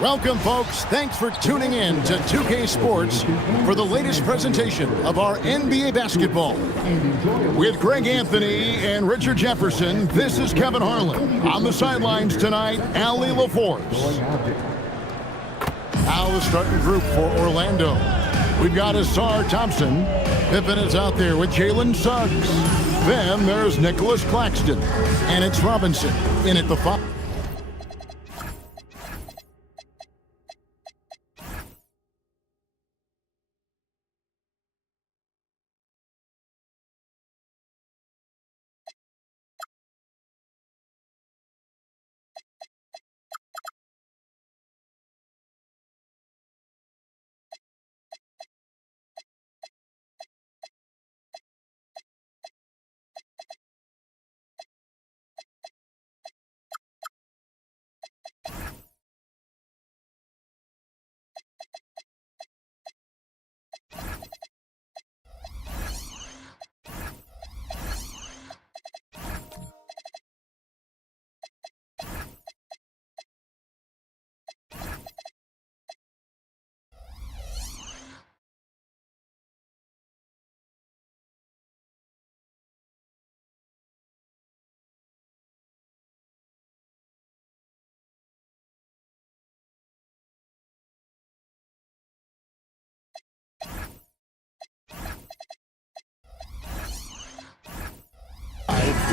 Welcome, folks. Thanks for tuning in to 2K Sports for the latest presentation of our NBA basketball. With Greg Anthony and Richard Jefferson, this is Kevin Harlan. On the sidelines tonight, Allie LaForce. Now the starting group for Orlando. We've got Ausar Thompson. Pippen is out there with Jalen Suggs. Then there's Nicholas Claxton. And it's Robinson in at the 5.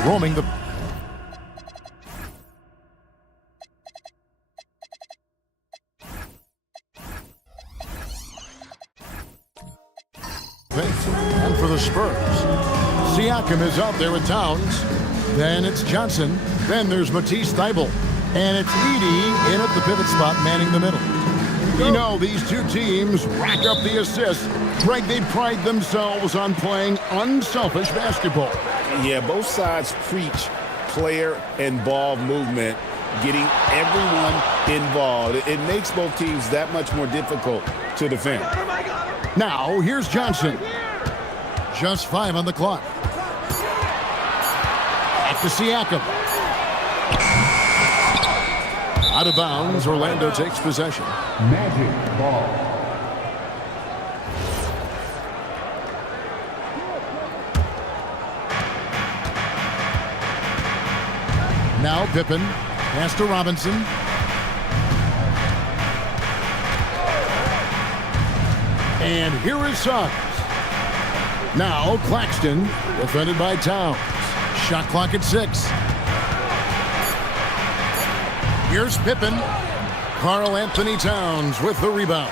Roaming the and for the Spurs, Siakam is out there with Towns. Then it's Johnson. Then there's Matisse Thybulle. And it's Edey in at the pivot spot, manning the middle. You know, these two teams rack up the assists. Greg, they pride themselves on playing unselfish basketball. Yeah, both sides preach player and ball movement, getting everyone involved. It makes both teams that much more difficult to defend. Now, here's Johnson. Just 5 on the clock. Back to Siakam. Out of bounds, Orlando takes possession. Magic ball. Now Pippen, pass to Robinson. And here is Suggs. Now Claxton, defended by Towns. Shot clock at 6. Here's Pippen. Karl-Anthony Towns with the rebound.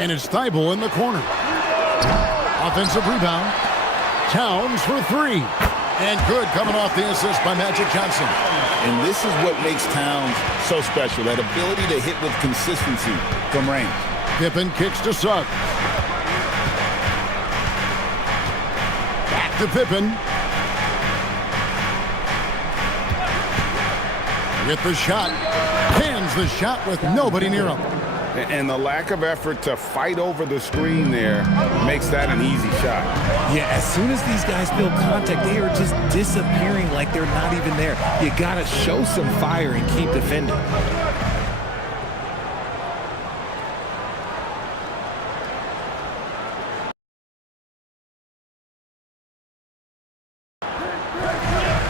And it's Thybulle in the corner. Offensive rebound. Towns for 3. And good, coming off the assist by Magic Johnson. And this is what makes Towns so special, that ability to hit with consistency from range. Pippen kicks to Suggs. Back to Pippen. With the shot. Cans the shot with nobody near him. And the lack of effort to fight over the screen there makes that an easy shot. Yeah, as soon as these guys feel contact, they are just disappearing like they're not even there. You got to show some fire and keep defending.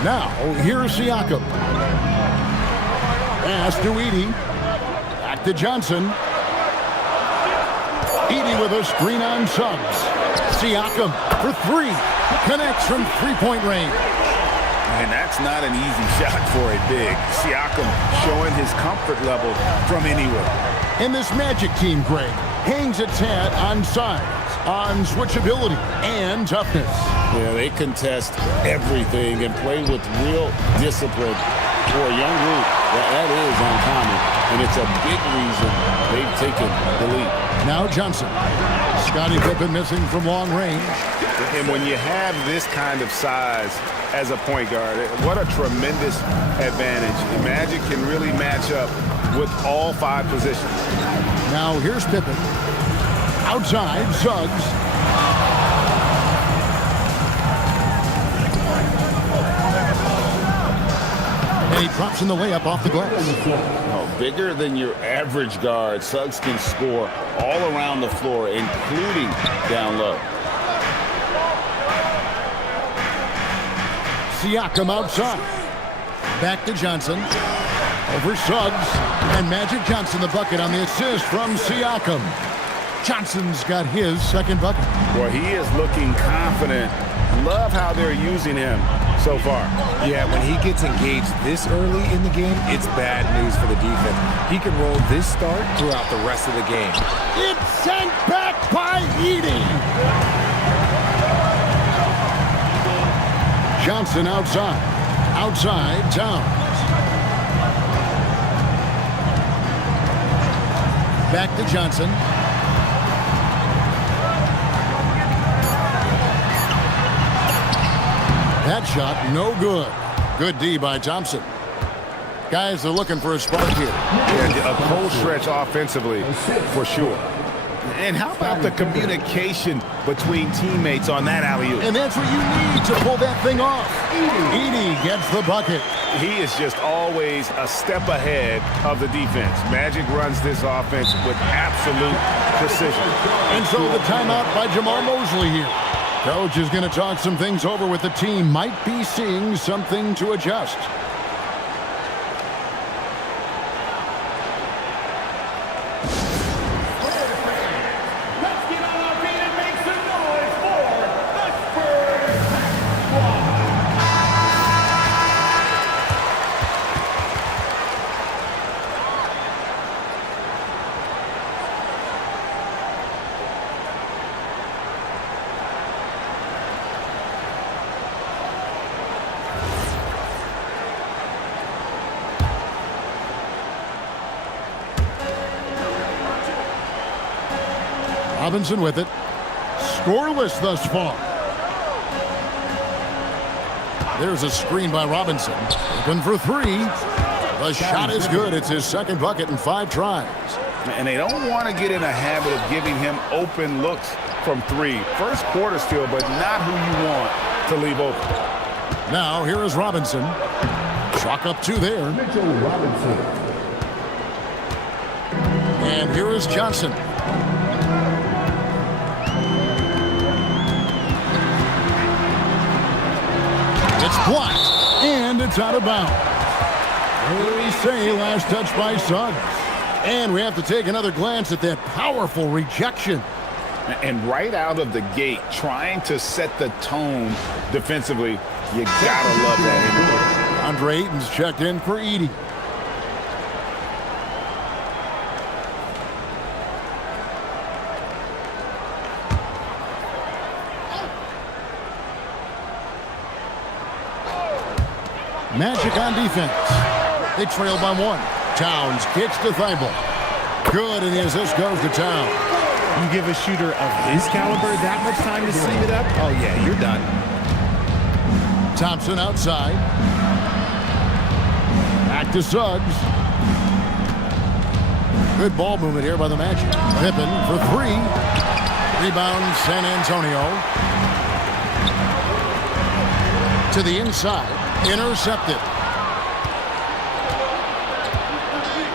Now, here's Siakam. Pass to Edey. Back to Johnson. Edey with a screen on Suggs. Siakam for three. Connects from three-point range. And that's not an easy shot for a big. Siakam showing his comfort level from anywhere. And this Magic team, Greg, hangs its hat on size, on switchability, and toughness. Yeah, they contest everything and play with real discipline. For a young group, that is uncommon, and it's a big reason they've taken the lead. Now Johnson. Scottie Pippen missing from long range. And when you have this kind of size as a point guard, what a tremendous advantage. The Magic can really match up with all five positions. Now here's Pippen. Outside, Suggs. And he drops in the layup off the glass. Oh, bigger than your average guard, Suggs can score all around the floor, including down low. Siakam outside. Back to Johnson. Over Suggs. And Magic Johnson the bucket on the assist from Siakam. Johnson's got his second bucket. Boy, he is looking confident. Love how they're using him so far. Yeah, when he gets engaged this early in the game, it's bad news for the defense. He can roll this start throughout the rest of the game. It's sent back by Edey. Johnson outside. Outside, Towns. Back to Johnson. That shot, no good. Good D by Thompson. Guys are looking for a spark here. Yeah, a cold stretch offensively, for sure. And how about the communication between teammates on that alley-oop? And that's what you need to pull that thing off. Edey gets the bucket. He is just always a step ahead of the defense. Magic runs this offense with absolute precision. And so the timeout by Jamar Mosley here. Coach is going to talk some things over with the team. Might be seeing something to adjust. Let's get on our feet and make some noise for the Spurs Squad. Robinson with it. Scoreless thus far. There's a screen by Robinson. Open for three. The shot is good. It's his second bucket in 5 tries. And they don't want to get in a habit of giving him open looks from three. First quarter still, but not who you want to leave open. Now here is Robinson. Chalk up 2 there. Mitchell Robinson. And here is Johnson. It's blocked, and it's out of bounds. What do we say? Last touch by Suggs. And we have to take another glance at that powerful rejection. And right out of the gate, trying to set the tone defensively, you gotta love that. Andre Ayton's checked in for Edey. Magic on defense. They trail by 1. Towns kicks to Thibault. Good, and the assist goes to Towns. You give a shooter of his caliber that much time to sleeve it up? Oh, yeah, you're done. Thompson outside. Back to Suggs. Good ball movement here by the Magic. Pippen for 3. Rebound San Antonio. To the inside. Intercepted.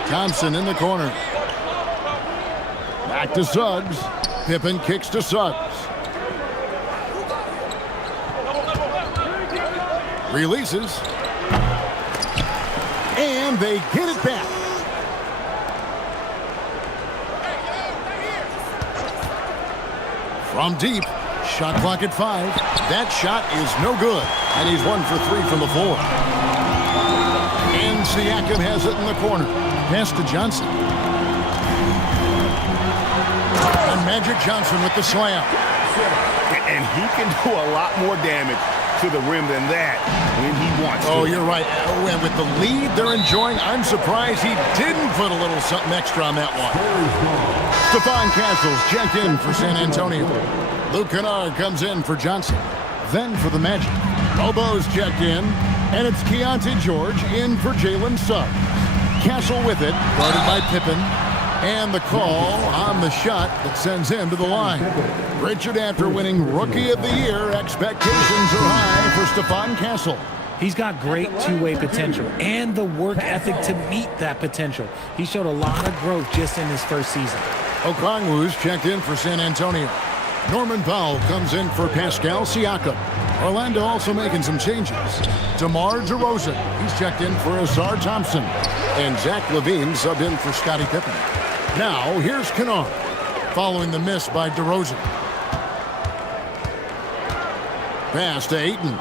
Thompson in the corner. Back to Suggs. Pippen kicks to Suggs. Releases. And they get it back. From deep, shot clock at 5. That shot is no good, and he's 1 for 3 from the floor. And Siakam has it in the corner. Pass to Johnson. And Magic Johnson with the slam. And he can do a lot more damage to the rim than that when he wants to. Oh, you're right. Oh, and with the lead they're enjoying, I'm surprised he didn't put a little something extra on that one. Stephon Castles checked in for San Antonio. Luke Kennard comes in for Johnson. Then for the Magic, Bobo's checked in, and it's Keontae George in for Jalen Suggs. Castle with it, guarded by Pippen. And the call on the shot that sends him to the line. Richard, after winning Rookie of the Year, expectations are high for Stephon Castle. He's got great two-way potential and the work ethic to meet that potential. He showed a lot of growth just in his first season. Okongwu's checked in for San Antonio. Norman Powell comes in for Pascal Siakam. Orlando also making some changes. DeMar DeRozan, he's checked in for Ausar Thompson. And Zach LaVine subbed in for Scottie Pippen. Now, here's Kennard, following the miss by DeRozan. Pass to Ayton.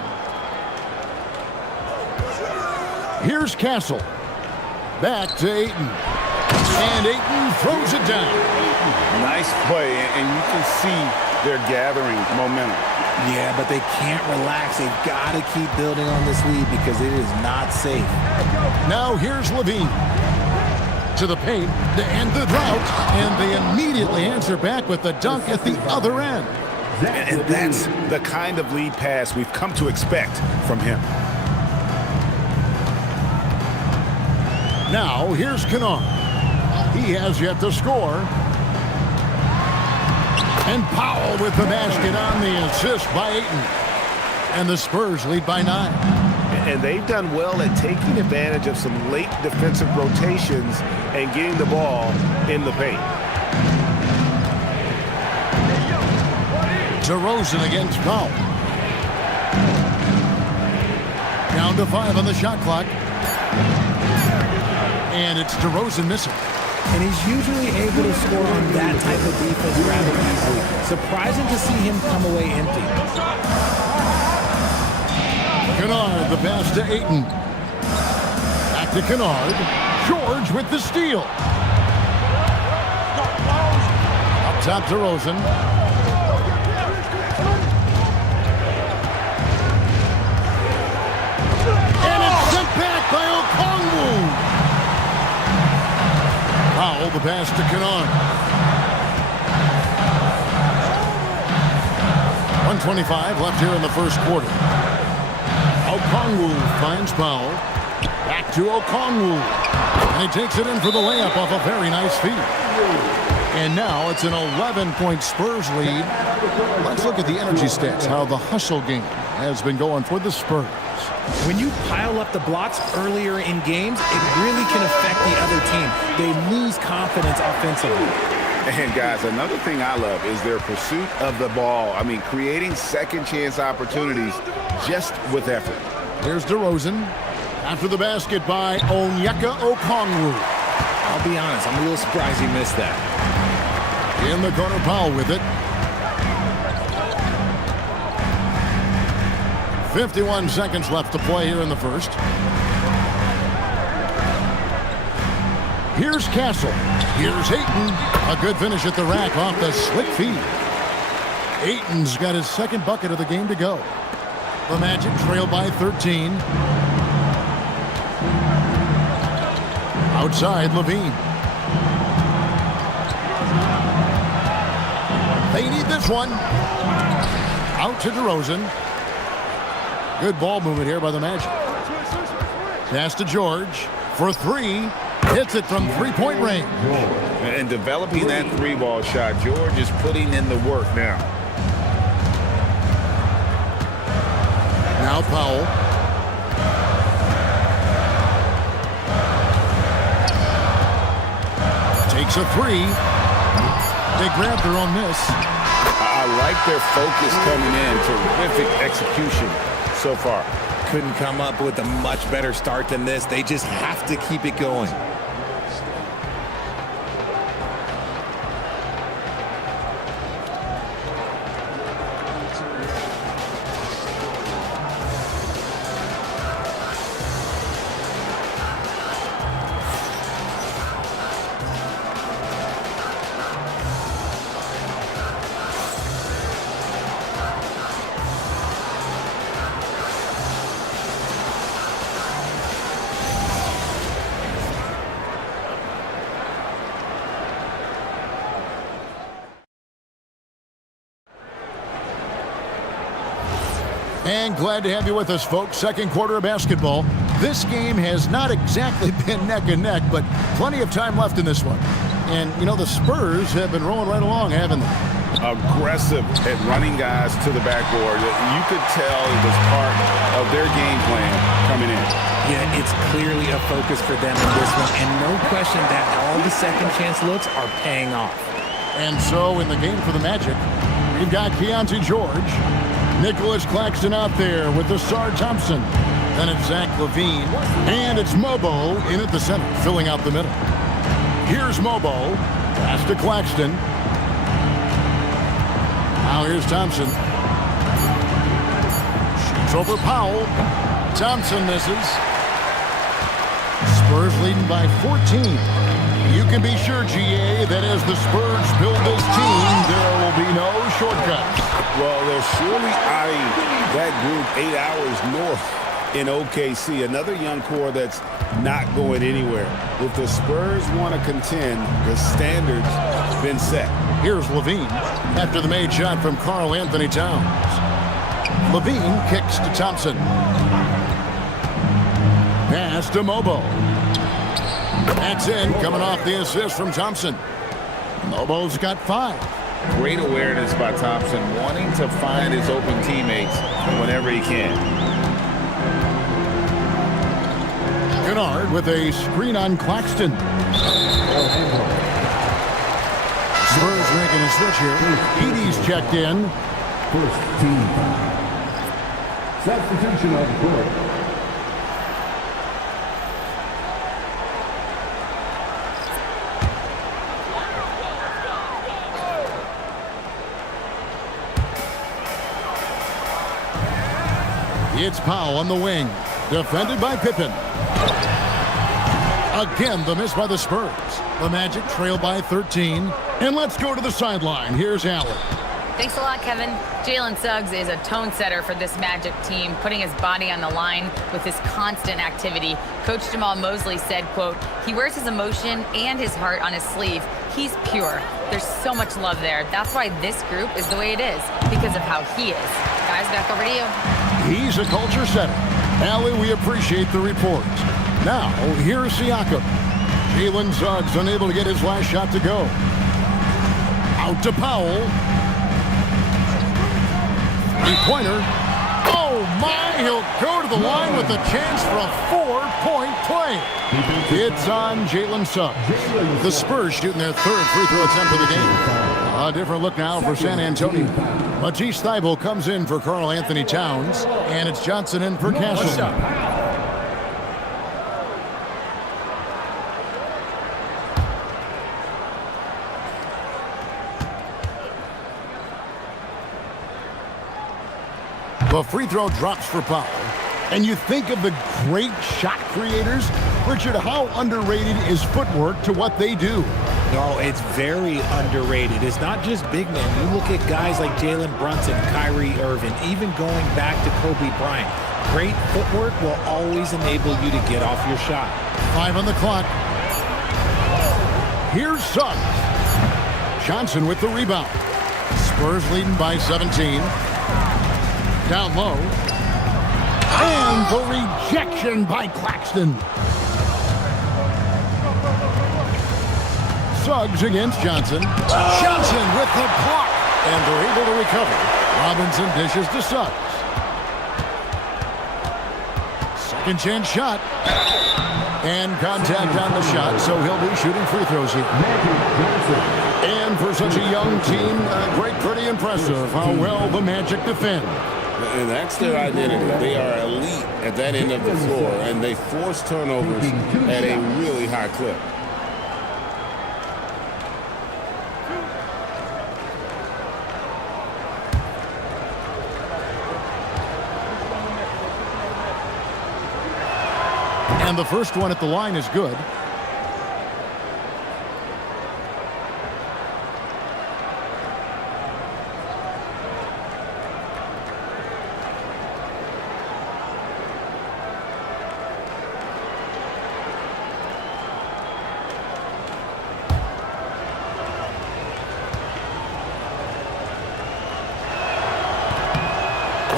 Here's Castle. Back to Ayton. And Ayton throws it down. Nice play, and you can see they're gathering momentum. Yeah, but they can't relax. They've got to keep building on this lead because it is not safe. Now here's LaVine. To the paint to end the drought, and they immediately answer back with the dunk at the other end. And that's the kind of lead pass we've come to expect from him. Now here's Kennard. He has yet to score. And Powell with the basket on the assist by Ayton. And the Spurs lead by 9. And they've done well at taking advantage of some late defensive rotations and getting the ball in the paint. DeRozan against Powell. Down to 5 on the shot clock. And it's DeRozan missing. And he's usually able to score on that type of defense rather easily. Surprising to see him come away empty. Kennard, the pass to Ayton. Back to Kennard. George with the steal. Up top to Rosen. And it's sent back by Okongwu. Powell, the pass to Kennard. 1:25 left here in the first quarter. Okongwu finds Powell. Back to Okongwu. And he takes it in for the layup off a very nice feed. And now it's an 11-point Spurs lead. Let's look at the energy stats, how the hustle game has been going for the Spurs. When you pile up the blocks earlier in games, it really can affect the other team. They lose confidence offensively. And guys, another thing I love is their pursuit of the ball. I mean, creating second chance opportunities just with effort. Here's DeRozan. After the basket by Onyeka Okongwu. I'll be honest, I'm a little surprised he missed that. In the corner, Powell with it. 51 seconds left to play here in the first. Here's Castle. Here's Ayton. A good finish at the rack off the slick feed. Ayton's got his second bucket of the game to go. The Magic trail by 13. Outside, LaVine. They need this one. Out to DeRozan. Good ball movement here by the Magic. Pass to George for 3. Hits it from three-point range. And developing that three-ball shot, George is putting in the work now. Now Powell. Takes a 3. They grab their own miss. I like their focus coming in. Terrific execution so far. Couldn't come up with a much better start than this. They just have to keep it going. And glad to have you with us, folks. Second quarter of basketball. This game has not exactly been neck and neck, but plenty of time left in this one. And, you know, the Spurs have been rolling right along, haven't they? Aggressive at running guys to the backboard. You could tell it was part of their game plan coming in. Yeah, it's clearly a focus for them in this one, and no question that all the second chance looks are paying off. And so in the game for the Magic, we've got Keontae George, Nicholas Claxton out there with the Sar Thompson. Then it's Zach LaVine, and it's Mobo in at the center, filling out the middle. Here's Mobo, pass to Claxton. Now here's Thompson. Shoots over Powell. Thompson misses. Spurs leading by 14. You can be sure, GA, that as the Spurs build this team, there will be no shortcuts. Well, they're surely eyeing that group 8 hours north in OKC. Another young core that's not going anywhere. If the Spurs want to contend, the standard's been set. Here's LaVine after the made shot from Karl Anthony Towns. LaVine kicks to Thompson. Pass to Mobo. That's in, coming off the assist from Thompson. Mobo's got 5. Great awareness by Thompson, wanting to find his open teammates whenever he can. Kennard with a screen on Claxton. Spurs making a switch here. Edey's checked in. First team. Substitution on the court. It's Powell on the wing. Defended by Pippen. Again, the miss by the Spurs. The Magic trail by 13. And let's go to the sideline. Here's Allen. Thanks a lot, Kevin. Jalen Suggs is a tone setter for this Magic team, putting his body on the line with his constant activity. Coach Jamal Mosley said, quote, he wears his emotion and his heart on his sleeve. He's pure. There's so much love there. That's why this group is the way it is, because of how he is. Guys, back over to you. He's a culture setter. Allie, we appreciate the report. Now, here's Siakam. Jalen Suggs unable to get his last shot to go. Out to Powell. Three-pointer. Oh, my. He'll go to the line with a chance for a 4-point play. It's on Jalen Suggs. The Spurs shooting their third free throw attempt of the game. A different look now for San Antonio. Matisse Thybulle comes in for Karl Anthony Towns, and it's Johnson in for Castle. The free throw drops for Powell. And you think of the great shot creators. Richard, how underrated is footwork to what they do? No, it's very underrated. It's not just big men. You look at guys like Jalen Brunson, Kyrie Irving, even going back to Kobe Bryant. Great footwork will always enable you to get off your shot. 5 on the clock. Here's Suggs. Johnson with the rebound. Spurs leading by 17. Down low. And the rejection by Claxton. Suggs against Johnson. Johnson with the block. And they're able to recover. Robinson dishes to Suggs. Second chance shot. And contact on the shot, so he'll be shooting free throws here. And for such a young team, pretty impressive how well the Magic defend. And that's their identity. They are elite at that end of the floor, and they force turnovers at a really high clip. And the first one at the line is good.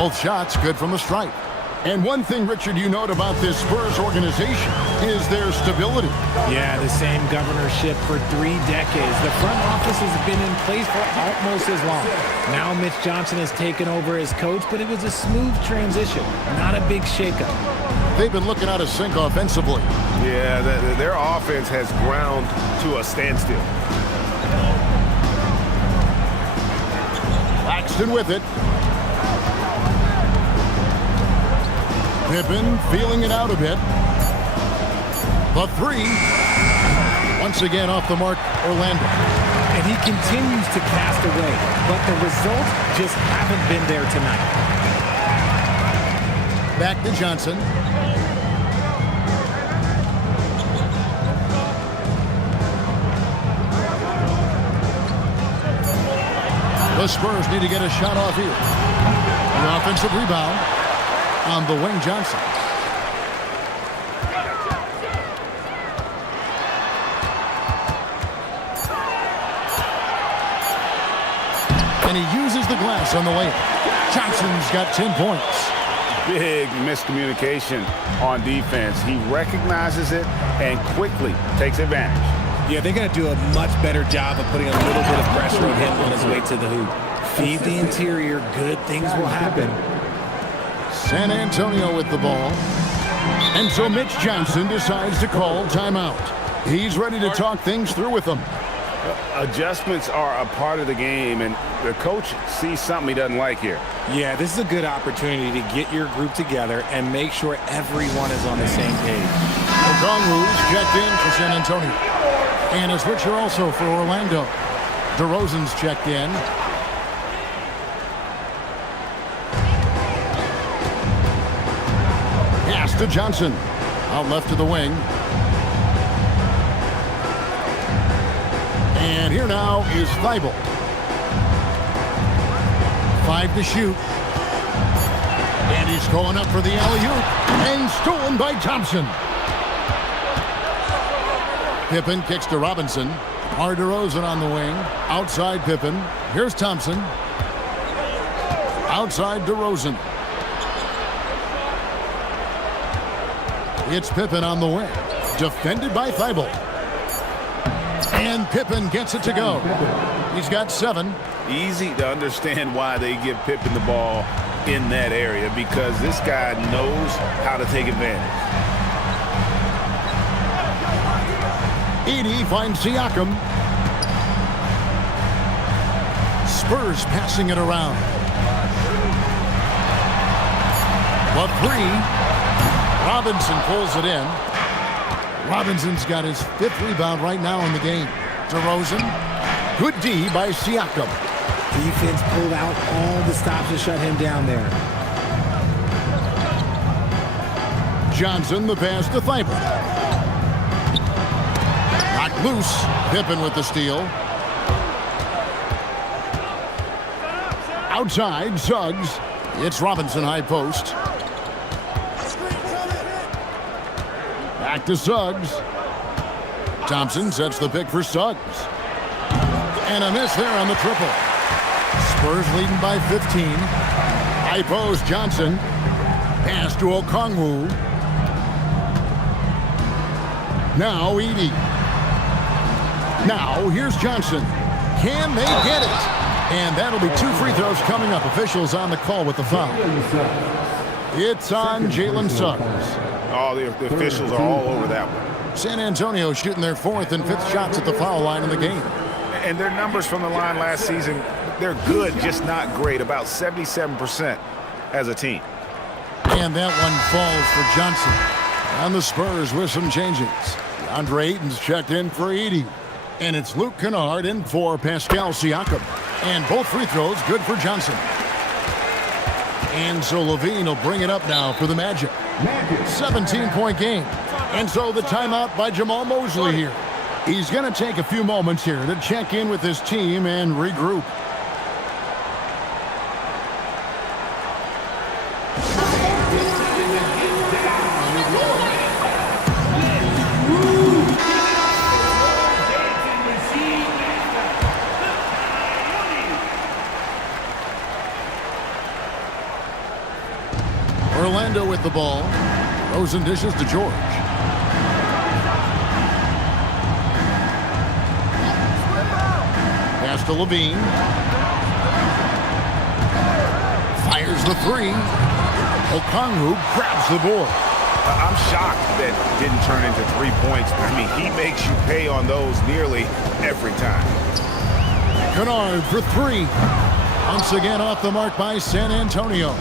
Both shots good from the stripe. And one thing, Richard, you note about this Spurs organization is their stability. Yeah, the same governorship for 3 decades. The front office has been in place for almost as long. Now Mitch Johnson has taken over as coach, but it was a smooth transition, not a big shakeup. They've been looking out of sync offensively. Yeah, their offense has ground to a standstill. Claxton with it. Pippen feeling it out a bit. The 3. Once again off the mark, Orlando. And he continues to cast away, but the results just haven't been there tonight. Back to Johnson. The Spurs need to get a shot off here. An offensive rebound on the wing, Johnson. And he uses the glass on the layup. Johnson's got 10 points. Big miscommunication on defense. He recognizes it and quickly takes advantage. Yeah, they're going to do a much better job of putting a little bit of pressure on him on his way to the hoop. Feed the interior, good things will happen. San Antonio with the ball. And so Mitch Johnson decides to call timeout. He's ready to talk things through with them. Adjustments are a part of the game, and the coach sees something he doesn't like here. Yeah, this is a good opportunity to get your group together and make sure everyone is on the same page. Okongwu's checked in for San Antonio. And a switcher also for Orlando. DeRozan's checked in. Pass to Johnson. Out left to the wing. And here now is Thibault. 5 to shoot. And he's going up for the alley-oop. And stolen by Thompson. Pippen kicks to Robinson. DeRozan on the wing. Outside Pippen. Here's Thompson. Outside DeRozan. It's Pippen on the wing. Defended by Thibault. And Pippen gets it to go. He's got 7. Easy to understand why they give Pippen the ball in that area, because this guy knows how to take advantage. Edey finds Siakam. Spurs passing it around. The 3. Robinson pulls it in. Robinson's got his 5th rebound right now in the game. DeRozan. Good D by Siakam. Defense pulled out all the stops to shut him down there. Johnson, the pass to Thibault. Knocked loose. Pippen with the steal. Outside, Suggs. It's Robinson high post. Back to Suggs. Thompson sets the pick for Suggs. And a miss there on the triple. Spurs leading by 15. High post, Johnson. Pass to Okongwu. Now Edey. Now here's Johnson. Can they get it? And that'll be 2 free throws coming up. Officials on the call with the foul. It's on Jalen Suggs. Oh, the officials are all over that one. San Antonio shooting their 4th and 5th shots at the foul line in the game. And their numbers from the line last season, they're good, just not great. About 77% as a team. And that one falls for Johnson. On the Spurs with some changes. DeAndre Ayton's checked in for Edey. And it's Luke Kennard in for Pascal Siakam. And both free throws good for Johnson. And so Levine will bring it up now for the Magic. 17-point game. And so the timeout by Jamal Mosley here. He's going to take a few moments here to check in with his team and regroup. DeRozan dishes to George. Pass to Levine. Fires the three. Okongwu grabs the board. I'm shocked that didn't turn into 3 points. I mean, he makes you pay on those nearly every time. Kennard for three. Once again off the mark by San Antonio.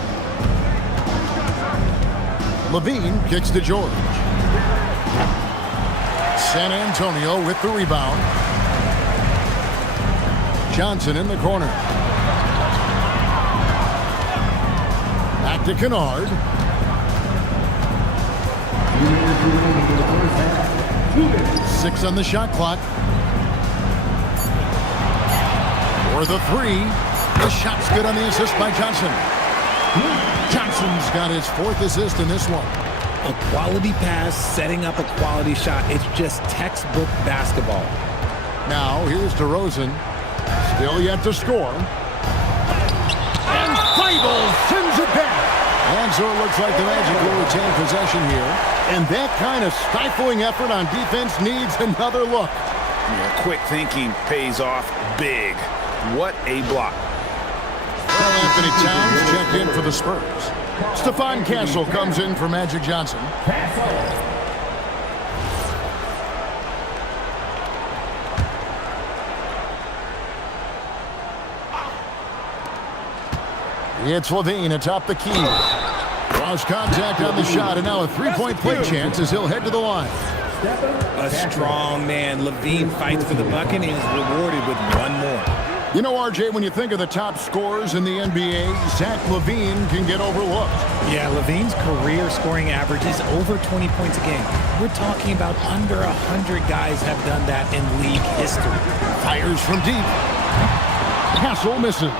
Levine kicks to George. San Antonio with the rebound. Johnson in the corner. Back to Kennard. Six on the shot clock. For the three. The shot's good on the assist by Johnson. Johnson's got his fourth assist in this one. A quality pass, setting up a quality shot. It's just textbook basketball. Now here's DeRozan. Still yet to score. And Thybulle sends it back. And so it looks like the Magic will retain possession here. And that kind of stifling effort on defense needs another look. Yeah, quick thinking pays off big. What a block. Well, Anthony Towns checked in for the Spurs. Stephon Castle comes in for Magic Johnson. It's Levine atop the key. Lost contact on the shot, and now a three-point play chance as he'll head to the line. A strong man. Levine fights for the bucket and is rewarded with one more. You know, RJ, when you think of the top scorers in the NBA, Zach LaVine can get overlooked. Yeah, Levine's career scoring average is over 20 points a game. We're talking about under 100 guys have done that in league history. Fires from deep. Castle misses.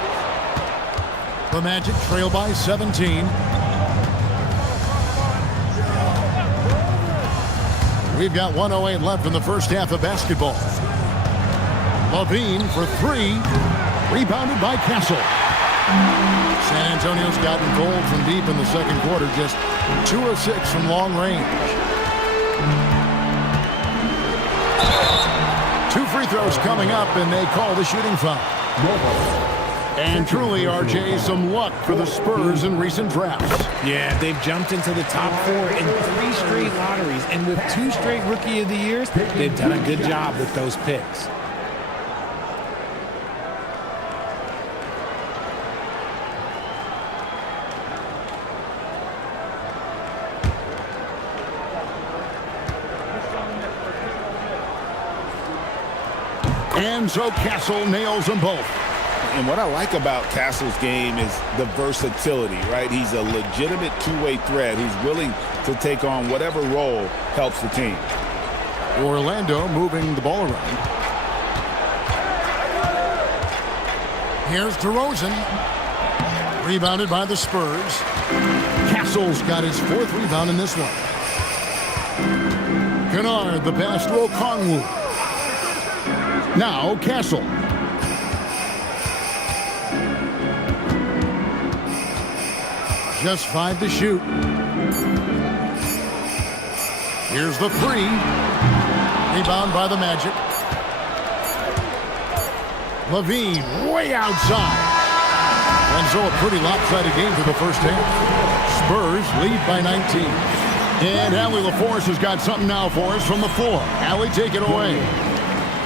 The Magic trail by 17. We've got 1:08 left in the first half of basketball. Levine for three. Rebounded by Castle. San Antonio's gotten cold from deep in the second quarter. Just 2 of 6 from long range. 2 free throws coming up, and they call the shooting foul. And truly, RJ, some luck for the Spurs in recent drafts. Yeah, they've jumped into the top 4 in 3 straight lotteries, and with 2 straight Rookie of the Years, they've done a good job with those picks. And so Castle nails them both. And what I like about Castle's game is the versatility, right? He's a legitimate two-way threat who's willing to take on whatever role helps the team. Orlando moving the ball around. Here's DeRozan. Rebounded by the Spurs. Castle's got his 4th rebound in this one. Kennard, the pass to Okongwu. Now Castle. Just 5 to shoot. Here's the 3. Rebound by the Magic. Levine way outside. And so a pretty lopsided game for the first half. Spurs lead by 19. And Allie LaForce has got something now for us from the floor. Allie, take it away.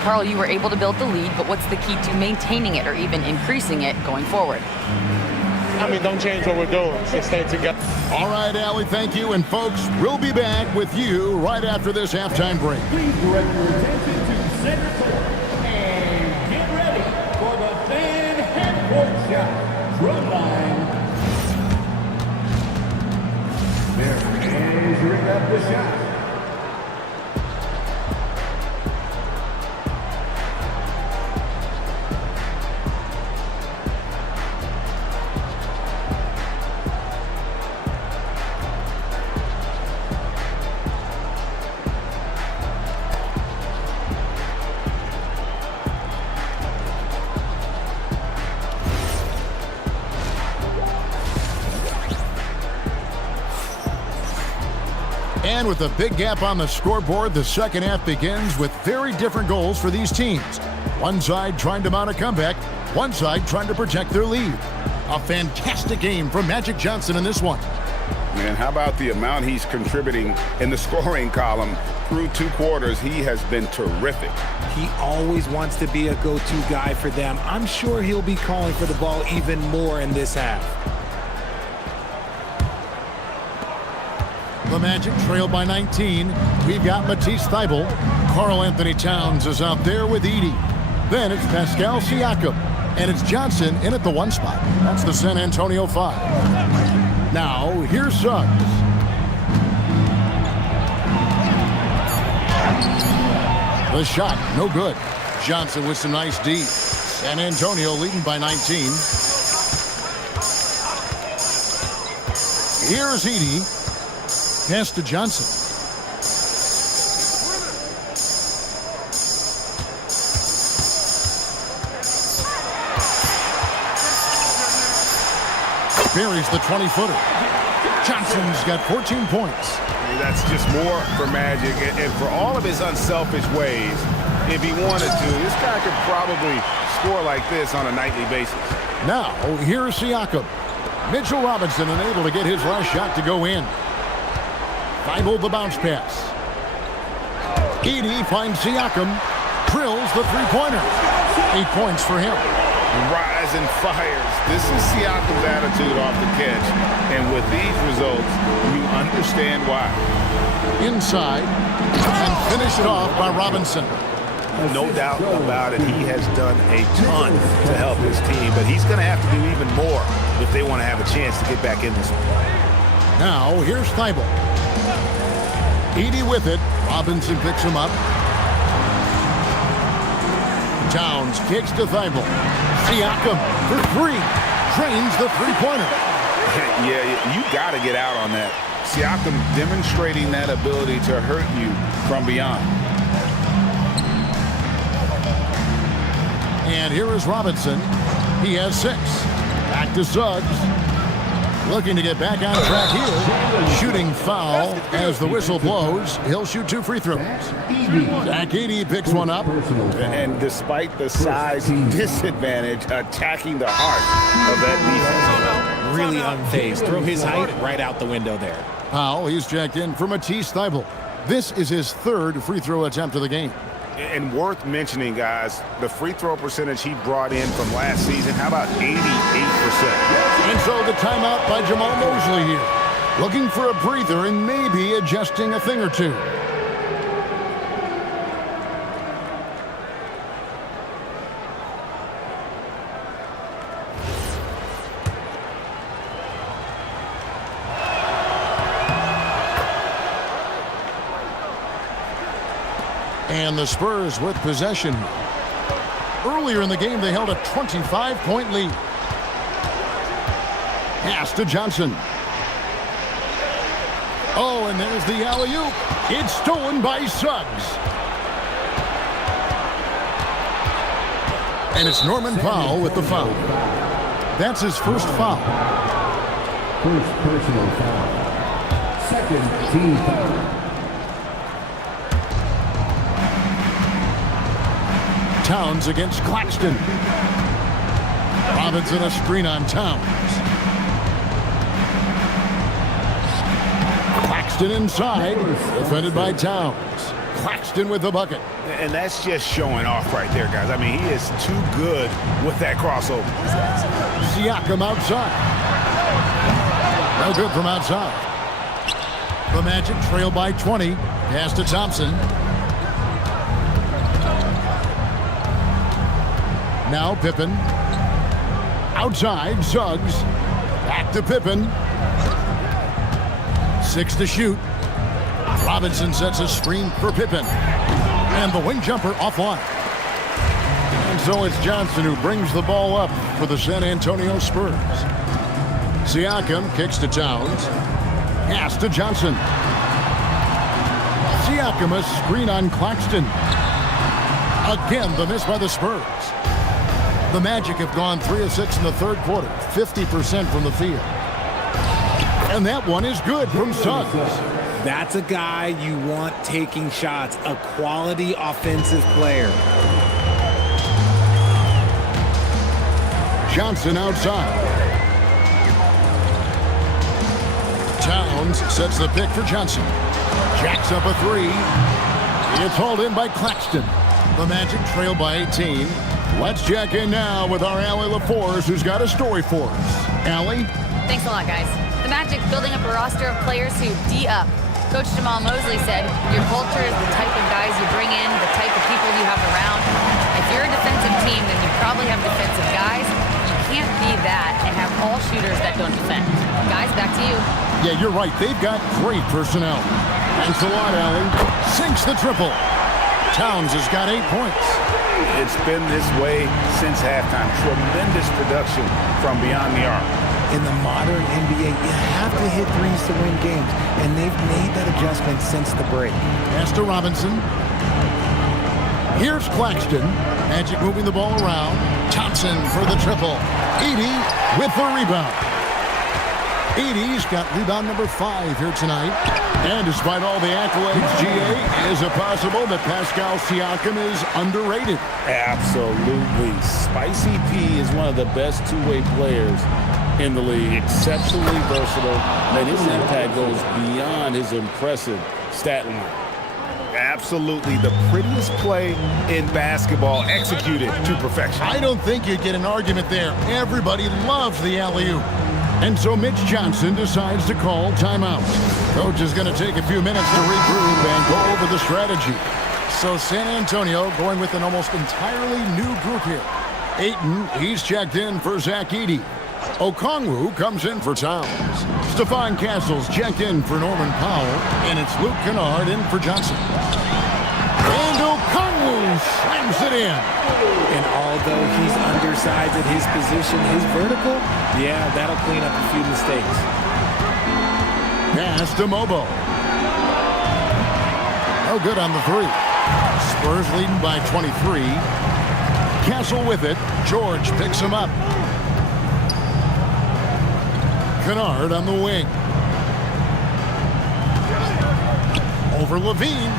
Carl, you were able to build the lead, but what's the key to maintaining it or even increasing it going forward? I mean, don't change what we're doing. Just stay together. All right, Allie, thank you. And folks, we'll be back with you right after this halftime break. Please direct your attention to center court and get ready for the fan half-court shot. Front line. There, measuring up the shot. with a big gap on the scoreboard, the second half begins with very different goals for these teams. One side trying to mount a comeback, one side trying to protect their lead. A fantastic game from Magic Johnson in this one. Man, how about the amount he's contributing in the scoring column through 2 quarters? He has been terrific. He always wants to be a go-to guy for them. I'm sure he'll be calling for the ball even more in this half. The Magic trail by 19. We've got Matisse Thybulle. Karl Anthony Towns is out there with Edey. Then it's Pascal Siakam. And it's Johnson in at the 1 spot. That's the San Antonio 5. Now, here's Suggs. The shot, no good. Johnson with some nice D. San Antonio leading by 19. Here's Edey. Pass to Johnson. Buries the 20-footer. Johnson's got 14 points. That's just more for Magic. And for all of his unselfish ways, if he wanted to, this guy could probably score like this on a nightly basis. Now, here's Siakam. Mitchell Robinson unable to get his last shot to go in. Thybulle the bounce pass. Edey finds Siakam. Drills the three-pointer. 8 points for him. Rise and fires. This is Siakam's attitude off the catch. And with these results, you understand why. Inside. And finished off by Robinson. No doubt about it. He has done a ton to help his team, but he's going to have to do even more if they want to have a chance to get back in this one. Now, here's Thybulle. Edey with it. Robinson picks him up. Towns kicks to Thybulle. Siakam for 3. Drains the three-pointer. Yeah, you got to get out on that. Siakam demonstrating that ability to hurt you from beyond. And here is Robinson. He has 6. Back to Suggs. Looking to get back on track here. Shooting foul as the whistle blows. He'll shoot 2 free throws. Zach Edey picks one up. And despite the size disadvantage, attacking the heart of that defense. Really unfazed. Throw his height right out the window there. Powell, he's checked in for Matisse Thybulle. This is his 3rd free throw attempt of the game. And worth mentioning, guys, the free throw percentage he brought in from last season, how about 88%? And so the timeout by Jamahl Mosley here. Looking for a breather and maybe adjusting a thing or two. And the Spurs with possession. Earlier in the game, they held a 25-point lead. Pass to Johnson. Oh, and there's the alley-oop. It's stolen by Suggs. And it's Norman Powell with the foul. That's his first foul. First personal foul. Second team foul. Towns against Claxton. Robinson a screen on Towns. Claxton inside, defended by Towns. Claxton with the bucket. And that's just showing off right there, guys. I mean, he is too good with that crossover. Siakam outside. No good from outside. The Magic trail by 20. Pass to Thompson. Now Pippen. Outside, Suggs. Back to Pippen. 6 to shoot. Robinson sets a screen for Pippen. And the wing jumper offline. And so it's Johnson who brings the ball up for the San Antonio Spurs. Siakam kicks to Towns. Pass to Johnson. Siakam a screen on Claxton. Again, the miss by the Spurs. The Magic have gone 3 of 6 in the 3rd quarter, 50% from the field. And that one is good from Suggs. That's a guy you want taking shots, a quality offensive player. Johnson outside. Towns sets the pick for Johnson. Jacks up a three. It's hauled in by Claxton. The Magic trail by 18. Let's check in now with our Allie LaForce, who's got a story for us. Allie? Thanks a lot, guys. The Magic building up a roster of players who D-up. Coach Jamal Mosley said, your culture is the type of guys you bring in, the type of people you have around. If you're a defensive team, then you probably have defensive guys. You can't be that and have all shooters that don't defend. Guys, back to you. Yeah, you're right. They've got great personnel. Thanks a lot, Allie. Sinks the triple. Towns has got 8 points. It's been this way since halftime. Tremendous production from beyond the arc. In the modern NBA, you have to hit threes to win games, and they've made that adjustment since the break. Pass to Robinson. Here's Claxton. Magic moving the ball around. Thompson for the triple. Edey with the rebound. Edey's got rebound number 5 here tonight. And despite all the accolades, GA, is it possible that Pascal Siakam is underrated? Absolutely. Spicy P is one of the best two-way players in the league. Exceptionally versatile, and his impact goes beyond his impressive stat line. Absolutely the prettiest play in basketball, executed to perfection. I don't think you'd get an argument there. Everybody loves the alley-oop. And so Mitch Johnson decides to call timeout. Coach is going to take a few minutes to regroup and go over the strategy. So San Antonio going with an almost entirely new group here. Ayton, he's checked in for Zach Edey. Okongwu comes in for Towns. Stephon Castles checked in for Norman Powell. And it's Luke Kennard in for Johnson. And Okongwu slams it in. And although he's undersized at his position, his vertical, yeah, that'll clean up a few mistakes. Pass to Mobo. No good on the 3. Spurs leading by 23. Castle with it. George picks him up. Kennard on the wing. Over Levine.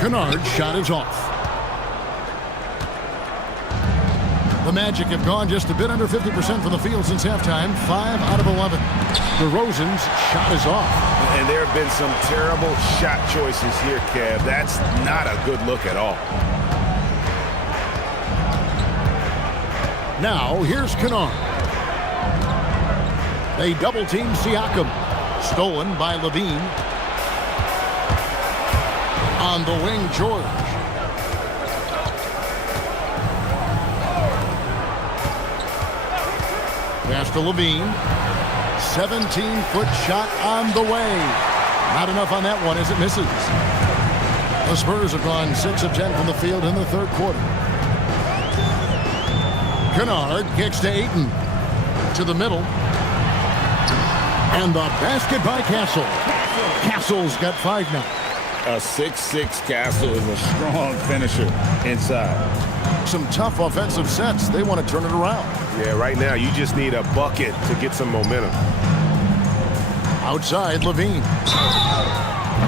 Kennard's shot is off. The Magic have gone just a bit under 50% from the field since halftime. 5 out of 11. DeRozan's shot is off. And there have been some terrible shot choices here, Kev. That's not a good look at all. Now, here's Kennard. They double-team Siakam. Stolen by Levine. On the wing, George. Pass to Levine. 17-foot shot on the way. Not enough on that one as it misses. The Spurs have gone 6 of 10 from the field in the third quarter. Kennard kicks to Ayton. To the middle. And the basket by Castle. Castle's got 5 now. A 6'6" Castle is a strong finisher inside. Some tough offensive sets. They want to turn it around. Yeah, right now you just need a bucket to get some momentum. Outside, Levine.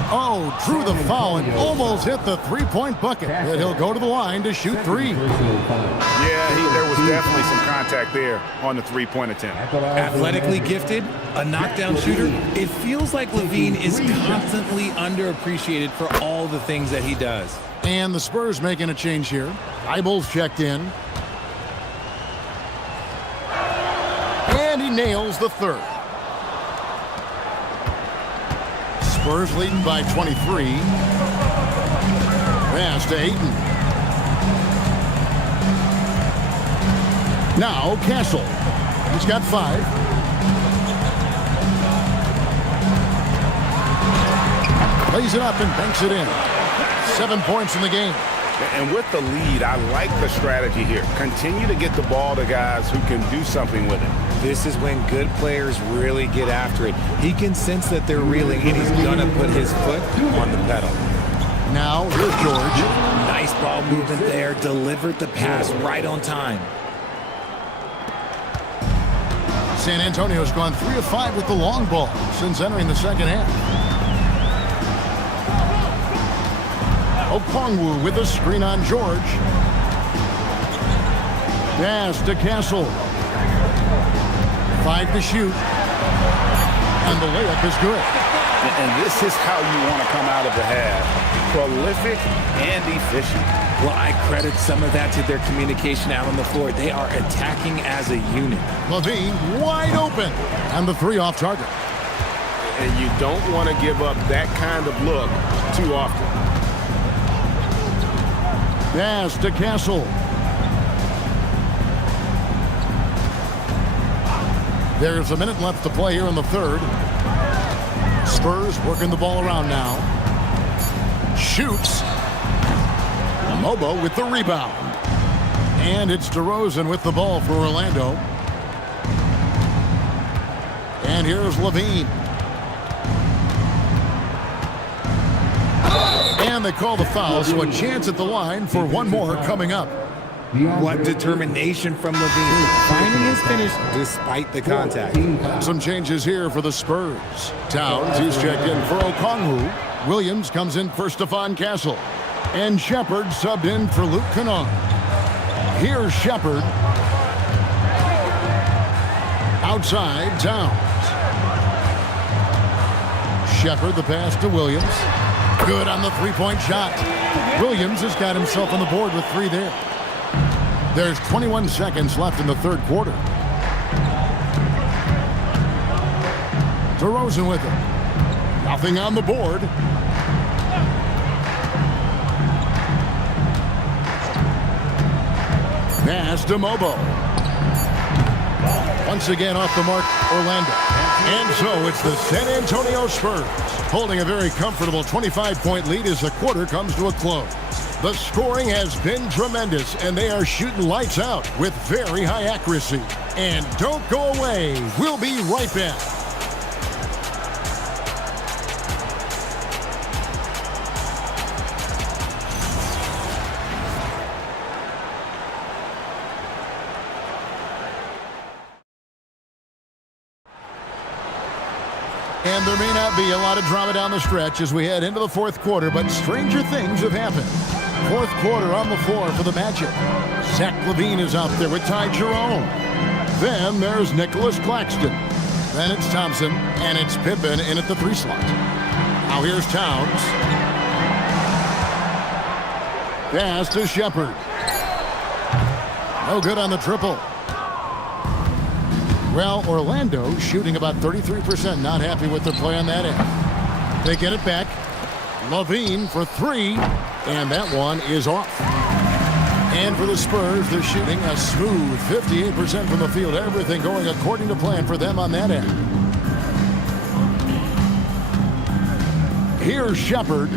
Oh, drew the foul and almost hit the three-point bucket. But he'll go to the line to shoot 3. Yeah, there was definitely some contact there on the three-point attempt. Athletically gifted, a knockdown shooter. It feels like Levine is constantly underappreciated for all the things that he does. And the Spurs making a change here. Eibel's checked in. And he nails the 3rd. Spurs leading by 23. Pass to Ayton. Now Castle. He's got 5. Plays it up and banks it in. 7 points in the game. And with the lead, I like the strategy here. Continue to get the ball to guys who can do something with it. This is when good players really get after it. He can sense that they're reeling, and he's going to put his foot on the pedal. Now, here's George. Nice ball movement there. Delivered the pass right on time. San Antonio's gone 3 of 5 with the long ball since entering the second half. Okongwu with a screen on George. Pass to Castle. 5 to shoot. And the layup is good. And this is how you want to come out of the half. Prolific and efficient. Well, I credit some of that to their communication out on the floor. They are attacking as a unit. Levine wide open. And the 3 off target. And you don't want to give up that kind of look too often. Pass to Castle. There's a minute left to play here in the third. Spurs working the ball around now. Shoots. Mobo with the rebound. And it's DeRozan with the ball for Orlando. And here's Levine. And they call the foul, so a chance at the line for one more coming up. What determination from Levine. Finding his finish despite the contact. Some changes here for the Spurs. Towns, he's checked in for Okongwu. Williams comes in for Stephon Castle. And Shepard subbed in for Luke Kennard. Here's Shepard. Outside, Towns. Shepard, the pass to Williams. Good on the three-point shot. Williams has got himself on the board with 3 there. There's 21 seconds left in the third quarter. DeRozan with it. Nothing on the board. Pass to Mobo. Once again off the mark, Orlando. And so it's the San Antonio Spurs holding a very comfortable 25-point lead as the quarter comes to a close. The scoring has been tremendous, and they are shooting lights out with very high accuracy. And don't go away. We'll be right back. And there may not be a lot of drama down the stretch as we head into the fourth quarter, but stranger things have happened. Fourth quarter on the floor for the Magic. Zach LaVine is out there with Ty Jerome. Then there's Nicholas Claxton. Then it's Thompson, and it's Pippen in at the 3 slot. Now here's Towns. Pass to Shepard. No good on the triple. Well, Orlando shooting about 33%. Not happy with their play on that end. They get it back. LaVine for 3. And that one is off. And for the Spurs, they're shooting a smooth 58% from the field. Everything going according to plan for them on that end. Here's Shepard.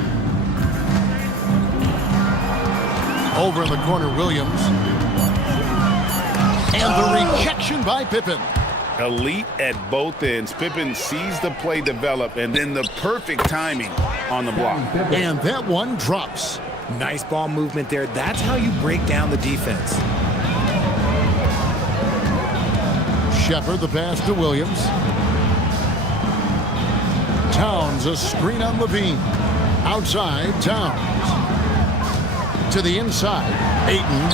Over in the corner, Williams. And the rejection by Pippen. Elite at both ends. Pippen sees the play develop, and then the perfect timing on the block. And that one drops. Nice ball movement there. That's how you break down the defense. Shepard, the pass to Williams. Towns, a screen on LaVine. Outside, Towns. To the inside, Ayton.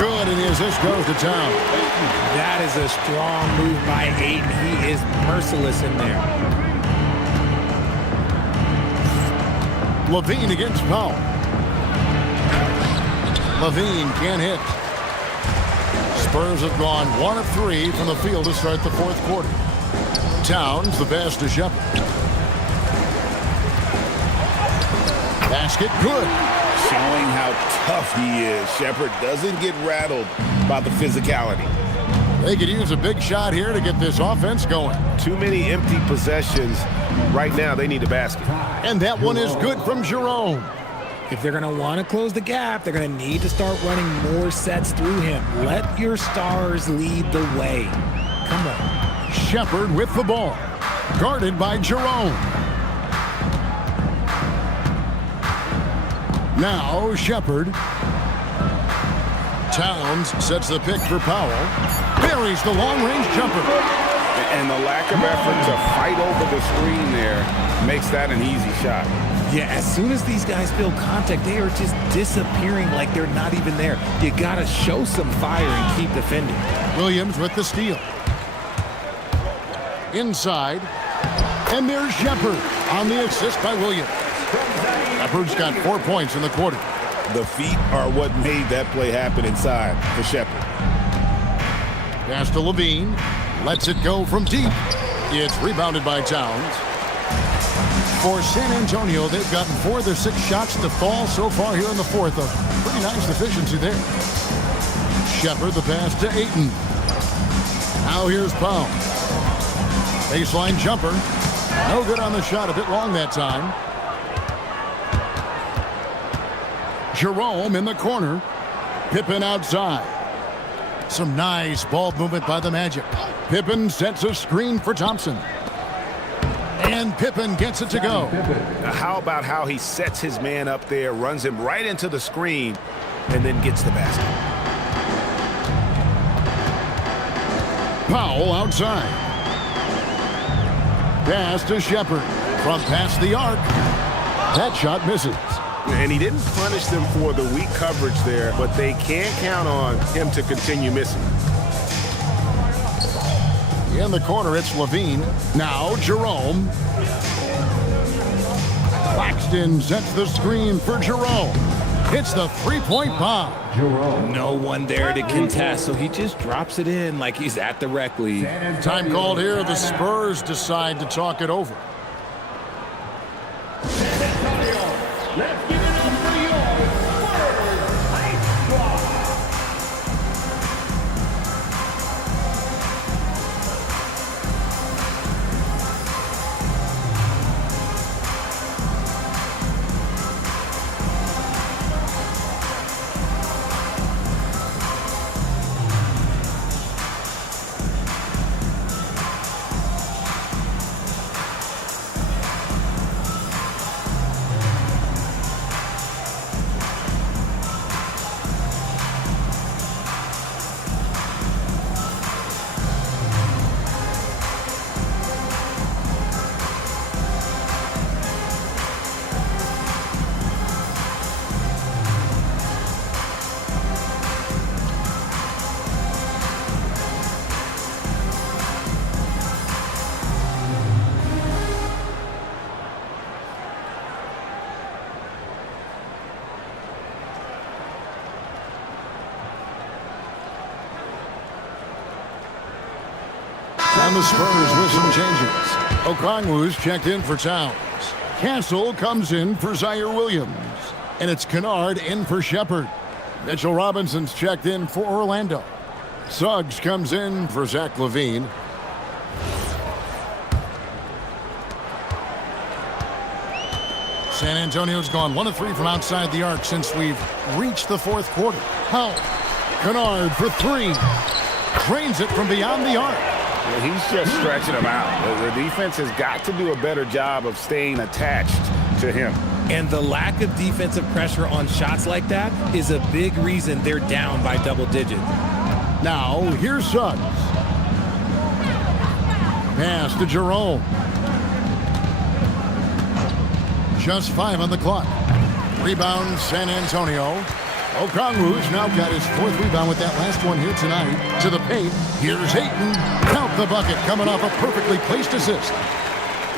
Good, and the assist goes to Towns. That is a strong move by Ayton. He is merciless in there. LaVine against Powell. LaVine can't hit. Spurs have gone 1 of 3 from the field to start the fourth quarter. Towns, the pass to Shepard. Basket good. Showing how tough he is. Shepard doesn't get rattled by the physicality. They could use a big shot here to get this offense going. Too many empty possessions. Right now, they need a basket. And that one is good from Jerome. If they're going to want to close the gap, they're going to need to start running more sets through him. Let your stars lead the way. Come on. Shepard with the ball. Guarded by Jerome. Now Shepard. Towns sets the pick for Powell. Buries the long-range jumper. And the lack of effort to fight over the screen there makes that an easy shot. Yeah, as soon as these guys feel contact, they are just disappearing like they're not even there. You got to show some fire and keep defending. Williams with the steal. Inside. And there's Shepard on the assist by Williams. Shepard's got 4 points in the quarter. The feet are what made that play happen inside for Shepard. Pass to Levine. Lets it go from deep. It's rebounded by Towns. For San Antonio, they've gotten 4 of their 6 shots to fall so far here in the fourth. A pretty nice efficiency there. Shepard, the pass to Ayton. Now here's Powell. Baseline jumper. No good on the shot. A bit long that time. Jerome in the corner. Pippen outside. Some nice ball movement by the Magic. Pippen sets a screen for Thompson. And Pippen gets it to go. Now, how about how he sets his man up there, runs him right into the screen, and then gets the basket. Powell outside. Pass to Shepard. From past the arc. That shot misses. And he didn't punish them for the weak coverage there, but they can't count on him to continue missing. In the corner, it's Levine. Now Jerome. Claxton sets the screen for Jerome. It's the three-point bomb. No one there to contest, so he just drops it in like he's at the rec league. Time called here. The Spurs decide to talk it over. San Antonio, let's give it up for your Spurs Ice Squad. And the Spurs with some changes. Okongwu's checked in for Towns. Castle comes in for Zaire Williams. And it's Kennard in for Shepard. Mitchell Robinson's checked in for Orlando. Suggs comes in for Zach LaVine. San Antonio's gone 1 of 3 from outside the arc since we've reached the fourth quarter. Powell. Kennard for 3. Drains it from beyond the arc. He's just stretching him out. The defense has got to do a better job of staying attached to him. And the lack of defensive pressure on shots like that is a big reason they're down by double digits. Now, here's Suggs. Pass to Jerome. Just 5 on the clock. Rebound, San Antonio. Okongwu's now got his 4th rebound with that last one here tonight. To the paint. Here's Ayton. Count the bucket coming off a perfectly placed assist.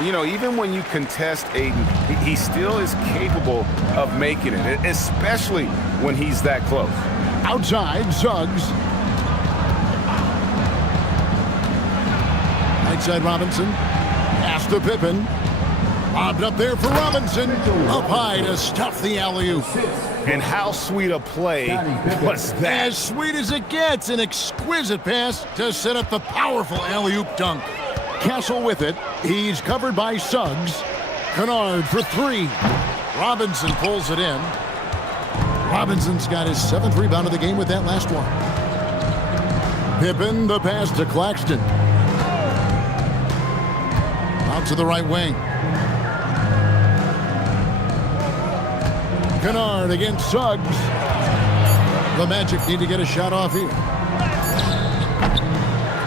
You know, even when you contest Ayton, he still is capable of making it, especially when he's that close. Outside, Suggs. Right side, Robinson. Pass to Pippen. Lobbed up there for Robinson. Up high to stuff the alley-oop. And how sweet a play was that? As sweet as it gets, an exquisite pass to set up the powerful alley-oop dunk. Castle with it. He's covered by Suggs. Kennard for 3. Robinson pulls it in. Robinson's got his 7th rebound of the game with that last one. Pippen, the pass to Claxton. Out to the right wing. Kennard against Suggs. The Magic need to get a shot off here.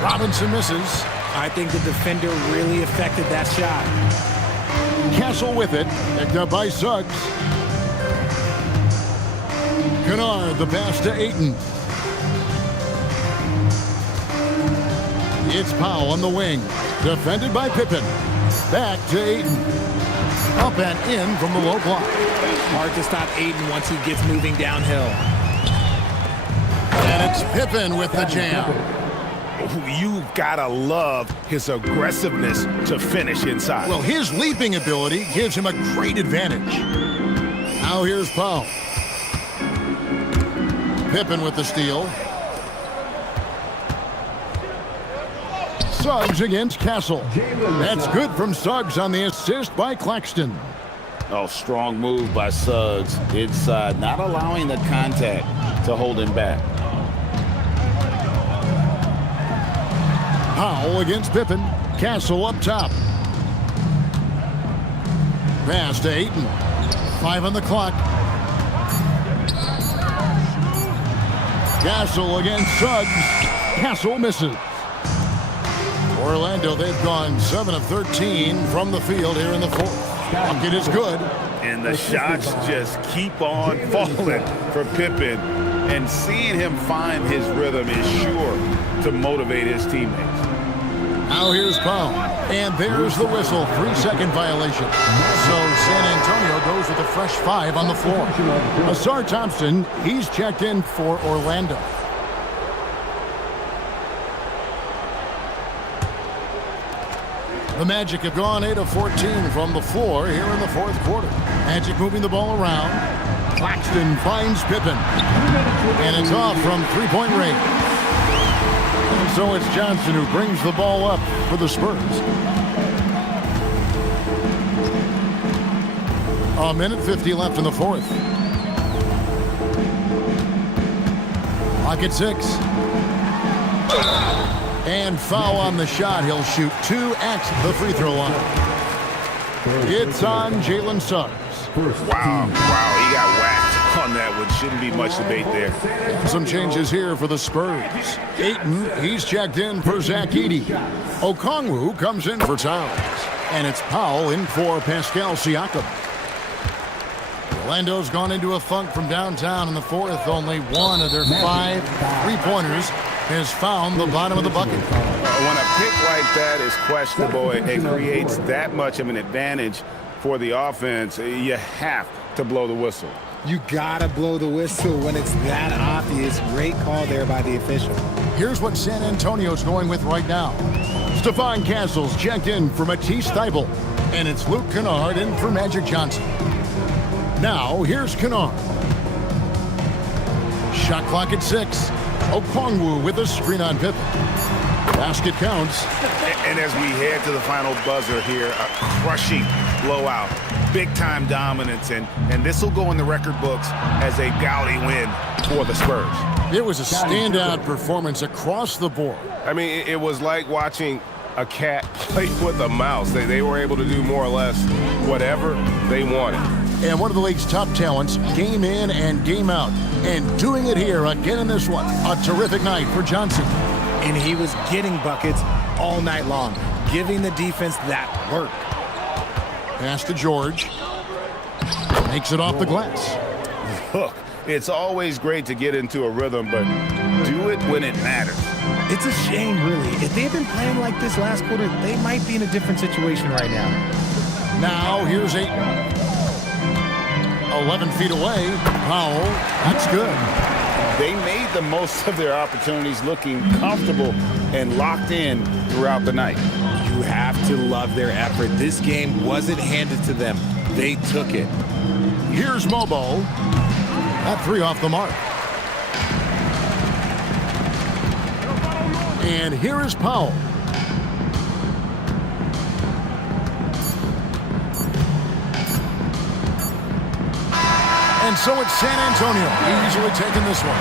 Robinson misses. I think the defender really affected that shot. Castle with it. Picked up by Suggs. Kennard, the pass to Ayton. It's Powell on the wing. Defended by Pippen. Back to Ayton. Up and in from the low block. Hard to stop Ayton once he gets moving downhill. And it's Pippen with the jam. You've got to love his aggressiveness to finish inside. Well, his leaping ability gives him a great advantage. Now here's Powell. Pippen with the steal. Suggs against Castle. That's good from Suggs on the assist by Claxton. Oh, strong move by Suggs inside, not allowing the contact to hold him back. Powell against Pippen. Castle up top. Pass to Ayton. 5 on the clock. Castle against Suggs. Castle misses. Orlando, they've gone 7 of 13 from the field here in the fourth. Bucket is good. And the shots just keep on falling for Pippen. And seeing him find his rhythm is sure to motivate his teammates. Now here's Powell. And there's the whistle. 3-second violation. So San Antonio goes with a fresh 5 on the floor. Ausar Thompson, he's checked in for Orlando. The Magic have gone 8 of 14 from the floor here in the fourth quarter. Magic moving the ball around. Claxton finds Pippen. And it's off from three-point range. And so it's Johnson who brings the ball up for the Spurs. A minute 50 left in the fourth. Clock at 6. And foul on the shot. He'll shoot 2 at the free throw line. It's on Jalen Suggs. Wow, he got whacked on that one. Shouldn't be much debate there. Some changes here for the Spurs. Ayton, he's checked in for Zach Edey. Okongwu comes in for Towns. And it's Powell in for Pascal Siakam. Orlando's gone into a funk from downtown in the fourth. Only one of their 5 three-pointers has found the bottom of the bucket. When a pick like that is questionable, it creates that much of an advantage for the offense. You have to blow the whistle. You gotta blow the whistle when it's that obvious. Great call there by the official. Here's what San Antonio's going with right now. Stephon Castle's checked in for Matisse Thybulle. And it's Luke Kennard in for Magic Johnson. Now, here's Kennard. Shot clock at 6. Okongwu with a screen on Pippen. Basket counts. And as we head to the final buzzer here, a crushing blowout. Big-time dominance, and this will go in the record books as a gaudy win for the Spurs. It was a standout performance across the board. I mean, it was like watching a cat play with a mouse. They were able to do more or less whatever they wanted. And one of the league's top talents, game in and game out. And doing it here again in this one. A terrific night for Johnson. And he was getting buckets all night long, giving the defense that work. Pass to George. Makes it off the glass. Look, it's always great to get into a rhythm, but do it when it matters. It's a shame, really. If they had been playing like this last quarter, they might be in a different situation right now. Now, here's Ayton. 11 feet away. Powell, that's good. They made the most of their opportunities, looking comfortable and locked in throughout the night. You have to love their effort. This game wasn't handed to them. They took it. Here's Mobo. That 3 off the mark. And here is Powell. And so it's San Antonio easily taking this one.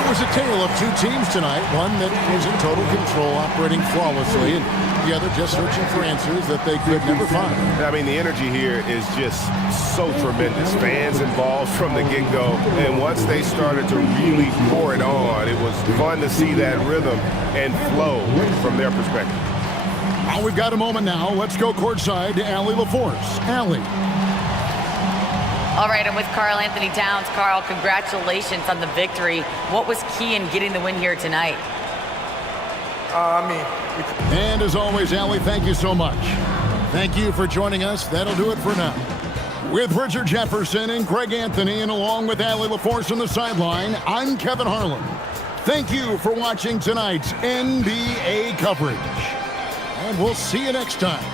It was a tale of 2 teams tonight. One that was in total control, operating flawlessly, and the other just searching for answers that they could never find. I mean, the energy here is just so tremendous. Fans involved from the get-go. And once they started to really pour it on, it was fun to see that rhythm and flow from their perspective. We've got a moment now. Let's go courtside to Allie LaForce. Allie. All right, I'm with Karl Anthony Towns. Karl, congratulations on the victory. What was key in getting the win here tonight? And as always, Allie, thank you so much. Thank you for joining us. That'll do it for now. With Richard Jefferson and Greg Anthony, and along with Allie LaForce on the sideline, I'm Kevin Harlan. Thank you for watching tonight's NBA coverage. And we'll see you next time.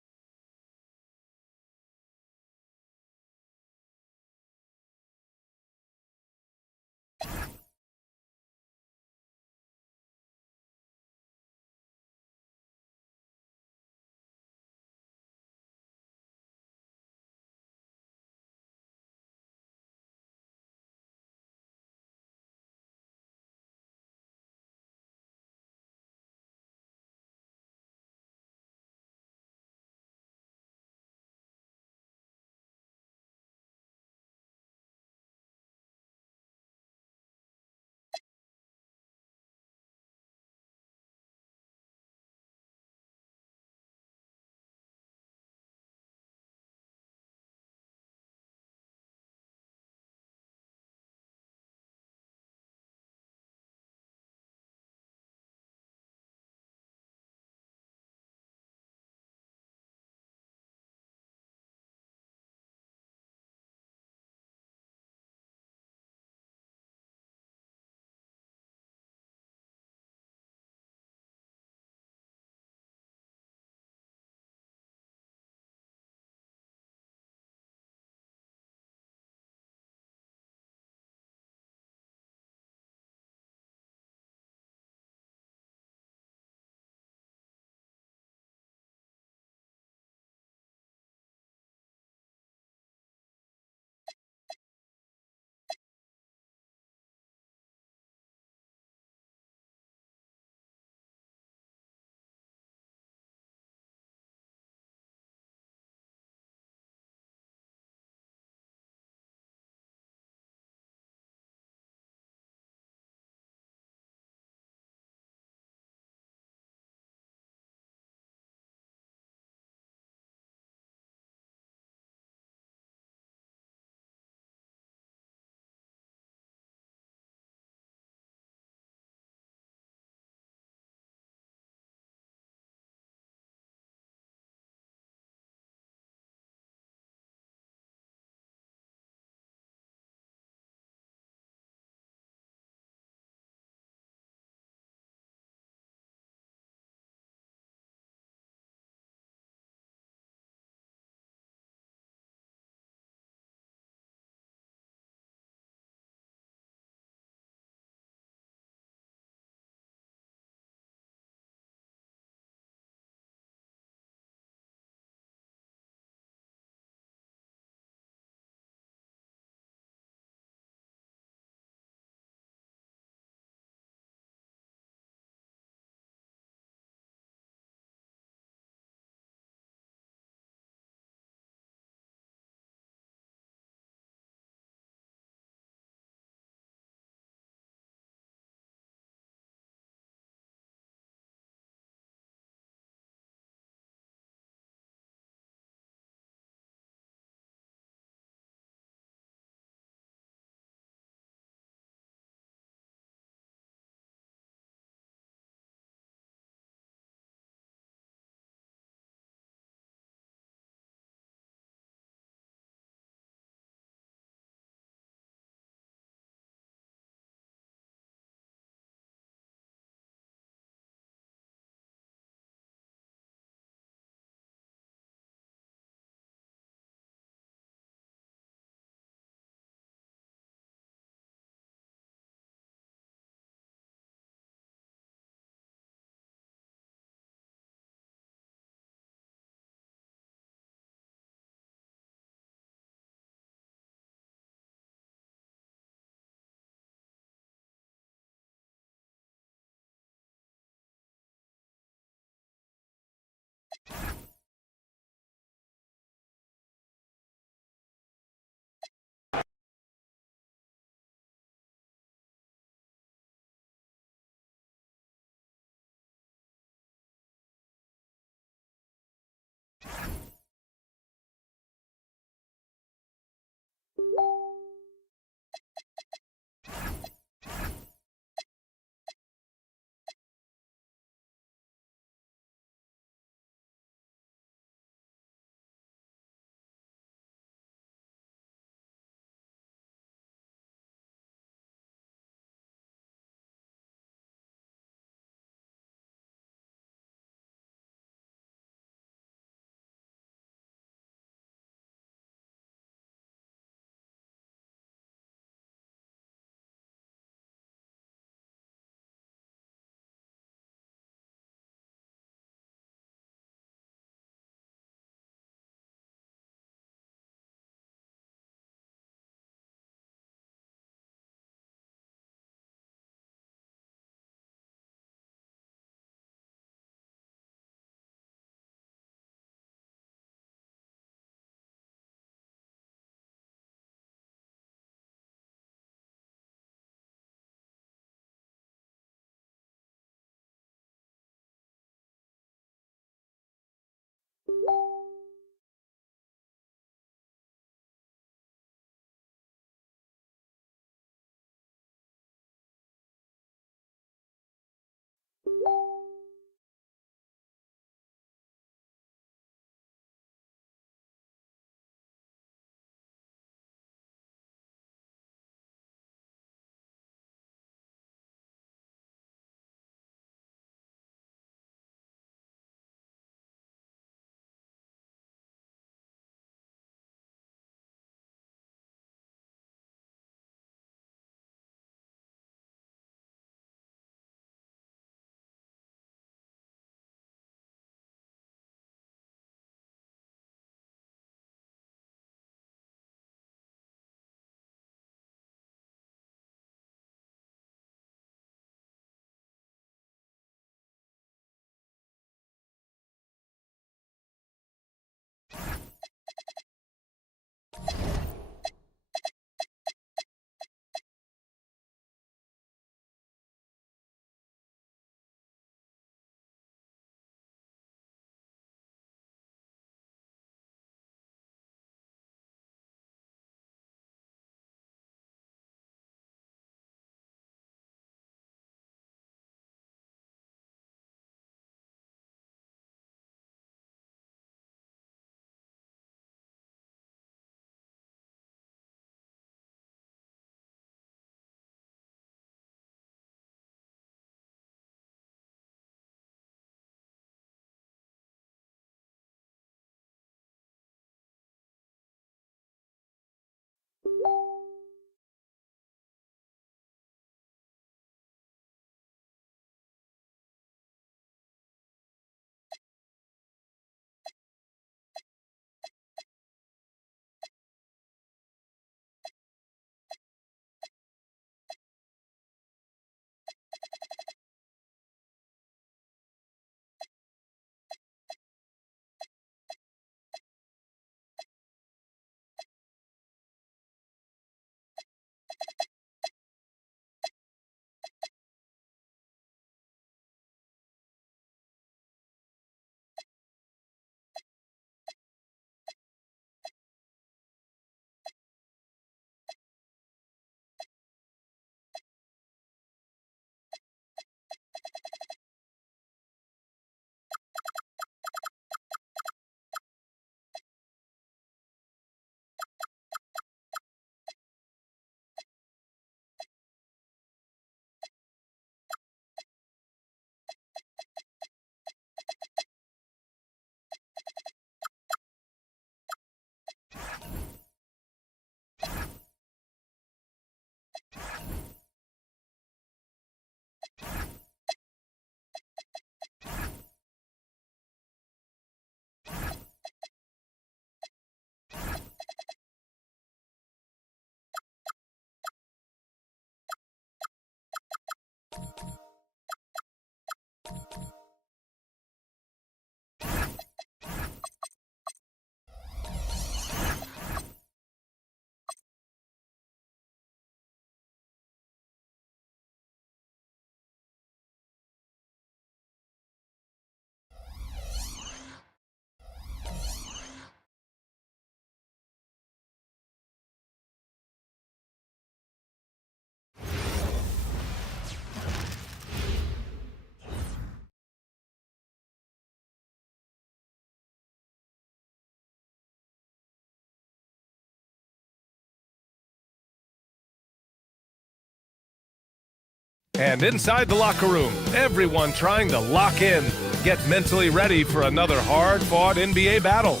And inside the locker room, everyone trying to lock in, get mentally ready for another hard-fought NBA battle.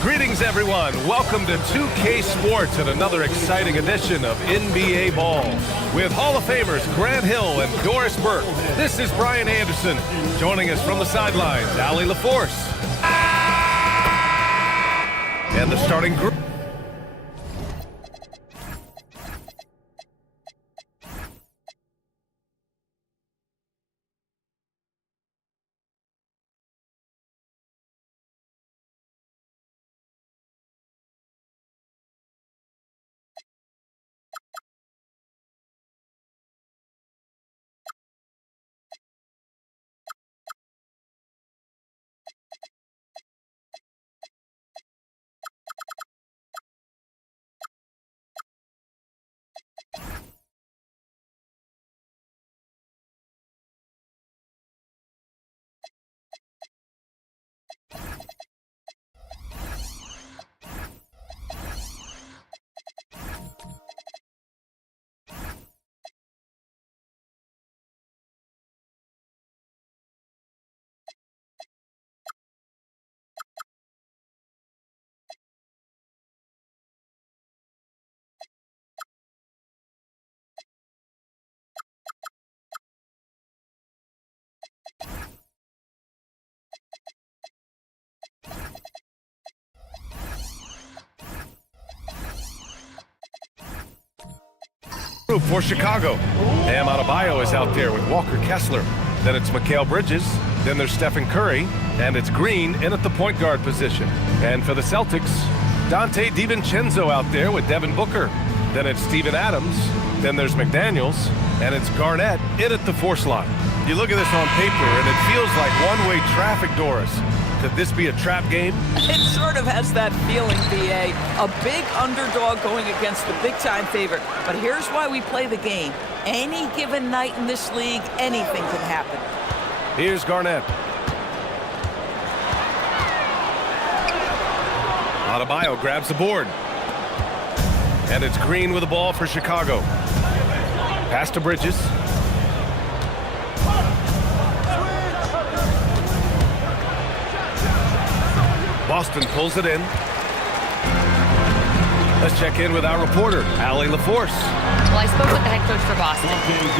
Greetings, everyone. Welcome to 2K Sports and another exciting edition of NBA Ball. With Hall of Famers Grant Hill and Doris Burke, this is Brian Anderson. Joining us from the sidelines, Allie LaForce. And the starting group. For Chicago, Bam Adebayo is out there with Walker Kessler. Then it's Mikal Bridges. Then there's Stephen Curry. And it's Green in at the point guard position. And for the Celtics, Dante DiVincenzo out there with Devin Booker. Then it's Steven Adams. Then there's McDaniels. And it's Garnett in at the 4 slot. You look at this on paper, and it feels like one-way traffic, Doris. Could this be a trap game? It sort of has that feeling, B.A. A big underdog going against the big-time favorite. But here's why we play the game. Any given night in this league, anything can happen. Here's Garnett. Adebayo grabs the board. And it's Green with the ball for Chicago. Pass to Bridges. Boston pulls it in. Let's check in with our reporter, Allie LaForce. Well, I spoke with the head coach for Boston.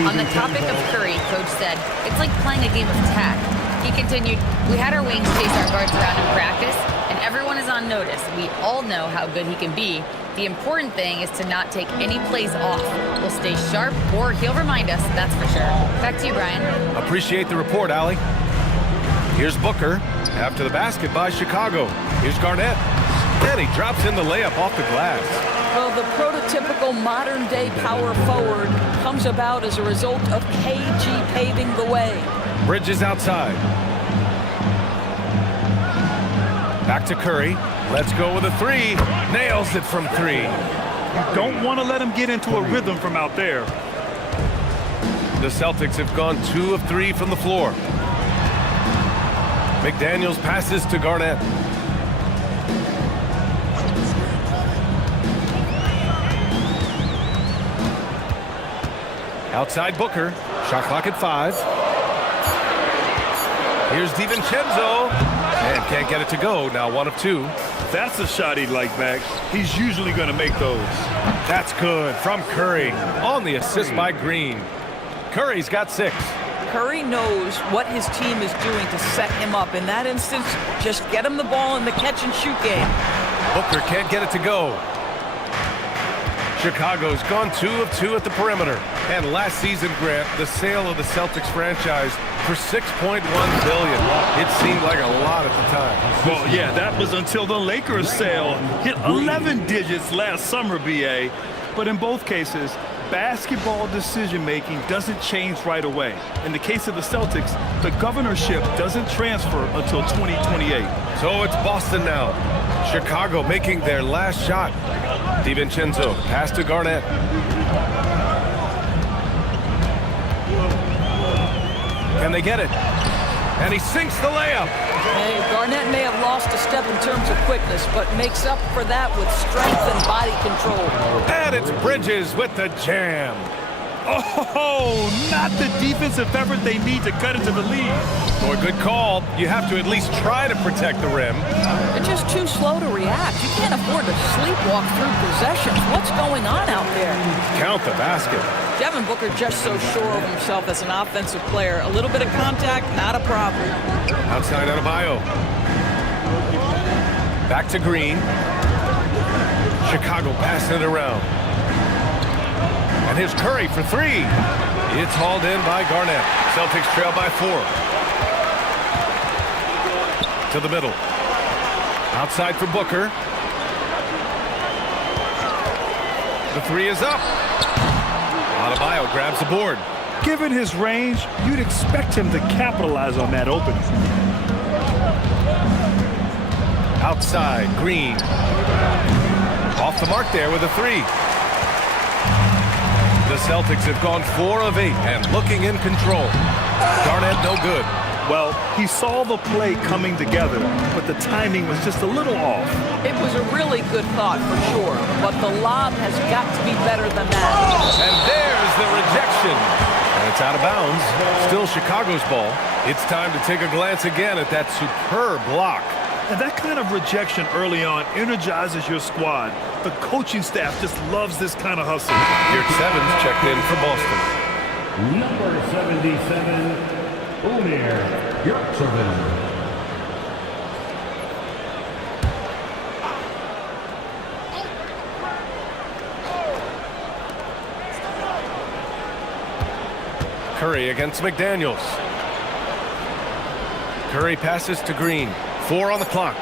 On the topic of Curry, coach said, it's like playing a game of tag. He continued, we had our wings chase our guards around in practice, and everyone is on notice. We all know how good he can be. The important thing is to not take any plays off. We'll stay sharp, or he'll remind us, that's for sure. Back to you, Brian. Appreciate the report, Allie. Here's Booker after the basket by Chicago. Here's Garnett. And he drops in the layup off the glass. Well, the prototypical modern-day power forward comes about as a result of KG paving the way. Bridges outside. Back to Curry. Let's go with a 3. Nails it from 3. You don't want to let him get into a rhythm from out there. The Celtics have gone 2 of 3 from the floor. McDaniels passes to Garnett. Outside Booker. Shot clock at 5. Here's DiVincenzo. And can't get it to go. Now 1 of 2. That's a shot he'd like back. He's usually going to make those. That's good from Curry on the assist by Green. Curry's got 6. Curry knows what his team is doing to set him up. In that instance, just get him the ball in the catch-and-shoot game. Booker can't get it to go. Chicago's gone 2 of 2 at the perimeter. And last season, Grant, the sale of the Celtics franchise for $6.1 billion. It seemed like a lot at the time. Well, yeah, that was until the Lakers sale hit 11 digits last summer, BA. But in both cases, basketball decision-making doesn't change right away. In the case of the Celtics, the governorship doesn't transfer until 2028. So it's Boston now. Chicago making their last shot. DiVincenzo, pass to Garnett. Can they get it? And he sinks the layup. Hey, Garnett may have lost a step in terms of quickness, but makes up for that with strength and body control. And it's Bridges with the jam. Oh, not the defensive effort they need to cut into the lead. Boy, good call. You have to at least try to protect the rim. They're just too slow to react. You can't afford to sleepwalk through possessions. What's going on out there? Count the basket. Devin Booker just so sure of himself as an offensive player. A little bit of contact, not a problem. Outside Adebayo. Back to Green. Chicago passing it around. And here's Curry for 3. It's hauled in by Garnett. Celtics trail by 4. To the middle. Outside for Booker. The 3 is up. Adebayo grabs the board. Given his range, you'd expect him to capitalize on that opening. Outside, Green. Off the mark there with a 3. The Celtics have gone 4 of 8 and looking in control. Garnett no good. Well, he saw the play coming together, but the timing was just a little off. It was a really good thought for sure, but the lob has got to be better than that. And there's the rejection. And it's out of bounds. Still Chicago's ball. It's time to take a glance again at that superb block. And that kind of rejection early on energizes your squad. The coaching staff just loves this kind of hustle. Yurt 7's checked in for Boston. Number 77, Omer Yurtseven. Curry against McDaniels. Curry passes to Green. 4 on the clock.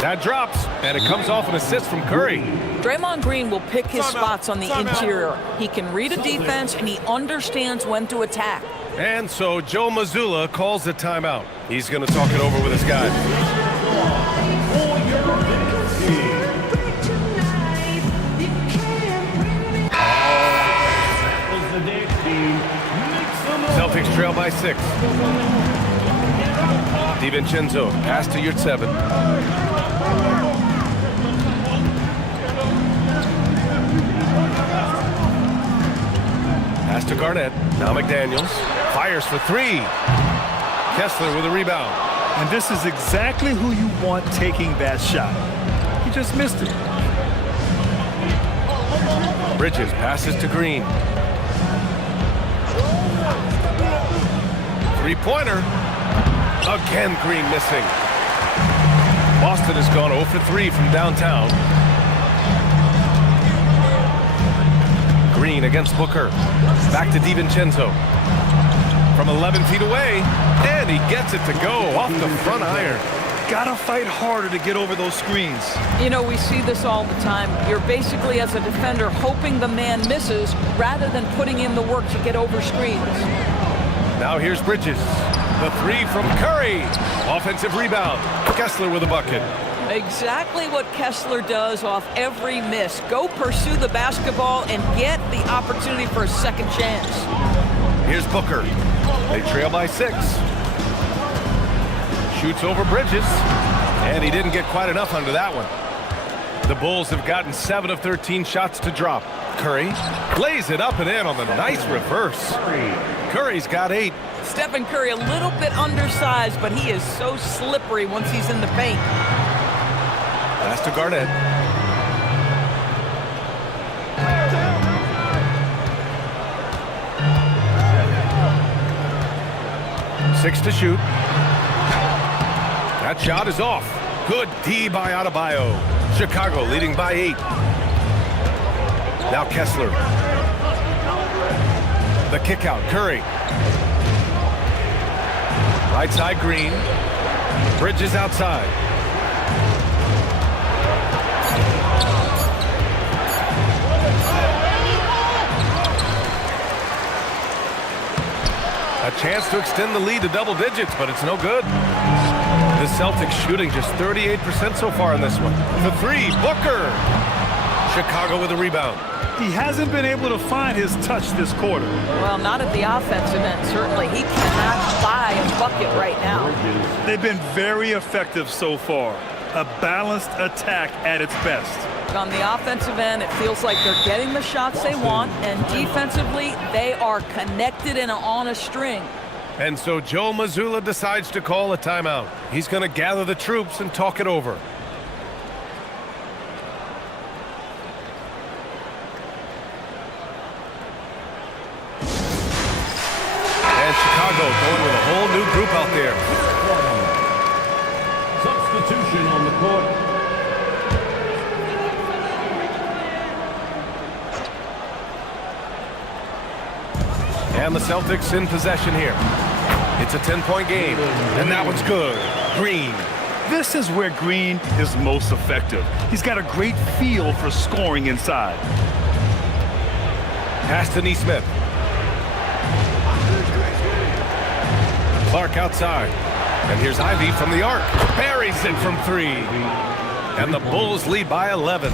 That drops, and it comes off an assist from Curry. Draymond Green will pick his spots on the interior. He can read a defense, and he understands when to attack. And so Joe Mazzulla calls the timeout. He's going to talk it over with his guys. Celtics trail by 6. DiVincenzo, pass to Yurt 7. Pass to Garnett. Now McDaniels. Fires for 3. Kessler with a rebound. And this is exactly who you want taking that shot. He just missed it. Bridges passes to Green. 3-pointer. Again, Green missing. Boston has gone 0 for 3 from downtown. Green against Booker. Back to DiVincenzo. From 11 feet away, and he gets it to go off the front iron. Gotta fight harder to get over those screens. You know, we see this all the time. You're basically, as a defender, hoping the man misses rather than putting in the work to get over screens. Now here's Bridges. The 3 from Curry. Offensive rebound. Kessler with a bucket. Exactly what Kessler does off every miss. Go pursue the basketball and get the opportunity for a second chance. Here's Booker. They trail by 6. Shoots over Bridges. And he didn't get quite enough under that one. The Bulls have gotten 7 of 13 shots to drop. Curry lays it up and in on the nice reverse. Curry's got 8. Stephen Curry a little bit undersized, but he is so slippery once he's in the paint. Pass to Garnett. 6 to shoot. That shot is off. Good D by Adebayo. Chicago leading by 8. Now Kessler. The kick out. Curry. Right side Green. Bridges outside. A chance to extend the lead to double digits, but it's no good. The Celtics shooting just 38% so far in this one. The three, Booker. Chicago with a rebound. He hasn't been able to find his touch this quarter. Well, not at the offensive end, certainly. He cannot buy a bucket right now. They've been very effective so far. A balanced attack at its best. On the offensive end, it feels like they're getting the shots they want, and defensively, they are connected and on a string. And so Joe Mazzulla decides to call a timeout. He's going to gather the troops and talk it over. And Chicago going with a whole new group out there. Substitution on the court. And the Celtics in possession here. It's a 10-point game, and that one's good. Green. This is where Green is most effective. He's got a great feel for scoring inside. Pass to Nesmith. Clark outside. And here's Ivy from the arc. Buries it from 3. And the Bulls lead by 11.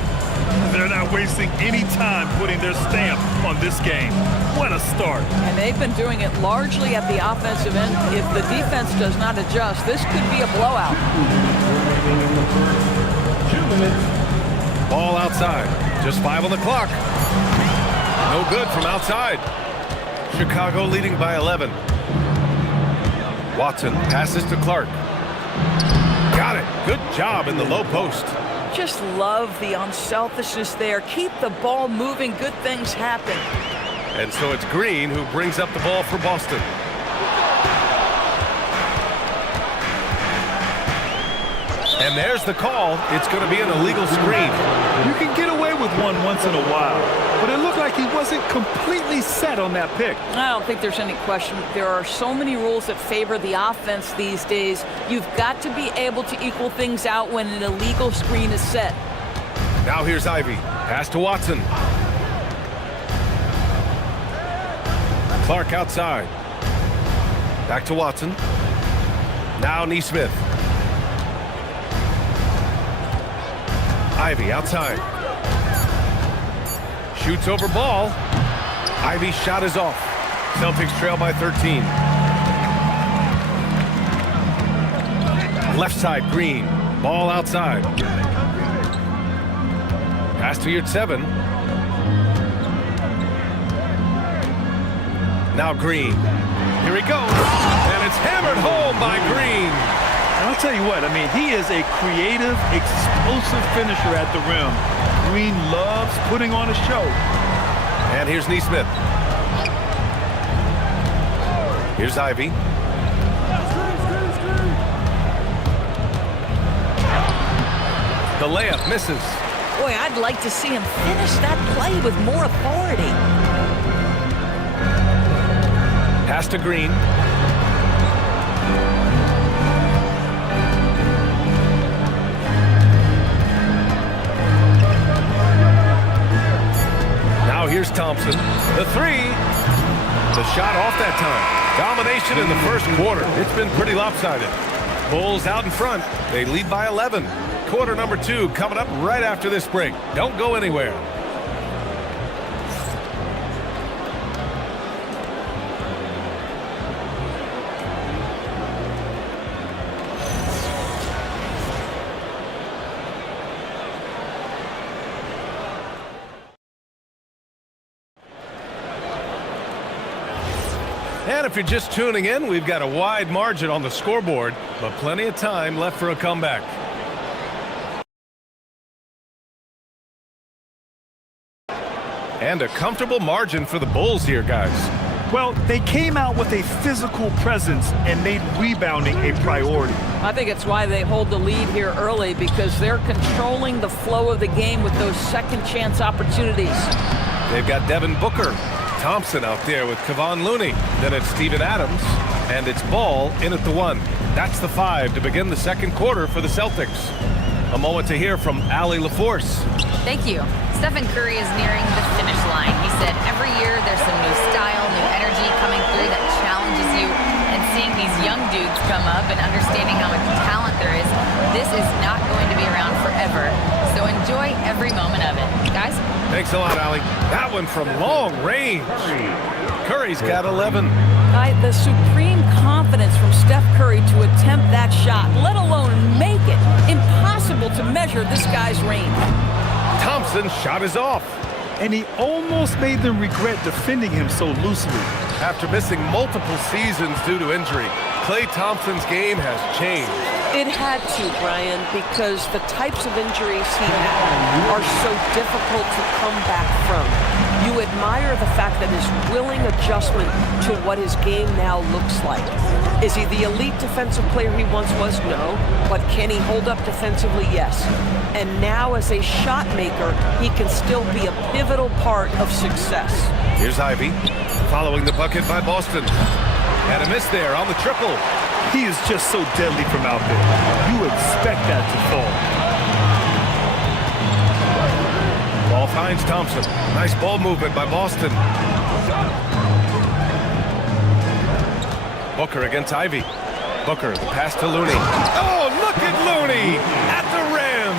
They're not wasting any time putting their stamp on this game. What a start. And they've been doing it largely at the offensive end. If the defense does not adjust, this could be a blowout. 2 minutes. Ball outside. Just 5 on the clock. No good from outside. Chicago leading by 11. Watson passes to Clark. Got it. Good job in the low post. Just love the unselfishness there. Keep the ball moving. Good things happen. And so it's Green who brings up the ball for Boston. And there's the call. It's going to be an illegal screen. You can get away with one once in a while, but it looked like he wasn't completely set on that pick. I don't think there's any question. There are so many rules that favor the offense these days. You've got to be able to equal things out when an illegal screen is set. Now here's Ivy. Pass to Watson. Clark outside. Back to Watson. Now Nesmith. Ivy outside. Shoots over ball. Ivy's shot is off. Celtics trail by 13. Left side, Green. Ball outside. Pass to your 7. Now Green. Here he goes. And it's hammered home by Green. And I'll tell you what, I mean, he is a creative, explosive finisher at the rim. Green loves putting on a show. And here's Nesmith. Here's Ivy. The layup misses. Boy, I'd like to see him finish that play with more authority. Pass to Green. Now here's Thompson. The 3. The shot off that time. Domination in the first quarter. It's been pretty lopsided. Bulls out in front. They lead by 11. Quarter number 2 coming up right after this break. Don't go anywhere. And if you're just tuning in, we've got a wide margin on the scoreboard, but plenty of time left for a comeback. And a comfortable margin for the Bulls here, guys. Well, they came out with a physical presence and made rebounding a priority. I think it's why they hold the lead here early, because they're controlling the flow of the game with those second chance opportunities. They've got Devin Booker. Thompson out there with Kevon Looney. Then it's Steven Adams. And it's Ball in at the 1. That's the 5 to begin the second quarter for the Celtics. A moment to hear from Allie LaForce. Thank you. Stephen Curry is nearing the finish line. He said every year there's some new style, new energy coming through that challenges you. And seeing these young dudes come up and understanding how much talent there is, this is not going to be around forever. So enjoy every moment of it. Guys? Thanks a lot, Allie. That one from long range. Curry's got 11. The supreme confidence from Steph Curry to attempt that shot, let alone make it. Impossible to measure this guy's range. Thompson's shot is off. And he almost made them regret defending him so loosely. After missing multiple seasons due to injury, Klay Thompson's game has changed. It had to, Brian, because the types of injuries he had are so difficult to come back from. You admire the fact that his willing adjustment to what his game now looks like. Is he the elite defensive player he once was? No. But can he hold up defensively? Yes. And now as a shot maker, he can still be a pivotal part of success. Here's Ivy, following the bucket by Boston. And a miss there on the triple. He is just so deadly from out there. You expect that to fall. Ball finds Thompson. Nice ball movement by Boston. Booker against Ivy. Booker, the pass to Looney. Oh, look at Looney at the rim.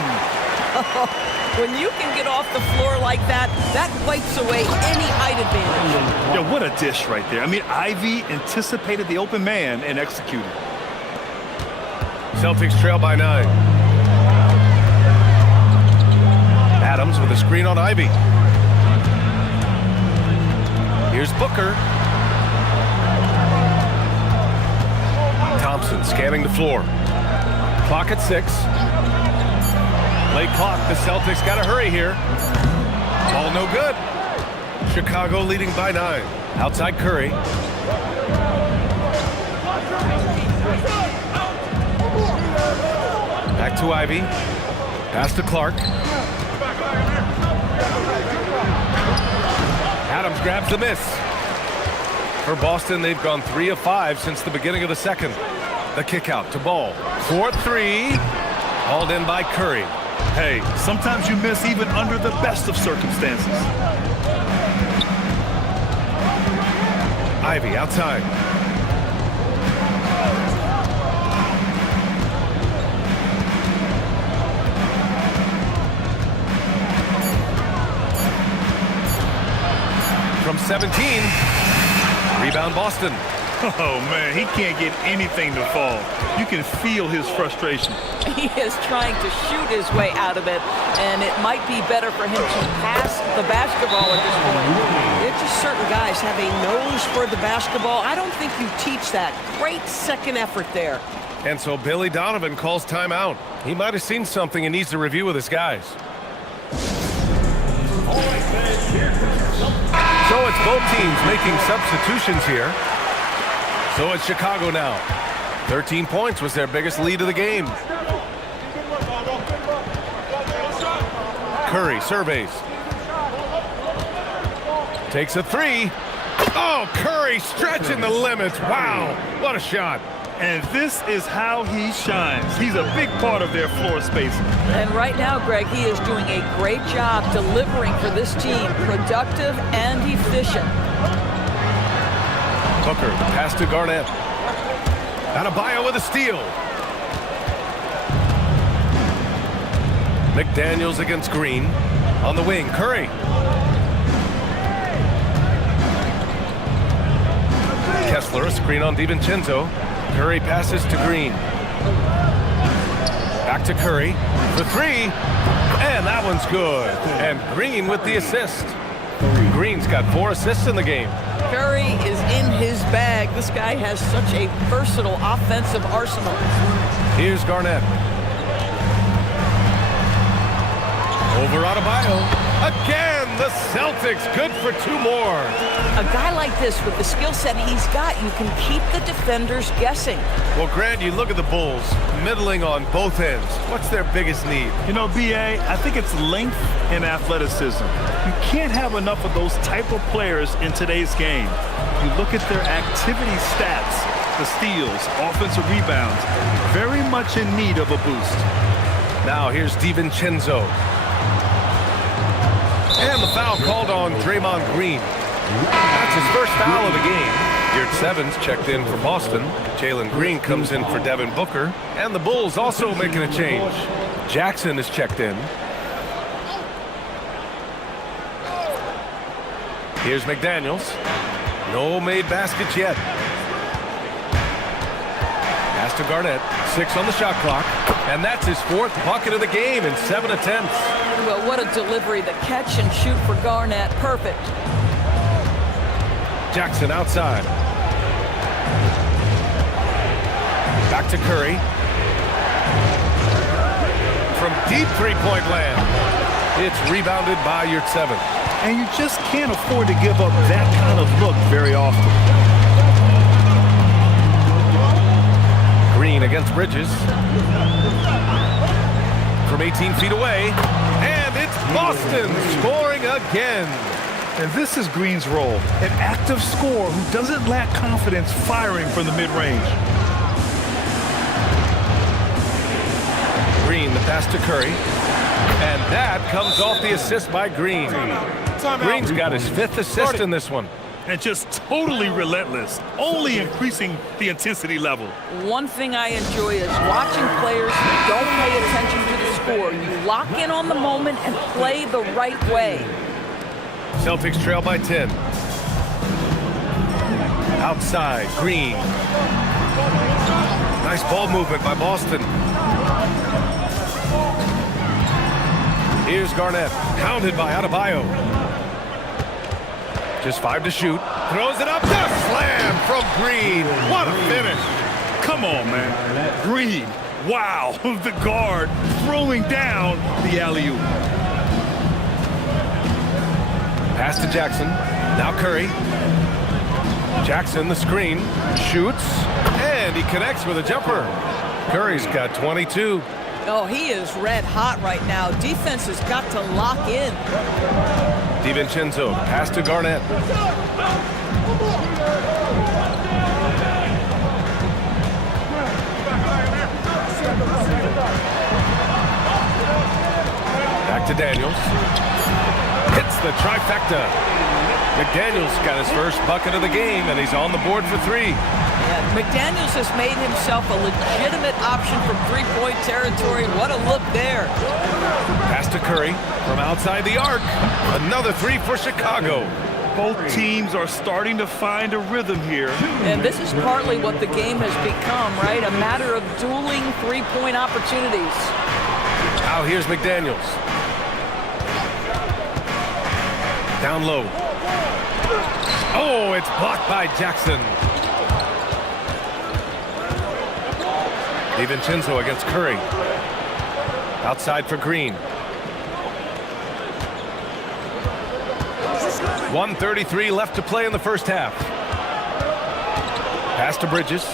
When you can get off the floor like that, that wipes away any height advantage. Yeah, what a dish right there. I mean, Ivy anticipated the open man and executed. Celtics trail by 9. Adams with a screen on Ivy. Here's Booker. Thompson scanning the floor. Clock at 6. Late clock. The Celtics got to hurry here. Ball no good. Chicago leading by 9. Outside Curry. Back to Ivy. Pass to Clark. Adams grabs the miss. For Boston, they've gone 3 of 5 since the beginning of the second. The kick out to Ball. 4-3. Hauled in by Curry. Hey, sometimes you miss even under the best of circumstances. Ivy outside. From 17. Rebound Boston. Oh, man, he can't get anything to fall. You can feel his frustration. He is trying to shoot his way out of it, and it might be better for him to pass the basketball at this point. There's just certain guys have a nose for the basketball. I don't think you teach that. Great second effort there. And so Billy Donovan calls timeout. He might have seen something and needs to review with his guys. So it's both teams making substitutions here. So it's Chicago now. 13 points was their biggest lead of the game. Curry surveys. Takes a 3. Oh, Curry stretching the limits. Wow, what a shot. And this is how he shines. He's a big part of their floor spacing. And right now, Greg, he is doing a great job delivering for this team, productive and efficient. Booker, the pass to Garnett. Adebayo with a steal. McDaniels against Green. On the wing, Curry. Kessler, a screen on DiVincenzo. Curry passes to Green. Back to Curry for 3. And that one's good. And Green with the assist. Green's got 4 assists in the game. Curry is in his bag. This guy has such a versatile offensive arsenal. Here's Garnett. Over Adebayo. Again, the Celtics good for 2 more. A guy like this, with the skill set he's got, you can keep the defenders guessing. Well, Grant, you look at the Bulls, middling on both ends. What's their biggest need? You know, B.A., I think it's length and athleticism. You can't have enough of those type of players in today's game. You look at their activity stats, the steals, offensive rebounds, very much in need of a boost. Now here's DiVincenzo. And the foul called on Draymond Green. That's his first foul of the game. Yurt Sevens checked in for Boston. Jalen Green comes in for Devin Booker. And the Bulls also making a change. Jackson is checked in. Here's McDaniels. No made baskets yet. Pass to Garnett. 6 on the shot clock. And that's his 4th bucket of the game in 7 attempts. Well, what a delivery. The catch and shoot for Garnett. Perfect. Jackson outside. Back to Curry. From deep three-point land. It's rebounded by Yurt Seven. And you just can't afford to give up that kind of look very often. Green against Bridges. From 18 feet away. And it's Boston scoring again. And this is Green's role, an active scorer who doesn't lack confidence firing from the mid-range. Green, the pass to Curry. And that comes off the assist by Green. Green's got his 5th assist in this one. And just totally relentless, only increasing the intensity level. One thing I enjoy is watching players who don't pay attention to the score. You lock in on the moment and play the right way. Celtics trail by 10. Outside, Green. Nice ball movement by Boston. Here's Garnett, hounded by Adebayo. Just 5 to shoot. Throws it up. The slam from Green. What a finish. Come on, man. Green. Wow. The guard throwing down the alley-oop. Pass to Jackson. Now Curry. Jackson, the screen. Shoots. And he connects with a jumper. Curry's got 22. Oh, he is red hot right now. Defense has got to lock in. DiVincenzo, pass to Garnett. Back to Daniels. Hits the trifecta. McDaniels got his first bucket of the game, and he's on the board for 3. Yeah, McDaniels has made himself a legitimate option from three-point territory. What a look there. Pass to Curry from outside the arc. Another 3 for Chicago. Both teams are starting to find a rhythm here. And this is partly what the game has become, right? A matter of dueling three-point opportunities. Now here's McDaniels. Down low. Oh, it's blocked by Jackson. DiVincenzo against Curry. Outside for Green. 1:33 left to play in the first half. Pass to Bridges.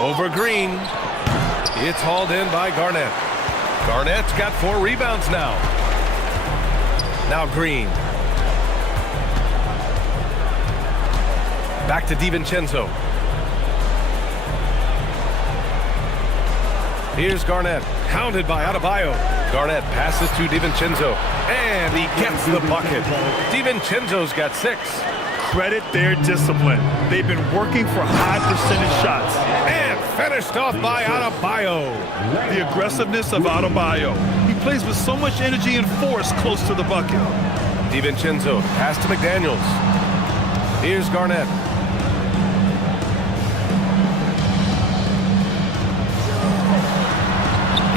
Over Green. It's hauled in by Garnett. Garnett's got 4 rebounds now. Now Green. Back to DiVincenzo. Here's Garnett, hounded by Adebayo. Garnett passes to DiVincenzo, and he gets the bucket. DiVincenzo's got 6. Credit their discipline. They've been working for high percentage shots. And finished off by Adebayo. The aggressiveness of Adebayo. He plays with so much energy and force close to the bucket. DiVincenzo, pass to McDaniels. Here's Garnett.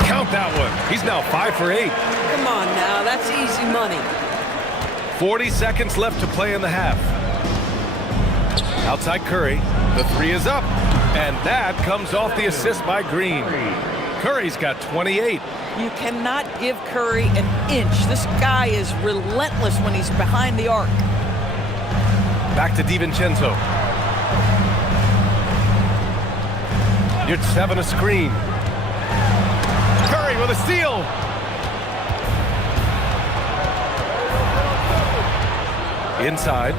Count that one. He's now 5 for 8. Come on now, that's easy money. 40 seconds left to play in the half. Outside Curry. The three is up. And that comes off the assist by Green. Curry's got 28. You cannot give Curry an inch. This guy is relentless when he's behind the arc. Back to DiVincenzo. Yurtseven a screen. Curry with a steal. Inside.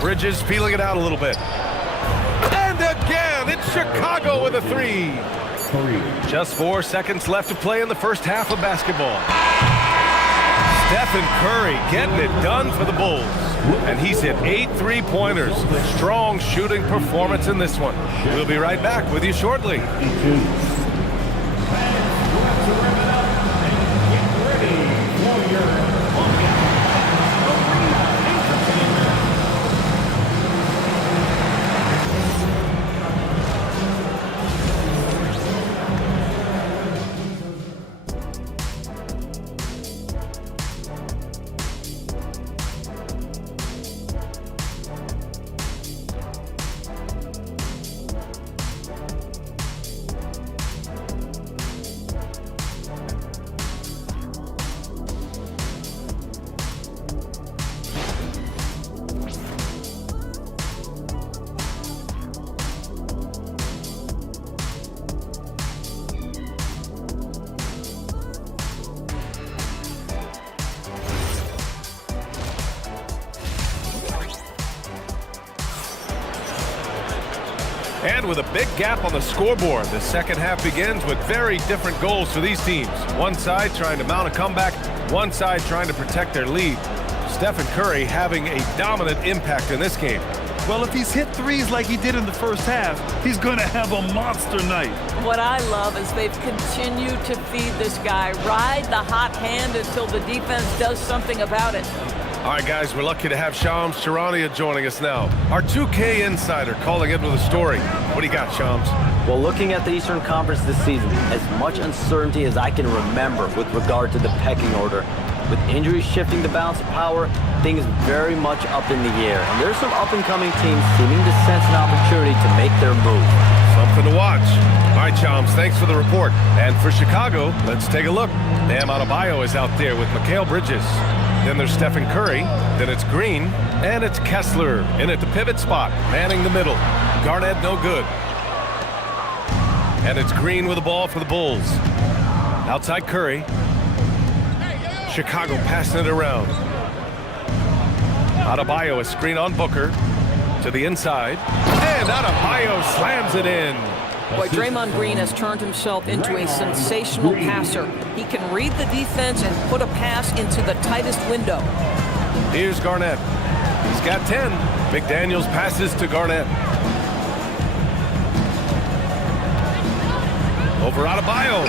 Bridges feeling it out a little bit. And again, it's Chicago with a three. Just 4 seconds left to play in the first half of basketball. Stephen Curry getting it done for the Bulls. And he's hit 8 3-pointers. Strong shooting performance in this one. We'll be right back with you shortly. And with a big gap on the scoreboard, the second half begins with very different goals for these teams. One side trying to mount a comeback, one side trying to protect their lead. Stephen Curry having a dominant impact in this game. Well, if he's hit threes like he did in the first half, he's going to have a monster night. What I love is they've continued to feed this guy. Ride the hot hand until the defense does something about it. All right, guys, we're lucky to have Shams Charania joining us now. Our 2K insider calling in with a story. What do you got, Shams? Well, looking at the Eastern Conference this season, as much uncertainty as I can remember with regard to the pecking order. With injuries shifting the balance of power, things very much up in the air. And there's some up-and-coming teams seeming to sense an opportunity to make their move. Something to watch. All right, Shams, thanks for the report. And for Chicago, let's take a look. Bam Adebayo is out there with Mikal Bridges. Then there's Stephen Curry, then it's Green, and it's Kessler in at the pivot spot, manning the middle. Garnett no good. And it's Green with the ball for the Bulls. Outside Curry. Chicago passing it around. Adebayo a screen on Booker to the inside. And Adebayo slams it in. Boy, Draymond Green has turned himself into a sensational passer. He can read the defense and put a pass into the tightest window. Here's Garnett. He's got 10. McDaniels passes to Garnett. Over Adebayo.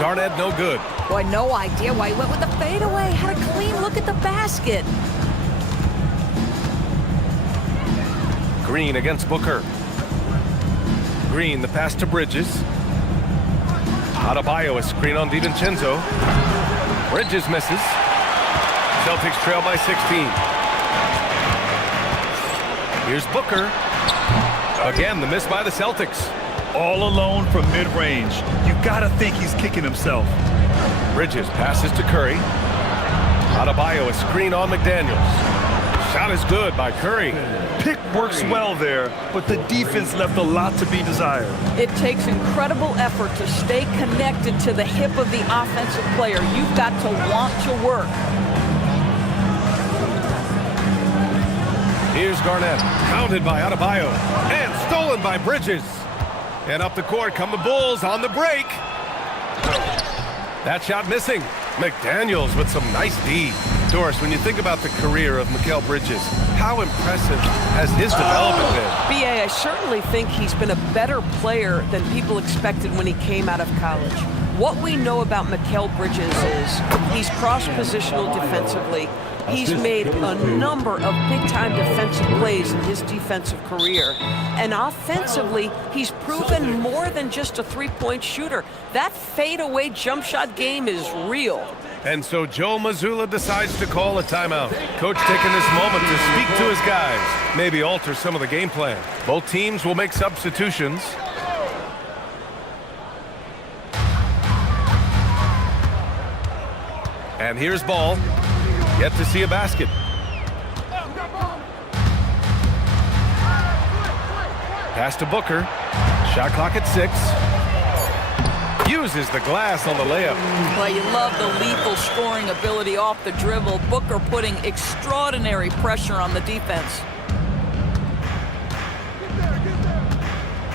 Garnett no good. Boy, no idea why he went with the fadeaway. Had a clean look at the basket. Green against Booker. Green, the pass to Bridges. Adebayo, a screen on DiVincenzo. Bridges misses. Celtics trail by 16. Here's Booker. Again, the miss by the Celtics. All alone from mid-range. You got to think he's kicking himself. Bridges passes to Curry. Adebayo, a screen on McDaniels. Shot is good by Curry. Pick works well there, but the defense left a lot to be desired. It takes incredible effort to stay connected to the hip of the offensive player. You've got to want to work. Here's Garnett, pounded by Adebayo, and stolen by Bridges. And up the court come the Bulls on the break. That shot missing. McDaniels with some nice D. Doris, when you think about the career of Mikal Bridges, how impressive has his development been? B.A., I certainly think he's been a better player than people expected when he came out of college. What we know about Mikal Bridges is he's cross-positional defensively. He's made a number of big-time defensive plays in his defensive career. And offensively, he's proven more than just a three-point shooter. That fadeaway jump shot game is real. And so Joe Mazzulla decides to call a timeout. Coach taking this moment to speak to his guys, maybe alter some of the game plan. Both teams will make substitutions. And here's Ball. Yet to see a basket. Pass to Booker. Shot clock at 6. Uses the glass on the layup. Well, you love the lethal scoring ability off the dribble. Booker putting extraordinary pressure on the defense.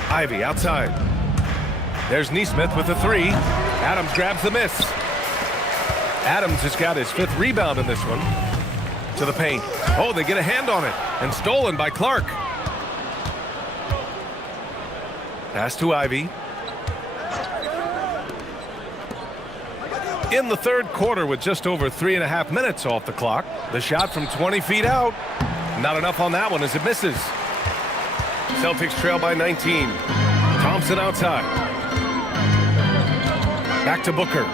Ivy outside. There's Neesmith with a 3. Adams grabs the miss. Adams has got his 5th rebound in this one. To the paint. Oh, they get a hand on it. And stolen by Clark. Pass to Ivy. In the 3rd quarter with just over 3.5 minutes off the clock. The shot from 20 feet out. Not enough on that one as it misses. Celtics trail by 19. Thompson outside. Back to Booker.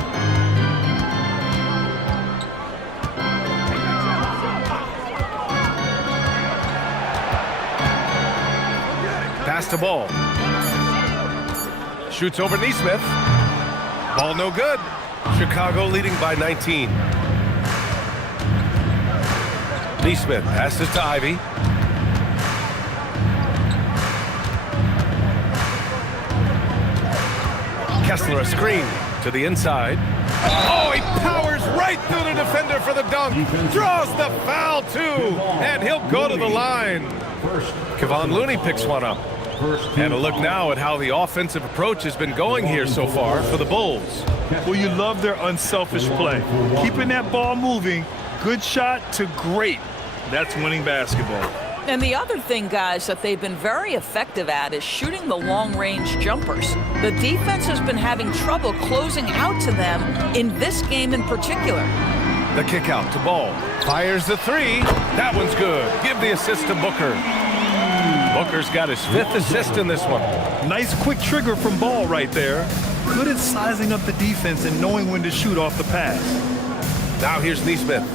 Pass to Ball. Shoots over Neesmith. Ball no good. Chicago leading by 19. Neesmith passes to Ivy. Kessler a screen to the inside. Oh, he powers right through the defender for the dunk. Draws the foul too. And he'll go to the line. Kevon Looney picks one up. And a look now at how the offensive approach has been going here so far for the Bulls. Well, you love their unselfish play. Keeping that ball moving, good shot to great. That's winning basketball. And the other thing, guys, that they've been very effective at is shooting the long-range jumpers. The defense has been having trouble closing out to them in this game in particular. The kick out to Ball. Fires the 3. That one's good. Give the assist to Booker. Booker's got his 5th assist in this one. Nice quick trigger from Ball right there. Good at sizing up the defense and knowing when to shoot off the pass. Now here's Neesmith.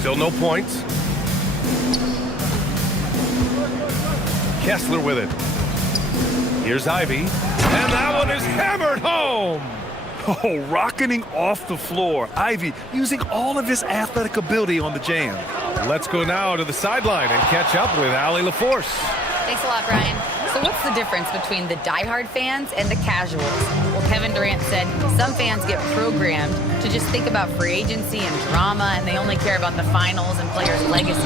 Still no points. Kessler with it. Here's Ivy. And that one is hammered home. Oh, rocketing off the floor. Ivy using all of his athletic ability on the jam. Let's go now to the sideline and catch up with Allie LaForce. Thanks a lot, Brian. So what's the difference between the diehard fans and the casuals? Well, Kevin Durant said some fans get programmed to just think about free agency and drama, and they only care about the finals and players' legacies.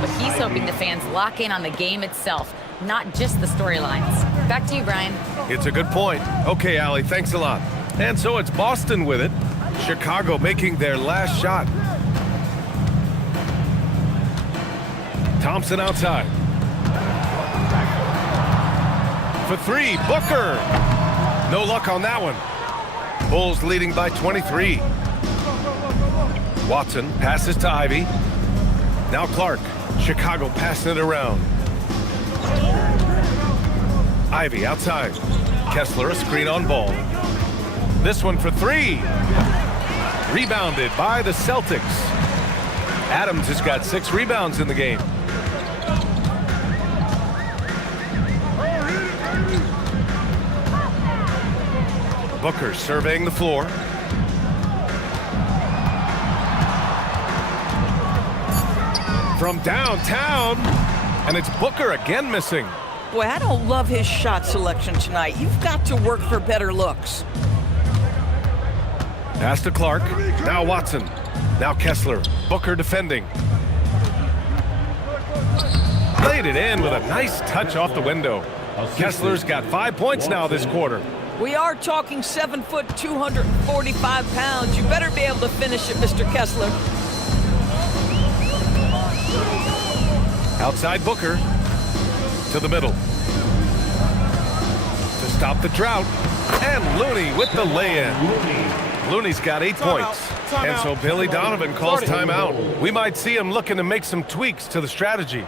But he's hoping the fans lock in on the game itself, not just the storylines. Back to you, Brian. It's a good point. Okay, Allie, thanks a lot. And so it's Boston with it. Chicago making their last shot. Thompson outside. For 3, Booker. No luck on that one. Bulls leading by 23. Watson passes to Ivy. Now Clark. Chicago passing it around. Ivy outside. Kessler a screen on Ball. This one for 3. Rebounded by the Celtics. Adams has got 6 rebounds in the game. Booker surveying the floor. From downtown, and it's Booker again missing. Boy, I don't love his shot selection tonight. You've got to work for better looks. Pass to Clark. Now Watson. Now Kessler. Booker defending. Laid it in with a nice touch off the window. Kessler's got 5 points now this quarter. We are talking 7 foot, 245 pounds. You better be able to finish it, Mr. Kessler. Outside Booker. To the middle. To stop the drought. And Looney with the lay-in. Looney's got 8 points. And so Billy Donovan calls timeout. We might see him looking to make some tweaks to the strategy.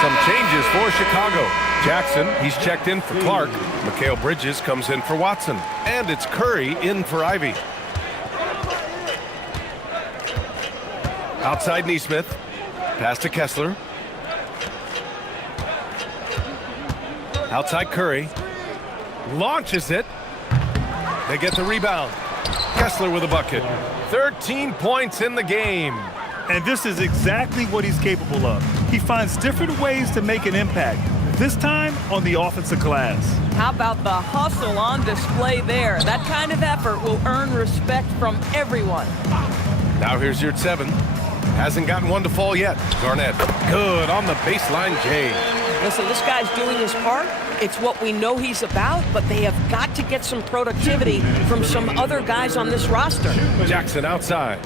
Some changes for Chicago. Jackson, he's checked in for Clark. Mikal Bridges comes in for Watson. And it's Curry in for Ivy. Outside Neesmith. Pass to Kessler. Outside Curry. Launches it. They get the rebound. Kessler with a bucket. 13 points in the game. And this is exactly what he's capable of. He finds different ways to make an impact. This time on the offensive glass. How about the hustle on display there? That kind of effort will earn respect from everyone. Now here's your 7. Hasn't gotten one to fall yet. Garnett, good on the baseline, Jay. Listen, this guy's doing his part. It's what we know he's about, but they have got to get some productivity from some other guys on this roster. Jackson outside.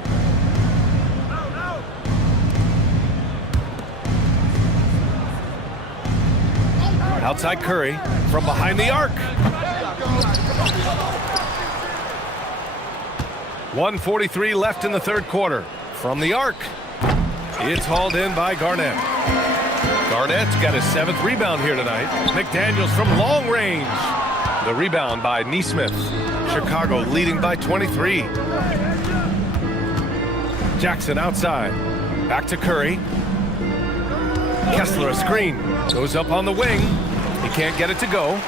Outside Curry from behind the arc. 1:43 left in the third quarter. From the arc. It's hauled in by Garnett. Garnett's got his 7th rebound here tonight. McDaniels from long range. The rebound by Neesmith. Chicago leading by 23. Jackson outside. Back to Curry. Kessler a screen. Goes up on the wing. He can't get it to go.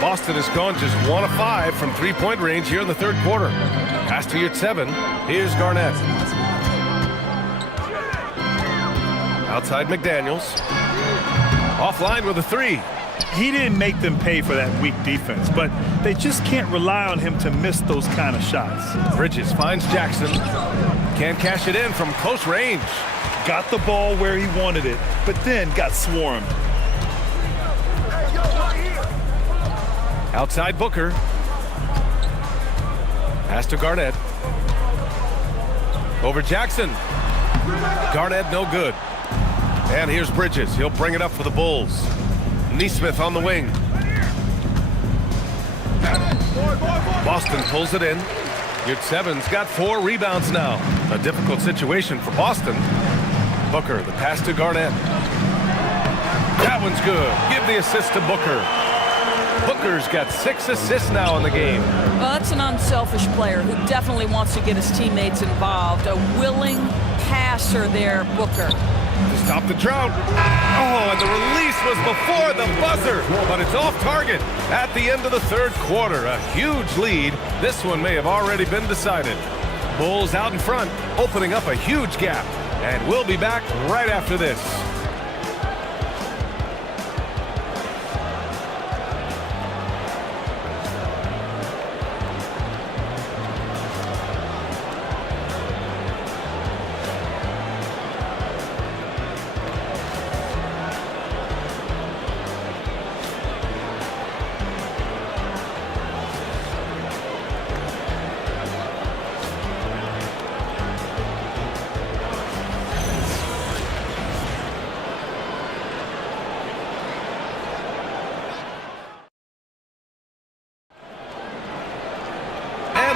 Boston has gone just 1 of 5 from 3-point range here in the third quarter. Pass to your 7. Here's Garnett. Outside McDaniels. Offline with a 3. He didn't make them pay for that weak defense, but they just can't rely on him to miss those kind of shots. Bridges finds Jackson. Can't cash it in from close range. Got the ball where he wanted it, but then got swarmed. Outside Booker. Pass to Garnett. Over Jackson. Garnett no good. And here's Bridges. He'll bring it up for the Bulls. Neesmith on the wing. Boston pulls it in. Your 7's got 4 rebounds now. A difficult situation for Boston. Booker, the pass to Garnett. That one's good. Give the assist to Booker. Booker's got 6 assists now in the game. Well, that's an unselfish player who definitely wants to get his teammates involved. A willing passer there, Booker. To stop the drought. Oh, and the release was before the buzzer, but it's off target at the end of the third quarter. A huge lead. This one may have already been decided. Bulls out in front, opening up a huge gap. And we'll be back right after this.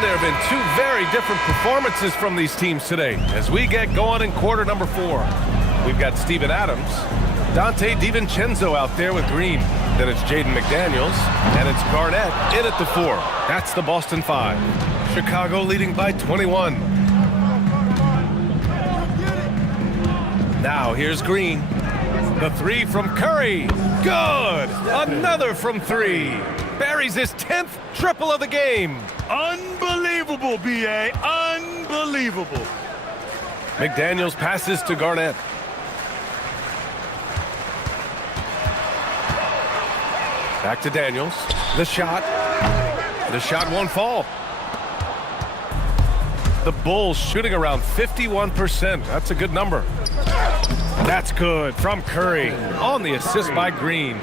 There have been 2 very different performances from these teams today as we get going in quarter number 4. We've got Steven Adams, Dante DiVincenzo out there with Green. Then it's Jaden McDaniels, and it's Garnett in at the 4. That's the Boston 5. Chicago leading by 21. Now here's Green. The 3 from Curry. Good! Another from 3. Buries his 10th triple of the game. Unbelievable, B.A. Unbelievable. McDaniels passes to Garnett. Back to Daniels. The shot. The shot won't fall. The Bulls shooting around 51%. That's a good number. That's good from Curry on the assist by Green.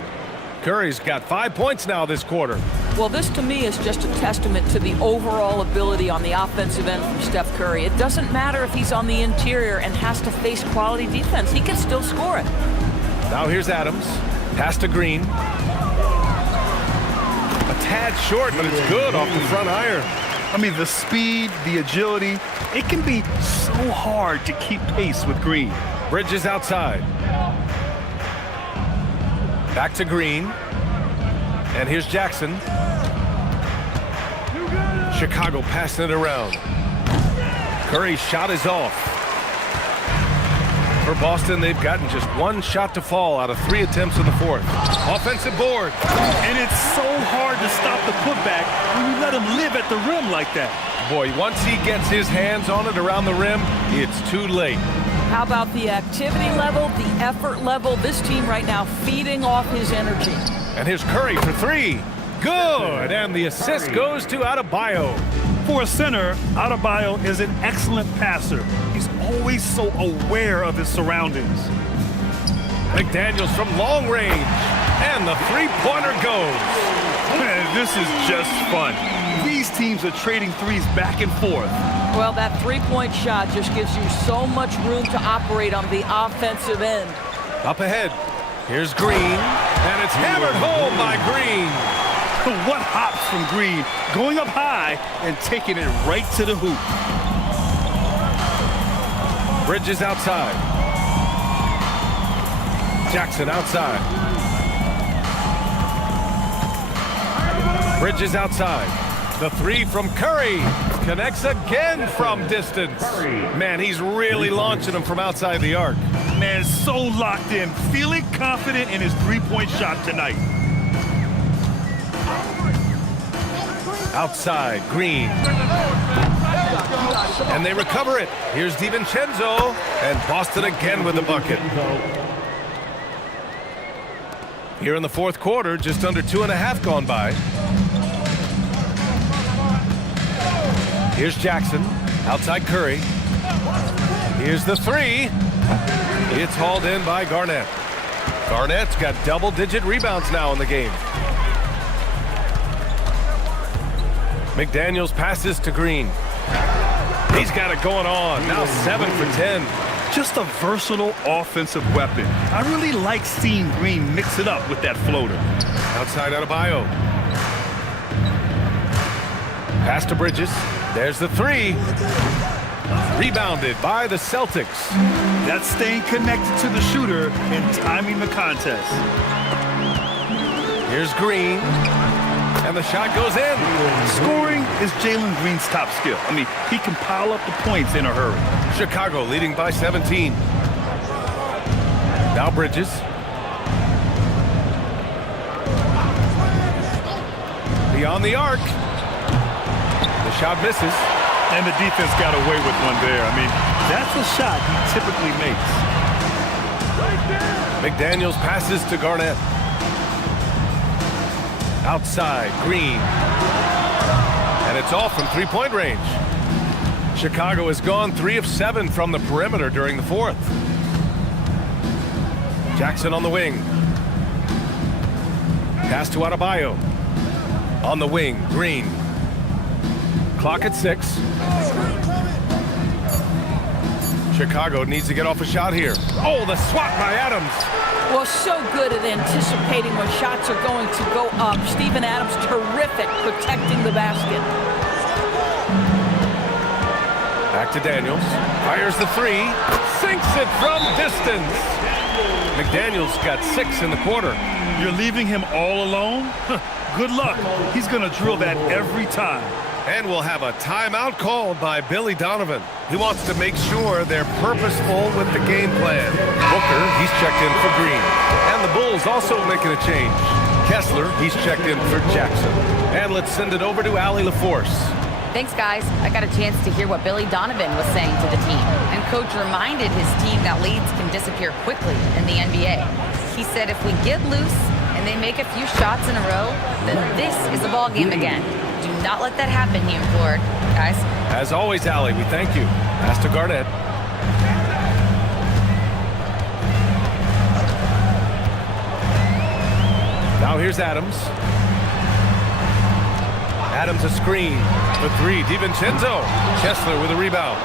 Curry's got 5 points now this quarter. Well, this to me is just a testament to the overall ability on the offensive end from Steph Curry. It doesn't matter if he's on the interior and has to face quality defense. He can still score it. Now here's Adams. Pass to Green. A tad short, but it's good off the front iron. I mean, the speed, the agility, it can be so hard to keep pace with Green. Bridges outside. Back to Green. And here's Jackson. Chicago passing it around. Curry's shot is off. For Boston, they've gotten just one shot to fall out of 3 attempts in the fourth. Offensive board. And it's so hard to stop the putback when you let him live at the rim like that. Boy, once he gets his hands on it around the rim, it's too late. How about the activity level, the effort level? This team right now feeding off his energy. And here's Curry for 3. Good, and the assist goes to Adebayo. For a center, Adebayo is an excellent passer. He's always so aware of his surroundings. McDaniels from long range, and the three-pointer goes. Man, this is just fun. These teams are trading threes back and forth. Well, that three-point shot just gives you so much room to operate on the offensive end. Up ahead, here's Green, and it's hammered home by Green. What hops from Green, going up high and taking it right to the hoop. Bridges outside. Jackson outside. Bridges outside. The 3 from Curry connects again from distance. Man, he's really launching them from outside the arc. Man, so locked in, feeling confident in his three-point shot tonight. Outside, Green. And they recover it. Here's DiVincenzo, and Boston again with the bucket. Here in the fourth quarter, just under 2.5 gone by. Here's Jackson, outside Curry. Here's the 3. It's hauled in by Garnett. Garnett's got double-digit rebounds now in the game. McDaniels passes to Green. He's got it going on. Now 7 for 10. Just a versatile offensive weapon. I really like seeing Green mix it up with that floater. Outside Adebayo. Pass to Bridges. There's the 3. Rebounded by the Celtics. That's staying connected to the shooter and timing the contest. Here's Green. And the shot goes in. Scoring is Jalen Green's top skill. I mean, he can pile up the points in a hurry. Chicago leading by 17. Now Bridges. Beyond the arc. The shot misses. And the defense got away with one there. I mean, that's a shot he typically makes. McDaniels passes to Garnett. Outside, Green. And it's off from three-point range. Chicago has gone 3 of 7 from the perimeter during the fourth. Jackson on the wing. Pass to Adebayo. On the wing, Green. Clock at 6. Chicago needs to get off a shot here. Oh, the swat by Adams. Well, so good at anticipating when shots are going to go up. Steven Adams, terrific protecting the basket. Back to Daniels. Fires the 3. Sinks it from distance. McDaniels got 6 in the quarter. You're leaving him all alone? Good luck. He's going to drill that every time. And we'll have a timeout called by Billy Donovan. He wants to make sure they're purposeful with the game plan. Booker, he's checked in for Green. And the Bulls also making a change. Kessler, he's checked in for Jackson. And let's send it over to Allie LaForce. Thanks, guys. I got a chance to hear what Billy Donovan was saying to the team. And Coach reminded his team that leads can disappear quickly in the NBA. He said if we get loose and they make a few shots in a row, then this is a ball game again. Do not let that happen, he implored. Guys. As always, Allie, we thank you. Pass to Garnett. Now here's Adams. Adams a screen for three. DiVincenzo. Kessler with a rebound.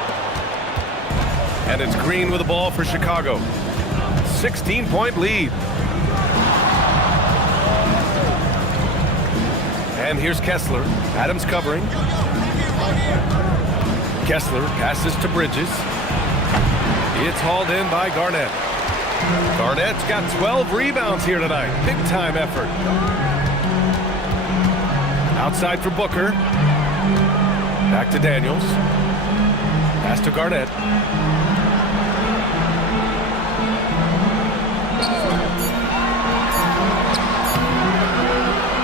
And it's Green with the ball for Chicago. 16-point lead. And here's Kessler. Adams covering. Kessler passes to Bridges. It's hauled in by Garnett. Garnett's got 12 rebounds here tonight. Big time effort. Outside for Booker. Back to Daniels. Pass to Garnett.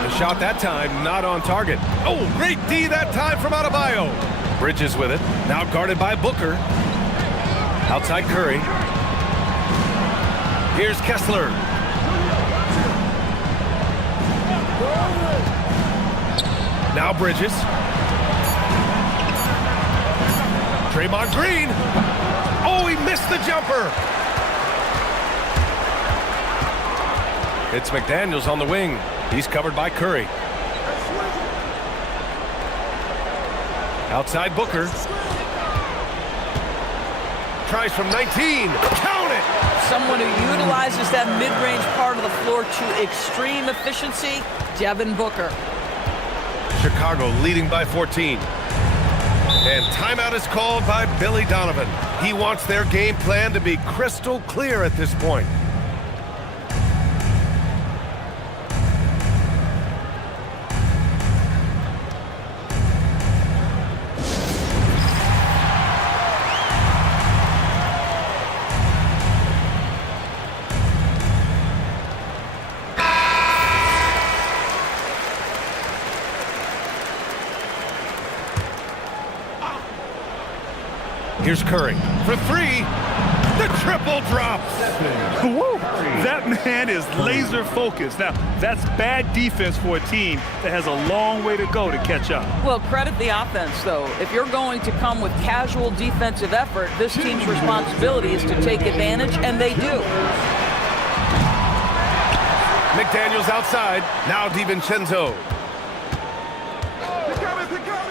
The shot that time not on target. Oh, great D that time from Adebayo. Bridges with it. Now guarded by Booker. Outside Curry. Here's Kessler. Now Bridges. Draymond Green. Oh, he missed the jumper. It's McDaniels on the wing. He's covered by Curry. Outside Booker. Tries from 19. Count it! Someone who utilizes that mid-range part of the floor to extreme efficiency, Devin Booker. Chicago leading by 14. And timeout is called by Billy Donovan. He wants their game plan to be crystal clear at this point. Here's Curry for three. The triple drops. Woo. That man is laser focused. Now, that's bad defense for a team that has a long way to go to catch up. Well, credit the offense, though. If you're going to come with casual defensive effort, this team's responsibility is to take advantage, and they do. McDaniels outside. Now DiVincenzo.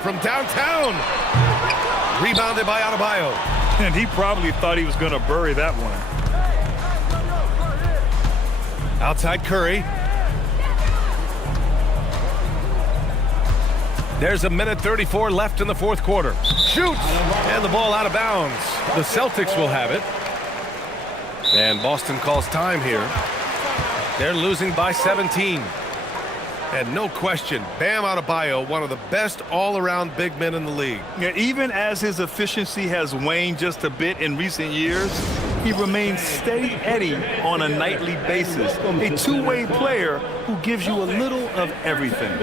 From downtown. Rebounded by Adebayo. And he probably thought he was going to bury that one. Outside Curry. There's a minute 34 left in the fourth quarter. Shoots! And the ball out of bounds. The Celtics will have it. And Boston calls time here. They're losing by 17. And no question, Bam Adebayo, one of the best all-around big men in the league. Yeah, even as his efficiency has waned just a bit in recent years, he remains steady Eddie on a nightly basis. A two-way player who gives you a little of everything.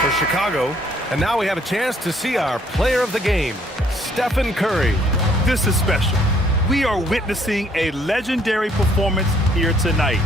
For Chicago, and now we have a chance to see our player of the game, Stephen Curry. This is special. We are witnessing a legendary performance here tonight.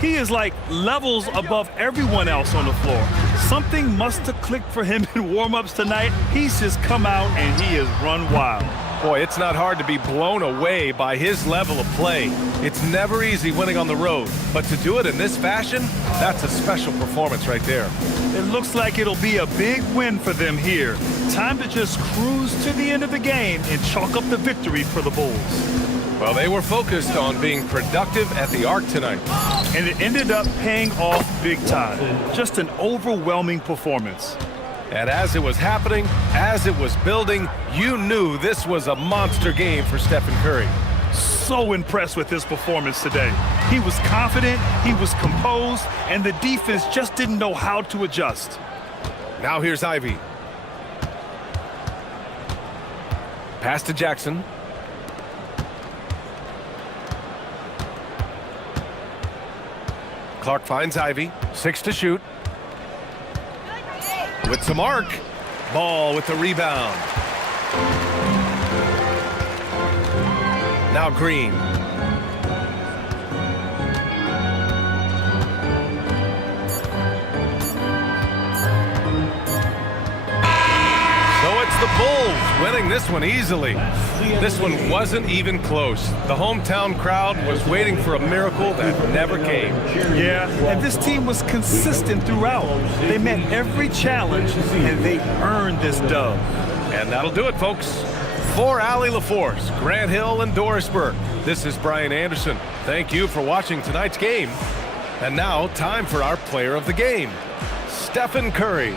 He is like levels above everyone else on the floor. Something must have clicked for him in warm-ups tonight. He's just come out and he has run wild. Boy, it's not hard to be blown away by his level of play. It's never easy winning on the road, but to do it in this fashion, that's a special performance right there. It looks like it'll be a big win for them here. Time to just cruise to the end of the game and chalk up the victory for the Bulls. Well, they were focused on being productive at the arc tonight. And it ended up paying off big time. Just an overwhelming performance. And as it was happening, as it was building, you knew this was a monster game for Stephen Curry. So impressed with his performance today. He was confident, he was composed, and the defense just didn't know how to adjust. Now here's Ivy. Pass to Jackson. Clark finds Ivy. 6 to shoot. With some arc. Ball with the rebound. Now Green. the Bulls, winning this one easily. This one wasn't even close. The hometown crowd was waiting for a miracle that never came. Yeah, and this team was consistent throughout. They met every challenge, and they earned this dub. And that'll do it, folks. For Allie LaForce, Grant Hill, and Doris Burke, this is Brian Anderson. Thank you for watching tonight's game. And now, time for our player of the game, Stephen Curry.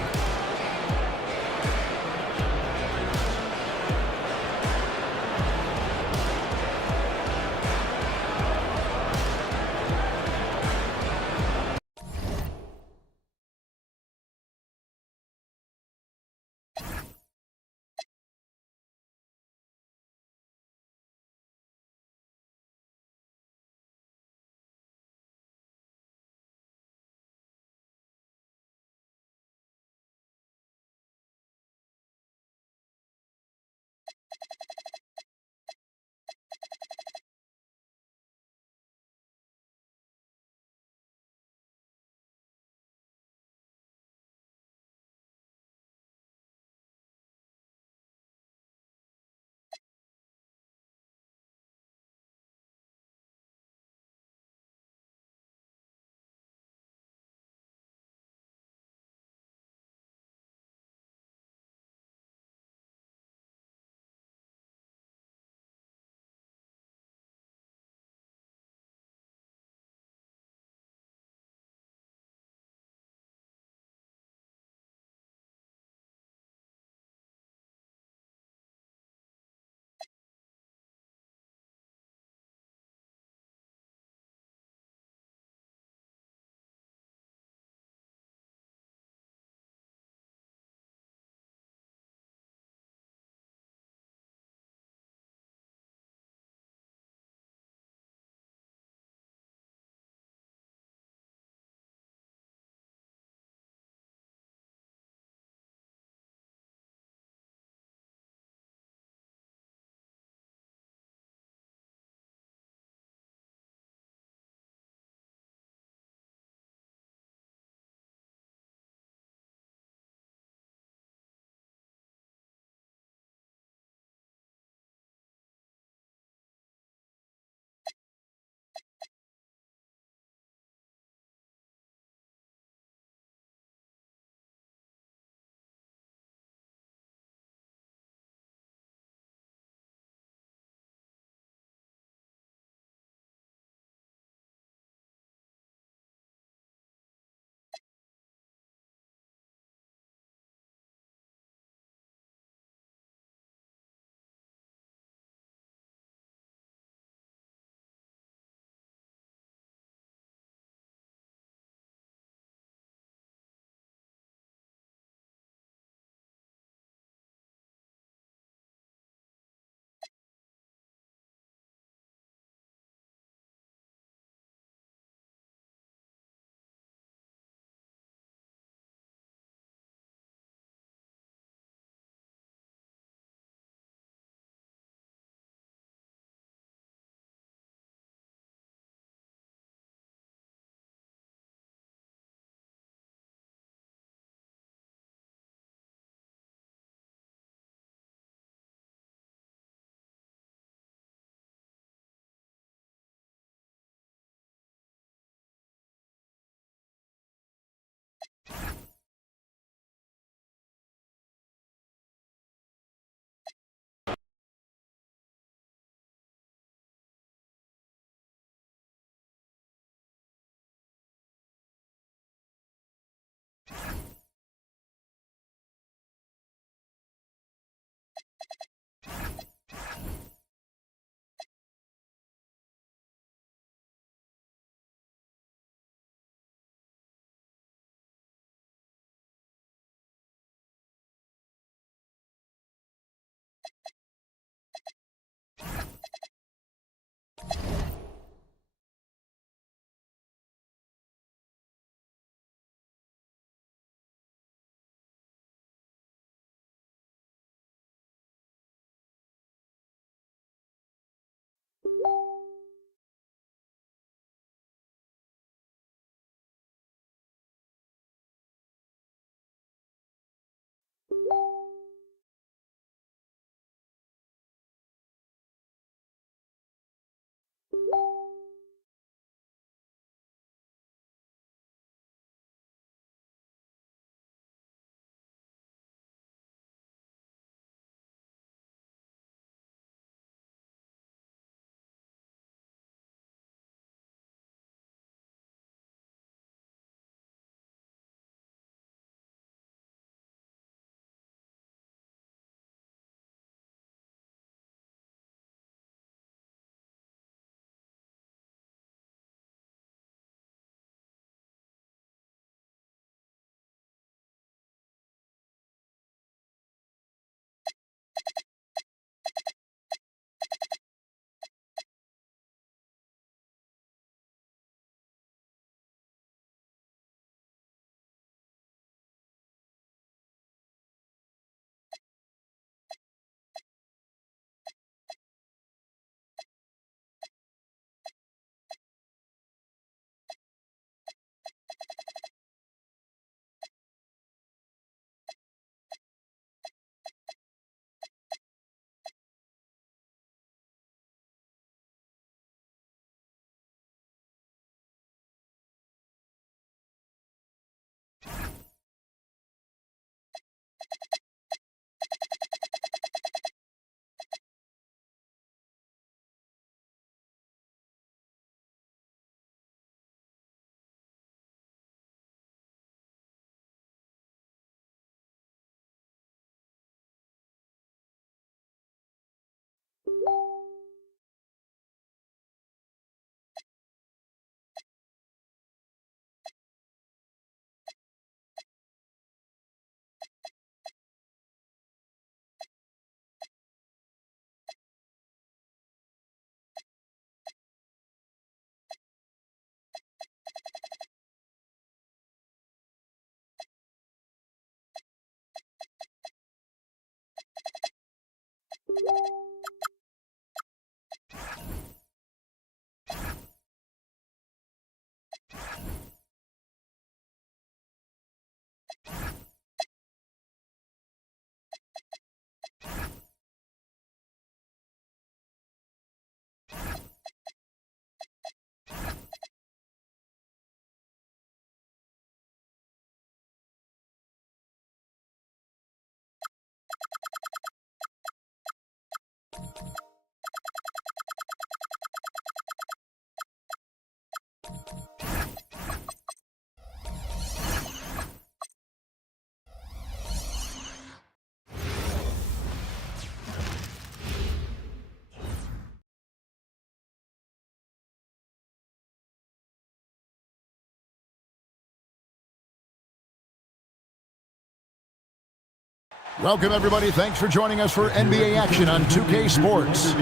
Welcome, everybody. Thanks for joining us for NBA action on 2K Sports.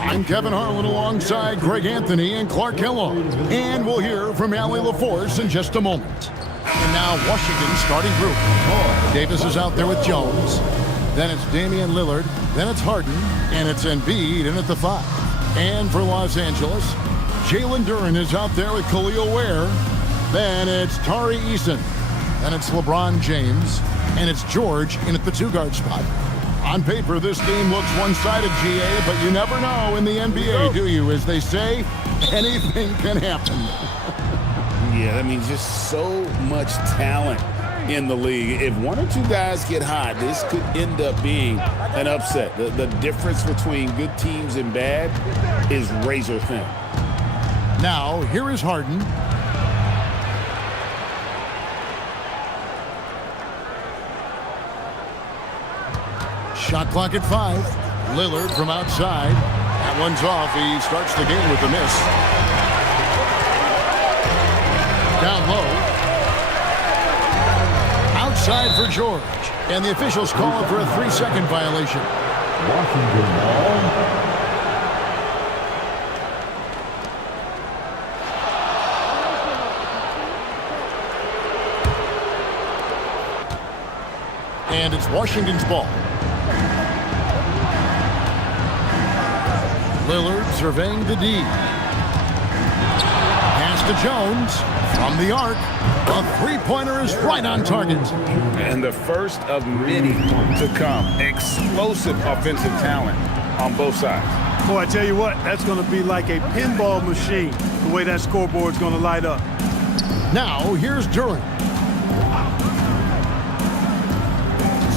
I'm Kevin Harlan alongside Greg Anthony and Clark Kellogg. And we'll hear from Allie LaForce in just a moment. And now Washington's starting group. Davis is out there with Jones. Then it's Damian Lillard. Then it's Harden. And it's Embiid in at the 5. And for Los Angeles, Jalen Duren is out there with Khalil Ware. Then it's Tari Eason. Then it's LeBron James. And it's George in at the 2-guard spot. On paper, this game looks one-sided, GA, but you never know in the NBA, do you? As they say, anything can happen. Yeah, I mean, just so much talent in the league. If one or two guys get hot, this could end up being an upset. The difference between good teams and bad is razor thin. Now, here is Harden. Shot clock at 5. Lillard from outside. That one's off. He starts the game with a miss. Down low. Outside for George. And the officials call for a 3-second violation. Washington ball. And it's Washington's ball. Lillard surveying the D. Pass to Jones from the arc. A three-pointer is right on target. And the first of many to come. Explosive offensive talent on both sides. Boy, I tell you what, that's going to be like a pinball machine, the way that scoreboard's going to light up. Now, here's Duren.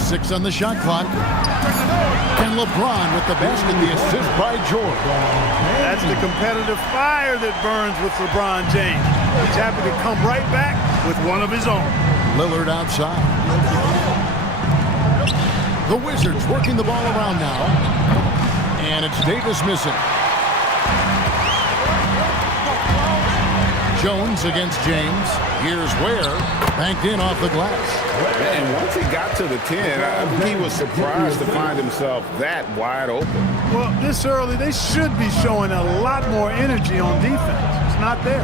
6 on the shot clock. And LeBron with the basket, the assist by George. That's the competitive fire that burns with LeBron James. He's happy to come right back with one of his own. Lillard outside. The Wizards working the ball around now. And it's Davis missing. Jones against James. Here's Ware. Banked in off the glass. And once he got to the 10, he was surprised to find himself that wide open. Well, this early, they should be showing a lot more energy on defense. It's not there.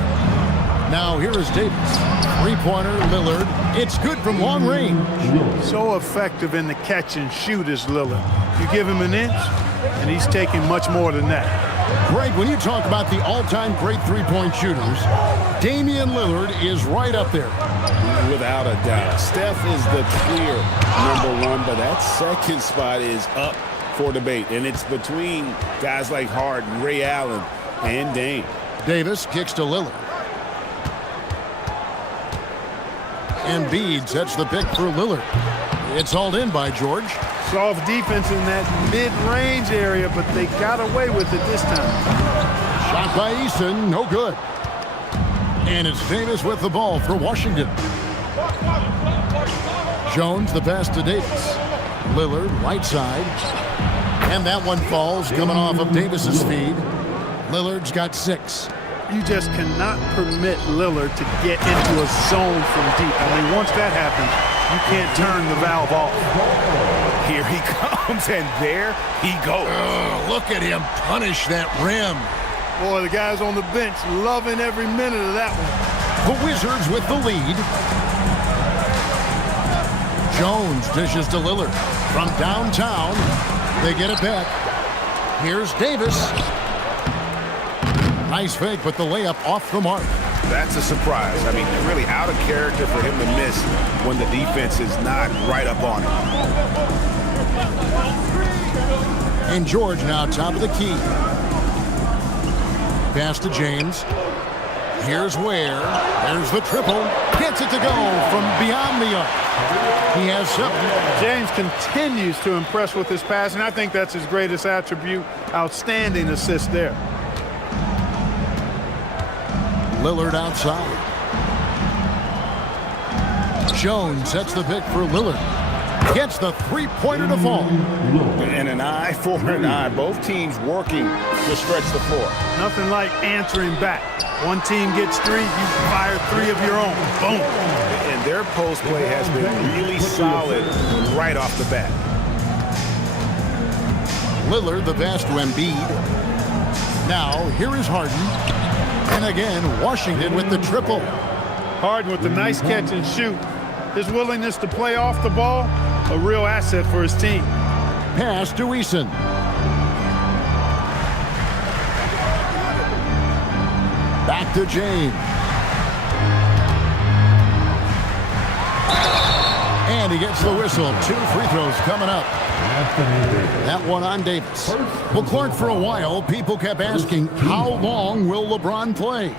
Now here is Davis. Three-pointer, Lillard. It's good from long range. So effective in the catch and shoot is Lillard. You give him an inch, and he's taking much more than that. Greg, when you talk about the all-time great three-point shooters, Damian Lillard is right up there. Without a doubt. Steph is the clear #1, but that second spot is up for debate, and it's between guys like Harden, Ray Allen, and Dame. Davis kicks to Lillard. Embiid sets the pick for Lillard. It's hauled in by George. Soft defense in that mid-range area, but they got away with it this time. Shot by Eason, no good. And it's Davis with the ball for Washington. Jones, the pass to Davis. Lillard, right side. And that one falls, coming off of Davis's feed. Lillard's got 6. You just cannot permit Lillard to get into a zone from deep. I mean, once that happens, you can't turn the valve off. Here he comes, and there he goes. Look at him punish that rim. Boy, the guys on the bench loving every minute of that one. The Wizards with the lead. Jones dishes to Lillard. From downtown, they get it back. Here's Davis. Nice fake, but the layup off the mark. That's a surprise. I mean, really out of character for him to miss when the defense is not right up on him. And George now top of the key. Pass to James. Here's Ware. There's the triple. Gets it to go from beyond the arc. He has 7. James continues to impress with his passing. I think that's his greatest attribute. Outstanding assist there. Lillard outside. Jones sets the pick for Lillard. Gets the three-pointer to fall. And an eye for an eye. Both teams working to stretch the floor. Nothing like answering back. One team gets 3, you fire 3 of your own. Boom. And their post play has been really solid right off the bat. Lillard, the pass to Embiid. Now, here is Harden. And again, Washington with the triple. Harden with the nice catch and shoot. His willingness to play off the ball, a real asset for his team. Pass to Eason. Back to James. And he gets the whistle. 2 free throws coming up. That one on Davis. Well, Clark, for a while, people kept asking, how long will LeBron play?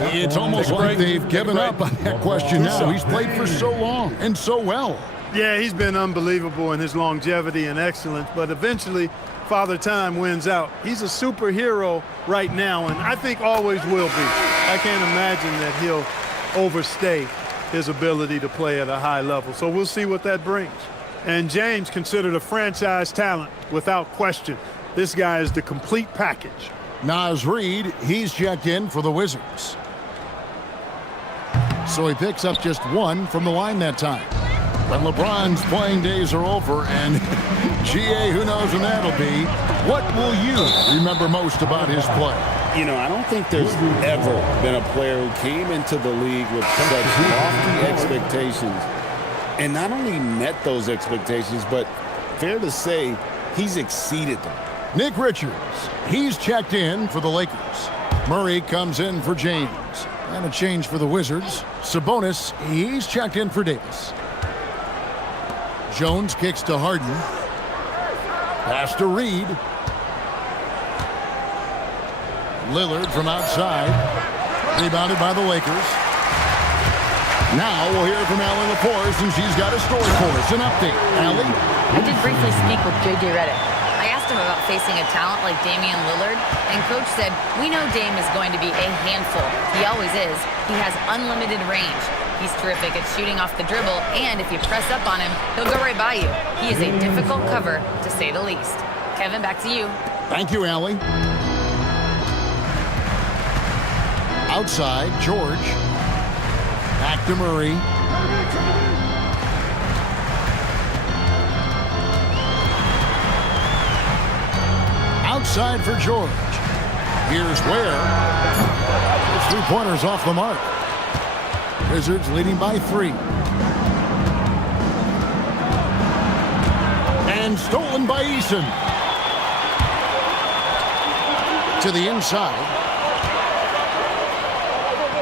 It's almost like they've given up on that question now. He's played for so long and so well. Yeah, he's been unbelievable in his longevity and excellence, but eventually Father Time wins out. He's a superhero right now, and I think always will be. I can't imagine that he'll overstay his ability to play at a high level. So we'll see what that brings. And James considered a franchise talent without question. This guy is the complete package. Naz Reid, he's checked in for the Wizards. So he picks up just 1 from the line that time. But LeBron's playing days are over, and GA, who knows when that'll be. What will you remember most about his play? You know, I don't think there's ever been a player who came into the league with such lofty expectations and not only met those expectations, but fair to say, he's exceeded them. Nick Richards, he's checked in for the Lakers. Murray comes in for James. And a change for the Wizards. Sabonis, he's checked in for Davis. Jones kicks to Harden. Pass to Reed. Lillard from outside. Rebounded by the Lakers. Now we'll hear from Allie Laporte, and she's got a story for us. An update. Allie? I did briefly speak with J.J. Redick. I asked him about facing a talent like Damian Lillard, and Coach said, we know Dame is going to be a handful. He always is. He has unlimited range. He's terrific at shooting off the dribble, and if you press up on him, he'll go right by you. He is a difficult cover, to say the least. Kevin, back to you. Thank you, Allie. Outside, George. Back to Murray. Outside for George. Here's Ware. His three-pointers off the mark. Wizards leading by 3. And stolen by Eason. To the inside.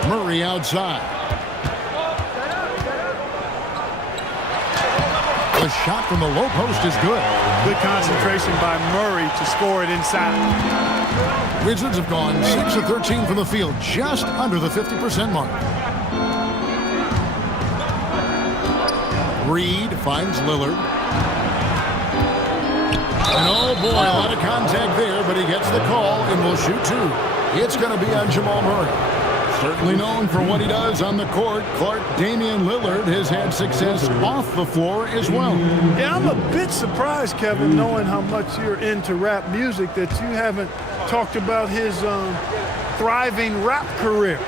Murray outside. The shot from the low post is good. Good concentration by Murray to score it inside. Wizards have gone 6 of 13 from the field, just under the 50% mark. Reed finds Lillard. And oh boy, a lot of contact there, but he gets the call and will shoot 2. It's going to be on Jamal Murray. Certainly known for what he does on the court, Clark Damian Lillard has had success off the floor as well. Yeah, I'm a bit surprised, Kevin, knowing how much you're into rap music, that you haven't talked about his thriving rap career.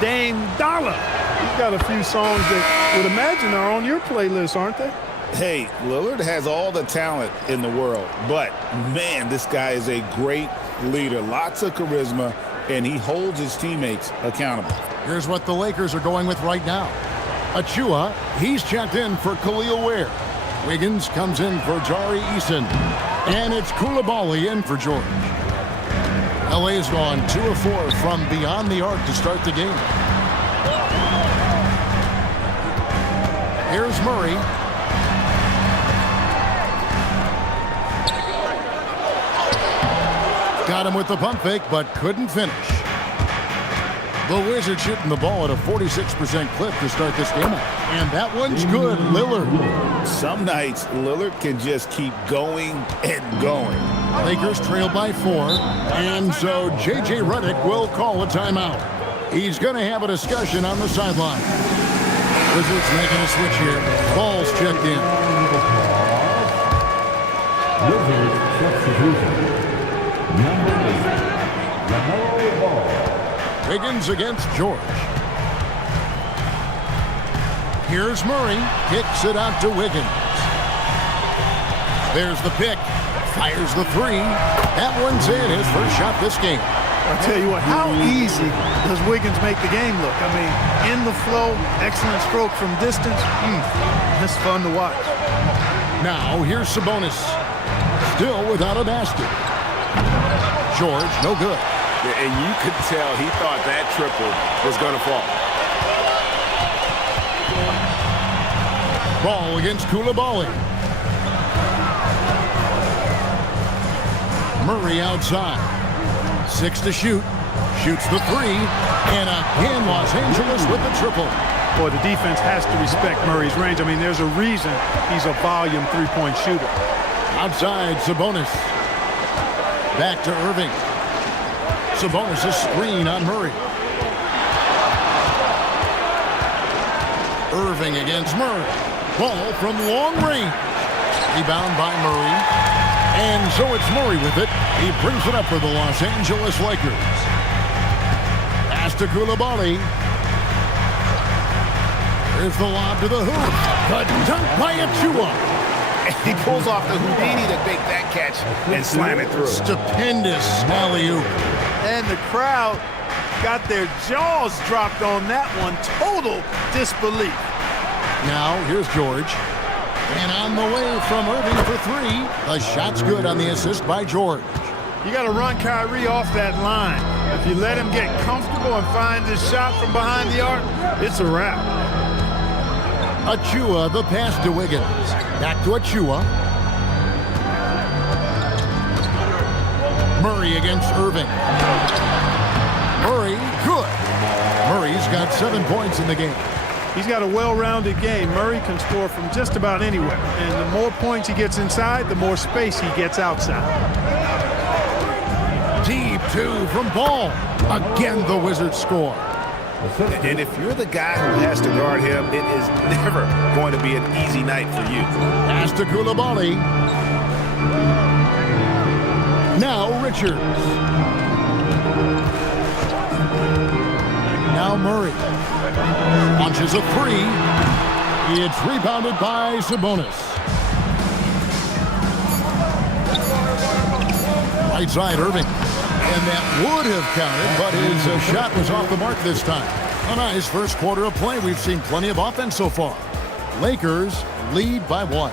Dame Dollar. He's got a few songs that would imagine are on your playlist, aren't they? Hey, Lillard has all the talent in the world, but, man, this guy is a great leader. Lots of charisma, and he holds his teammates accountable. Here's what the Lakers are going with right now. Achua, he's checked in for Khalil Ware. Wiggins comes in for Jari Eason. And it's Coulibaly in for George. LA's gone 2 of 4 from beyond the arc to start the game. Here's Murray. Got him with the pump fake, but couldn't finish. The Wizards shooting the ball at a 46% clip to start this game. And that one's good, Lillard. Some nights, Lillard can just keep going and going. Lakers trail by 4. And so J.J. Redick will call a timeout. He's going to have a discussion on the sideline. Wizards making a switch here. Ball's checked in. Wizards substitution. Number 8, LaMelo Ball. Wiggins against George. Here's Murray. Kicks it out to Wiggins. There's the pick. Fires the 3. That one's in. His first shot this game. I'll tell you what, how easy does Wiggins make the game look? I mean, in the flow, excellent stroke from distance. It's fun to watch. Now, here's Sabonis. Still without a basket. George, no good. Yeah, and you could tell he thought that triple was going to fall. Ball against Coulibaly. Murray outside. 6 to shoot. Shoots the 3. And again, Los Angeles with the triple. Boy, the defense has to respect Murray's range. I mean, there's a reason he's a volume three-point shooter. Outside, Sabonis. Back to Irving. Sabonis a screen on Murray. Irving against Murray. Ball from long range. Rebound by Murray. And so it's Murray with it. He brings it up for the Los Angeles Lakers. Pass to Coulibaly. Here's the lob to the hoop. The dunk by Achua. He pulls off the Houdini to make that catch and slam it through. Stupendous alley-oop. And the crowd got their jaws dropped on that one. Total disbelief. Now, here's George. And on the way from Irving for 3. The shot's good on the assist by George. You got to run Kyrie off that line. If you let him get comfortable and find his shot from behind the arc, it's a wrap. Achua, the pass to Wiggins. Back to Achua. Murray against Irving. Murray, good. Murray's got 7 points in the game. He's got a well-rounded game. Murray can score from just about anywhere. And the more points he gets inside, the more space he gets outside. Deep 2 from Ball. Again, the Wizards score. And if you're the guy who has to guard him, it is never going to be an easy night for you. Pass to Coulibaly. Now Richards. Now Murray. Launches a 3. It's rebounded by Sabonis. Right side, Irving. And that would have counted, but his shot was off the mark this time. A nice first quarter of play. We've seen plenty of offense so far. Lakers lead by 1.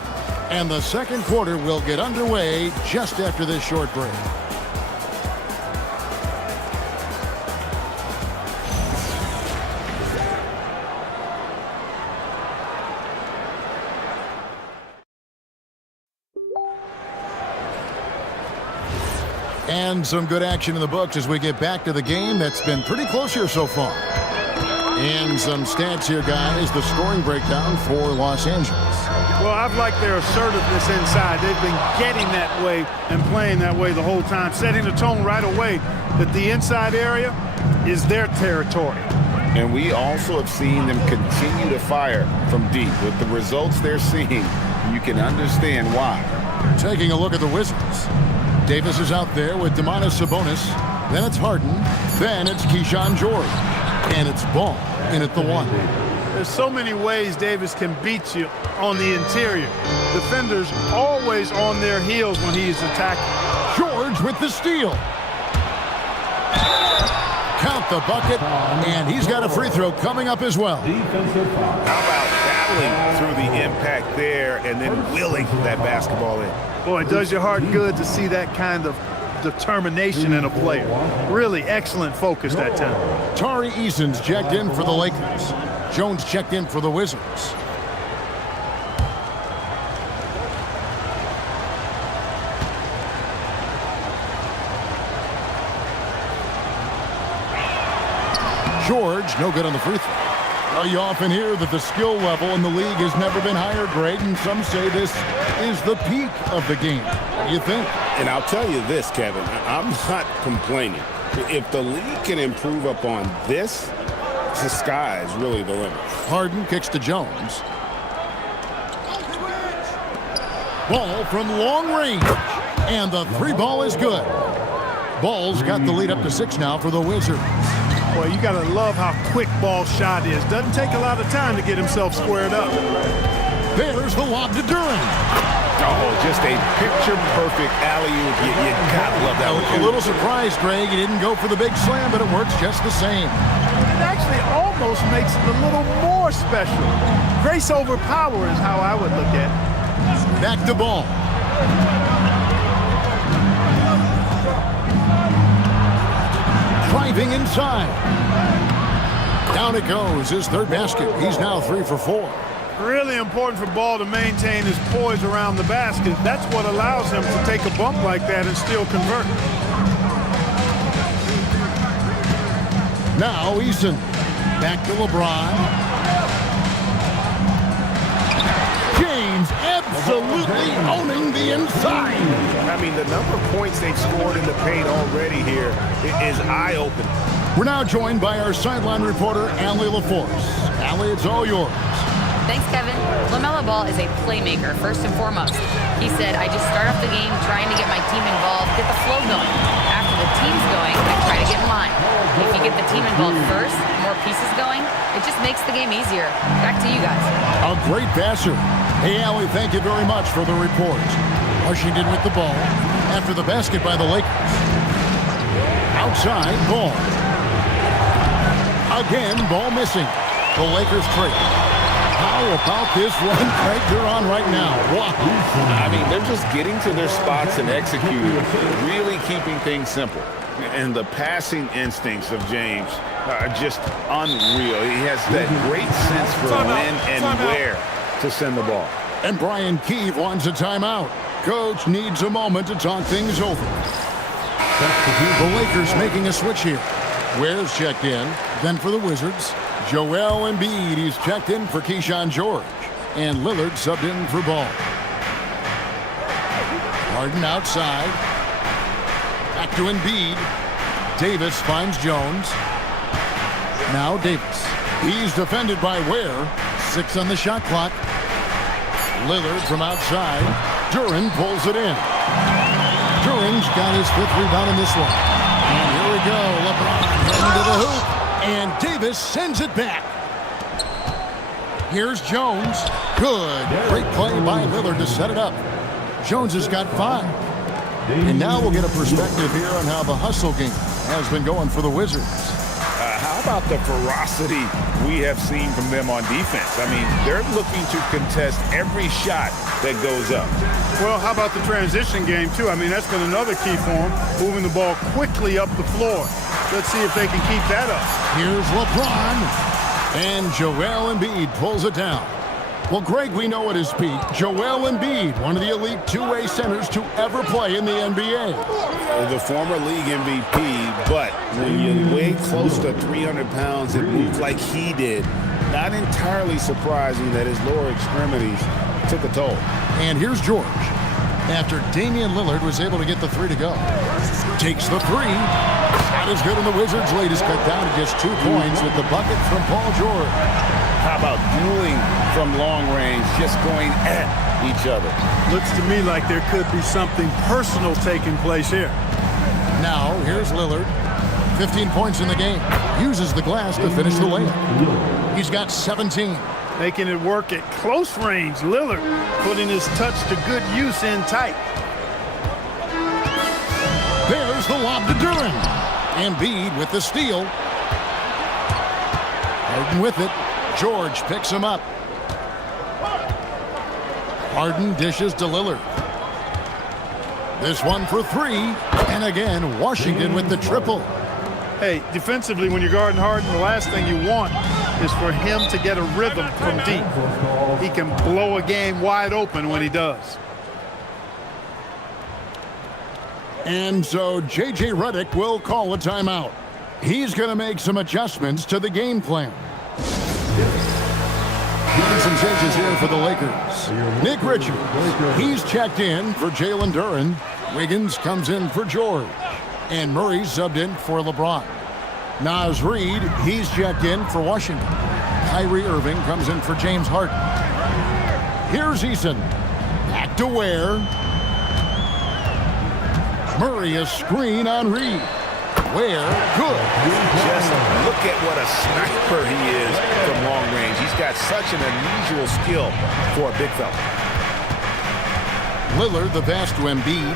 And the second quarter will get underway just after this short break. And some good action in the books as we get back to the game that's been pretty close here so far. And some stats here, guys. The scoring breakdown for Los Angeles. Well, I've liked their assertiveness inside. They've been getting that way and playing that way the whole time, setting the tone right away that the inside area is their territory. And we also have seen them continue to fire from deep. With the results they're seeing, you can understand why. Taking a look at the Wizards. Davis is out there with Domantas Sabonis. Then it's Harden. Then it's Keyshawn George. And it's Ball in at the 1. There's so many ways Davis can beat you on the interior. Defenders always on their heels when he's attacking. George with the steal. Count the bucket, and he's got a free throw coming up as well. How about battling through the impact there and then willing that basketball in? Boy, it does your heart good to see that kind of determination in a player. Really excellent focus that time. Tari Eason's checked in for the Lakers. Jones checked in for the Wizards. George, no good on the free throw. Well, you often hear that the skill level in the league has never been higher, Greg, and some say this is the peak of the game. What do you think? And I'll tell you this, Kevin, I'm not complaining. If the league can improve upon this, the sky is really the limit. Harden kicks to Jones. Ball from long range, and the 3 ball is good. Ball's got the lead up to 6 now for the Wizards. Boy, you got to love how quick Ball's shot is. Doesn't take a lot of time to get himself squared up. There's the lob to Duren. Oh, just a picture-perfect alley-oop. You gotta love that one. A little surprised, Greg. He didn't go for the big slam, but it works just the same. It actually almost makes it a little more special. Grace over power is how I would look at it. Back to Ball. Driving inside. Down it goes. His 3rd basket. He's now 3 for 4. Really important for Ball to maintain his poise around the basket. That's what allows him to take a bump like that and still convert. Now Eason. Back to LeBron. James absolutely owning the inside. I mean, the number of points they've scored in the paint already here is eye-opening. We're now joined by our sideline reporter, Allie LaForce. Allie, it's all yours. Thanks, Kevin. LaMelo Ball is a playmaker, first and foremost. He said, I just start off the game trying to get my team involved, get the flow going. After the team's going, I try to get in line. If you get the team involved first, more pieces going, it just makes the game easier. Back to you guys. A great passer. Hey, Allie, thank you very much for the report. Washington with the ball after the basket by the Lakers. Outside, Ball. Again, Ball missing. The Lakers trail. How about this run, Craig, they're on right now? Wow. I mean, they're just getting to their spots and executing, really keeping things simple. And the passing instincts of James are just unreal. He has that great sense for when and where to send the ball. And Brian Keefe wants a timeout. Coach needs a moment to talk things over. The Lakers making a switch here. Ware's checked in. Then for the Wizards, Joel Embiid. He's checked in for Keyshawn George. And Lillard subbed in for Ball. Harden outside. Back to Embiid. Davis finds Jones. Now Davis. He's defended by Ware. 6 on the shot clock. Lillard from outside. Duren pulls it in. Duren's got his 5th rebound in this one. And here we go. LeBron heading to the hoop. And Davis sends it back. Here's Jones. Good. Great play by Lillard to set it up. Jones has got 5. And now we'll get a perspective here on how the hustle game has been going for the Wizards. How How about the ferocity we have seen from them on defense? I mean, they're looking to contest every shot that goes up. Well, how about the transition game, too? I mean, that's been another key for them, moving the ball quickly up the floor. Let's see if they can keep that up. Here's LeBron, and Joel Embiid pulls it down. Well, Greg, we know at his peak, Joel Embiid, one of the elite two-way centers to ever play in the NBA. The former league MVP, but when you weigh close to 300 pounds and move like he did, not entirely surprising that his lower extremities took a toll. And here's George. After Damian Lillard was able to get the three to go. Takes the three. That is good, and the Wizards' lead is cut down to just 2 points with the bucket from Paul George. How about dueling from long range, just going at each other? Looks to me like there could be something personal taking place here. Now, here's Lillard. 15 points in the game. Uses the glass to finish the layup. He's got 17. Making it work at close range. Lillard putting his touch to good use in tight. There's the lob to Duren. Embiid with the steal. Harden with it. George picks him up. Harden dishes to Lillard. This one for 3. And again, Washington with the triple. Hey, defensively, when you're guarding Harden, the last thing you want is for him to get a rhythm from deep. He can blow a game wide open when he does. And so J.J. Redick will call a timeout. He's going to make some adjustments to the game plan. Some changes here for the Lakers. Nick Richards, he's checked in for Jalen Duren. Wiggins comes in for George. And Murray subbed in for LeBron. Naz Reid, he's checked in for Washington. Kyrie Irving comes in for James Harden. Here's Eason. Back to Ware. Murray a screen on Reid. Ware, good. Just look at what a sniper he is from long range. He's got such an unusual skill for a big fella. Lillard the pass to Embiid.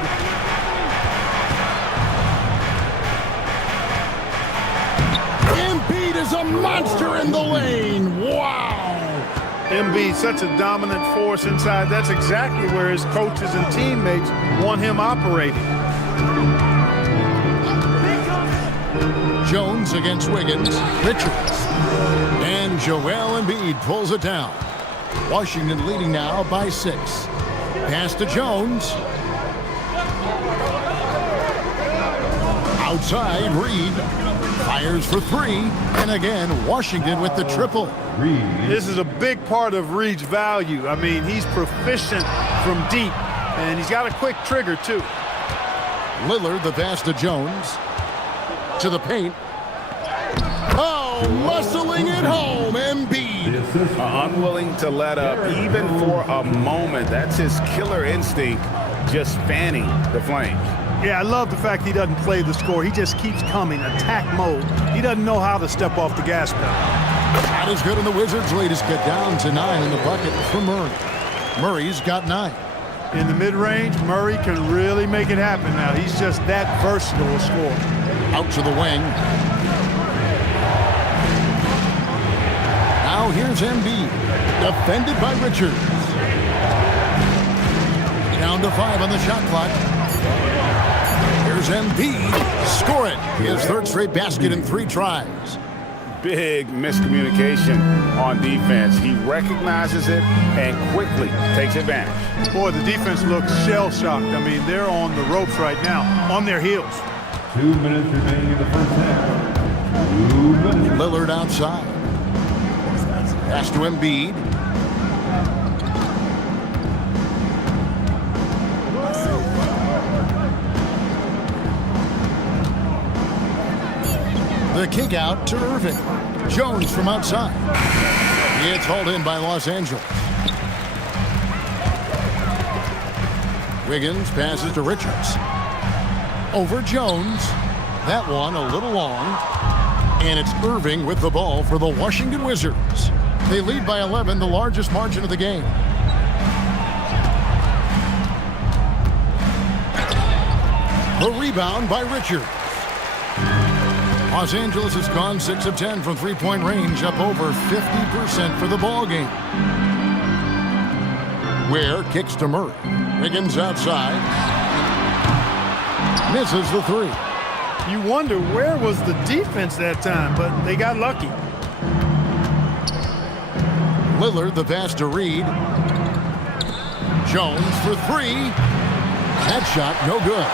Embiid is a monster in the lane. Wow. Embiid, such a dominant force inside. That's exactly where his coaches and teammates want him operating. Jones against Wiggins. Richards. And Joel Embiid pulls it down. Washington leading now by 6. Pass to Jones. Outside, Reid fires for 3. And again, Washington with the triple. This is a big part of Reid's value. I mean, he's proficient from deep, and he's got a quick trigger, too. Lillard the pass to Jones. To the paint. Oh, muscling it home, Embiid. Unwilling to let up even for a moment. That's his killer instinct, just fanning the flames. Yeah, I love the fact he doesn't play the score. He just keeps coming, attack mode. He doesn't know how to step off the gas pedal. That is good, and the Wizards' lead is cut down to 9 in the bucket for Murray. Murray's got 9. In the mid-range, Murray can really make it happen now. He's just that versatile a scorer. Out to the wing. Now here's Embiid. Defended by Richards. Down to 5 on the shot clock. Here's Embiid. Score it. His 3rd straight basket in 3 tries. Big miscommunication on defense. He recognizes it and quickly takes advantage. Boy, the defense looks shell-shocked. I mean, they're on the ropes right now, on their heels. 2 minutes remaining in the first half. 2 minutes. Lillard outside. Pass to Embiid. The kick out to Irving. Jones from outside. It's hauled in by Los Angeles. Wiggins passes to Richards. Over Jones. That one a little long. And it's Irving with the ball for the Washington Wizards. They lead by 11, the largest margin of the game. The rebound by Richards. Los Angeles has gone 6 of 10 from three-point range, up over 50% for the ball game. Ware kicks to Murray. Wiggins outside. Misses the three. You wonder where was the defense that time, but they got lucky. Lillard, the pass to Reed. Jones for three. That shot, no good.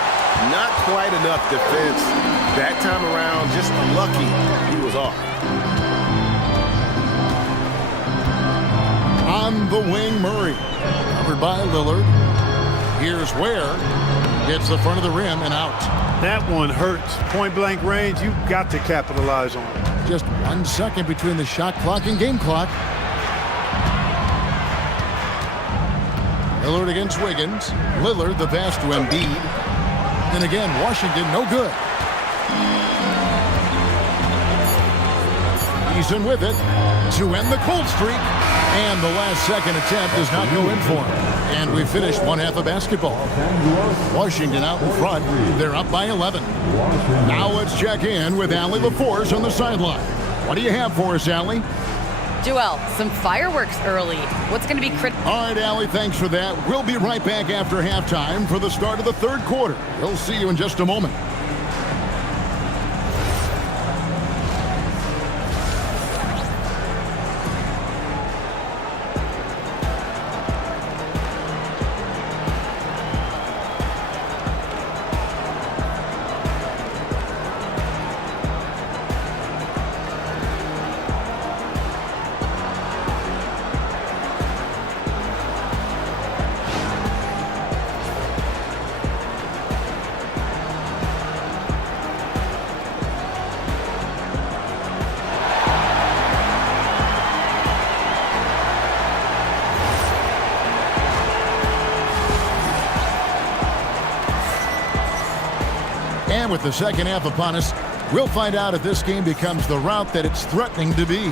Not quite enough defense. That time around, just lucky he was off. On the wing, Murray. Covered by Lillard. Here's Ware. Hits the front of the rim and out. That one hurts. Point-blank range, you've got to capitalize on it. Just 1 second between the shot clock and game clock. Lillard against Wiggins. Lillard, the pass to Embiid. And again, Washington, no good. Eason with it to end the cold streak. And the last second attempt does not go in for him. And we finished one half of basketball. Washington out in front. They're up by 11. Now let's check in with Allie LaForce on the sideline. What do you have for us, Allie? Joel, some fireworks early. What's going to be critical? All right, Allie, thanks for that. We'll be right back after halftime for the start of the third quarter. We'll see you in just a moment. And with the second half upon us, we'll find out if this game becomes the route that it's threatening to be.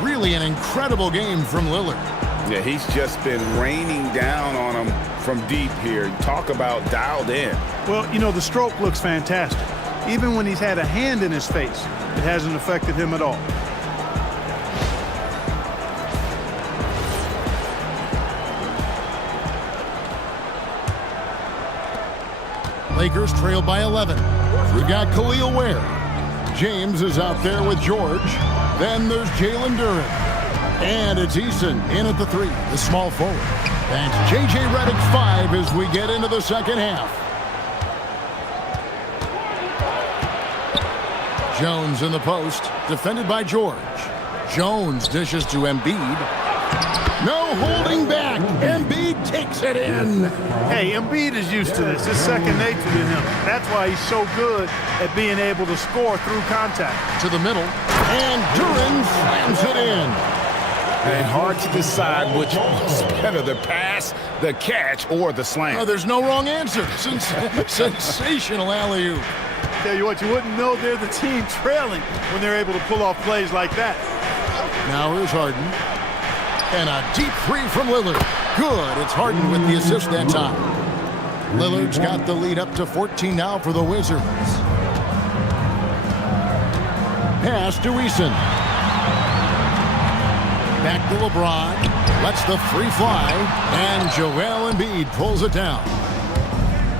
Really an incredible game from Lillard. Yeah, he's just been raining down on him from deep here. Talk about dialed in. Well, you know, the stroke looks fantastic. Even when he's had a hand in his face, it hasn't affected him at all. Lakers trail by 11. We've got Khalil Ware. James is out there with George. Then there's Jalen Duren. And it's Eason in at the three, the small forward. That's J.J. Redick's 5 as we get into the second half. Jones in the post, defended by George. Jones dishes to Embiid. No holding back. Embiid takes it in. Hey, Embiid is used to this. It's second nature to him. That's why he's so good at being able to score through contact. To the middle, and Duren slams it in. And hard to decide which was better, the pass, the catch, or the slam. Oh, there's no wrong answer. Sensational alley-oop. Tell you what, you wouldn't know they're the team trailing when they're able to pull off plays like that. Now here's Harden. And a deep three from Lillard. Good. It's Harden with the assist that time. Lillard's got the lead up to 14 now for the Wizards. Pass to Eason. Back to LeBron. Lets the free fly. And Joel Embiid pulls it down.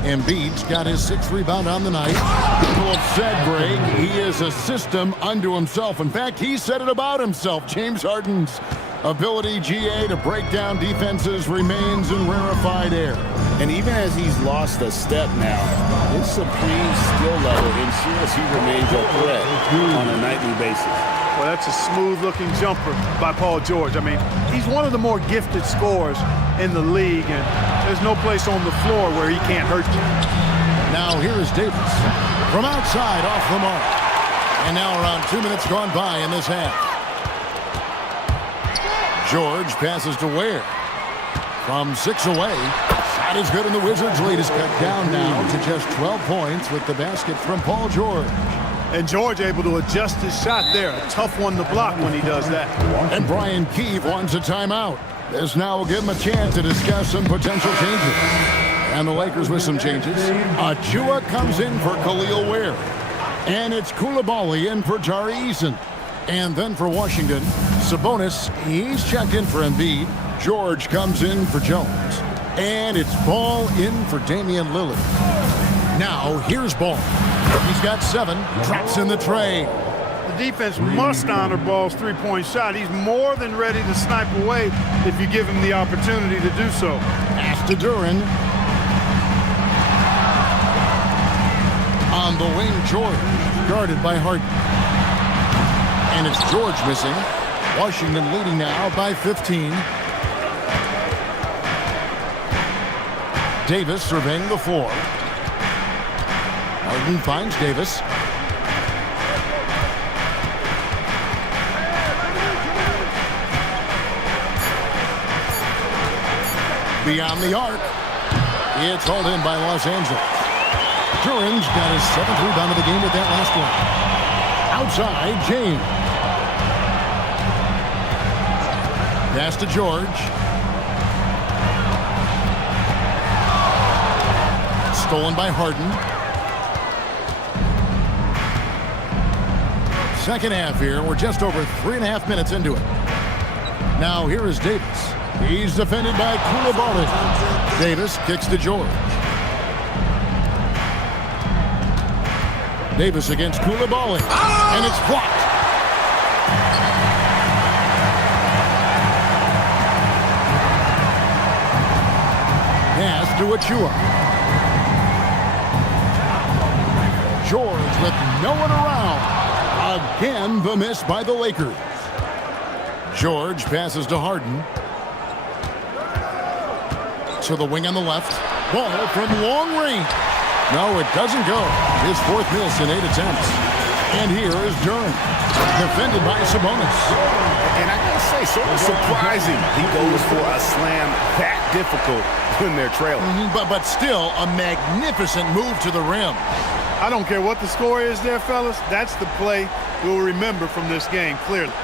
Embiid's got his 6th rebound on the night. People have said, Greg, he is a system unto himself. In fact, he said it about himself. James Harden's ability, GA, to break down defenses remains in rarefied air. And even as he's lost a step now, his supreme skill level ensures he remains a threat on a nightly basis. Well, that's a smooth-looking jumper by Paul George. I mean, he's one of the more gifted scorers in the league, and there's no place on the floor where he can't hurt you. Now here is Davis from outside off the mark. And now around 2 minutes gone by in this half. George passes to Ware. From 6 away. Shot is good, and the Wizards' lead is cut down now to just 12 points with the basket from Paul George. And George able to adjust his shot there. A tough one to block when he does that. And Brian Keefe wants a timeout. This now will give him a chance to discuss some potential changes. And the Lakers with some changes. Achua comes in for Khalil Ware. And it's Koulibaly in for Tari Eason. And then for Washington, Sabonis, he's checked in for Embiid. George comes in for Jones. And it's Ball in for Damian Lillard. Now, here's Ball. He's got 7, drops in the tray. The defense must honor Ball's three-point shot. He's more than ready to snipe away if you give him the opportunity to do so. Pass to Duren. On the wing, George, guarded by Harden. And it's George missing. Washington leading now by 15. Davis surveying the floor. Harden finds Davis. Beyond the arc. It's hauled in by Los Angeles. Duren's got his 7th rebound of the game with that last one. Outside, James. Pass to George. Stolen by Harden. Second half here. We're just over 3.5 minutes into it. Now here is Davis. He's defended by Koulibaly. Davis kicks to George. Davis against Koulibaly. And it's blocked. Pass to Achua. George with no one around. Again, the miss by the Lakers. George passes to Harden. To the wing on the left. Ball from long range. No, it doesn't go. His 4th miss in 8 attempts. And here is Duren. Defended by Sabonis. And I gotta say, sort of surprising he goes for a slam that difficult when they're trailing. But still, a magnificent move to the rim. I don't care what the score is there, fellas. That's the play we'll remember from this game, clearly.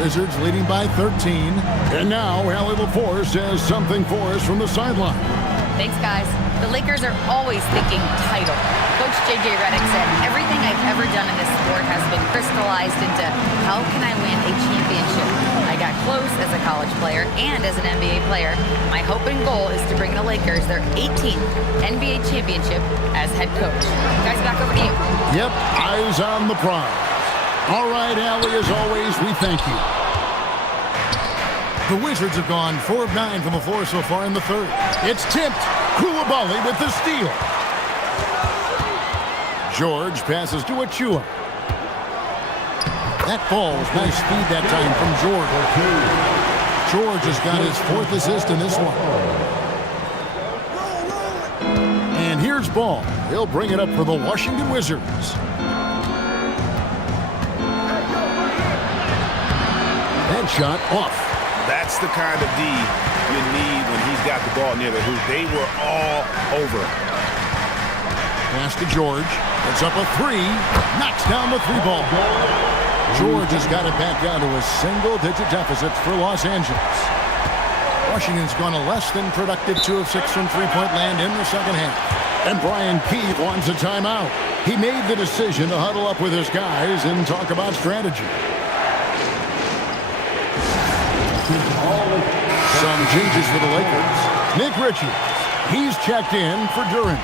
Wizards leading by 13. And now, Allie LaForce has something for us from the sideline. Thanks, guys. The Lakers are always thinking title. Coach J.J. Redick said, everything I've ever done in this sport has been crystallized into how can I win a championship? I got close as a college player and as an NBA player. My hope and goal is to bring the Lakers their 18th NBA championship as head coach. Guys, back over to you. Yep, eyes on the prize. All right, Allie, as always, we thank you. The Wizards have gone 4 of 9 from the floor so far in the third. It's tipped. Koulibaly with the steal. George passes to Achua. That falls. Nice speed that time from George. George has got his 4th assist in this one. And here's Ball. He'll bring it up for the Washington Wizards. That shot off. That's the kind of D you need when he's got the ball near the hoop. They were all over. Pass to George. It's up a 3. Knocks down the 3-ball. George has got it back down to a single-digit deficit for Los Angeles. Washington's gone a less than productive 2 of 6 from three-point land in the second half. And Brian Keith wants a timeout. He made the decision to huddle up with his guys and talk about strategy. Some changes for the Lakers. Nick Richards. He's checked in for Duren.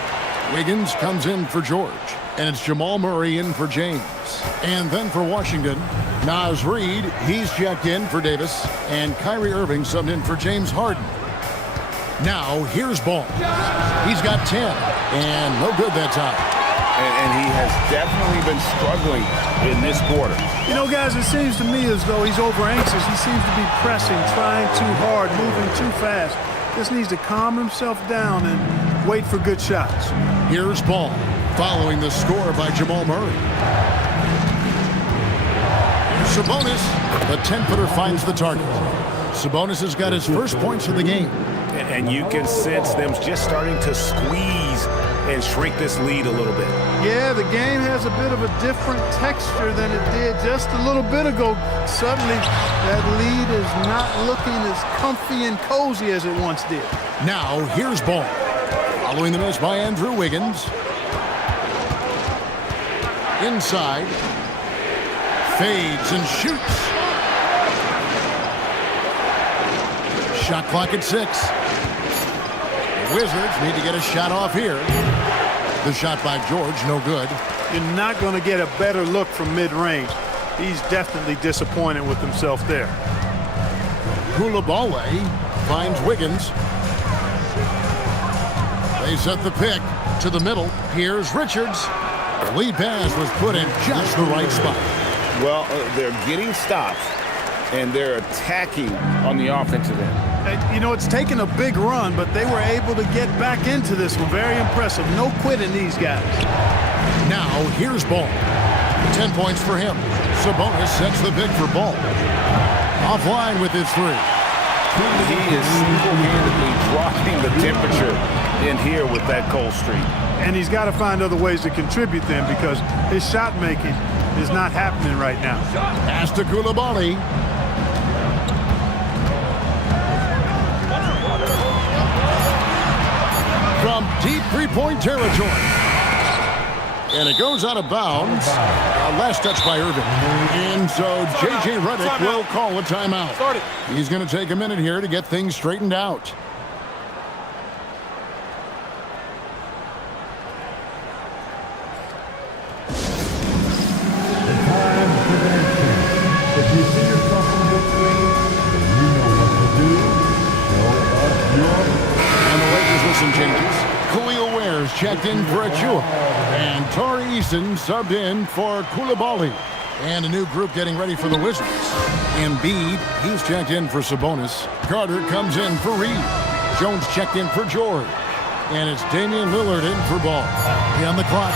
Wiggins comes in for George. And it's Jamal Murray in for James. And then for Washington, Naz Reid. He's checked in for Davis. And Kyrie Irving subbed in for James Harden. Now, here's Ball. He's got 10. And no good that time. And he has definitely been struggling in this quarter. You know, guys, it seems to me as though he's over anxious. He seems to be pressing, trying too hard, moving too fast. Just needs to calm himself down and wait for good shots. Here's Ball, following the score by Jamal Murray. Here's Sabonis. The 10-footer finds the target. Sabonis has got his first points of the game. And you can sense them just starting to squeeze and shrink this lead a little bit. Yeah, the game has a bit of a different texture than it did just a little bit ago. Suddenly, that lead is not looking as comfy and cozy as it once did. Now, here's Ball. Following the miss by Andrew Wiggins. Inside. Fades and shoots. Shot clock at 6. The Wizards need to get a shot off here. The shot by George, no good. You're not going to get a better look from mid-range. He's definitely disappointed with himself there. Coulibaly finds Wiggins. They set the pick to the middle. Here's Richards. The lead pass was put in just the right spot. Well, they're getting stops, and they're attacking on the offensive end. You know, it's taken a big run, but they were able to get back into this one. Very impressive. No quitting these guys. Now, here's Ball. 10 points for him. Sabonis sets the pick for Ball. Offline with his 3. He is single-handedly dropping the temperature in here with that cold streak. And he's got to find other ways to contribute then, because his shot making is not happening right now. Pass to Coulibaly. From deep three-point territory. And it goes out of bounds. Last touch by Irving. And so J.J. Redick will call a timeout. He's going to take a minute here to get things straightened out. If you see yourself on the screen, then you know what to do. Show us your... And the Lakers with some changes. Khalil Ware's checked in for Achua. And Tari Eason subbed in for Coulibaly. And a new group getting ready for the Wizards. Embiid, he's checked in for Sabonis. Carter comes in for Reed. Jones checked in for George. And it's Damian Lillard in for Ball. On the clock.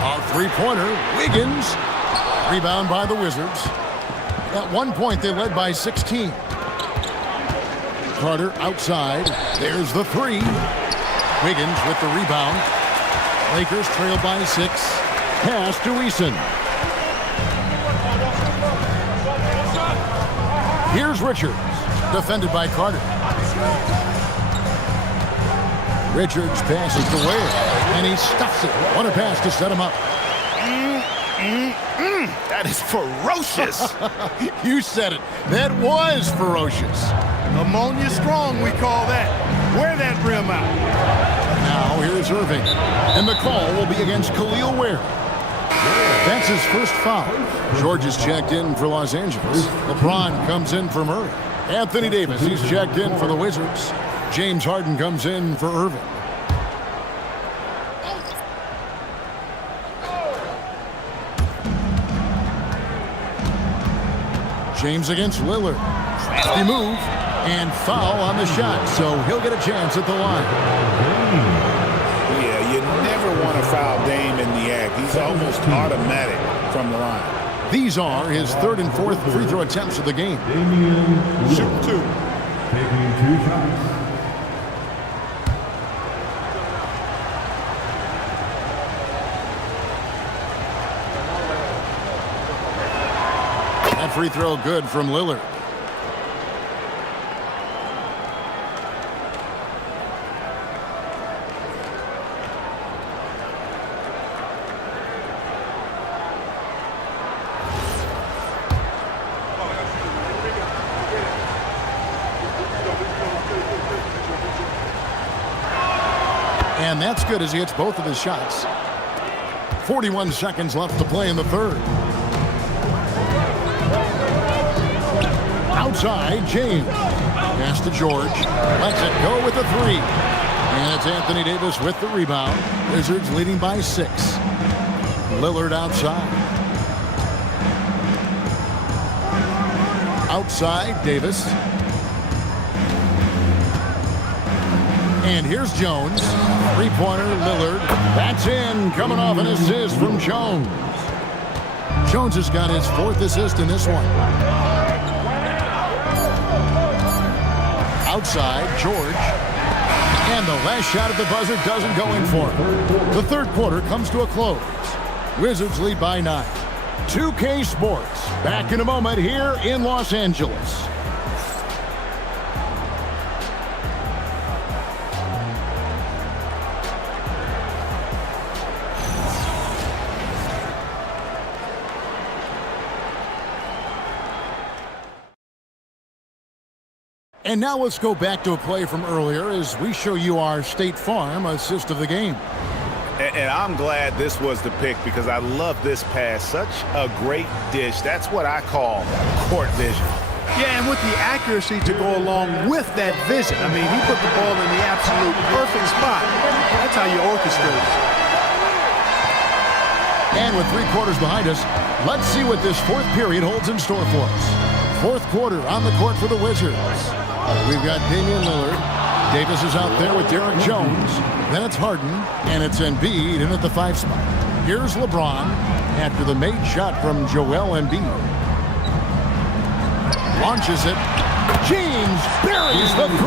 A three-pointer, Wiggins. Rebound by the Wizards. At one point, they led by 16. Carter outside. There's the 3. Wiggins with the rebound. Lakers trail by 6. Pass to Eason. Here's Richards. Defended by Carter. Richards passes to Ware. And he stuffs it. What a pass to set him up. That is ferocious. You said it. That was ferocious. Ammonia strong, we call that. Wear that rim out. Now here's Irving. And the call will be against Khalil Ware. That's his first foul. George is checked in for Los Angeles. LeBron comes in for Murray. Anthony Davis, he's checked in for the Wizards. James Harden comes in for Irving. James against Lillard. Crafty move. And foul on the shot, so he'll get a chance at the line. Yeah, you never want to foul Dame in the act. He's almost automatic from the line. These are his 3rd and 4th free throw attempts of the game. Shooting 2. Taking 2 shots. That free throw good from Lillard. And that's good as he hits both of his shots. 41 seconds left to play in the 3rd. Outside, James. Pass to George. Lets it go with the 3. And it's Anthony Davis with the rebound. Wizards leading by 6. Lillard outside. Outside, Davis. And here's Jones. Three-pointer, Lillard. That's in. Coming off an assist from Jones. Jones has got his 4th assist in this one. Outside, George. And the last shot at the buzzer doesn't go in for him. The 3rd quarter comes to a close. Wizards lead by 9. 2K Sports. Back in a moment here in Los Angeles. And now let's go back to a play from earlier as we show you our State Farm assist of the game. And I'm glad this was the pick because I love this pass. Such a great dish. That's what I call court vision. Yeah, and with the accuracy to go along with that vision. I mean, he put the ball in the absolute perfect spot. That's how you orchestrate. And with 3 quarters behind us, let's see what this fourth period holds in store for us. Fourth quarter on the court for the Wizards. We've got Damian Lillard. Davis is out there with Derek Jones. Then it's Harden, and it's Embiid in at the 5 spot. Here's LeBron after the made shot from Joel Embiid. Launches it. James buries the 3.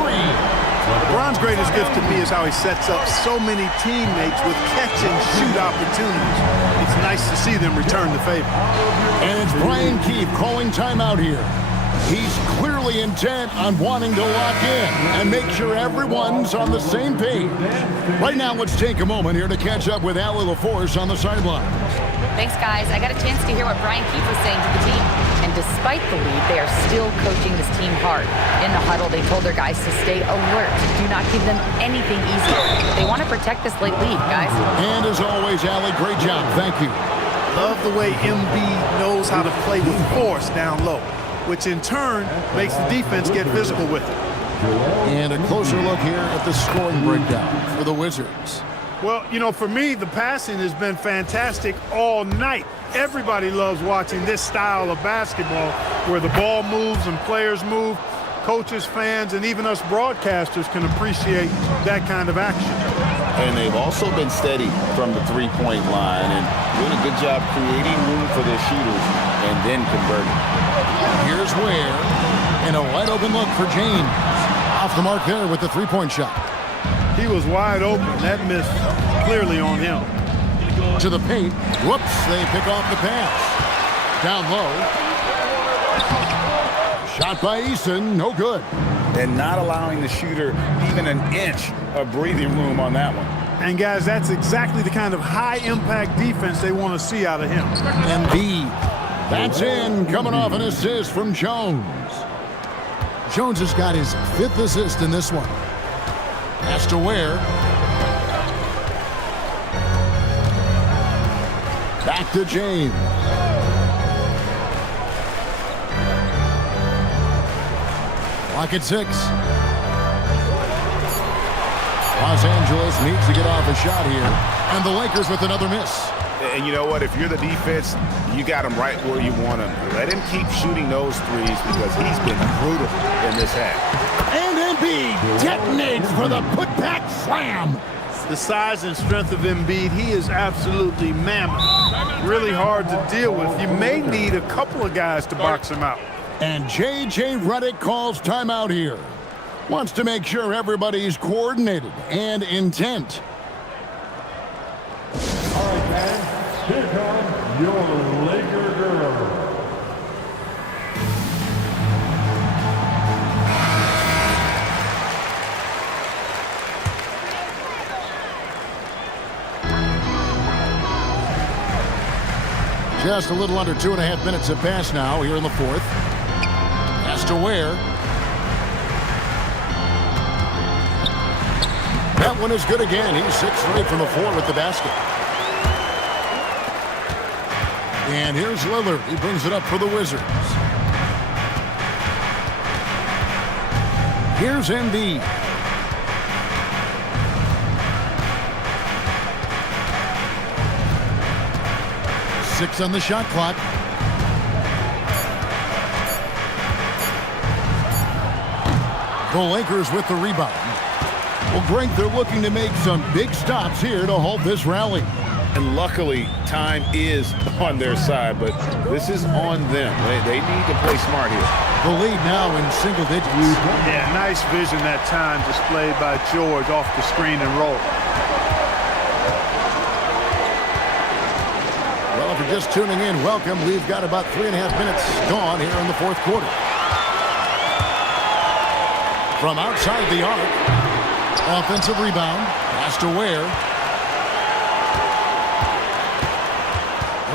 LeBron's greatest gift to me is how he sets up so many teammates with catch-and-shoot opportunities. It's nice to see them return the favor. And it's Brian Keefe calling timeout here. He's clearly intent on wanting to lock in and make sure everyone's on the same page. Right now, let's take a moment here to catch up with Allie LaForce on the sideline. Thanks, guys. I got a chance to hear what Brian Keefe was saying to the team. And despite the lead, they are still coaching this team hard. In the huddle, they told their guys to stay alert. Do not give them anything easy. They want to protect this late lead, guys. And as always, Allie, great job. Thank you. Love the way Embiid knows how to play with force down low, which in turn makes the defense get physical with it. And a closer look here at the scoring breakdown for the Wizards. Well, you know, for me, the passing has been fantastic all night. Everybody loves watching this style of basketball where the ball moves and players move. Coaches, fans, and even us broadcasters can appreciate that kind of action. And they've also been steady from the three-point line and doing a good job creating room for their shooters and then converting. Here's Ware, and a wide open look for James. Off the mark there with the three-point shot. He was wide open. That miss clearly on him. To the paint. Whoops, they pick off the pass. Down low. Shot by Eason, no good. And not allowing the shooter even an inch of breathing room on that one. And guys, that's exactly the kind of high-impact defense they want to see out of him. Embiid. That's in, coming off an assist from Jones. Jones has got his 5th assist in this one. Pass to Ware. Back to James. Clock at 6. Los Angeles needs to get off a shot here. And the Lakers with another miss. And you know what? If you're the defense, you got him right where you want him. Let him keep shooting those threes because he's been brutal in this half. And Embiid detonates for the putback slam. The size and strength of Embiid, he is absolutely mammoth. Really hard to deal with. You may need a couple of guys to box him out. And J.J. Redick calls timeout here. Wants to make sure everybody's coordinated and intent. All right, guys, here comes your Laker girl. Just a little under 2.5 minutes have passed now here in the 4th. Pass to Ware. That one is good again. He's 6 straight from the floor with the basket. And here's Lillard. He brings it up for the Wizards. Here's Embiid. Six on the shot clock. The Lakers with the rebound. Well, Greg, they're looking to make some big stops here to halt this rally. And luckily, time is on their side, but this is on them. They need to play smart here. The lead now in single digits. Yeah, nice vision that time displayed by George off the screen and roll. Well, if you're just tuning in, welcome. We've got about 3.5 minutes gone here in the 4th quarter. From outside the arc, offensive rebound, pass to Ware.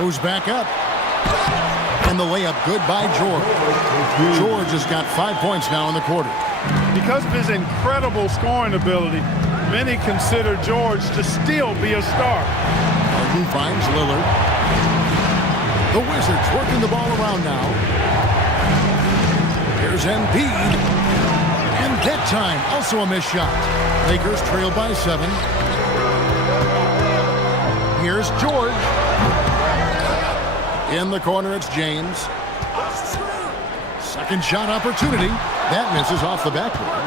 Goes back up. And the layup good by George. George has got 5 points now in the quarter. Because of his incredible scoring ability, many consider George to still be a star. Harden finds Lillard. The Wizards working the ball around now. Here's Embiid. And that time, also a missed shot. Lakers trail by 7. Here's George. In the corner, it's James. Second shot opportunity. That misses off the backboard.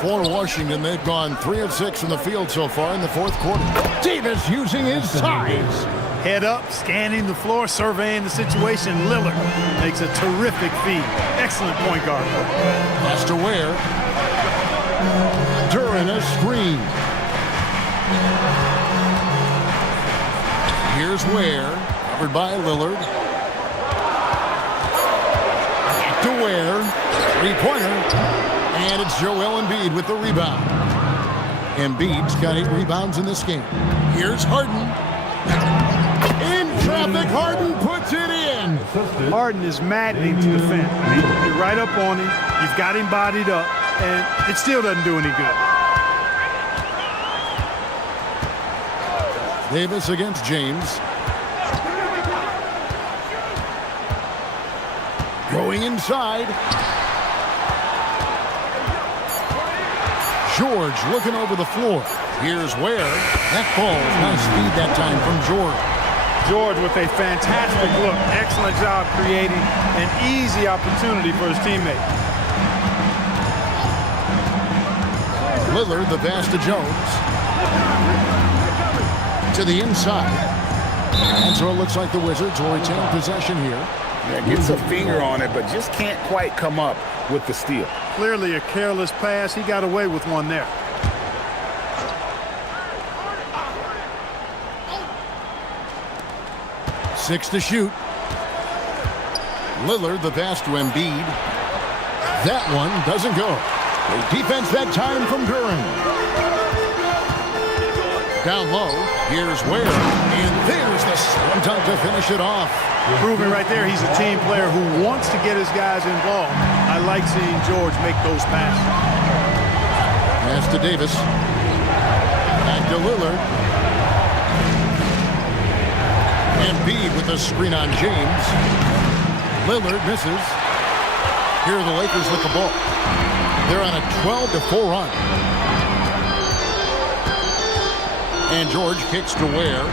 For Washington, they've gone 3 of 6 in the field so far in the fourth quarter. Davis using his size. Head up, scanning the floor, surveying the situation. Lillard makes a terrific feed. Excellent point guard. Pass to Ware. Duran a screen. Here's Ware, covered by Lillard. Back to Ware. Three-pointer. And it's Joel Embiid with the rebound. Embiid's got 8 rebounds in this game. Here's Harden. In traffic, Harden puts it in. Harden is maddening to defend. You're right up on him. You've got him bodied up, and it still doesn't do any good. Davis against James. Going inside. George looking over the floor. Here's Ware. That ball, nice feed that time from George. George with a fantastic look. Excellent job creating an easy opportunity for his teammate. Lillard, the pass to Jones. To the inside. And so it looks like the Wizards will retain possession here. Yeah, gets a finger on it, but just can't quite come up with the steal. Clearly a careless pass. He got away with one there. Six to shoot. Lillard, the pass to Embiid. That one doesn't go. Defense that time from Duran. Down low, here's Ware. And there's the slam dunk to finish it off. Proving right there he's a team player who wants to get his guys involved. I like seeing George make those passes. Pass to Davis. Back to Lillard. Embiid with the screen on James. Lillard misses. Here are the Lakers with the ball. They're on a 12-4 run. And George kicks to Ware.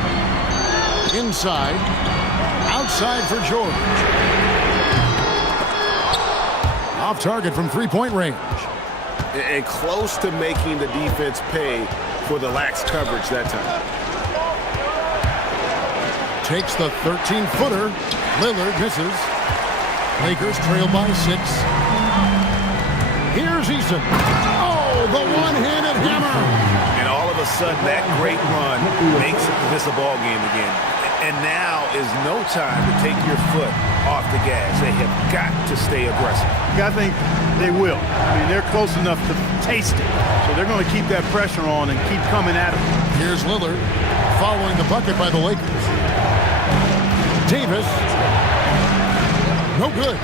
Inside. Outside for George. Off target from three-point range. And close to making the defense pay for the lax coverage that time. Takes the 13-footer. Lillard misses. Lakers trail by 6. Here's Eason. Oh, the one-handed hammer. And all of a sudden, that great run makes this a ball game again. And now is no time to take your foot off the gas. They have got to stay aggressive. I think they will. I mean, they're close enough to taste it. So they're going to keep that pressure on and keep coming at him. Here's Lillard following the bucket by the Lakers. Davis. No good.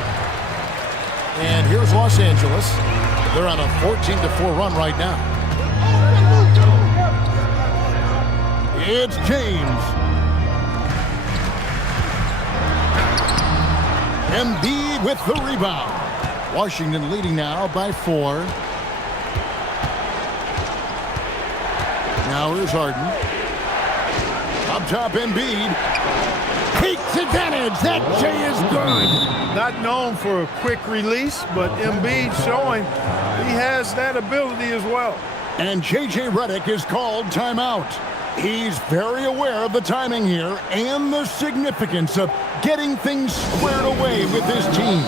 And here's Los Angeles. They're on a 14-4 run right now. It's James. Embiid with the rebound. Washington leading now by 4. Now here's Harden. Up top, Embiid. Takes advantage. That J is good. Not known for a quick release, but Embiid showing he has that ability as well. And J.J. Redick is called timeout. He's very aware of the timing here and the significance of getting things squared away with his team.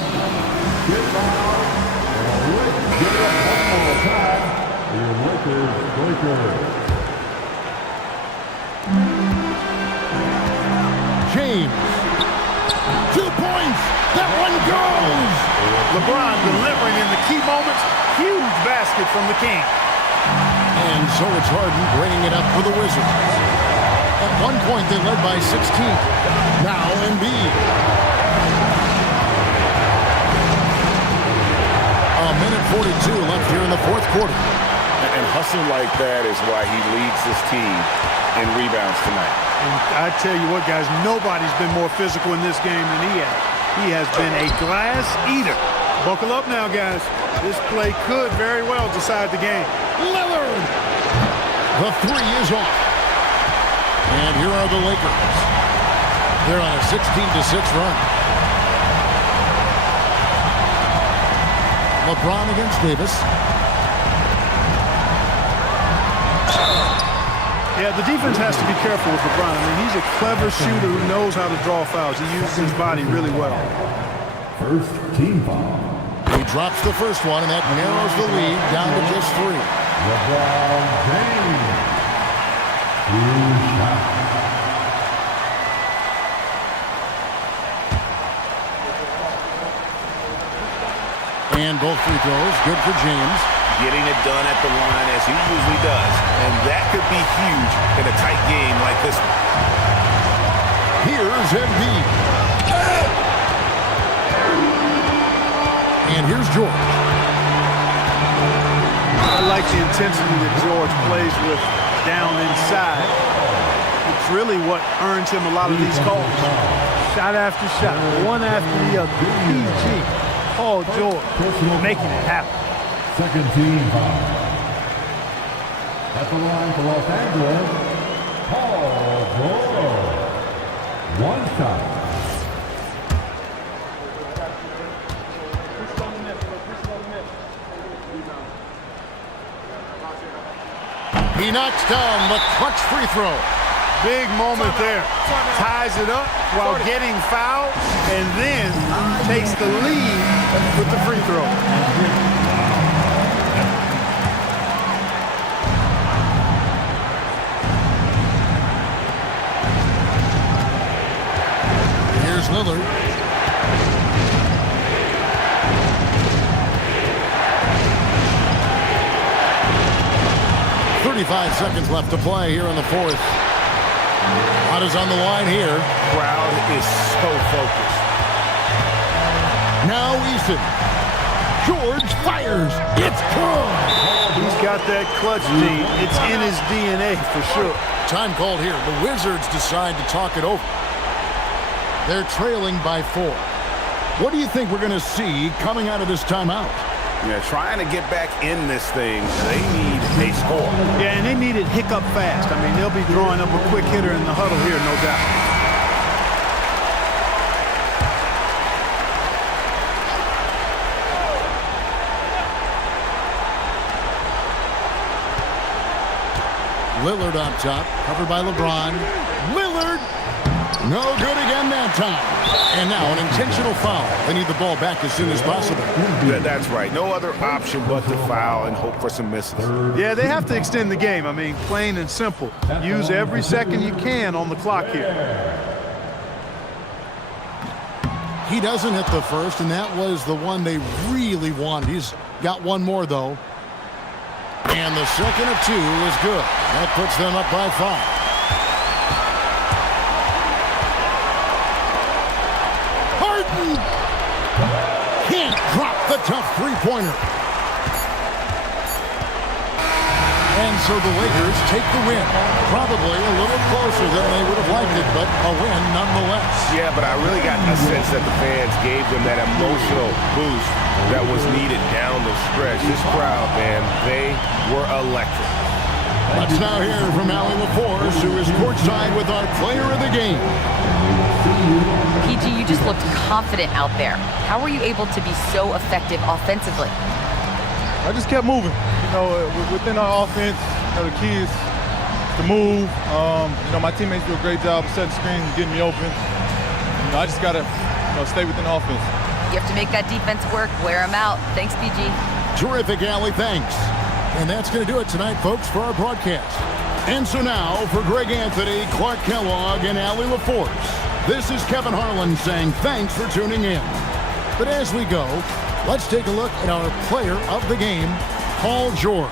James. 2 points. That one goes. LeBron delivering in the key moments. Huge basket from the King. And so it's Harden bringing it up for the Wizards. At one point, they led by 16. Now Embiid. 1:42 left here in the fourth quarter. And hustle like that is why he leads this team in rebounds tonight. And I tell you what, guys, nobody's been more physical in this game than he has. He has been a glass eater. Buckle up now, guys. This play could very well decide the game. Lillard! The three is off. And here are the Lakers. They're on a 16-6 run. LeBron against Davis. Yeah, the defense has to be careful with LeBron. I mean, he's a clever shooter who knows how to draw fouls. He uses his body really well. First team foul. He drops the first one, and that narrows the lead down to just 3. LeBron James. And both free throws, good for James. Getting it done at the line as he usually does. And that could be huge in a tight game like this one. Here's Embiid. And here's George. I like the intensity that George plays with down inside. It's really what earns him a lot of these calls. Shot after shot, one after the other. PG, Paul George, making it happen. Second team foul. At the line for Los Angeles, Paul George. One shot. He knocks down the clutch free throw. Big moment there. Ties it up while getting fouled, and then takes the lead with the free throw. Here's Lillard. .35 seconds left to play here in the fourth. A lot is on the line here. Crowd is so focused. Now Eason. George fires. It's good. He's got that clutch gene. It's in his DNA for sure. Time called here. The Wizards decide to talk it over. They're trailing by 4. What do you think we're going to see coming out of this timeout? Yeah, trying to get back in this thing, they need a score. Yeah, and they need it hiccup fast. I mean, they'll be drawing up a quick hitter in the huddle here, no doubt. Lillard on top, covered by LeBron. Lillard! No good again that time. And now an intentional foul. They need the ball back as soon as possible. That's right. No other option but to foul and hope for some misses. Yeah, they have to extend the game. I mean, plain and simple. Use every second you can on the clock here. He doesn't hit the first, and that was the one they really wanted. He's got one more, though. And the second of 2 is good. That puts them up by 5. Harden can't drop the tough three-pointer. And so the Lakers take the win. Probably a little closer than they would have liked it, but a win nonetheless. Yeah, but I really got a sense that the fans gave them that emotional boost that was needed down the stretch. This crowd, man, they were electric. Let's now hear from Allie LaForce, who is courtside with our player of the game. PG, you just looked confident out there. How were you able to be so effective offensively? I just kept moving. You know, within our offense, the key is to move. My teammates do a great job of setting screens and getting me open. I just got to stay within offense. You have to make that defense work, wear them out. Thanks, PG. Terrific, Allie. Thanks. And that's going to do it tonight, folks, for our broadcast. And so now, for Greg Anthony, Clark Kellogg, and Allie LaForce, this is Kevin Harlan saying thanks for tuning in. But as we go, let's take a look at our player of the game, Paul George.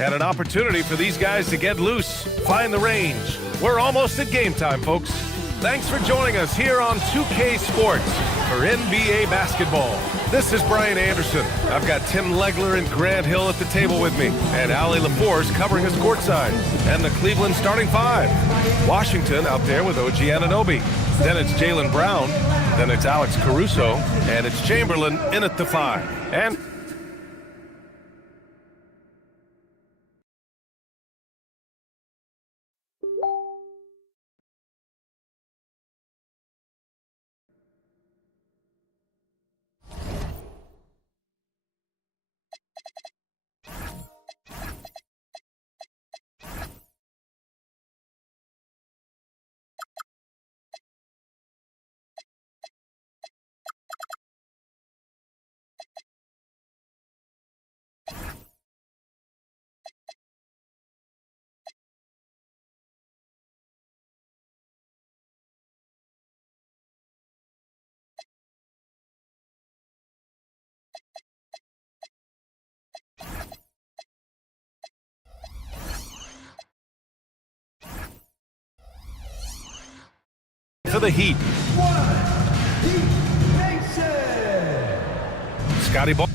And an opportunity for these guys to get loose, find the range. We're almost at game time, folks. Thanks for joining us here on 2K Sports for NBA basketball. This is Brian Anderson. I've got Tim Legler and Grant Hill at the table with me, and Allie LaForce covering us courtside. And the Cleveland starting five. Washington out there with OG Anunoby. Then it's Jaylen Brown. Then it's Alex Caruso. And it's Chamberlain in at the five. And for the Heat. Scotty Ball.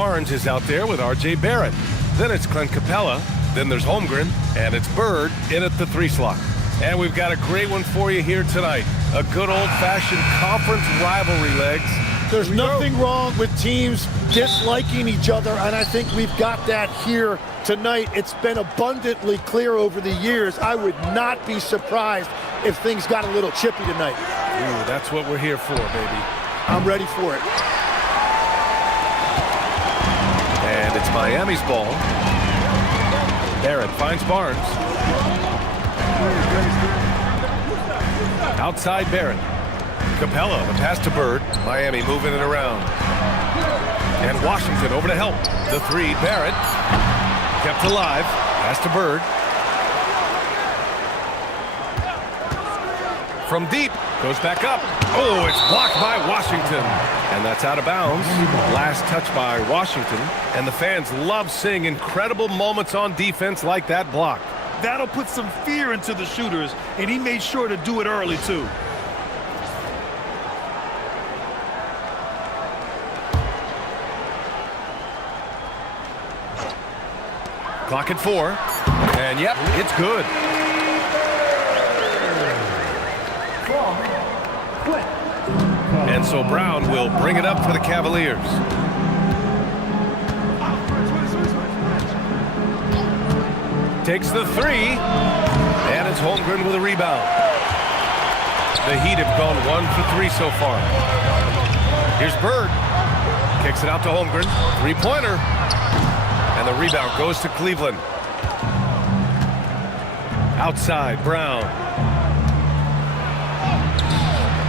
Barnes is out there with R.J. Barrett. Then it's Clint Capella. Then there's Holmgren. And it's Bird in at the three slot. And we've got a great one for you here tonight. A good old-fashioned conference rivalry, Legs. There's nothing wrong with teams disliking each other, and I think we've got that here tonight. It's been abundantly clear over the years. I would not be surprised if things got a little chippy tonight. Ooh, that's what we're here for, baby. I'm ready for it. And it's Miami's ball. Barrett finds Barnes. Outside Barrett. Capella, the pass to Bird. Miami moving it around. And Washington over to help. The three, Barrett. Kept alive. Pass to Bird. From deep. Goes back up. Oh, it's blocked by Washington. And that's out of bounds. Last touch by Washington. And the fans love seeing incredible moments on defense like that block. That'll put some fear into the shooters, and he made sure to do it early, too. Clock at 4. And yep, it's good. And so Brown will bring it up for the Cavaliers. Takes the three. And it's Holmgren with a rebound. The Heat have gone 1 for 3 so far. Here's Bird. Kicks it out to Holmgren. Three-pointer. And the rebound goes to Cleveland. Outside, Brown.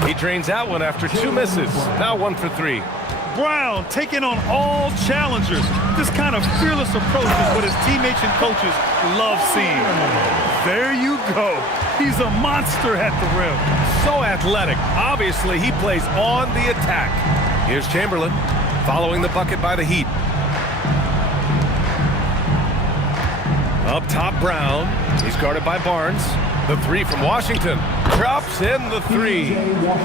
He drains that one after 2 misses. Now 1 for 3. Brown taking on all challengers. This kind of fearless approach is what his teammates and coaches love seeing. There you go. He's a monster at the rim. So athletic. Obviously, he plays on the attack. Here's Chamberlain following the bucket by the Heat. Up top, Brown. He's guarded by Barnes. The three from Washington. Drops in the three.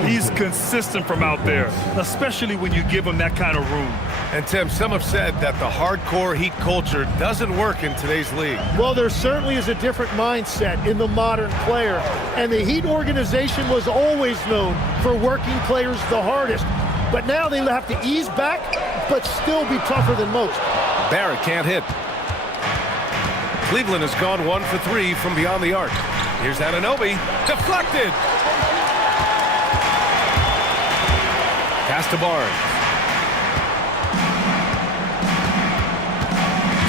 He's consistent from out there, especially when you give him that kind of room. And Tim, some have said that the hardcore Heat culture doesn't work in today's league. Well, there certainly is a different mindset in the modern player. And the Heat organization was always known for working players the hardest. But now they have to ease back, but still be tougher than most. Barrett can't hit. Cleveland has gone 1 for 3 from beyond the arc. Here's Anunoby. Deflected. Pass to Barnes.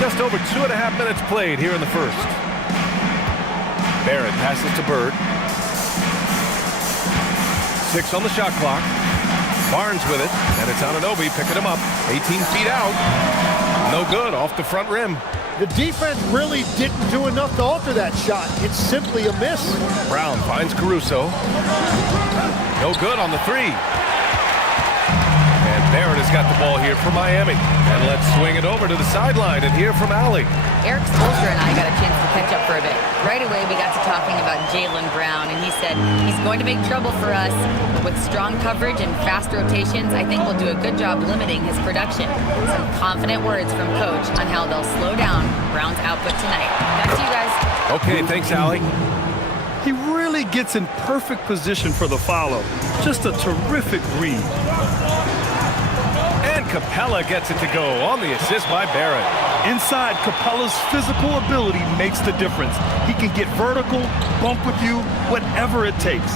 Just over 2.5 minutes played here in the first. Barrett passes to Bird. 6 on the shot clock. Barnes with it, and it's Anunoby picking him up. 18 feet out. No good, off the front rim. The defense really didn't do enough to alter that shot. It's simply a miss. Brown finds Caruso. No good on the three. And Barrett has got the ball here for Miami. And let's swing it over to the sideline and hear from Allie. Eric Spoelstra and I got a chance to catch up for a bit. Right away, we got to talking about Jaylen Brown, and he said he's going to make trouble for us. But with strong coverage and fast rotations, I think we'll do a good job limiting his production. Some confident words from Coach on how they'll slow down Brown's output tonight. Back to you guys. Okay, thanks, Allie. He really gets in perfect position for the follow. Just a terrific read. And Capella gets it to go on the assist by Barrett. Inside, Capella's physical ability makes the difference. He can get vertical, bump with you, whatever it takes.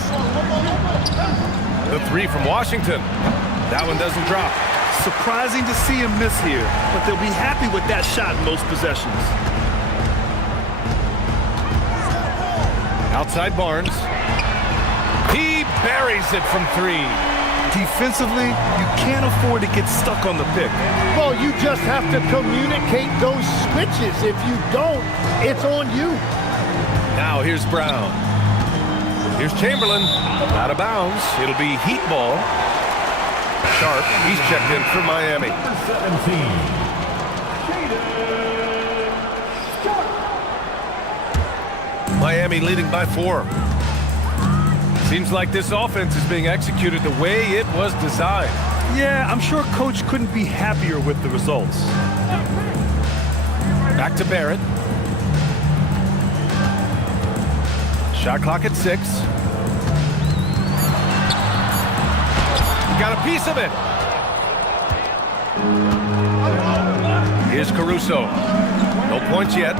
The three from Washington. That one doesn't drop. Surprising to see him miss here, but they'll be happy with that shot in most possessions. Outside Barnes. He buries it from three. Defensively, you can't afford to get stuck on the pick. Well, you just have to communicate those switches. If you don't, it's on you. Now here's Brown. Here's Chamberlain. Out of bounds. It'll be Heat ball. Sharp, he's checked in for Miami. 17. Miami leading by 4. Seems like this offense is being executed the way it was designed. Yeah, I'm sure Coach couldn't be happier with the results. Back to Barrett. Shot clock at 6. Got a piece of it. Here's Caruso. No points yet.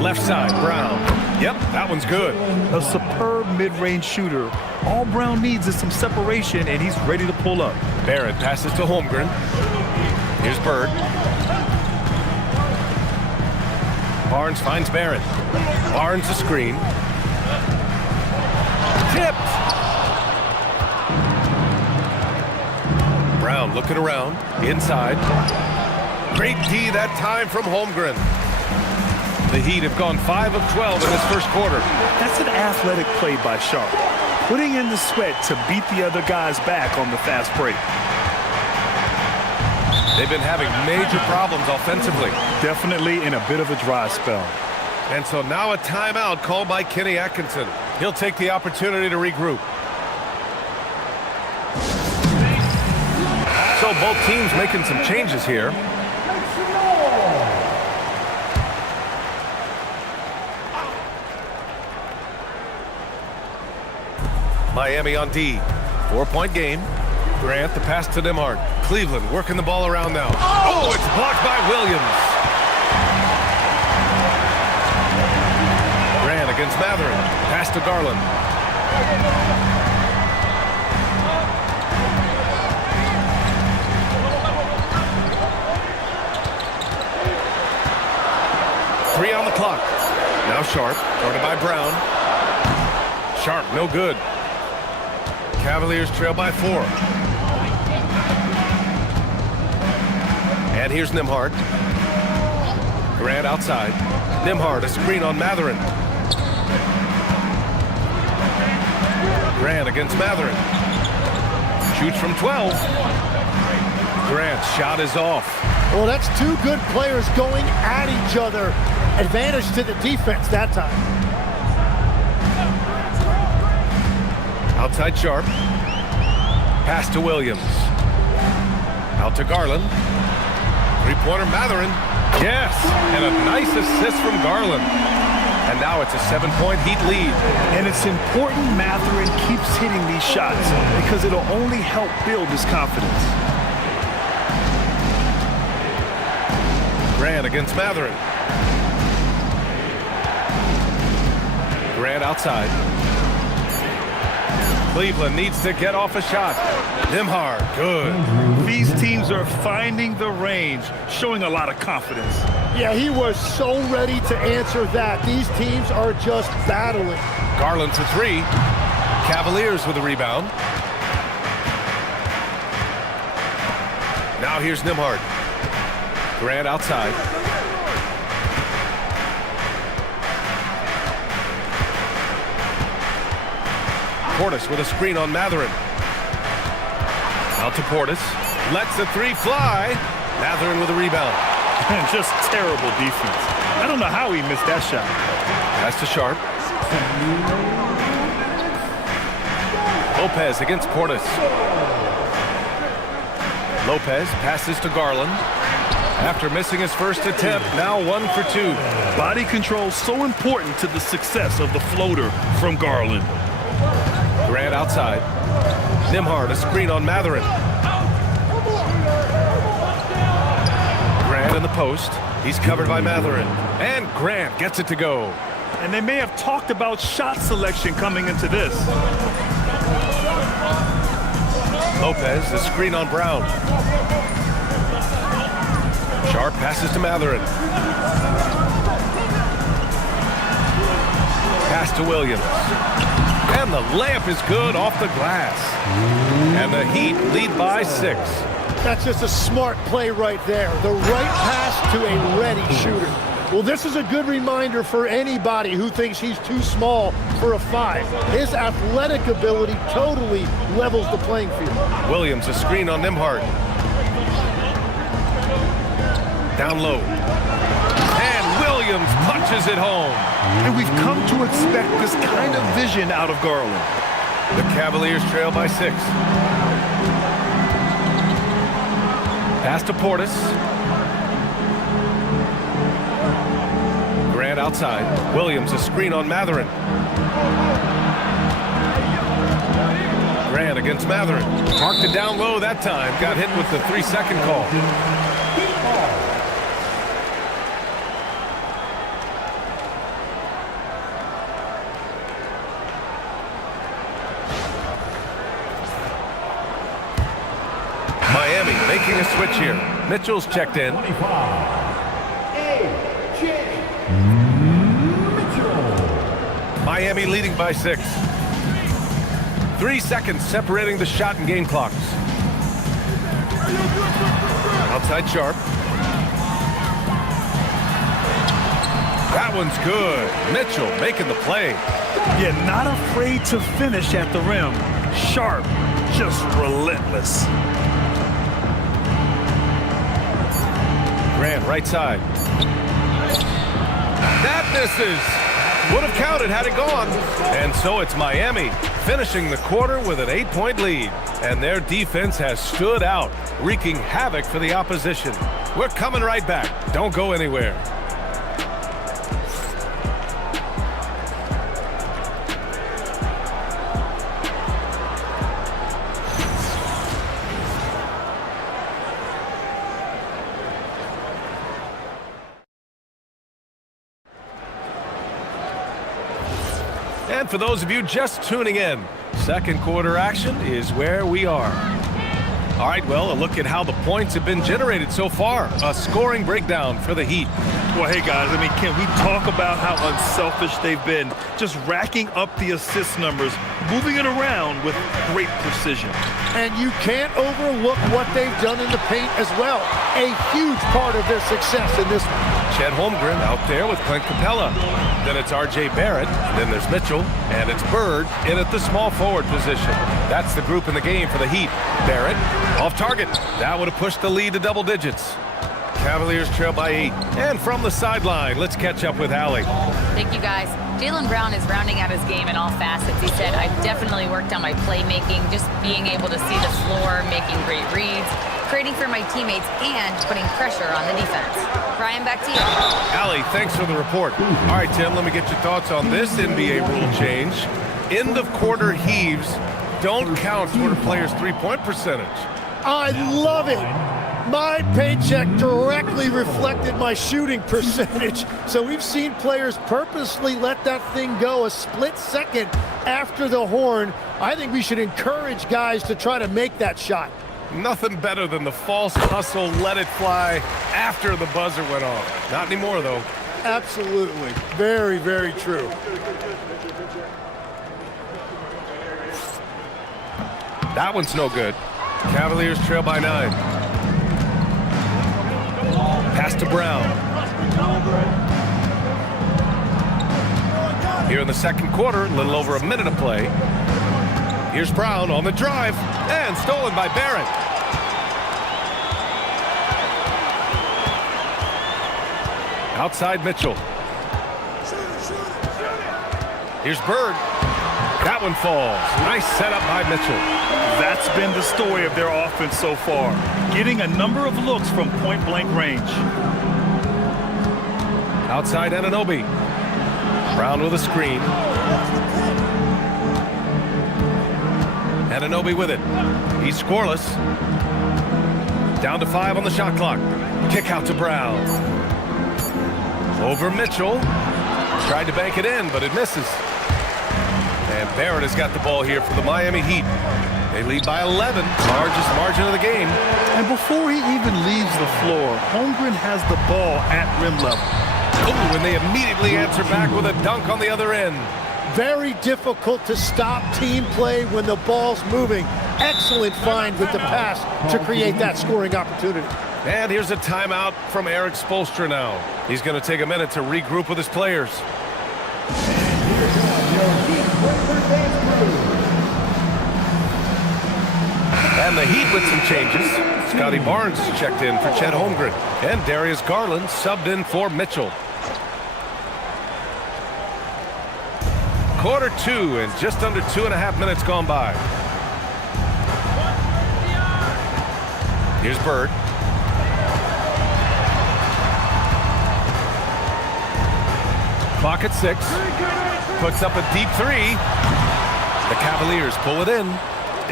Left side, Brown. Yep, that one's good. A superb mid-range shooter. All Brown needs is some separation, and he's ready to pull up. Barrett passes to Holmgren. Here's Bird. Barnes finds Barrett. Barnes a screen. Tipped. Brown looking around. Inside. Great D that time from Holmgren. The Heat have gone 5 of 12 in this first quarter. That's an athletic play by Sharp. Putting in the sweat to beat the other guys back on the fast break. They've been having major problems offensively. Definitely in a bit of a dry spell. And so now a timeout called by Kenny Atkinson. He'll take the opportunity to regroup. So both teams making some changes here. Miami on D. 4-point game. Grant the pass to Nembhard. Cleveland working the ball around now. Oh, it's blocked by Williams. Grant against Mathurin. Pass to Garland. Three on the clock. Now Sharp, guarded by Brown. Sharp, no good. Cavaliers trail by 4. And here's Nembhard. Grant outside. Nembhard, a screen on Mathurin. Grant against Mathurin. Shoots from 12. Grant's shot is off. Well, that's two good players going at each other. Advantage to the defense that time. Outside Sharp. Pass to Williams. Out to Garland. Three-pointer Mathurin. Yes, and a nice assist from Garland. And now it's a 7-point Heat lead. And it's important Mathurin keeps hitting these shots because it'll only help build his confidence. Grant against Mathurin. Grant outside. Cleveland needs to get off a shot. Nembhard, good. These teams are finding the range, showing a lot of confidence. Yeah, he was so ready to answer that. These teams are just battling. Garland for three. Cavaliers with a rebound. Now here's Nembhard. Grant outside. Portis with a screen on Mathurin. Out to Portis. Lets the three fly. Mathurin with a rebound. Just terrible defense. I don't know how he missed that shot. Pass to Sharp. Lopez against Portis. Lopez passes to Garland. After missing his first attempt, now 1 for 2. Body control so important to the success of the floater from Garland. Grant outside. Nembhard, a screen on Mathurin. Grant in the post. He's covered by Mathurin. And Grant gets it to go. And they may have talked about shot selection coming into this. Lopez, a screen on Brown. Sharp passes to Mathurin. Pass to Williams. And the layup is good off the glass. And the Heat lead by 6. That's just a smart play right there. The right pass to a ready shooter. Well, this is a good reminder for anybody who thinks he's too small for a 5. His athletic ability totally levels the playing field. Williams, a screen on Nembhard. Down low. And Williams punches it home. And we've come to expect this kind of vision out of Garland. The Cavaliers trail by 6. Pass to Portis. Grant outside. Williams, a screen on Mathurin. Grant against Mathurin. Marked it down low that time. Got hit with the 3-second call. Miami making a switch here. Mitchell's checked in. Miami leading by 6. 3 seconds separating the shot and game clocks. Outside Sharp. That one's good. Mitchell making the play. Yeah, not afraid to finish at the rim. Sharp, just relentless. Grant right side. That misses. Would have counted had it gone. And so it's Miami finishing the quarter with an 8-point lead. And their defense has stood out, wreaking havoc for the opposition. We're coming right back. Don't go anywhere. And for those of you just tuning in, second quarter action is where we are. All right, well, a look at how the points have been generated so far. A scoring breakdown for the Heat. Well, hey, guys, I mean, can we talk about how unselfish they've been? Just racking up the assist numbers, moving it around with great precision. And you can't overlook what they've done in the paint as well. A huge part of their success in this one. Chet Holmgren out there with Clint Capella. Then it's R.J. Barrett. Then there's Mitchell. And it's Bird in at the small forward position. That's the group in the game for the Heat. Barrett off target. That would have pushed the lead to double digits. Cavaliers trail by 8. And from the sideline, let's catch up with Allie. Thank you, guys. Jaylen Brown is rounding out his game in all facets. He said, I've definitely worked on my playmaking, just being able to see the floor, making great reads, creating for my teammates, and putting pressure on the defense. Brian, back to you. Allie, thanks for the report. All right, Tim, let me get your thoughts on this NBA rule change. End of quarter heaves don't count toward a player's three-point percentage. I love it. My paycheck directly reflected my shooting percentage. So we've seen players purposely let that thing go a split second after the horn. I think we should encourage guys to try to make that shot. Nothing better than the false hustle, let it fly after the buzzer went off. Not anymore, though. Absolutely. Very, very true. That one's no good. Cavaliers trail by 9. Pass to Brown. Here in the second quarter, a little over a minute of play. Here's Brown on the drive, and stolen by Barrett. Outside Mitchell. Here's Bird. That one falls. Nice setup by Mitchell. That's been the story of their offense so far, getting a number of looks from point-blank range. Outside Anunoby. Brown with a screen. Anunoby with it. He's scoreless. Down to 5 on the shot clock. Kick out to Brown. Over Mitchell. Tried to bank it in, but it misses. And Barrett has got the ball here for the Miami Heat. They lead by 11, largest margin of the game. And before he even leaves the floor, Holmgren has the ball at rim level. Oh, and they immediately answer back with a dunk on the other end. Very difficult to stop team play when the ball's moving. Excellent find with the pass to create that scoring opportunity. And here's a timeout from Eric Spoelstra now. He's going to take a minute to regroup with his players. And the Heat with some changes. Scotty Barnes checked in for Chet Holmgren. And Darius Garland subbed in for Mitchell. Quarter 2 and just under 2.5 minutes gone by. Here's Bird. Clock at 6. Puts up a deep 3. The Cavaliers pull it in.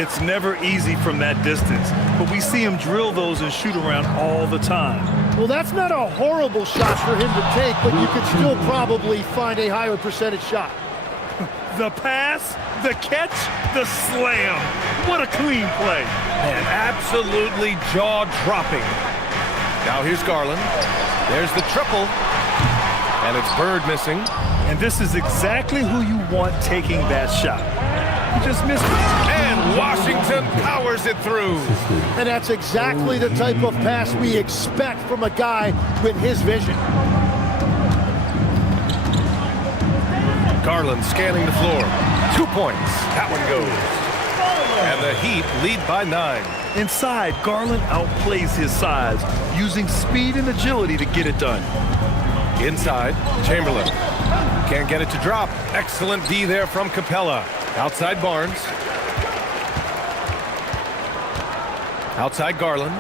It's never easy from that distance, but we see him drill those and shoot around all the time. Well, that's not a horrible shot for him to take, but you could still probably find a higher percentage shot. The pass, the catch, the slam. What a clean play. Man, absolutely jaw-dropping. Now here's Garland. There's the triple. And it's Bird missing. And this is exactly who you want taking that shot. He just missed it. And Washington powers it through. And that's exactly the type of pass we expect from a guy with his vision. Garland scanning the floor. 2 points. That one goes. And the Heat lead by 9. Inside, Garland outplays his size, using speed and agility to get it done. Inside, Chamberlain. Can't get it to drop. Excellent D there from Capella. Outside Barnes. Outside Garland.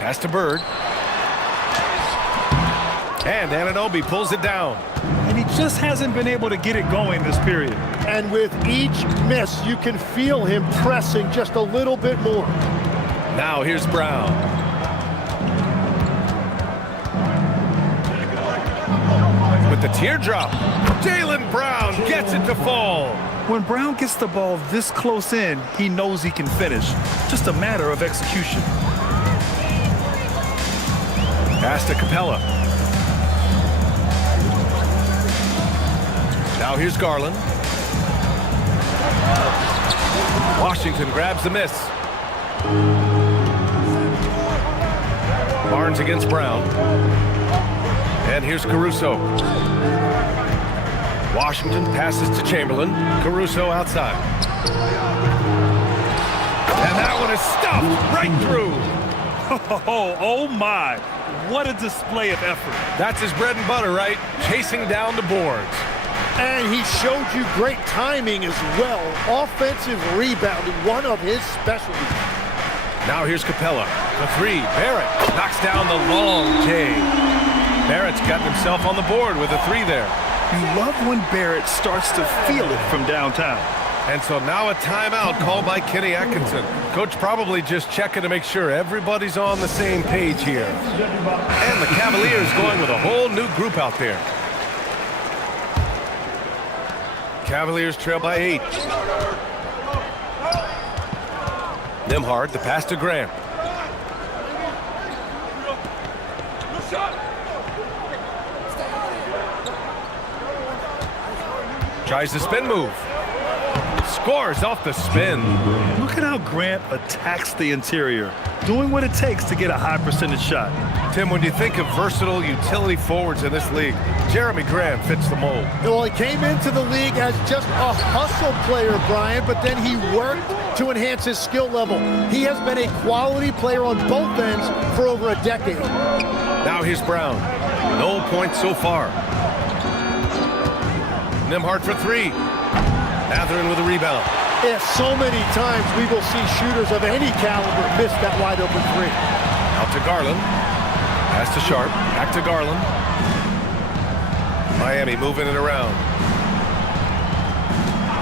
Pass to Bird. And Anunoby pulls it down. And he just hasn't been able to get it going this period. And with each miss, you can feel him pressing just a little bit more. Now here's Brown. With the teardrop, Jaylen Brown gets it to fall. When Brown gets the ball this close in, he knows he can finish. Just a matter of execution. Pass to Capella. Now here's Garland. Washington grabs the miss. Barnes against Brown. And here's Caruso. Washington passes to Chamberlain. Caruso outside. And that one is stuffed right through. Oh my. What a display of effort. That's his bread and butter, right? Chasing down the boards. And he showed you great timing as well. Offensive rebounding, one of his specialties. Now here's Capella. The three. Barrett knocks down the long J. Barrett's gotten himself on the board with a three there. You love when Barrett starts to feel it from downtown. And so now a timeout called by Kenny Atkinson. Coach probably just checking to make sure everybody's on the same page here. And the Cavaliers going with a whole new group out there. Cavaliers trail by 8. Nembhard, the pass to Grant. Tries the spin move. Scores off the spin. Look at how Grant attacks the interior, doing what it takes to get a high percentage shot. Tim, when you think of versatile utility forwards in this league, Jeremy Grant fits the mold. Well, he came into the league as just a hustle player, Brian, but then he worked to enhance his skill level. He has been a quality player on both ends for over a decade. Now here's Brown. No points so far. Nembhard for three. Mathurin with a rebound. Yeah, so many times we will see shooters of any caliber miss that wide open three. Out to Garland. Pass to Sharp. Back to Garland. Miami moving it around.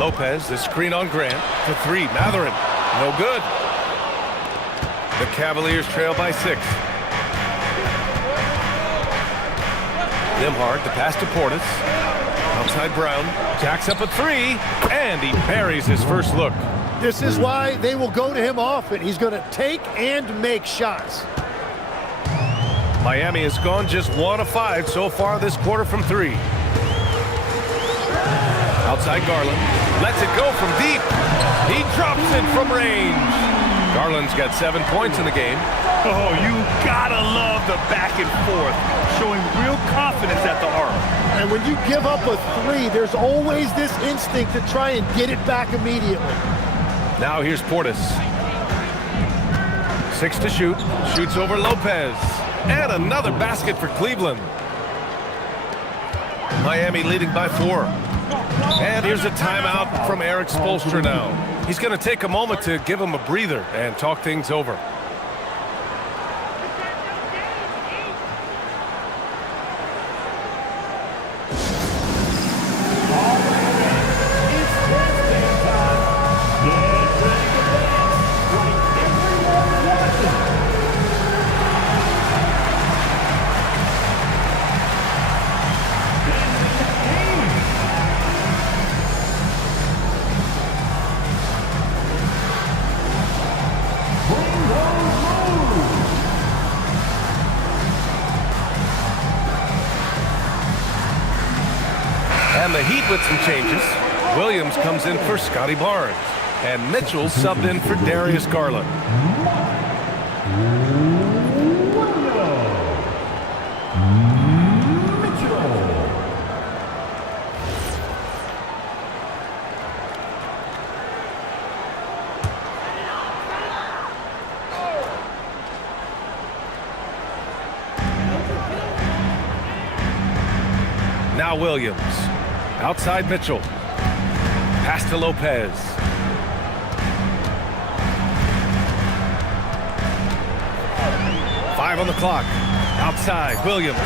Lopez, the screen on Grant. For three. Mathurin. No good. The Cavaliers trail by 6. Nembhard, the pass to Portis. Outside Brown, jacks up a three, and he buries his first look. This is why they will go to him often. He's going to take and make shots. Miami has gone just 1 of 5 so far this quarter from 3. Outside Garland, lets it go from deep. He drops it from range. Garland's got 7 points in the game. Oh, you gotta love the back and forth, showing real confidence at the arc. And when you give up a three, there's always this instinct to try and get it back immediately. Now here's Portis. 6 to shoot. Shoots over Lopez. And another basket for Cleveland. Miami leading by 4. And here's a timeout from Eric Spoelstra now. He's going to take a moment to give him a breather and talk things over. And the Heat with some changes. Williams comes in for Scotty Barnes. And Mitchell subbed in for Darius Garland. Now Williams. Outside Mitchell. Pass to Lopez. Five on the clock. Outside Williams.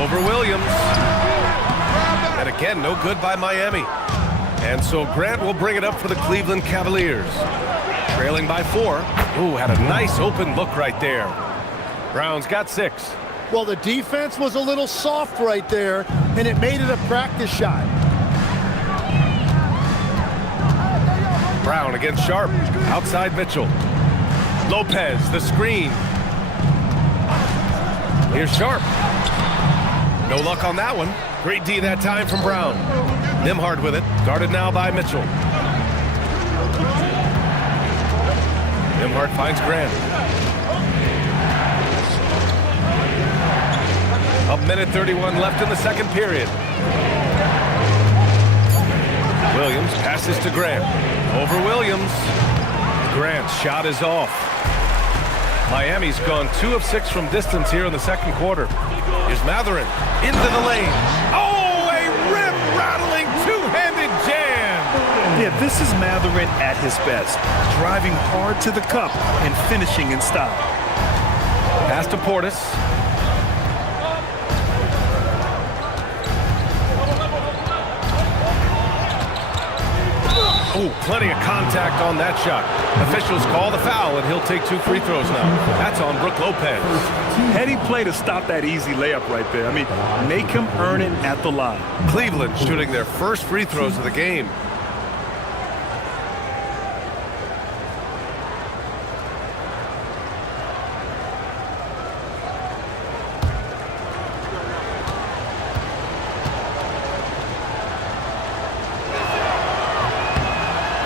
Over Williams. And again, no good by Miami. And so Grant will bring it up for the Cleveland Cavaliers. Trailing by 4. Ooh, had a nice open look right there. Brown's got 6. Well, the defense was a little soft right there, and it made it a practice shot. Brown against Sharp. Outside Mitchell. Lopez, the screen. Here's Sharp. No luck on that one. Great D that time from Brown. Nembhard with it. Guarded now by Mitchell. Nembhard finds Grant. A minute 31 left in the second period. Williams passes to Grant. Over Williams. Grant's shot is off. Miami's gone 2 of 6 from distance here in the second quarter. Here's Mathurin into the lane. Oh, a rim-rattling two-handed jam. Yeah, this is Mathurin at his best, driving hard to the cup and finishing in style. Pass to Portis. Oh, plenty of contact on that shot. Officials call the foul, and he'll take 2 free throws now. That's on Brook Lopez. Heady play to stop that easy layup right there. I mean, make him earn it at the line. Cleveland shooting their first free throws of the game.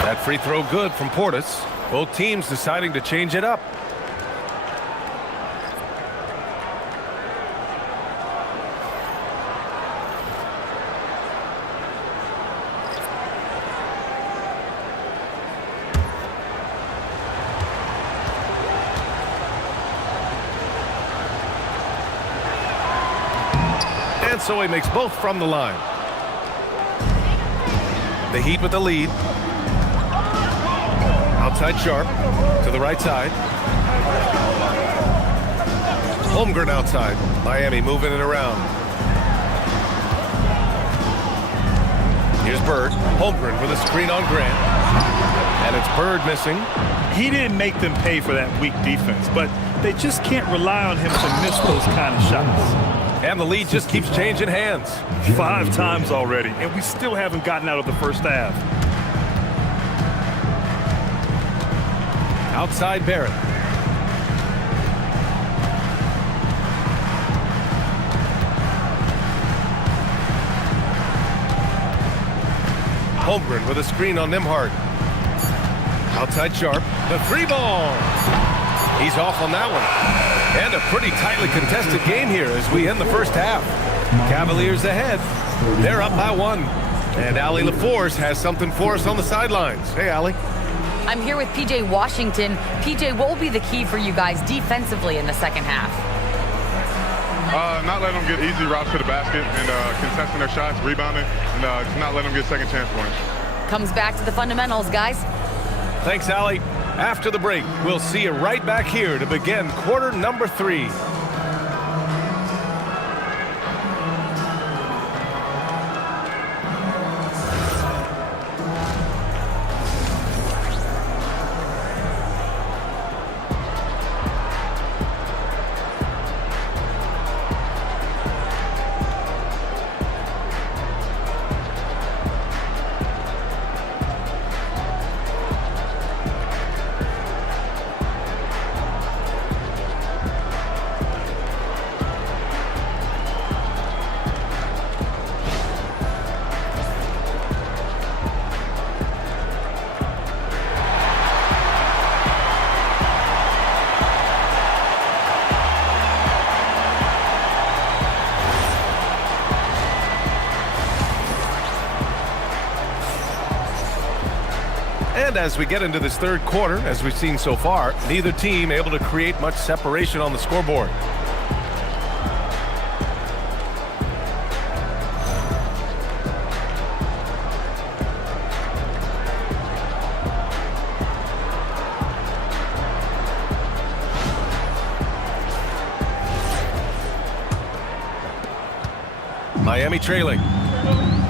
That free throw good from Portis. Both teams deciding to change it up. And so he makes both from the line. The Heat with the lead. Outside Sharp to the right side. Holmgren outside. Miami moving it around. Here's Bird. Holmgren with a screen on Grant. And it's Bird missing. He didn't make them pay for that weak defense, but they just can't rely on him to miss those kind of shots. And the lead just keeps changing hands. 5 times already, and we still haven't gotten out of the first half. Outside Barrett. Holmgren with a screen on Nembhard. Outside Sharp. The 3-ball. He's off on that one. And a pretty tightly contested game here as we end the first half. Cavaliers ahead. They're up by 1. And Allie LaForce has something for us on the sidelines. Hey, Allie. I'm here with P.J. Washington. P.J., what will be the key for you guys defensively in the second half? Not letting them get easy routes to the basket and contesting their shots, rebounding, and just not letting them get second chance points. Comes back to the fundamentals, guys. Thanks, Allie. After the break, we'll see you right back here to begin quarter number 3. And as we get into this third quarter, as we've seen so far, neither team able to create much separation on the scoreboard. Miami trailing.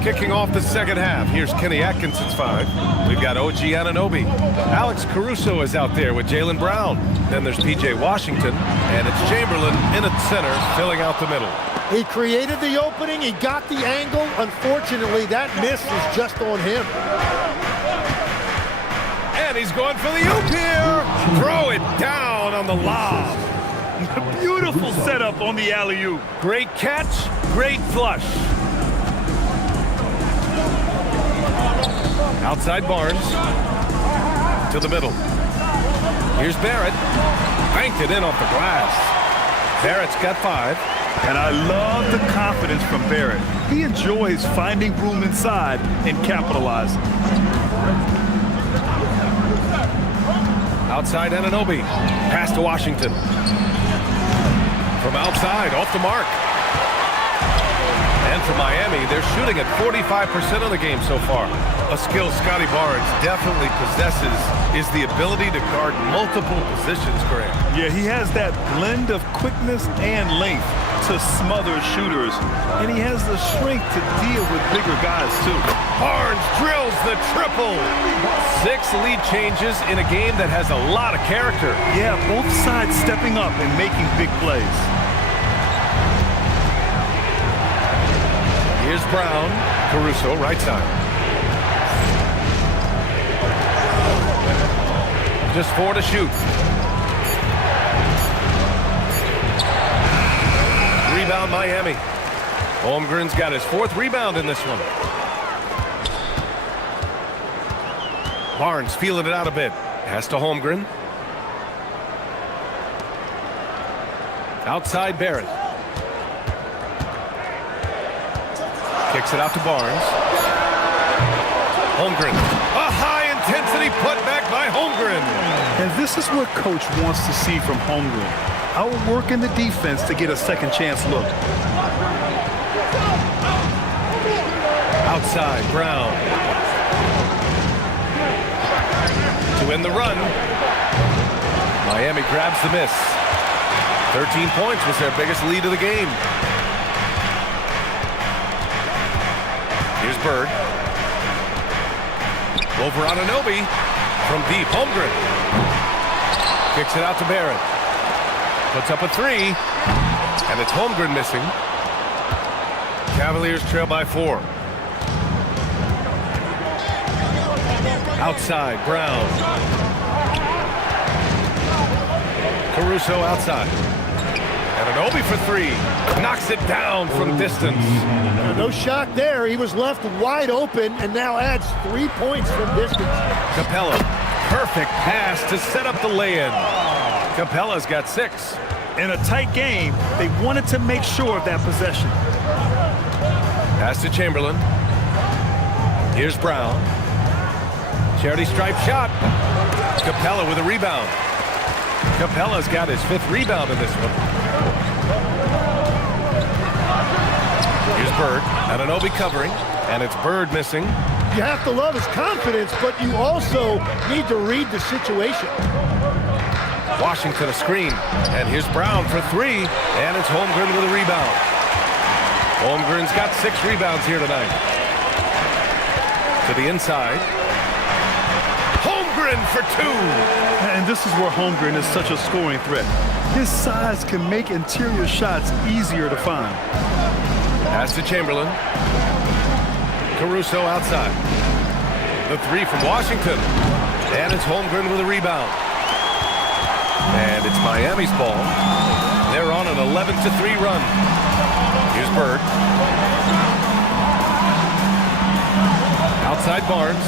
Kicking off the second half. Here's Kenny Atkinson's 5. We've got OG Anunoby. Alex Caruso is out there with Jaylen Brown. Then there's P.J. Washington. And it's Chamberlain in at center, filling out the middle. He created the opening. He got the angle. Unfortunately, that miss is just on him. And he's going for the oop here. Throw it down on the lob. Beautiful setup on the alley-oop. Great catch, great flush. Outside Barnes. To the middle. Here's Barrett. Banked it in off the glass. Barrett's got 5. And I love the confidence from Barrett. He enjoys finding room inside and capitalizing. Outside Anunoby. Pass to Washington. From outside, off the mark. And for Miami, they're shooting at 45% of the game so far. A skill Scotty Barnes definitely possesses is the ability to guard multiple positions, Graham. Yeah, he has that blend of quickness and length to smother shooters. And he has the strength to deal with bigger guys, too. Barnes drills the triple. 6 lead changes in a game that has a lot of character. Yeah, both sides stepping up and making big plays. Here's Brown. Caruso, right side. Just 4 to shoot. Rebound Miami. Holmgren's got his 4th rebound in this one. Barnes feeling it out a bit. Pass to Holmgren. Outside Barrett. Kicks it out to Barnes. Holmgren. A high-intensity putback by Holmgren. And this is what Coach wants to see from Holmgren. Outworking the defense to get a second chance look. Outside, Brown. To end the run. Miami grabs the miss. 13 points was their biggest lead of the game. Here's Bird. Over Anunoby from deep. Holmgren. Kicks it out to Barrett. Puts up a 3. And it's Holmgren missing. Cavaliers trail by 4. Outside, Brown. Caruso outside. Anunoby for 3. Knocks it down from distance. No shot there. He was left wide open and now adds 3 points from distance. Capella. Perfect pass to set up the lay-in. Capella's got 6. In a tight game, they wanted to make sure of that possession. Pass to Chamberlain. Here's Brown. Charity stripe shot. Capella with a rebound. Capella's got his 5th rebound in this one. Here's Bird. Anunoby covering. And it's Bird missing. You have to love his confidence, but you also need to read the situation. Washington a screen. And here's Brown for 3. And it's Holmgren with a rebound. Holmgren's got 6 rebounds here tonight. To the inside. Holmgren for 2. And this is where Holmgren is such a scoring threat. His size can make interior shots easier to find. Pass to Chamberlain. Caruso outside. The 3 from Washington. And it's Holmgren with a rebound. And it's Miami's ball. They're on an 11-3 run. Here's Bird. Outside Barnes.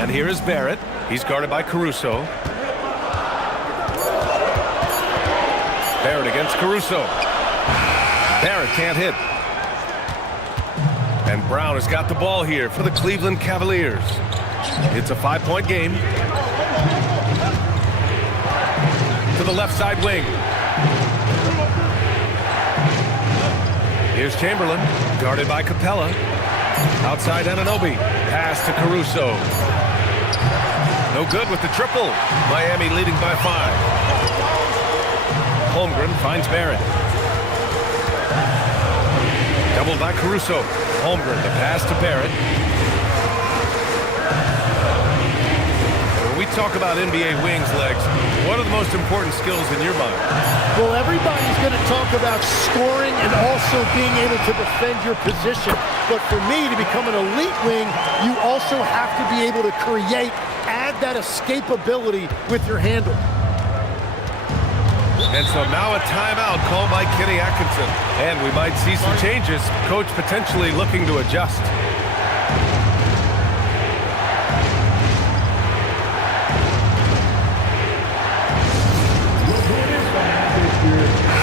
And here is Barrett. He's guarded by Caruso. Barrett against Caruso. Barrett can't hit. And Brown has got the ball here for the Cleveland Cavaliers. It's a 5-point game. To the left side wing. Here's Chamberlain, guarded by Capella. Outside Anunoby. Pass to Caruso. No good with the triple. Miami leading by 5. Holmgren finds Barrett. Doubled by Caruso. Holmgren, the pass to Barrett. When we talk about NBA wings, Legs, what are the most important skills in your mind? Well, everybody's going to talk about scoring and also being able to defend your position. But for me, to become an elite wing, you also have to be able to add that escapability with your handle. And so now a timeout called by Kenny Atkinson. And we might see some changes. Coach potentially looking to adjust.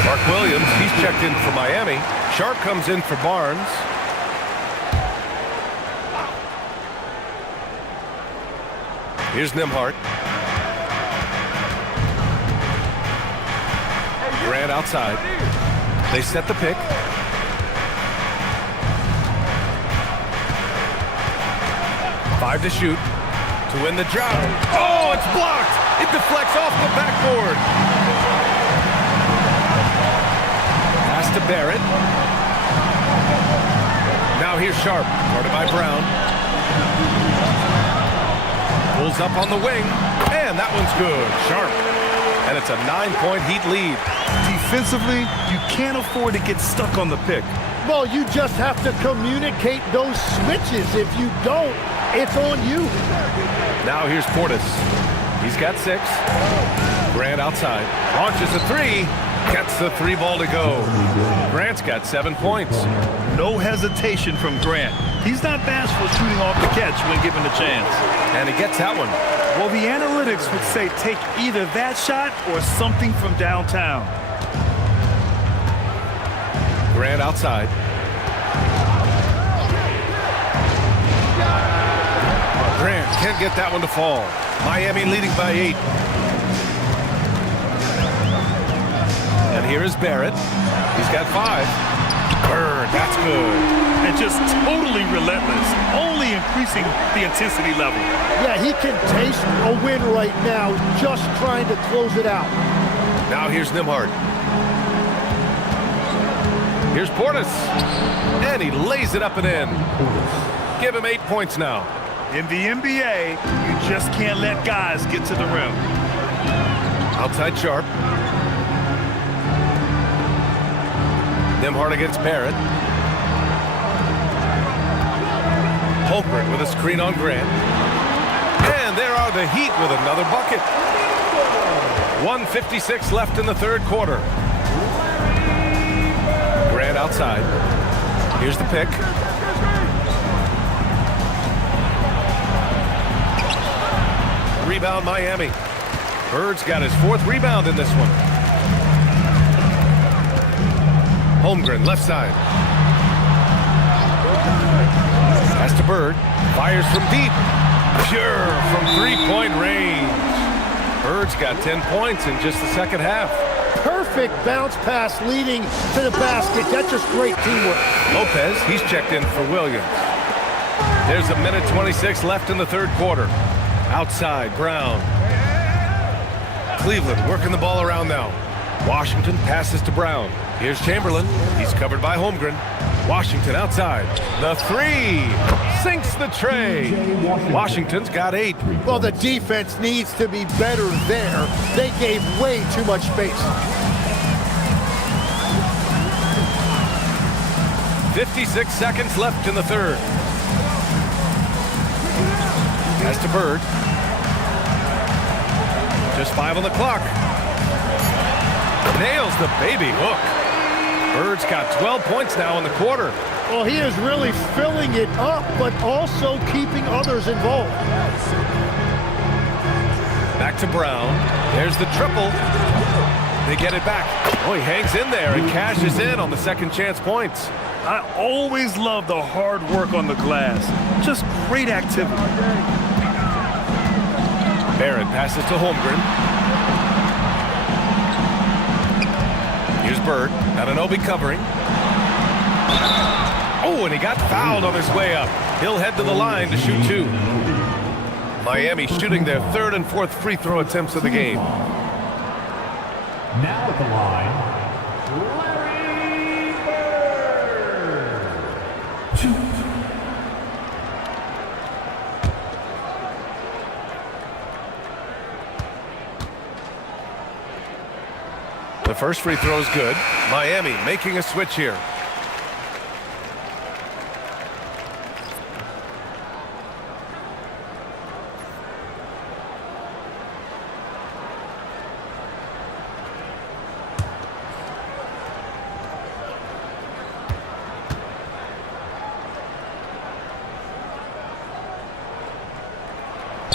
Mark Williams, he's checked in for Miami. Sharp comes in for Barnes. Here's Nembhard. Grant outside. They set the pick. Five to shoot to win the job. Oh, it's blocked. It deflects off the backboard. Pass to Barrett. Now here's Sharp, guarded by Brown. Pulls up on the wing, and that one's good. Sharp. And it's a 9-point Heat lead. Defensively, you can't afford to get stuck on the pick. Well, you just have to communicate those switches. If you don't, it's on you. Now here's Portis. He's got 6. Grant outside. Launches a 3. Gets the 3 ball to go. Grant's got 7 points. No hesitation from Grant. He's not bashful shooting off the catch when given the chance. And he gets that one. Well, the analytics would say take either that shot or something from downtown. Grant outside. Grant can't get that one to fall. Miami leading by 8. And here is Barrett. He's got 5. Bird, that's good. And just totally relentless, only increasing the intensity level. Yeah, he can taste a win right now, just trying to close it out. Now here's Nembhard. Here's Portis. And he lays it up and in. Give him 8 points now. In the NBA, you just can't let guys get to the rim. Outside Sharp. Nembhard against Barrett. Holmgren with a screen on Grant. And there are the Heat with another bucket. 1:56 left in the third quarter. Grant outside. Here's the pick. Rebound Miami. Bird's got his 4th rebound in this one. Holmgren, left side. Pass to Bird. Fires from deep. Pure from 3-point range. Bird's got 10 points in just the second half. Perfect bounce pass leading to the basket. That's just great teamwork. Lopez, he's checked in for Williams. There's a minute 26 left in the third quarter. Outside, Brown. Cleveland working the ball around now. Washington passes to Brown. Here's Chamberlain. He's covered by Holmgren. Washington outside. The 3 sinks the tray. Washington's got 8. Well, the defense needs to be better there. They gave way too much space. 56 seconds left in the third. Pass to Bird. Just 5 on the clock. Nails the baby hook. Bird's got 12 points now in the quarter. Well, he is really filling it up, but also keeping others involved. Back to Brown. There's the triple. They get it back. Oh, he hangs in there and cashes in on the second chance points. I always love the hard work on the glass. Just great activity. Barrett passes to Holmgren. Here's Bird. Anunoby covering. Oh, and he got fouled on his way up. He'll head to the line to shoot 2. Miami shooting their 3rd and 4th free throw attempts of the game. Now at the line, Larry Bird. Shoot. The first free throw is good. Miami making a switch here.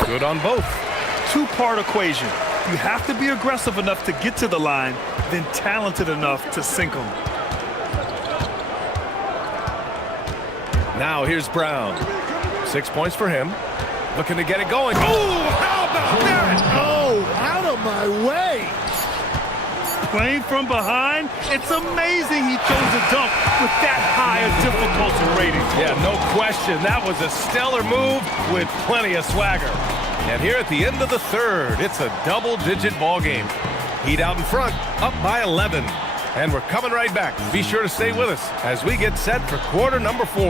Good on both. Two-part equation. You have to be aggressive enough to get to the line, then talented enough to sink them. Now here's Brown. 6 points for him. Looking to get it going. Oh, how about that? Oh, out of my way. playing from behind, it's amazing he chose a dunk with that high a difficulty rating. Yeah, no question. That was a stellar move with plenty of swagger. And here at the end of the third, it's a double-digit ball game. Heat out in front, up by 11. And we're coming right back. Be sure to stay with us as we get set for quarter number 4.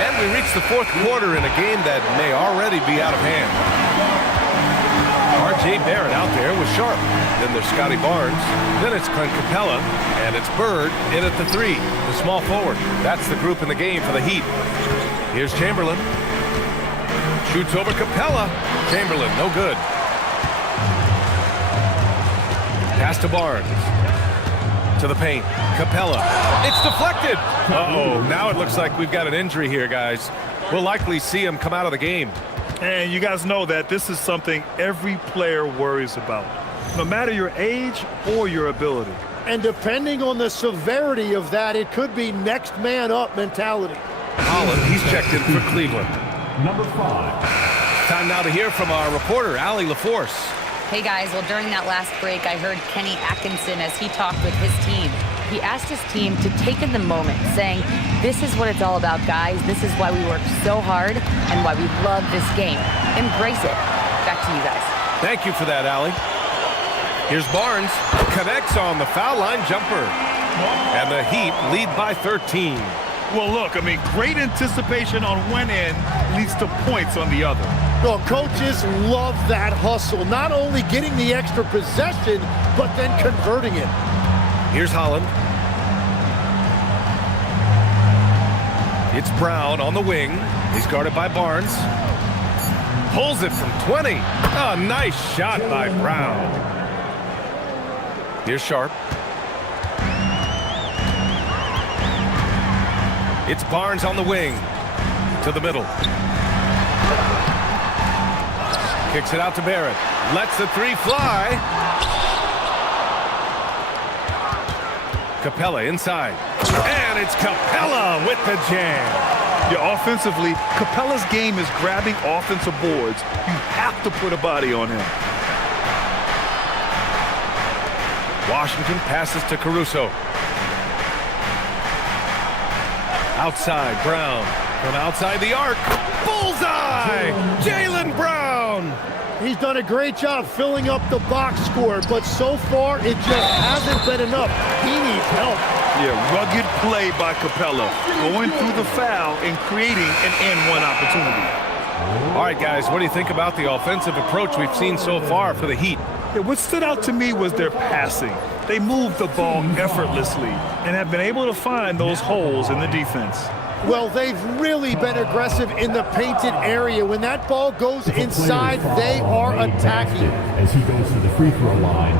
And we reach the fourth quarter in a game that may already be out of hand. R.J. Barrett out there with Sharp. Then there's Scotty Barnes. Then it's Clint Capella. And it's Bird in at the 3, the small forward. That's the group in the game for the Heat. Here's Chamberlain. Shoots over Capella. Chamberlain, no good. Pass to Barnes. To the paint. Capella. It's deflected. Uh-oh. Now it looks like we've got an injury here, guys. We'll likely see him come out of the game. And you guys know that this is something every player worries about, no matter your age or your ability. And depending on the severity of that, it could be next man up mentality. Holland, he's checked in for Cleveland. Number 5. Time now to hear from our reporter, Allie LaForce. Hey guys, well during that last break, I heard Kenny Atkinson as he talked with his team. He asked his team to take in the moment, saying, this is what it's all about, guys. This is why we work so hard and why we love this game. Embrace it. Back to you guys. Thank you for that, Allie. Here's Barnes. Connects on the foul line jumper. And the Heat lead by 13. Well, look, I mean, great anticipation on one end leads to points on the other. No, coaches love that hustle. Not only getting the extra possession, but then converting it. Here's Holland. It's Brown on the wing. He's guarded by Barnes. Pulls it from 20. A nice shot by Brown. Here's Sharp. It's Barnes on the wing. To the middle. Kicks it out to Barrett. Lets the 3 fly. Capella inside. And it's Capella with the jam. Yeah, offensively, Capella's game is grabbing offensive boards. You have to put a body on him. Washington passes to Caruso. Outside, Brown. From outside the arc. Bullseye! Jaylen Brown! He's done a great job filling up the box score, but so far it just hasn't been enough. He needs help. Yeah, rugged play by Capella, going through the foul and creating an and-one opportunity. All right, guys, what do you think about the offensive approach we've seen so far for the Heat? Yeah, what stood out to me was their passing. They moved the ball effortlessly and have been able to find those holes in the defense. Well, they've really been aggressive in the painted area. When that ball goes inside, they are attacking. As he goes to the free throw line.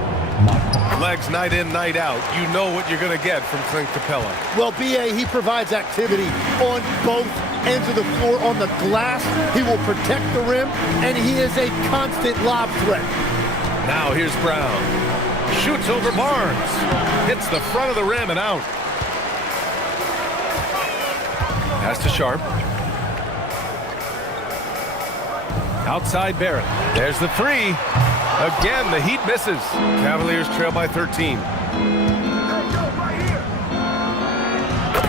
Legs night in, night out. You know what you're going to get from Clint Capella. Well, B.A., he provides activity on both ends of the floor. On the glass, he will protect the rim, and he is a constant lob threat. Now here's Brown. Shoots over Barnes. Hits the front of the rim and out. Pass to Sharp. Outside Barrett. There's the 3. Again, the Heat misses. Cavaliers trail by 13.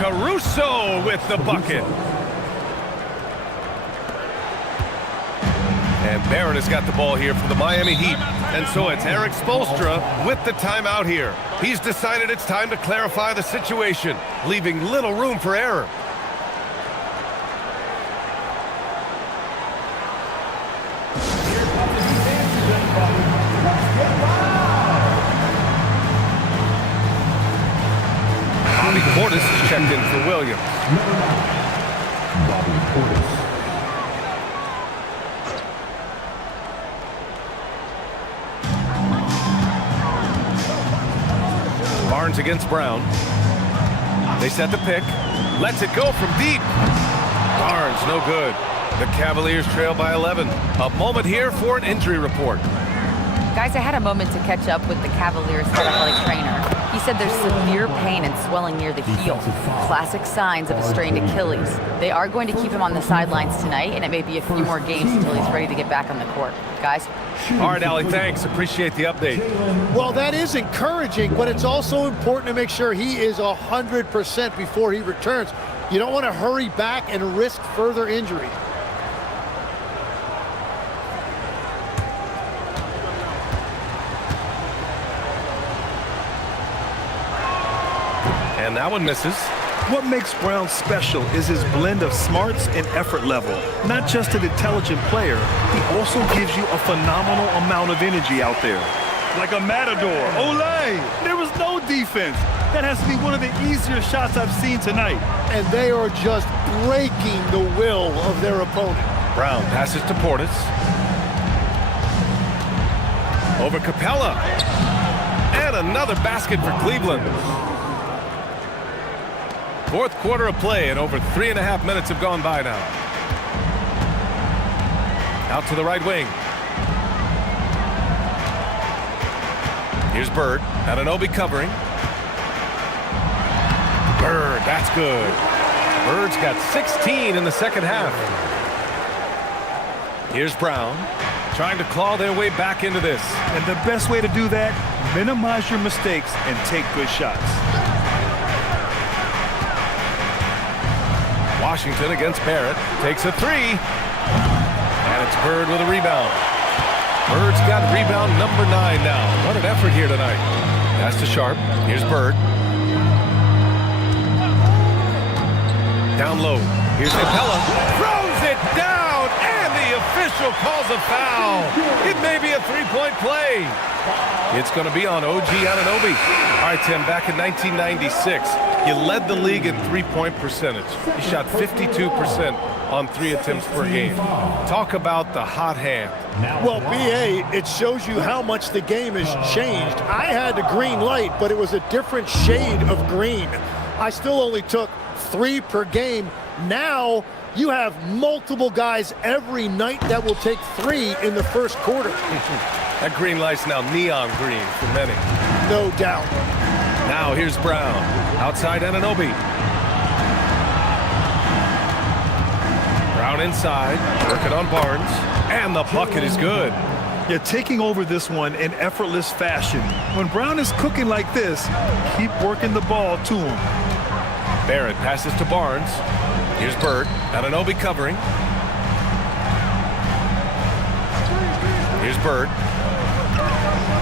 Caruso with the bucket. And Barrett has got the ball here for the Miami Heat. And so it's Eric Spoelstra with the timeout here. He's decided it's time to clarify the situation, leaving little room for error. Bobby Portis is checked in for Williams. Bobby Portis. Barnes against Brown. They set the pick. Lets it go from deep. Barnes, no good. The Cavaliers trail by 11. A moment here for an injury report. Guys, I had a moment to catch up with the Cavaliers head athletic trainer. He said there's severe pain and swelling near the heel. Classic signs of a strained Achilles. They are going to keep him on the sidelines tonight, and it may be a few more games until he's ready to get back on the court. Guys? All right, Allie, thanks. Appreciate the update. Well, that is encouraging, but it's also important to make sure he is 100% before he returns. You don't want to hurry back and risk further injury. And that one misses. What makes Brown special is his blend of smarts and effort level. Not just an intelligent player, he also gives you a phenomenal amount of energy out there. Like a matador. Olay! There was no defense. That has to be one of the easier shots I've seen tonight. And they are just breaking the will of their opponent. Brown passes to Portis. Over Capella. And another basket for Cleveland. Fourth quarter of play, and over 3.5 minutes have gone by now. Out to the right wing. Here's Bird. Anunoby covering. Bird, that's good. Bird's got 16 in the second half. Here's Brown, trying to claw their way back into this. And the best way to do that, minimize your mistakes and take good shots. Washington against Barrett. Takes a three. And it's Bird with a rebound. Bird's got rebound number 9 now. What an effort here tonight. Pass to Sharp. Here's Bird. Down low. Here's Capella. Throws it down. And the official calls a foul. It may be a three-point play. It's going to be on OG Anunoby. All right, Tim, back in 1996, you led the league in three-point percentage. You shot 52% on 3 attempts per game. Talk about the hot hand. Well, B.A., it shows you how much the game has changed. I had the green light, but it was a different shade of green. I still only took 3 per game. Now you have multiple guys every night that will take 3 in the first quarter. That green light's now neon green for many. No doubt. Now here's Brown. Outside Anunoby. Brown inside. Working on Barnes. And the bucket is good. You're taking over this one in effortless fashion. When Brown is cooking like this, keep working the ball to him. Barrett passes to Barnes. Here's Bird. Anunoby covering. Here's Bird.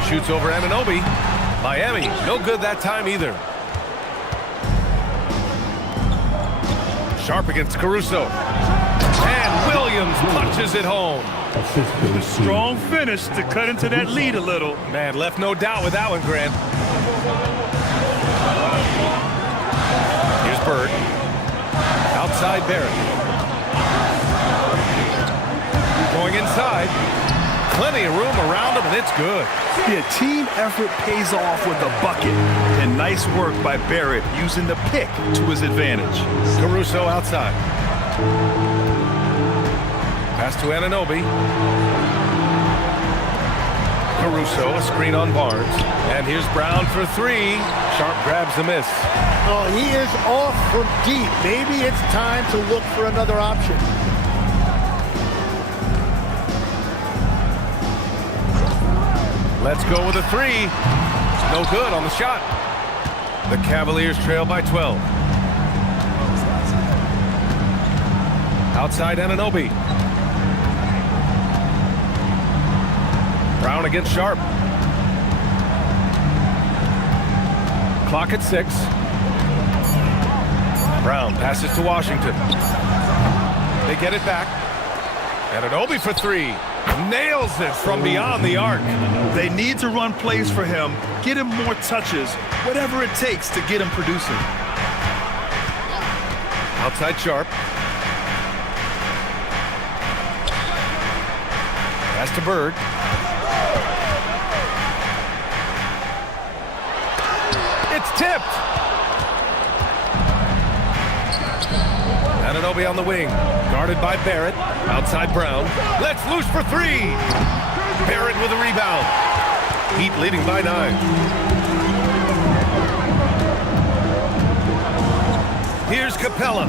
Shoots over Anunoby. Miami, no good that time either. Sharp against Caruso. And Williams punches it home. A strong finish to cut into that lead a little. Man, left no doubt with that one, Grant. Here's Bird. Outside Barrett. Going inside. Plenty of room around him, and it's good. Yeah, team effort pays off with a bucket. And nice work by Barrett using the pick to his advantage. Caruso outside. Pass to Anunoby. Caruso, a screen on Barnes. And here's Brown for 3. Sharp grabs the miss. Oh, he is off from deep. Maybe it's time to look for another option. Let's go with a 3. No good on the shot. The Cavaliers trail by 12. Outside Anunoby. Brown against Sharp. Clock at 6. Brown passes to Washington. They get it back. Anunoby for 3. Nails it from beyond the arc. They need to run plays for him, get him more touches, whatever it takes to get him producing. Outside Sharp. Pass to Bird. It's tipped. Anunoby on the wing, guarded by Barrett. Outside Brown. Let's loose for 3. Barrett with a rebound. Heat leading by 9. Here's Capella.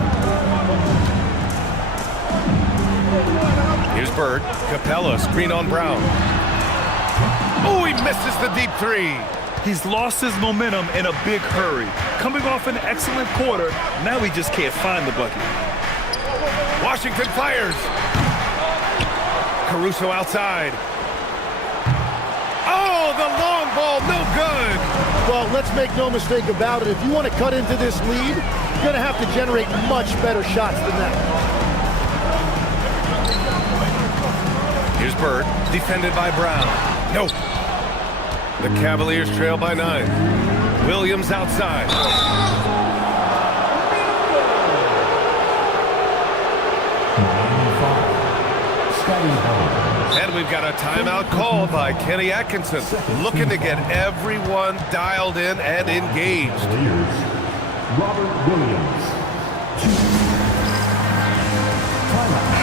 Here's Bird. Capella, screen on Brown. Oh, he misses the deep 3. He's lost his momentum in a big hurry. Coming off an excellent quarter, now he just can't find the bucket. Washington fires. Caruso outside. Oh, the long ball, no good. Well, let's make no mistake about it. If you want to cut into this lead, you're going to have to generate much better shots than that. Here's Bird, defended by Brown. No. The Cavaliers trail by 9. Williams outside. And we've got a timeout called by Kenny Atkinson, looking to get everyone dialed in and engaged. Robert Williams.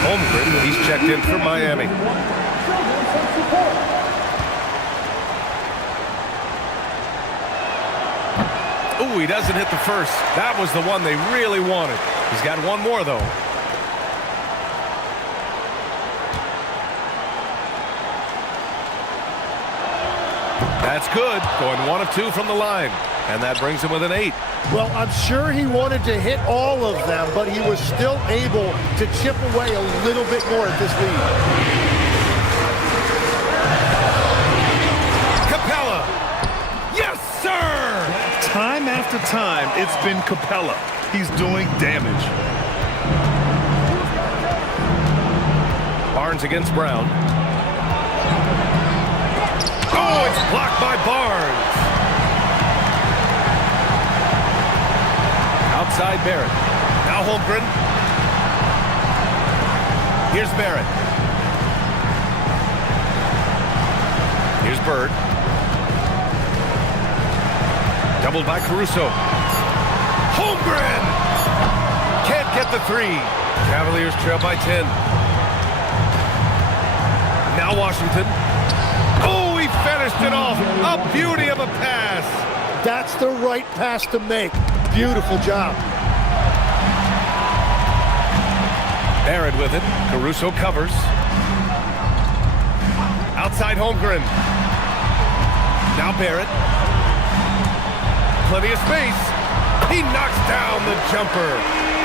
Holmgren, he's checked in for Miami. Ooh, he doesn't hit the first. That was the one they really wanted. He's got one more, though. That's good. Going 1 of 2 from the line. And that brings him with an 8. Well, I'm sure he wanted to hit all of them, but he was still able to chip away a little bit more at this lead. Capella! Yes, sir! Time after time, it's been Capella. He's doing damage. Barnes against Brown. Oh, it's blocked by Barnes. Outside Barrett. Now Holmgren. Here's Barrett. Here's Bird. Doubled by Caruso. Holmgren! Can't get the 3. Cavaliers trail by 10. Now Washington. Oh, he finished it off. A beauty of a pass. That's the right pass to make. Beautiful job. Barrett with it. Caruso covers. Outside Holmgren. Now Barrett. Plenty of space. He knocks down the jumper.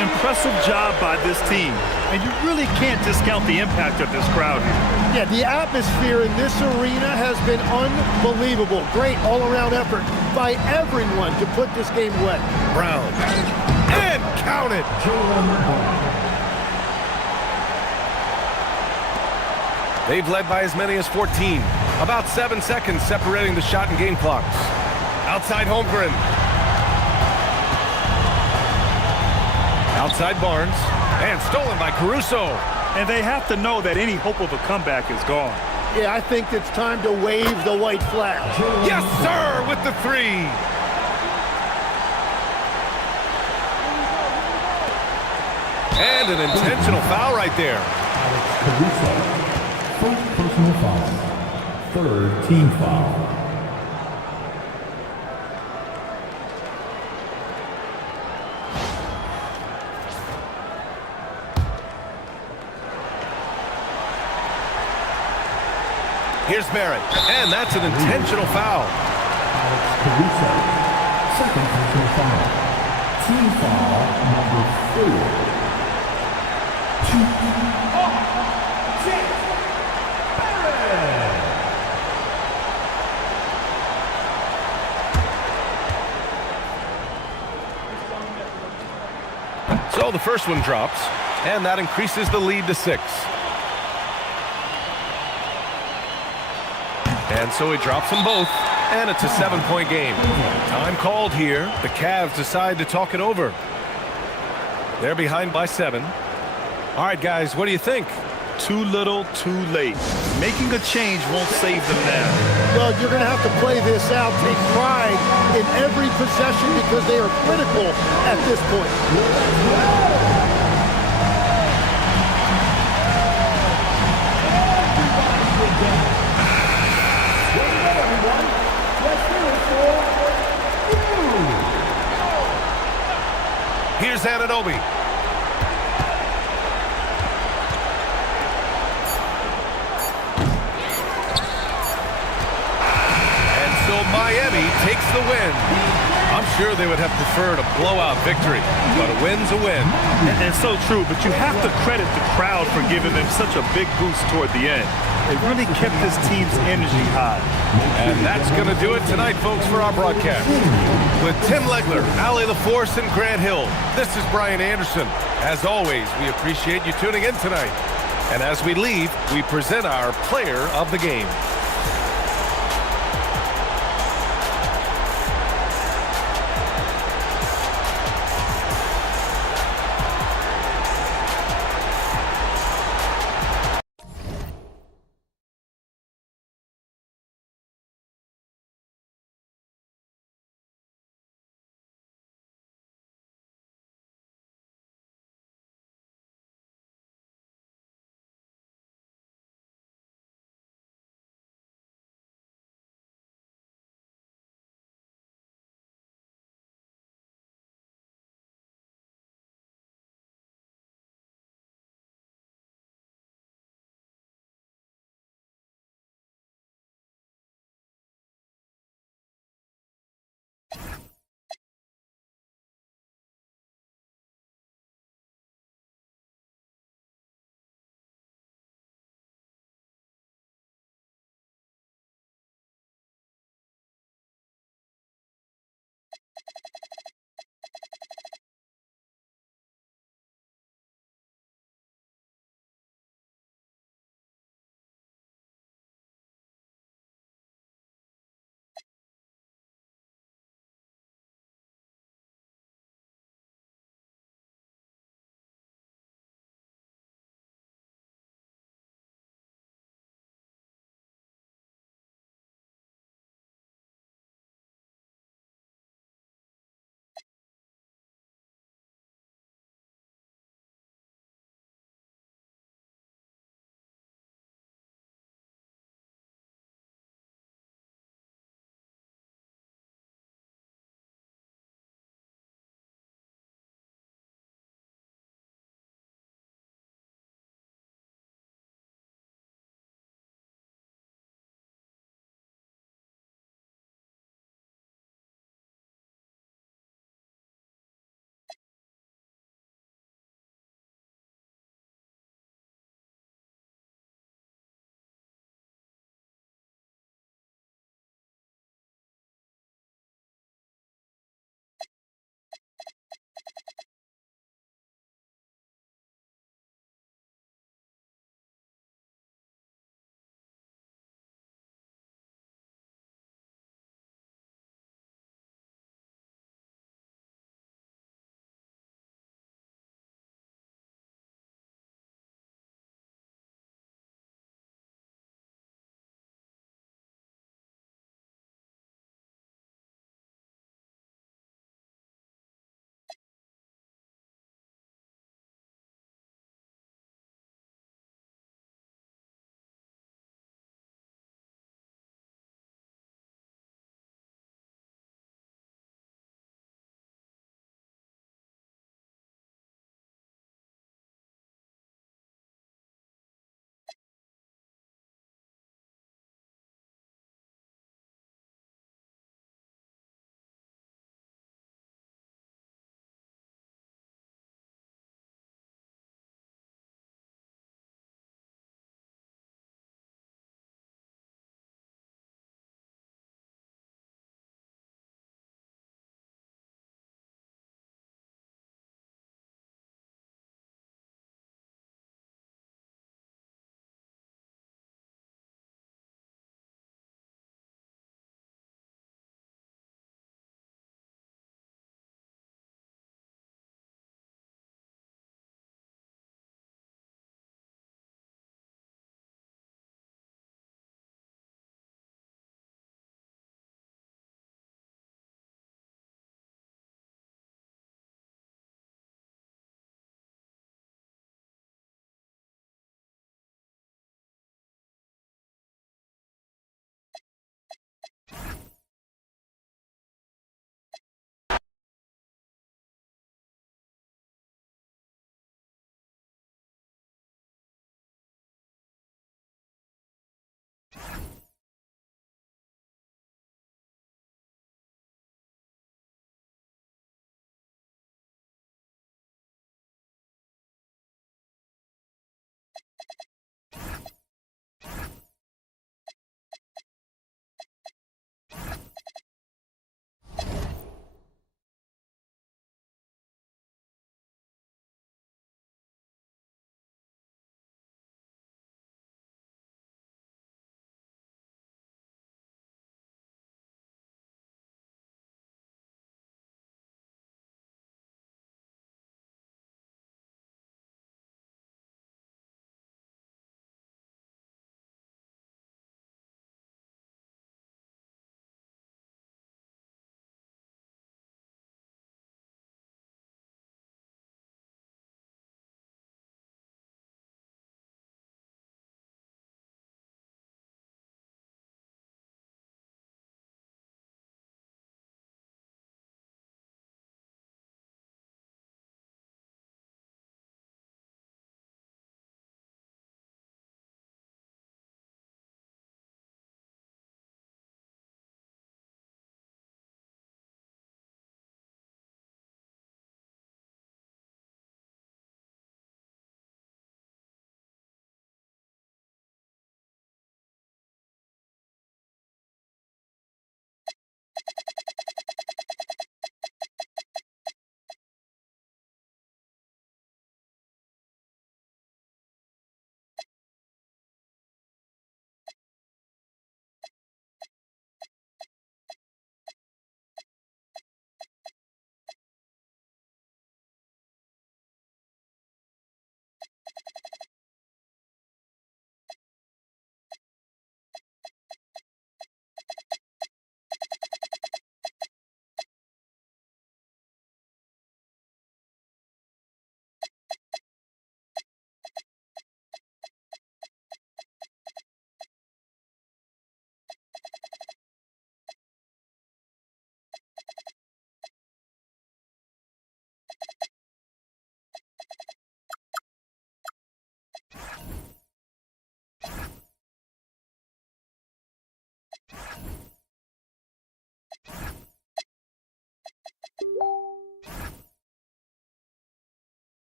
Impressive job by this team. And you really can't discount the impact of this crowd here. Yeah, the atmosphere in this arena has been unbelievable. Great all-around effort by everyone to put this game away. Brown. And count it. They've led by as many as 14. About 7 seconds separating the shot and game clocks. Outside Holmgren. Outside Barnes. And stolen by Caruso. And they have to know that any hope of a comeback is gone. Yeah, I think it's time to wave the white flag. Yes, sir, with the 3. And an intentional foul right there. Caruso. First personal foul. Third team foul. Here's Barrett, and that's an intentional foul. Caruso. Second personal foul. Team foul number 4. So the first one drops, and that increases the lead to 6. And so he drops them both, and it's a 7-point game. Time called here. The Cavs decide to talk it over. They're behind by 7. All right, guys, what do you think? Too little, too late. Making a change won't save them now. Well, you're going to have to play this out. Take pride in every possession because they are critical at this point. Here's Anunoby. And so Miami takes the win. I'm sure they would have preferred a blowout victory, but a win's a win. And so true, but you have to credit the crowd for giving them such a big boost toward the end. It really kept this team's energy high. And that's going to do it tonight, folks, for our broadcast. With Tim Legler, Allie LaForce, and Grant Hill, this is Brian Anderson. As always, we appreciate you tuning in tonight. And as we leave, we present our player of the game.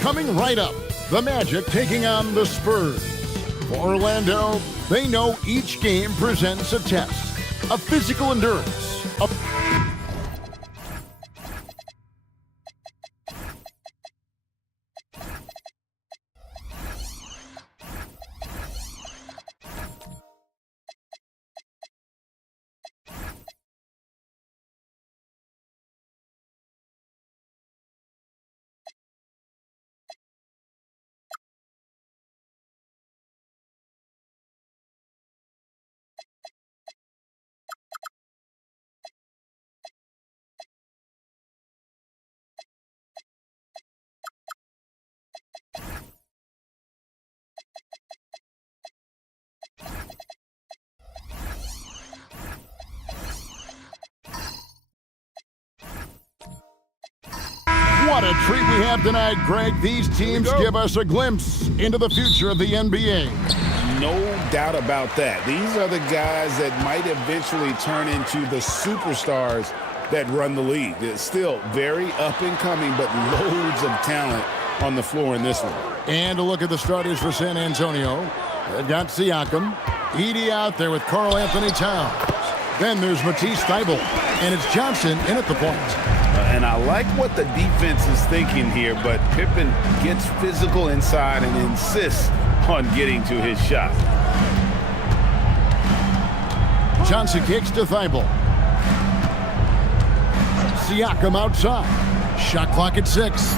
Coming right up, the Magic taking on the Spurs. For Orlando, they know each game presents a test, a physical endurance, What a treat we have tonight, Greg. These teams give us a glimpse into the future of the NBA. No doubt about that. These are the guys that might eventually turn into the superstars that run the league. It's still very up and coming, but loads of talent on the floor in this one. And a look at the starters for San Antonio. They've got Siakam, Edey out there with Karl Anthony Towns. Then there's Matisse Thybulle, and it's Johnson in at the point. And I like what the defense is thinking here, but Pippen gets physical inside and insists on getting to his shot. Johnson kicks to Thybulle. Siakam outside. Shot clock at 6.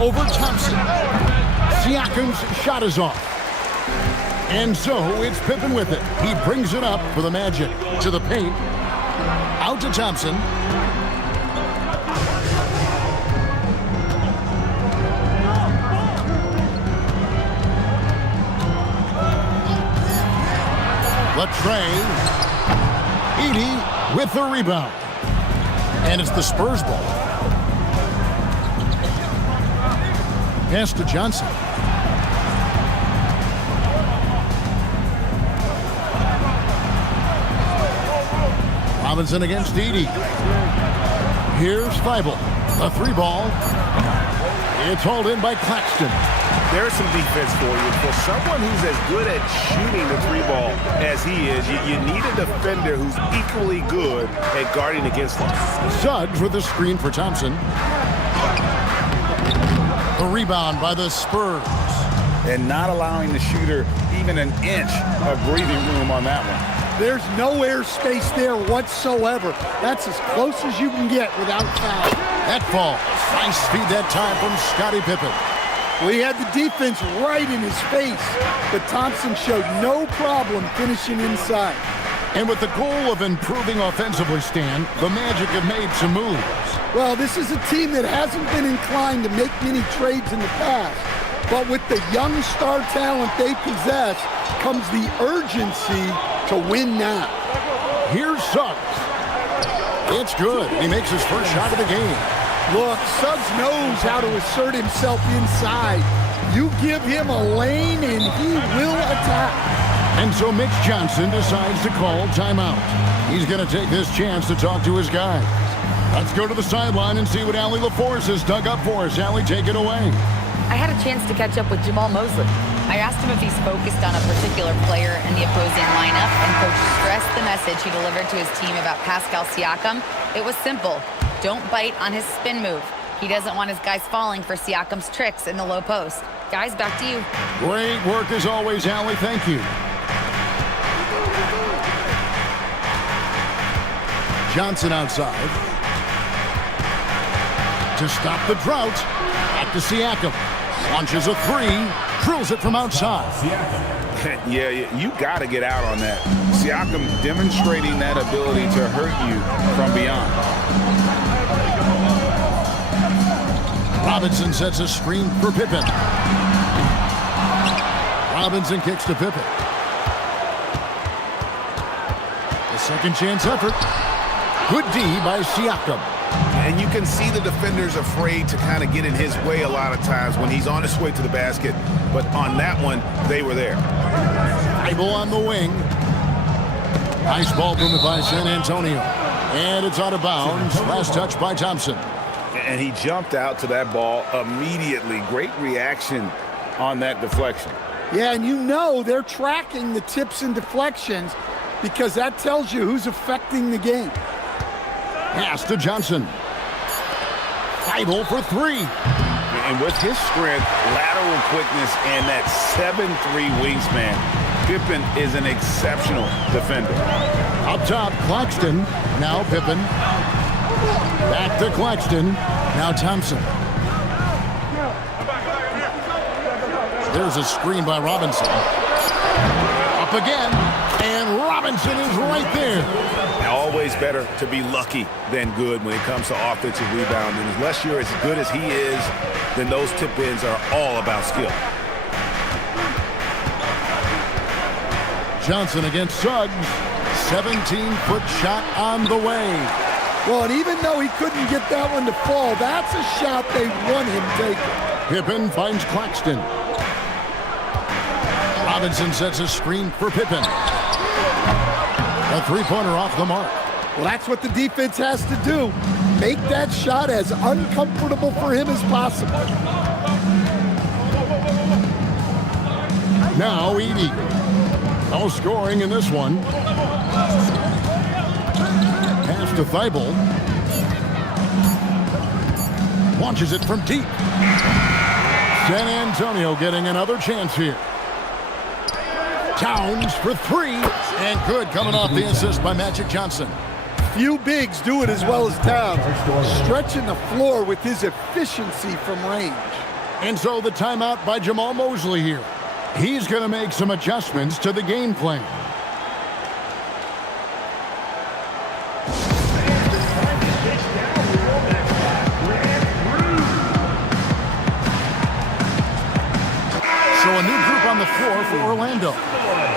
Over Thompson. Siakam's shot is off. And so it's Pippen with it. He brings it up for the Magic. To the paint. Out to Thompson. Latrey. Edey with the rebound. And it's the Spurs ball. Pass to Johnson. Robinson against Edey. Here's Thybulle. A 3-ball. It's hauled in by Claxton. There's some defense for you. For someone who's as good at shooting the 3-ball as he is, you need a defender who's equally good at guarding against him. Suggs with a screen for Thompson. A rebound by the Spurs. And not allowing the shooter even an inch of breathing room on that one. There's no air space there whatsoever. That's as close as you can get without foul. That falls. Nice feed that time from Scottie Pippen. Well, he had the defense right in his face, but Thompson showed no problem finishing inside. And with the goal of improving offensively, Stan, the Magic have made some moves. Well, this is a team that hasn't been inclined to make many trades in the past, but with the young star talent they possess comes the urgency to win now. Here's Suggs. It's good. He makes his first shot of the game. Look, Suggs knows how to assert himself inside. You give him a lane and he will attack. And so Mitch Johnson decides to call timeout. He's going to take this chance to talk to his guys. Let's go to the sideline and see what Allie LaForce has dug up for us. Allie, take it away. I had a chance to catch up with Jamal Mosley. I asked him if he's focused on a particular player in the opposing lineup, and Coach stressed the message he delivered to his team about Pascal Siakam. It was simple. Don't bite on his spin move. He doesn't want his guys falling for Siakam's tricks in the low post. Guys, back to you. Great work as always, Allie. Thank you. Johnson outside. To stop the drought. Back to Siakam. Launches a three. Drills it from outside. Yeah, you got to get out on that. Siakam demonstrating that ability to hurt you from beyond. Robinson sets a screen for Pippen. Robinson kicks to Pippen. The second chance effort. Good D by Siakam. And you can see the defenders afraid to kind of get in his way a lot of times when he's on his way to the basket. But on that one, they were there. Thybulle on the wing. Nice ball movement by San Antonio. And it's out of bounds. Last touch by Thompson. And he jumped out to that ball immediately. Great reaction on that deflection. Yeah, and you know they're tracking the tips and deflections because that tells you who's affecting the game. Pass to Johnson. Thybulle for three. And with his strength, lateral quickness, and that 7'3" wingspan, Pippen is an exceptional defender. Up top, Claxton. Now Pippen. Back to Claxton. Now Thompson. There's a screen by Robinson. Up again. And Robinson is right there. Always better to be lucky than good when it comes to offensive rebounding. Unless you're as good as he is, then those tip-ins are all about skill. Johnson against Suggs. 17-foot shot on the way. Well, and even though he couldn't get that one to fall, that's a shot they want him taking. Pippen finds Claxton. Robinson sets a screen for Pippen. A three-pointer off the mark. Well, that's what the defense has to do. Make that shot as uncomfortable for him as possible. Now Edey. No scoring in this one. Pass to Thybulle. Launches it from deep. San Antonio getting another chance here. Towns for three. And good coming off the assist by Magic Johnson. Few bigs do it as well as Towns. Stretching the floor with his efficiency from range. And so the timeout by Jamal Mosley here. He's going to make some adjustments to the game plan. So a new group on the floor for Orlando.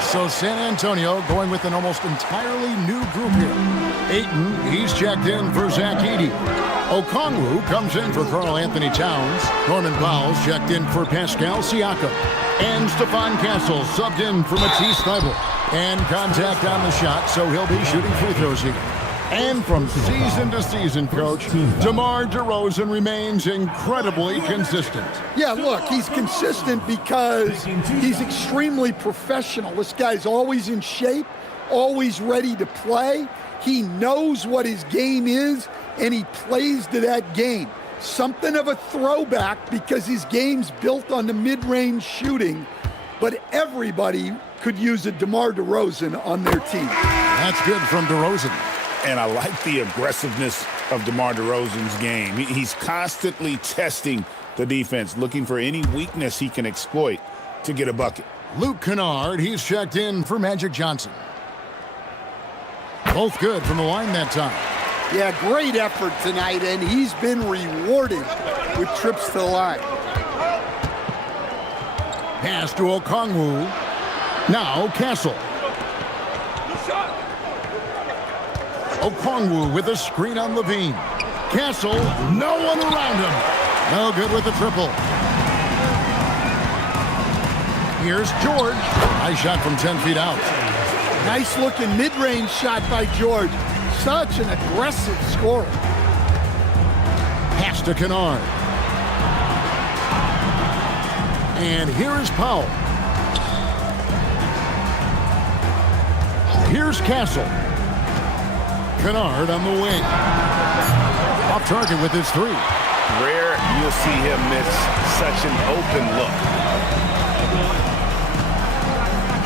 So San Antonio going with an almost entirely new group here. Ayton, he's checked in for Zach Edey. Okongwu comes in for Karl Anthony Towns. Norman Powell's checked in for Pascal Siakam. And Stephon Castle subbed in for Matisse Thybulle. And contact on the shot, so he'll be shooting free throws here. And from season to season, Coach, DeMar DeRozan remains incredibly consistent. Yeah, look, he's consistent because he's extremely professional. This guy's always in shape, always ready to play. He knows what his game is, and he plays to that game. Something of a throwback because his game's built on the mid-range shooting, but everybody could use a DeMar DeRozan on their team. That's good from DeRozan. And I like the aggressiveness of DeMar DeRozan's game. He's constantly testing the defense, looking for any weakness he can exploit to get a bucket. Luke Kennard, he's checked in for Magic Johnson. Both good from the line that time. Yeah, great effort tonight, and he's been rewarded with trips to the line. Pass to Okongwu. Now Castle. Okongwu with a screen on Levine. Castle, no one around him. No good with the triple. Here's George. Nice shot from 10 feet out. Nice looking mid-range shot by George. Such an aggressive scorer. Pass to Kennard. And here is Powell. Here's Castle. Kennard on the wing. Off target with his three. Rare you'll see him miss such an open look.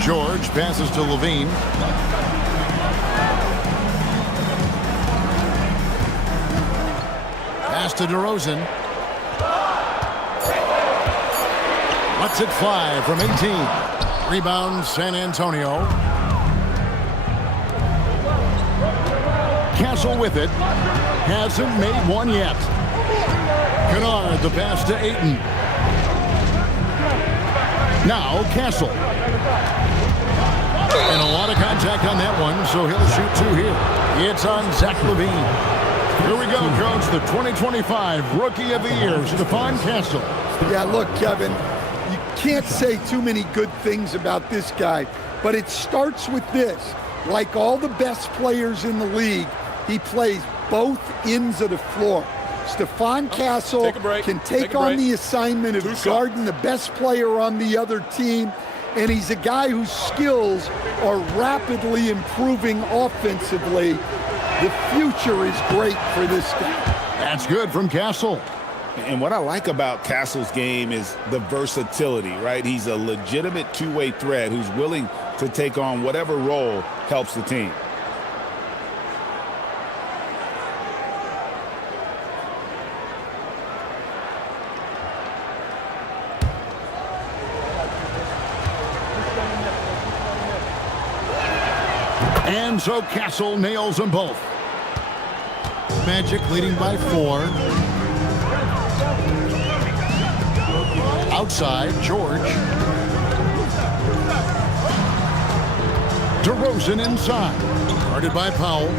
George passes to Levine. Pass to DeRozan. Lets it fly from 18. Rebound San Antonio. Castle with it. Hasn't made one yet. Kennard the pass to Ayton. Now Castle. And a lot of contact on that one, so he'll shoot two here. It's on Zach LaVine. Here we go, Coach. The 2025 Rookie of the Year, Stephon Castle. Yeah, look, Kevin, you can't say too many good things about this guy, but it starts with this. Like all the best players in the league, he plays both ends of the floor. Stephon Castle can take on the assignment of guarding the best player on the other team, and he's a guy whose skills are rapidly improving offensively. The future is great for this guy. That's good from Castle. And what I like about Castle's game is the versatility, right? He's a legitimate two-way threat who's willing to take on whatever role helps the team. And so Castle nails them both. Magic leading by 4. Outside, George. DeRozan inside. Guarded by Powell.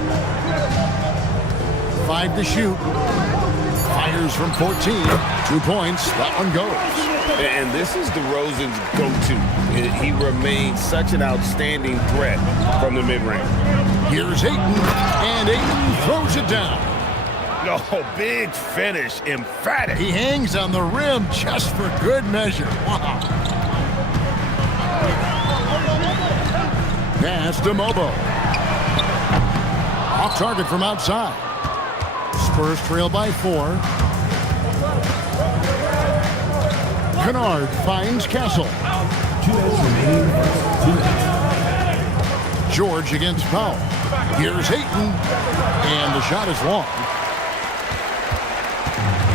5 to shoot. Fires from 14. 2 points. That one goes. And this is DeRozan's go-to. He remains such an outstanding threat from the mid-range. Here's Ayton, and Ayton throws it down. Oh, big finish, emphatic. He hangs on the rim just for good measure. Wow. Pass to Mobo. Off target from outside. Spurs trail by 4. Kennard finds Castle. George against Powell. Here's Ayton, and the shot is long.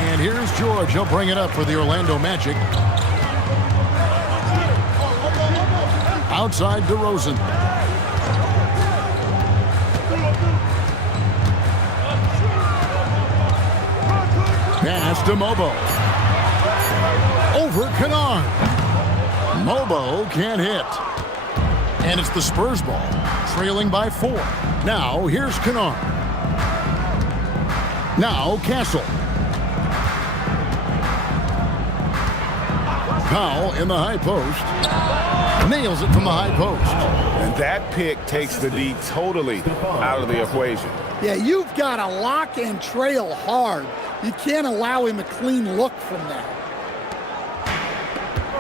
And here's George. He'll bring it up for the Orlando Magic. Outside DeRozan. Pass to Mobo. Over Kennard. Mobo can't hit. And it's the Spurs ball, trailing by 4. Now, here's Kennard. Now, Castle. Powell in the high post. Nails it from the high post. And that pick takes the D totally out of the equation. Yeah, you've got to lock and trail hard. You can't allow him a clean look from that.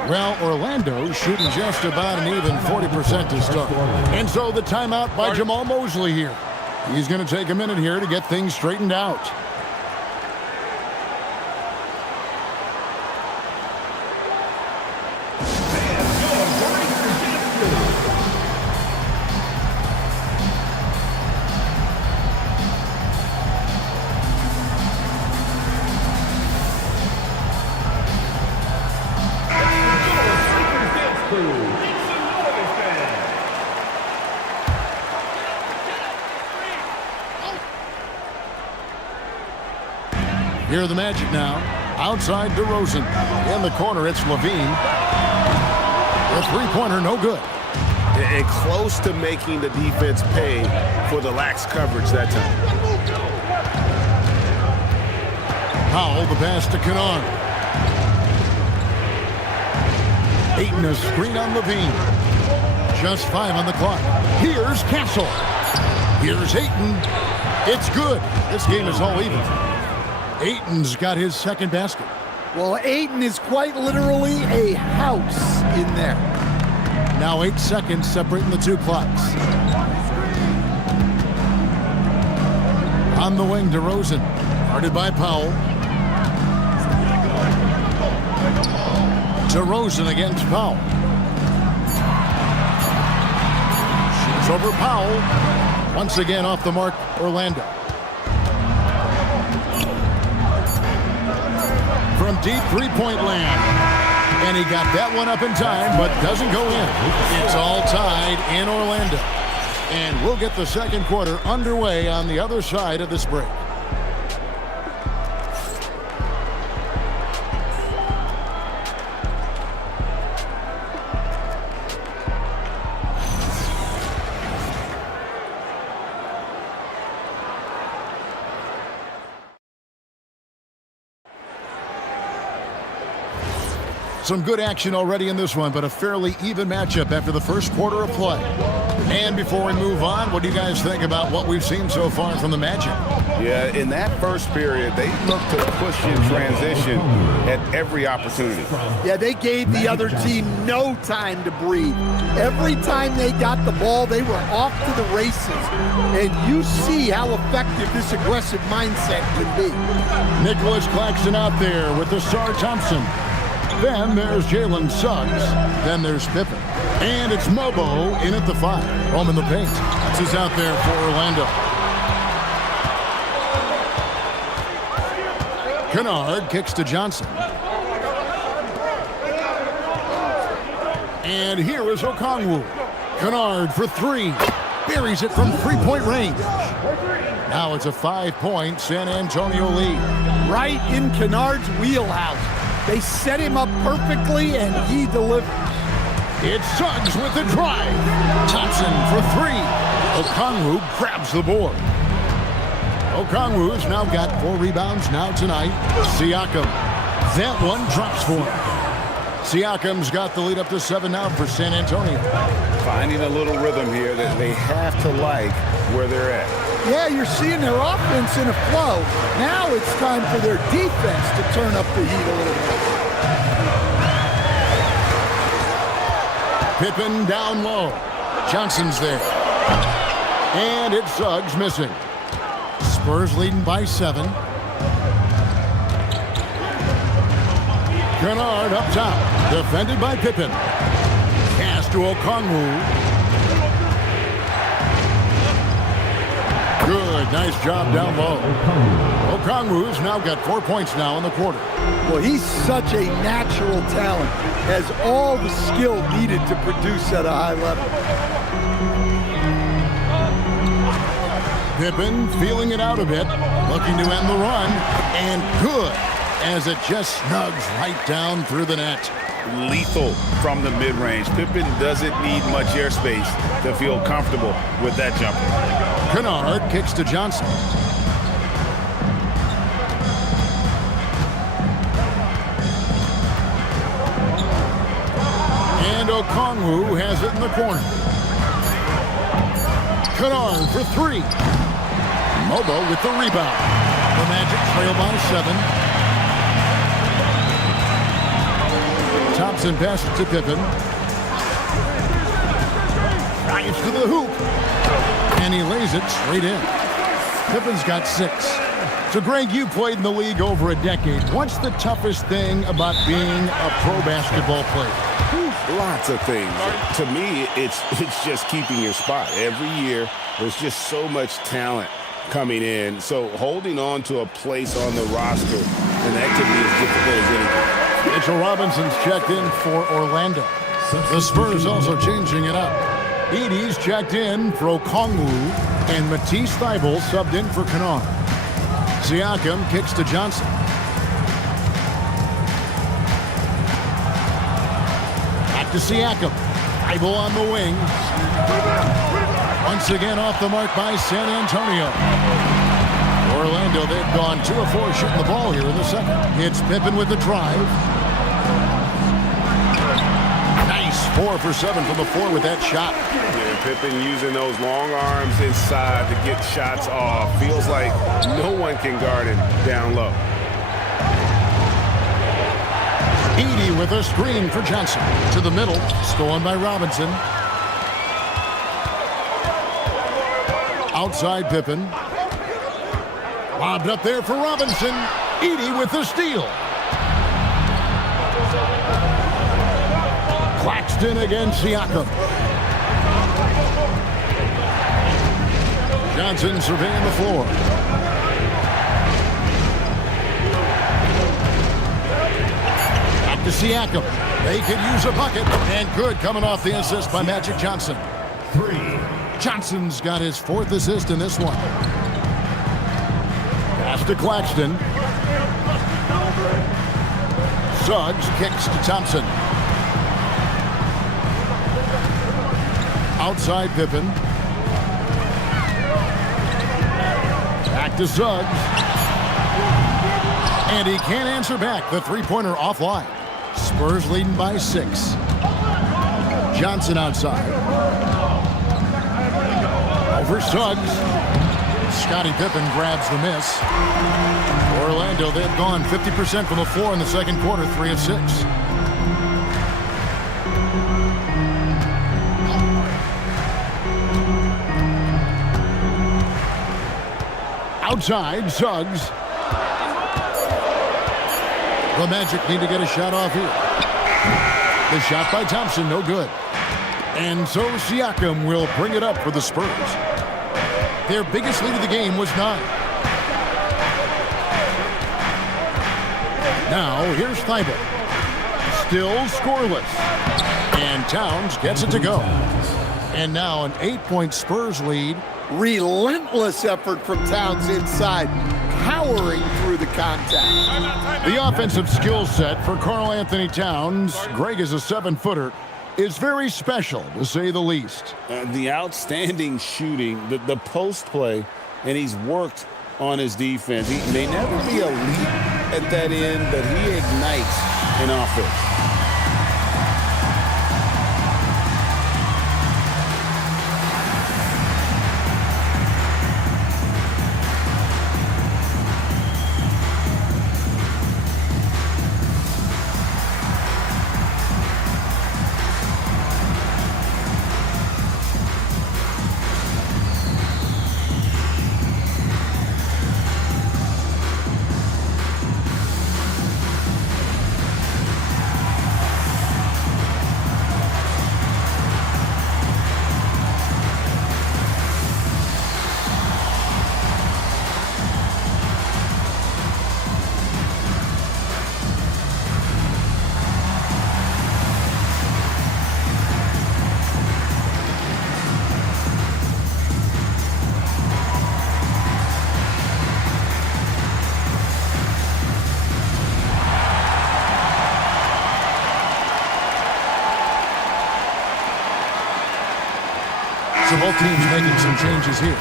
Well, Orlando's shooting just about an even 40% to start. And so the timeout by Jamal Mosley here. He's going to take a minute here to get things straightened out. Here are the Magic now. Outside DeRozan. In the corner, it's LaVine. The three-pointer, no good. And close to making the defense pay for the lax coverage that time. Powell, the pass to Kennard. Ayton, a screen on LaVine. Just 5 on the clock. Here's Castle. Here's Ayton. It's good. This game is all even. Ayton's got his second basket. Well, Ayton is quite literally a house in there. Now 8 seconds separating the two clocks. On the wing, DeRozan. Guarded by Powell. DeRozan against Powell. Shoots over Powell. Once again off the mark, Orlando. From deep three-point land. And he got that one up in time, but doesn't go in. It's all tied in Orlando. And we'll get the second quarter underway on the other side of this break. Some good action already in this one, but a fairly even matchup after the first quarter of play. And before we move on, what do you guys think about what we've seen so far from the Magic? Yeah, in that first period, they looked to push in transition at every opportunity. Yeah, they gave the other team no time to breathe. Every time they got the ball, they were off to the races. And you see how effective this aggressive mindset can be. Nicholas Claxton out there with the Sar Thompson. Then there's Jalen Suggs. Then there's Pippen. And it's Mobo in at the 5. Home in the paint. This is out there for Orlando. Kennard kicks to Johnson. And here is Okongwu. Kennard for 3. Buries it from three-point range. Now it's a 5-point San Antonio lead. Right in Kennard's wheelhouse. They set him up perfectly, and he delivers. It's Suggs with the drive. Thompson for 3. Okongwu grabs the board. Okongwu's now got 4 rebounds now tonight. Siakam. That one drops for him. Siakam's got the lead up to 7 now for San Antonio. Finding a little rhythm here that they have to like where they're at. Yeah, you're seeing their offense in a flow. Now it's time for their defense to turn up the heat a little bit. Pippen down low. Johnson's there. And it's Suggs missing. Spurs leading by 7. Kennard up top. Defended by Pippen. Pass to Okongwu. Good, nice job down low. Okongwu's now got 4 points now in the quarter. Well, he's such a natural talent. Has all the skill needed to produce at a high level. Pippen feeling it out a bit. Looking to end the run. And good, as it just snugs right down through the net. Lethal from the mid-range. Pippen doesn't need much airspace to feel comfortable with that jumper. Kennard kicks to Johnson. And Okongwu has it in the corner. Kennard for 3. Mobo with the rebound. The Magic trail by 7. Thompson passes to Pippen. Drives to the hoop. And he lays it straight in. Pippen's got 6. So, Greg, you played in the league over a decade. What's the toughest thing about being a pro basketball player? Lots of things. To me, it's just keeping your spot. Every year, there's just so much talent coming in. So holding on to a place on the roster, and that can be as difficult as anything. Mitchell Robinson's checked in for Orlando. The Spurs also changing it up. Edey's checked in for Okongwu, and Matisse Thybulle subbed in for Kennard. Siakam kicks to Johnson. Back to Siakam. Thybulle on the wing. Once again off the mark by San Antonio. Orlando, they've gone 2 of 4 shooting the ball here in the second. It's Pippen with the drive. Nice 4 for 7 from the floor with that shot. Yeah, Pippen using those long arms inside to get shots off. Feels like no one can guard him down low. Edey with a screen for Johnson. To the middle, stolen by Robinson. Outside Pippen. Lobbed up there for Robinson. Edey with the steal. Claxton against Siakam. Johnson surveying the floor. Back to Siakam. They could use a bucket. And good coming off the assist by Magic Johnson. Johnson's got his 4th assist in this one. Pass to Claxton. Suggs kicks to Thompson. Outside Pippen. Back to Suggs. And he can't answer back. The three-pointer offline. Spurs leading by 6. Johnson outside. Over Suggs. Scottie Pippen grabs the miss. Orlando, they've gone 50% from the floor in the second quarter, 3 of 6. Outside, Suggs. The Magic need to get a shot off here. The shot by Thompson, no good. And so Siakam will bring it up for the Spurs. Their biggest lead of the game was 9. Now, here's Thibault. Still scoreless. And Towns gets it to go. And now an 8-point Spurs lead. Relentless effort from Towns inside, powering through the contact. The offensive skill set for Karl Anthony Towns, Greg is a 7-footer, is very special, to say the least. The outstanding shooting, the post play, and he's worked on his defense. He may never be elite at that end, but he ignites an offense. So both teams making some changes here.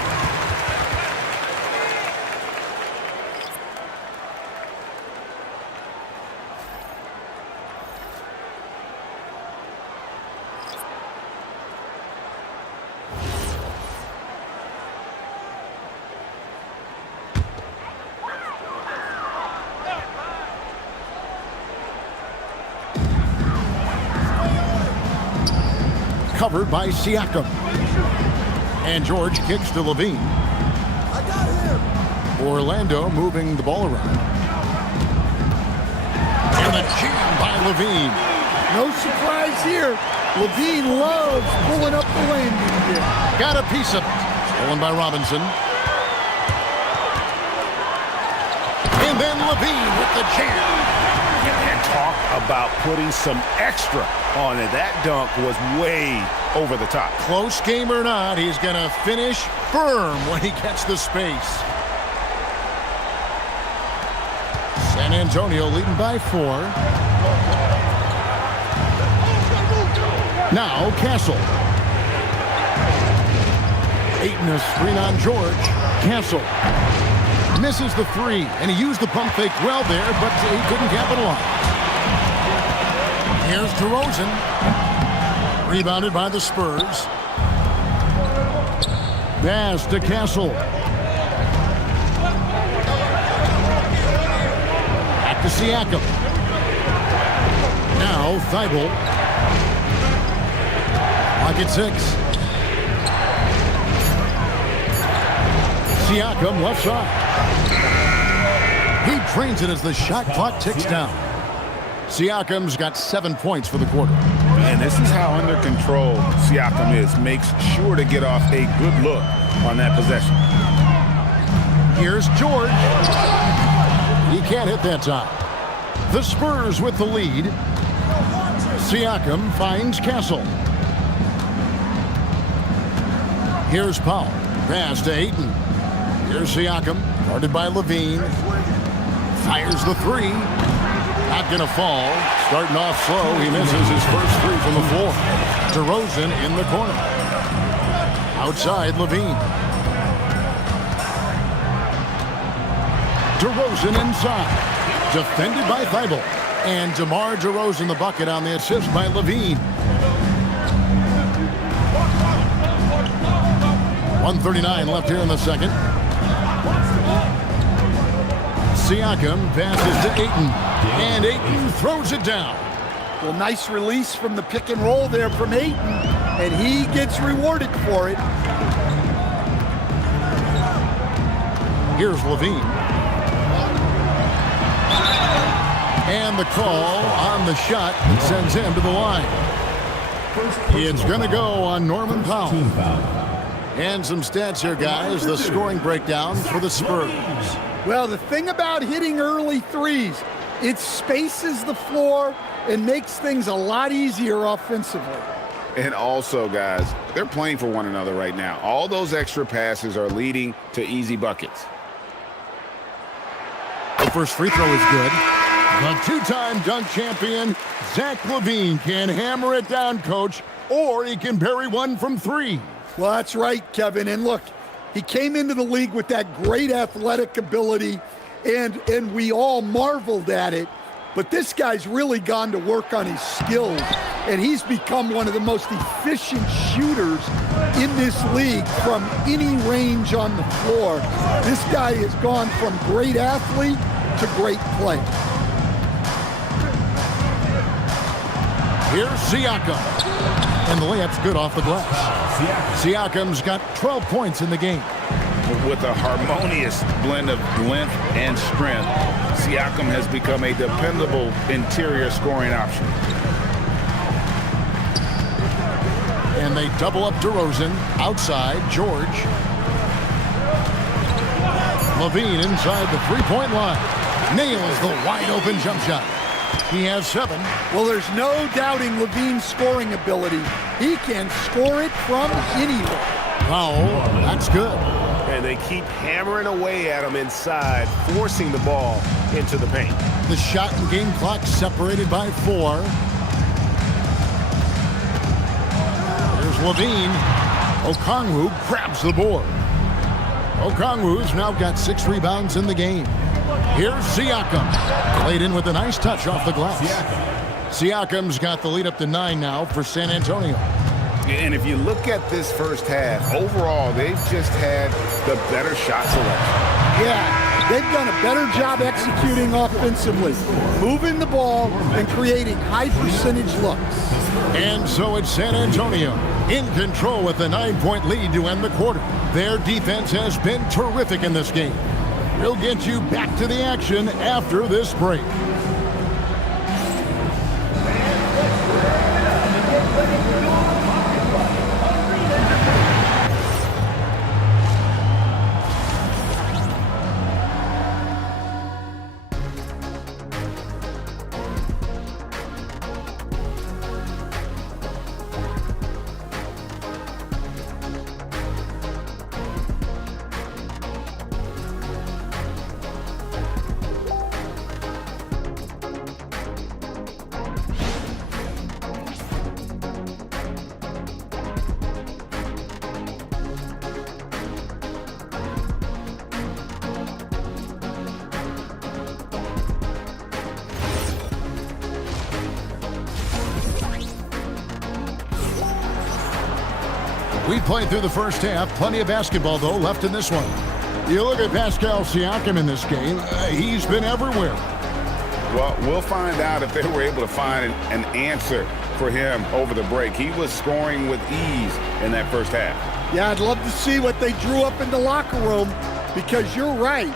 Covered by Siakam. And George kicks to Levine. I got him. Orlando moving the ball around. And a jam by Levine. No surprise here. Levine loves pulling up the landing gear. Got a piece of it. Stolen by Robinson. And then Levine with the jam. And talk about putting some extra on it. That dunk was way over the top. Close game or not, he's going to finish firm when he gets the space. San Antonio leading by 4. Now Castle. Ayton a screen on George. Castle misses the 3, and he used the pump fake well there, but he couldn't capitalize. Here's DeRozan. Rebounded by the Spurs. Pass to Castle. Back to Siakam. Now Thibault. Pocket 6. Siakam left side. He drains it as the shot clock ticks down. Siakam's got 7 points for the quarter. And this is how under control Siakam is. Makes sure to get off a good look on that possession. Here's George. He can't hit that time. The Spurs with the lead. Siakam finds Castle. Here's Powell. Pass to Ayton. Here's Siakam. Guarded by Levine. Fires the three. Not going to fall. Starting off slow. He misses his first three from the floor. DeRozan in the corner. Outside Levine. DeRozan inside. Defended by Thibault. And DeMar DeRozan the bucket on the assist by Levine. 1:39 left here in the second. Siakam passes to Ayton. And Ayton throws it down. Well, nice release from the pick and roll there from Ayton. And he gets rewarded for it. Here's Levine. And the call on the shot sends him to the line. It's going to go on Norman Powell. And some stats here, guys. The scoring breakdown for the Spurs. Well, the thing about hitting early threes, it spaces the floor and makes things a lot easier offensively. And also, guys, they're playing for one another right now. All those extra passes are leading to easy buckets. The first free throw is good. The two-time dunk champion, Zach LaVine, can hammer it down, Coach, or he can bury one from three. Well, that's right, Kevin. And look, he came into the league with that great athletic ability, and we all marveled at it. But this guy's really gone to work on his skills, and he's become one of the most efficient shooters in this league from any range on the floor. This guy has gone from great athlete to great play. Here's Siakam. And the layup's good off the glass. Siakam's got 12 points in the game. With a harmonious blend of length and strength, Siakam has become a dependable interior scoring option. And they double up DeRozan. Outside, George. Levine inside the three-point line. Nails the wide-open jump shot. He has 7. Well, there's no doubting Levine's scoring ability. He can score it from anywhere. Powell, that's good. And they keep hammering away at him inside, forcing the ball into the paint. The shot and game clock separated by 4. Here's Levine. Okongwu grabs the board. Okongwu's now got 6 rebounds in the game. Here's Siakam. Played in with a nice touch off the glass. Siakam's got the lead up to 9 now for San Antonio. And if you look at this first half, overall, they've just had the better shot selection. Yeah, they've done a better job executing offensively, moving the ball and creating high-percentage looks. And so it's San Antonio in control with a 9-point lead to end the quarter. Their defense has been terrific in this game. We'll get you back to the action after this break. We played through the first half. Plenty of basketball, though, left in this one. You look at Pascal Siakam in this game. He's been everywhere. Well, we'll find out if they were able to find an answer for him over the break. He was scoring with ease in that first half. Yeah, I'd love to see what they drew up in the locker room, because you're right.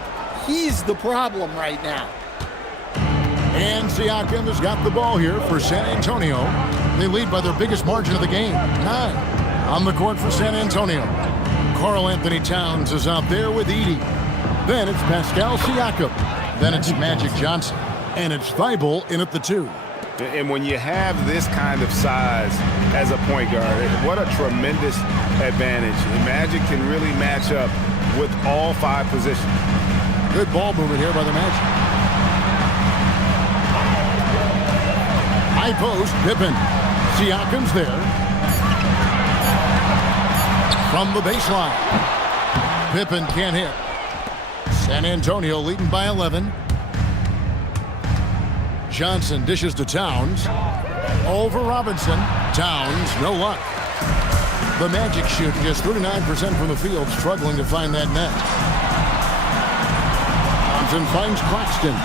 He's the problem right now. And Siakam has got the ball here for San Antonio. They lead by their biggest margin of the game, 9. On the court for San Antonio, Karl Anthony Towns is out there with Edey. Then it's Pascal Siakam. Then it's Magic Johnson. And it's Thibault in at the 2. And when you have this kind of size as a point guard, what a tremendous advantage. And Magic can really match up with all 5 positions. Good ball movement here by the Magic. High post, Pippen. Siakam's there. From the baseline. Pippen can't hit. San Antonio leading by 11. Johnson dishes to Towns. Over Robinson. Towns, no luck. The Magic shoot just 39% from the field, struggling to find that net. Johnson finds Claxton.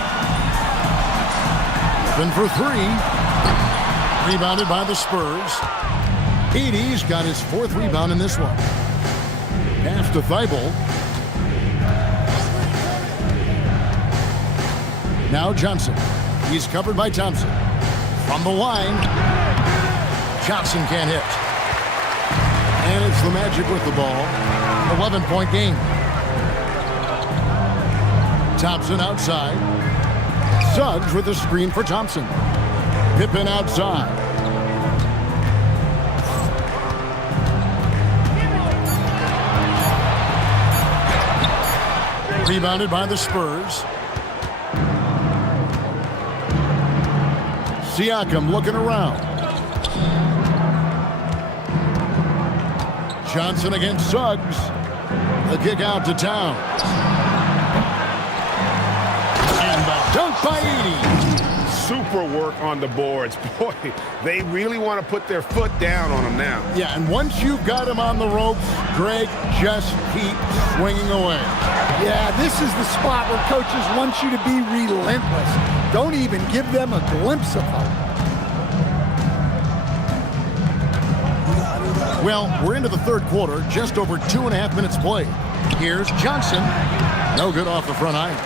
Open for 3. Rebounded by the Spurs. Edey's got his 4th rebound in this one. Pass to Thibault. Now Johnson. He's covered by Thompson. From the line, Johnson can't hit. And it's the Magic with the ball. 11-point game. Thompson outside. Suggs with a screen for Thompson. Pippen outside. Rebounded by the Spurs. Siakam looking around. Johnson against Suggs. The kick out to Towns. And the dunk by Edey. Super work on the boards. Boy, they really want to put their foot down on him now. Yeah, and once you've got him on the ropes, Greg, just keep swinging away. Yeah, this is the spot where coaches want you to be relentless. Don't even give them a glimpse of hope. Well, we're into the 3rd quarter, just over 2.5 minutes played. Here's Johnson. No good off the front iron.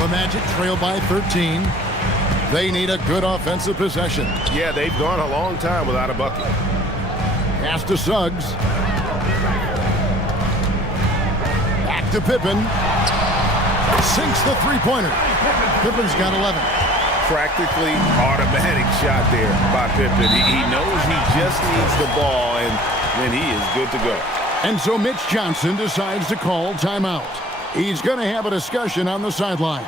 The Magic trail by 13. They need a good offensive possession. Yeah, they've gone a long time without a bucket. Pass to Suggs. Back to Pippen. Sinks the 3-pointer. Pippen's got 11. Practically automatic shot there by Pippen. He knows he just needs the ball, and then he is good to go. And so Mitch Johnson decides to call timeout. He's going to have a discussion on the sideline.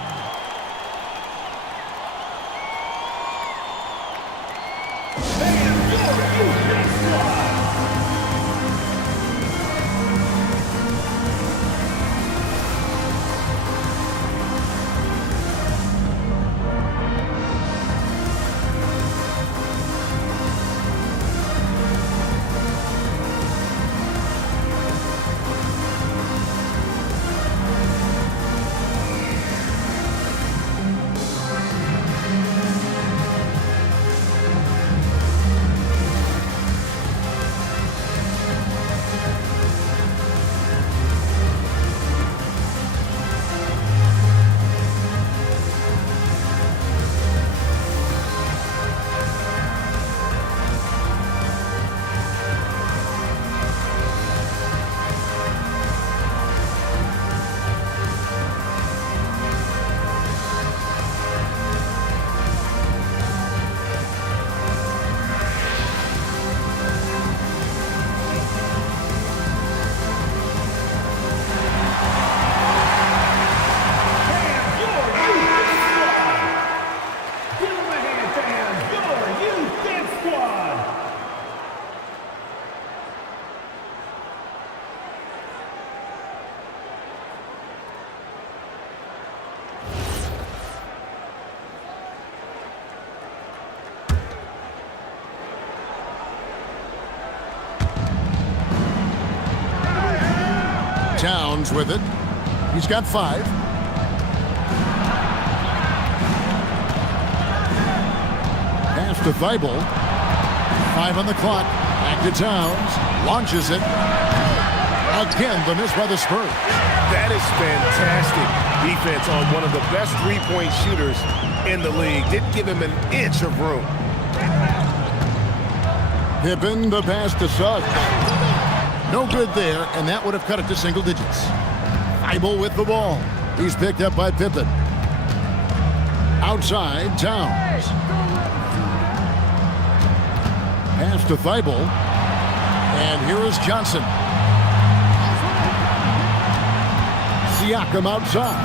Towns with it. He's got 5. Pass to Thibault. 5 on the clock. Back to Towns. Launches it. Again, the miss by the Spurs. That is fantastic defense on one of the best 3-point shooters in the league. Didn't give him an inch of room. Pippen, the pass to Suggs. No good there, and that would have cut it to single digits. Thibault with the ball. He's picked up by Pippen. Outside, Towns. Pass to Thibault. And here is Johnson. Siakam outside.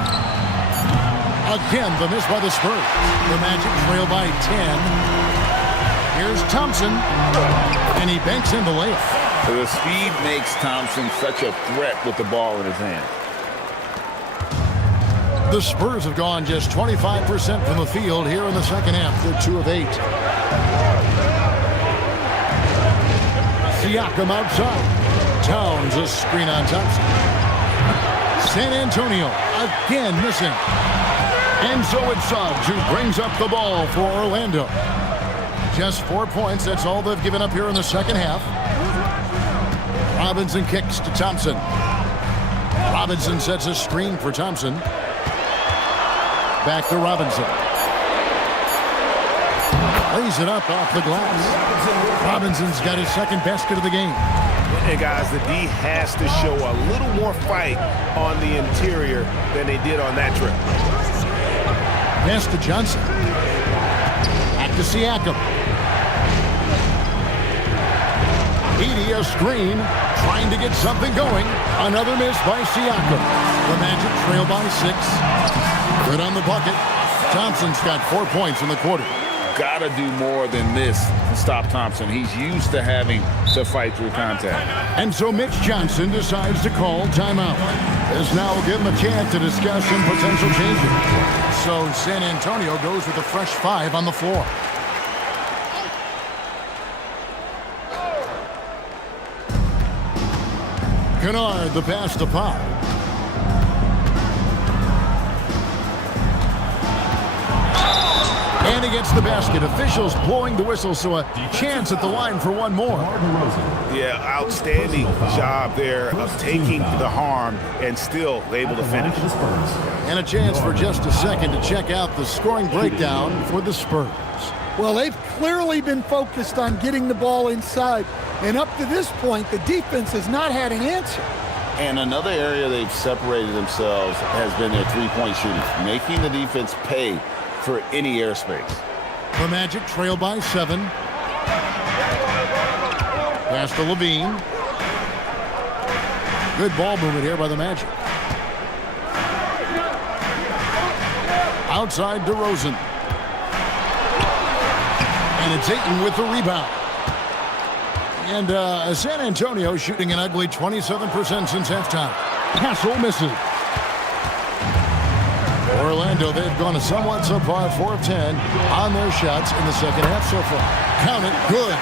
Again, the miss by the Spurs. The Magic trail by 10. Here's Thompson. And he banks in the layup. The speed makes Thompson such a threat with the ball in his hand. The Spurs have gone just 25% from the field here in the second half. They're 2 of 8. Siakam outside. Towns a screen on Thompson. San Antonio again missing. And so it's Suggs who brings up the ball for Orlando. Just 4 points. That's all they've given up here in the second half. Robinson kicks to Thompson. Robinson sets a screen for Thompson. Back to Robinson. Lays it up off the glass. Robinson's got his second basket of the game. And guys, the D has to show a little more fight on the interior than they did on that trip. Pass to Johnson. Back to Siakam. Edey a screen, trying to get something going. Another miss by Siakam. The Magic trail by 6. Good on the bucket. Thompson's got 4 points in the quarter. Got to do more than this to stop Thompson. He's used to having to fight through contact. And so Mitch Johnson decides to call timeout. This now will give him a chance to discuss some potential changes. So San Antonio goes with a fresh 5 on the floor. Kennard, the pass to Pop. And he gets the basket. Officials blowing the whistle, so a chance at the line for one more. Yeah, outstanding job there of taking the harm and still able to finish. And a chance for just a second to check out the scoring breakdown for the Spurs. Well, they've clearly been focused on getting the ball inside. And up to this point, the defense has not had an answer. And another area they've separated themselves has been their three-point shooting, making the defense pay for any airspace. The Magic trail by 7. Pass to Levine. Good ball movement here by the Magic. Outside DeRozan. And it's Ayton with the rebound. And San Antonio shooting an ugly 27% since halftime. Castle misses. Orlando, they've gone a somewhat subpar 4 of 10 on their shots in the second half so far. Count it, good.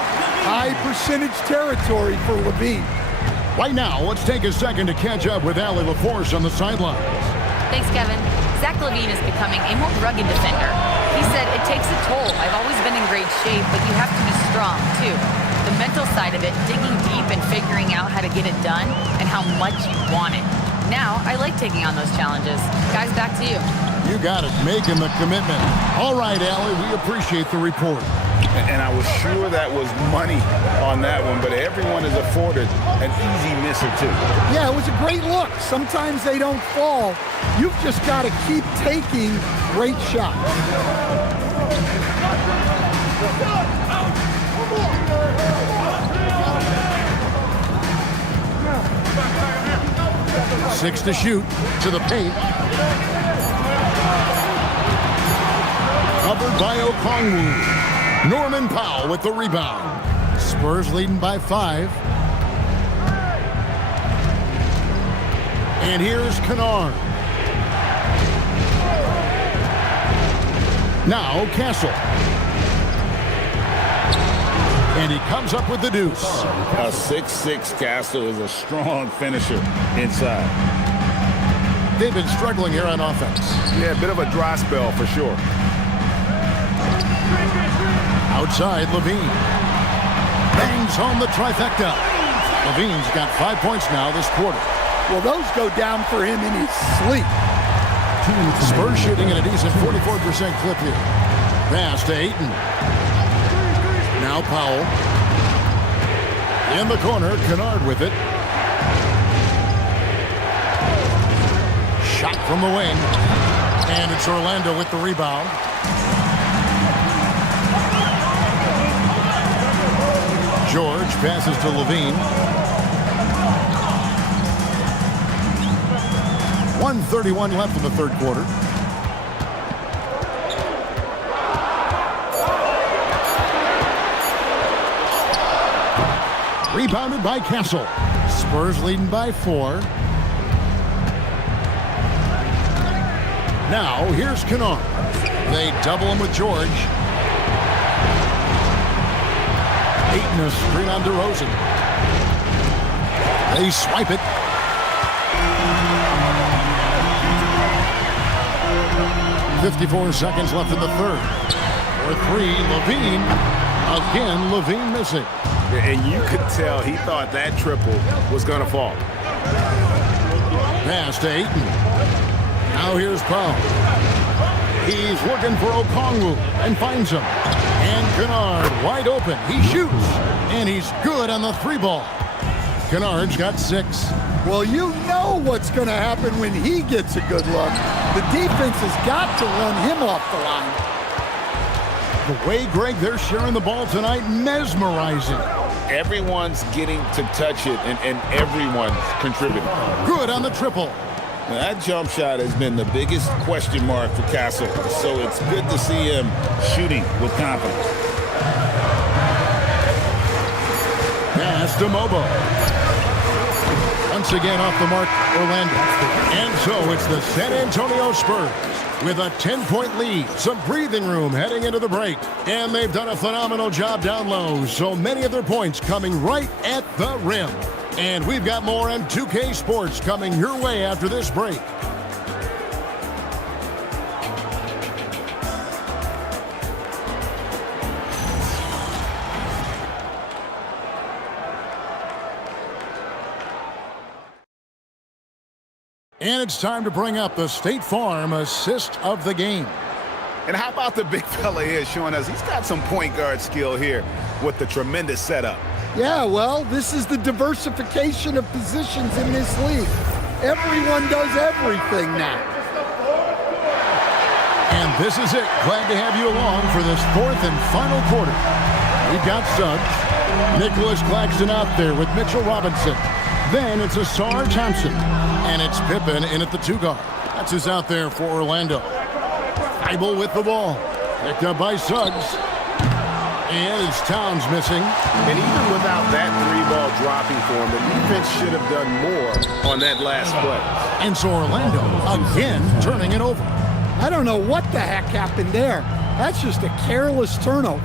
High percentage territory for Levine. Right now, let's take a second to catch up with Allie LaForce on the sidelines. Thanks, Kevin. Zach LaVine is becoming a more rugged defender. He said, it takes a toll. I've always been in great shape, but you have to be strong, too. The mental side of it, digging deep and figuring out how to get it done and how much you want it. Now, I like taking on those challenges. Guys, back to you. You got it. Making the commitment. All right, Allie, we appreciate the report. And I was sure that was money on that one, but everyone is afforded an easy miss or two. Yeah, it was a great look. Sometimes they don't fall. You've just got to keep taking great shots. Six to shoot, to the paint. Covered by Okongwu. Norman Powell with the rebound. Spurs leading by 5. And here's Kennard. Now Castle. And he comes up with the deuce. A 6'6" Castle is a strong finisher inside. They've been struggling here on offense. Yeah, a bit of a dry spell for sure. Outside, Levine. Bangs home the trifecta. Levine's got 5 points now this quarter. Well, those go down for him in his sleep. Spurs shooting at a decent 44% clip here. Pass to Ayton. Now Powell. In the corner, Kennard with it. Shot from the wing. And it's Orlando with the rebound. George passes to Levine. 1:31 left in the third quarter. Rebounded by Castle. Spurs leading by 4. Now here's Kennard. They double him with George. Ayton a screen on DeRozan. They swipe it. .54 seconds left in the third. For 3, Levine. Again, Levine missing. And you could tell he thought that triple was going to fall. Pass to Ayton. Now here's Powell. He's looking for Okongwu and finds him. And Kennard wide open. He shoots. And he's good on the 3-ball. Kennard's got 6. Well, you know what's going to happen when he gets a good look. The defense has got to run him off the line. The way, Greg, they're sharing the ball tonight, mesmerizing. Everyone's getting to touch it, and everyone's contributing. Good on the triple. Now, that jump shot has been the biggest question mark for Castle, so it's good to see him shooting with confidence. Pass to Mobo. Once again off the mark, Orlando. And so it's the San Antonio Spurs with a 10-point lead. Some breathing room heading into the break. And they've done a phenomenal job down low. So many of their points coming right at the rim. And we've got more on 2K Sports coming your way after this break. And it's time to bring up the State Farm assist of the game. And how about the big fella here showing us he's got some point guard skill here with the tremendous setup. Yeah, well, this is the diversification of positions in this league. Everyone does everything now. And this is it. Glad to have you along for this 4th and final quarter. We've got Suggs. Nicholas Claxton out there with Mitchell Robinson. Then it's Asar Thompson. And it's Pippen in at the 2 guard. That's who's out there for Orlando. Thibault with the ball. Picked up by Suggs. And it's Towns missing. And even without that 3-ball dropping for him, the defense should have done more on that last play. And so Orlando again turning it over. I don't know what the heck happened there. That's just a careless turnover.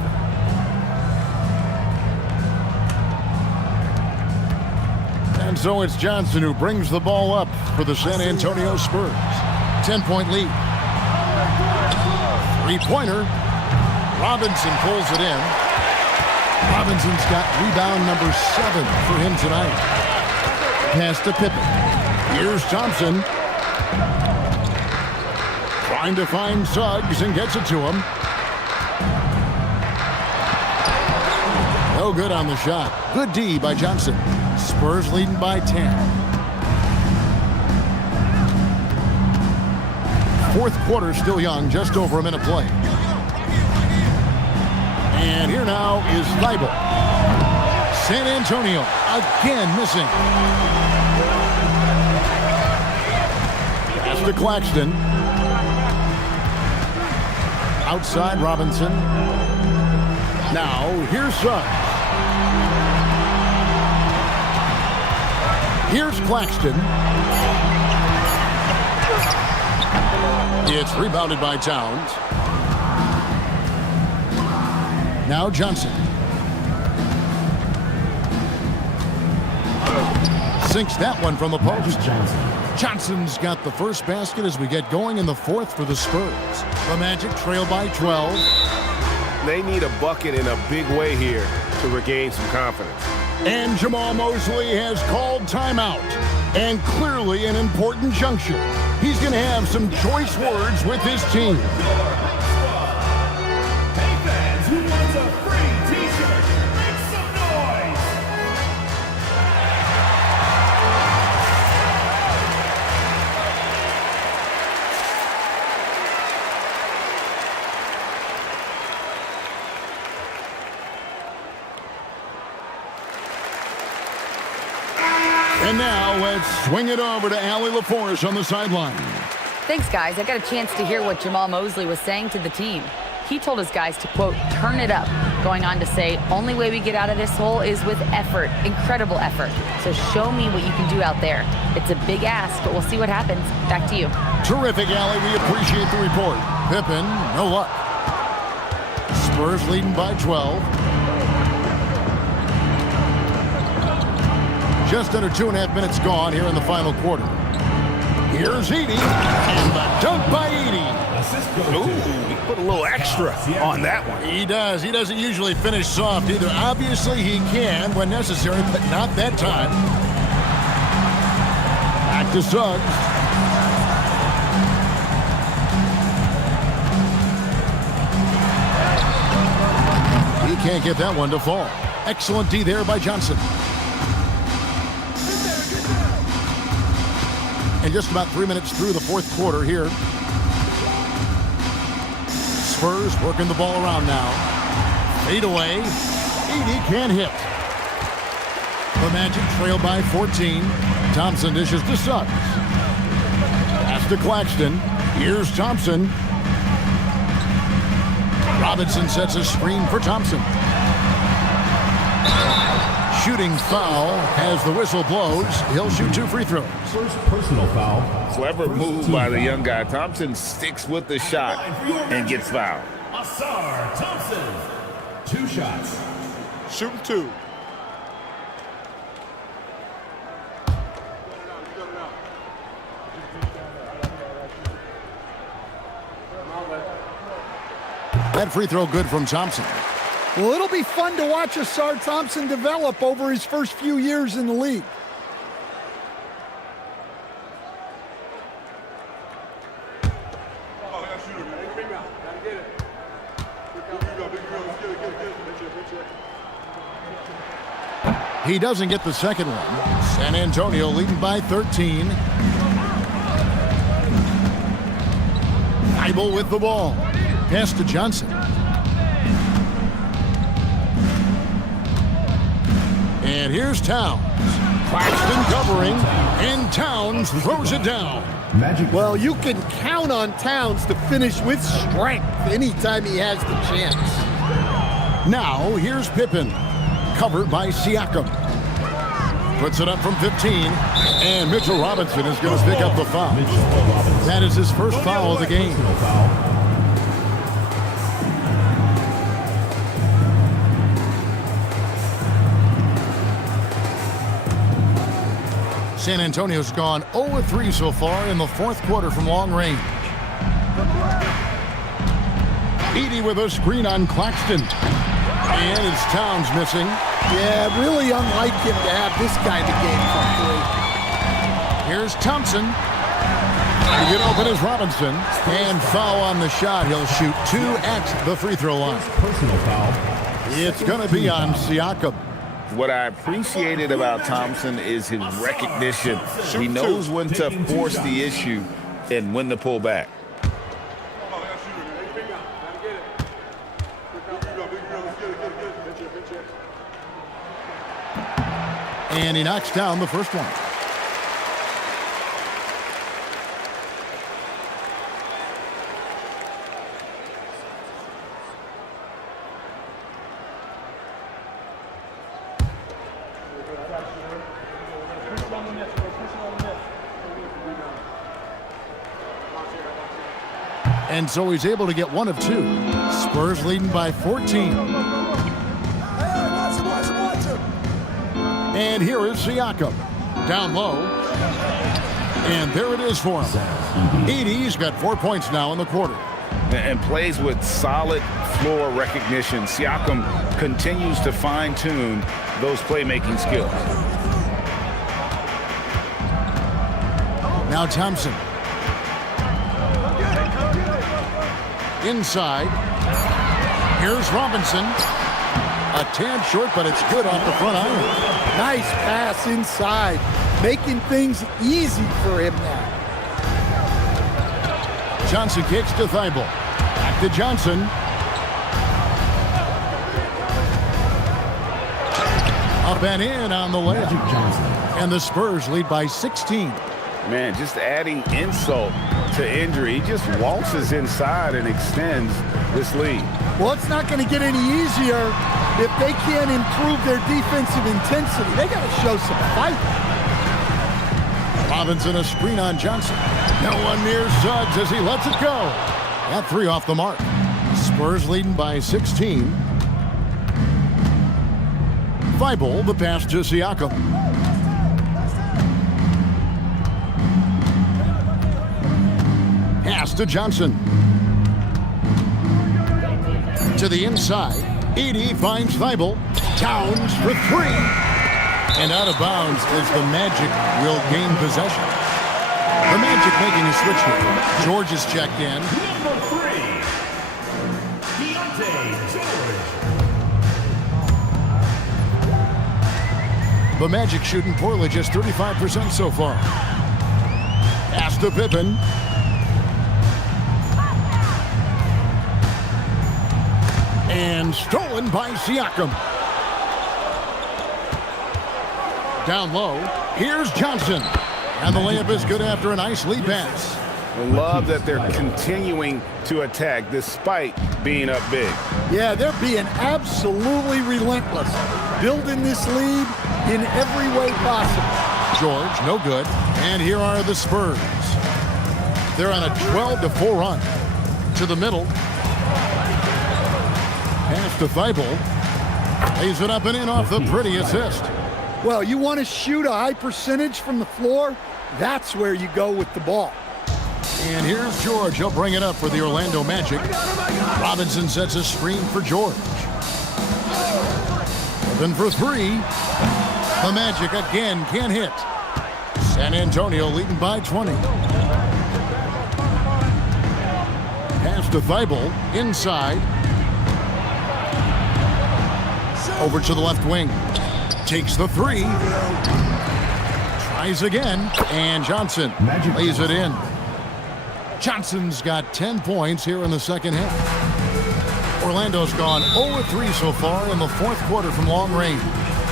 And so it's Johnson who brings the ball up for the San Antonio Spurs. 10-point lead. 3-pointer. Robinson pulls it in. Robinson's got rebound number 7 for him tonight. Pass to Pippen. Here's Thompson. Trying to find Suggs and gets it to him. No good on the shot. Good D by Johnson. Spurs leading by 10. 4th quarter still young, just over a minute play. And here now is Thibault. San Antonio again missing. Pass to Claxton. Outside Robinson. Now here's Suggs. Here's Claxton. It's rebounded by Towns. Now Johnson. Sinks that one from the post. Johnson's got the first basket as we get going in the 4th for the Spurs. The Magic trail by 12. They need a bucket in a big way here to regain some confidence. And Jamal Mosley has called timeout. And clearly an important juncture. He's going to have some choice words with his team. And now let's swing it over to Allie LaForce on the sideline. Thanks, guys. I got a chance to hear what Jamal Mosley was saying to the team. He told his guys to, quote, turn it up, going on to say, only way we get out of this hole is with effort, incredible effort. So show me what you can do out there. It's a big ask, but we'll see what happens. Back to you. Terrific, Allie. We appreciate the report. Pippen, no luck. Spurs leading by 12. Just under 2.5 minutes gone here in the final quarter. Here's Edey, and the dunk by Edey. Ooh, he put a little extra on that one. He does. He doesn't usually finish soft either. Obviously, he can when necessary, but not that time. Back to Suggs. He can't get that one to fall. Excellent D there by Johnson. And just about 3 minutes through the fourth quarter here. Spurs working the ball around now. Fade away. Edey can't hit. The Magic trail by 14. Thompson dishes to Suggs. Pass to Claxton. Here's Thompson. Robinson sets a screen for Thompson. Shooting foul as the whistle blows. He'll shoot 2 free throws. First personal foul. Clever move by the young guy. Thompson sticks with the shot and gets fouled. Ausar Thompson. 2 shots. Shooting 2. That free throw good from Thompson. Well, it'll be fun to watch Ausar Thompson develop over his first few years in the league. He doesn't get the second one. San Antonio leading by 13. Thibault with the ball. Pass to Johnson. And here's Towns. Claxton covering, and Towns throws it down. Well, you can count on Towns to finish with strength anytime he has the chance. Now, here's Pippen. Covered by Siakam. Puts it up from 15, and Mitchell Robinson is going to pick up the foul. That is his first foul of the game. San Antonio's gone 0-3 so far in the fourth quarter from long range. Edey with a screen on Claxton. And it's Towns missing. Yeah, really unlike him to have this kind of game come through. Here's Thompson. To get open is Robinson. And foul on the shot. He'll shoot 2 at the free throw line. Personal foul. It's going to be on Siakam. What I appreciated about Thompson is his recognition. He knows when to force the issue and when to pull back. And he knocks down the first one. And so he's able to get 1 of 2. Spurs leading by 14. And here is Siakam. Down low. And there it is for him. Edey's got 4 points now in the quarter. And plays with solid floor recognition. Siakam continues to fine-tune those playmaking skills. Now Thompson. Inside. Here's Robinson. A tad short, but it's good off the front iron. Nice pass inside, making things easy for him now. Johnson kicks to Thibault. Back to Johnson. Up and in on the layup. And the Spurs lead by 16. Man, just adding insult to injury. He just waltzes inside and extends this lead. Well, it's not going to get any easier if they can't improve their defensive intensity. They got to show some fight. Robinson a screen on Johnson. No one near Suggs as he lets it go. That three off the mark. Spurs leading by 16. Thibault, the pass to Siakam. Pass to Johnson. To the inside. Edey finds Thibault. Towns for three. And out of bounds as the Magic will gain possession. The Magic making a switch here. George is checked in. Number 3, Keontae George. The Magic shooting poorly, just 35% so far. Pass to Pippen. And stolen by Siakam. Down low, here's Johnson. And the layup is good after a nice lead pass. I love that they're continuing to attack despite being up big. Yeah, they're being absolutely relentless. Building this lead in every way possible. George, no good. And here are the Spurs. They're on a 12-4 run. To the middle. Pass to Thibault. Lays it up and in off the pretty assist. Well, you want to shoot a high percentage from the floor? That's where you go with the ball. And here's George. He'll bring it up for the Orlando Magic. Robinson sets a screen for George. Open for three. The Magic again can't hit. San Antonio leading by 20. Pass to Thibault. Inside. Over to the left wing. Takes the three. Tries again. And Johnson lays it in. Johnson's got 10 points here in the second half. Orlando's gone 0-3 so far in the fourth quarter from long range.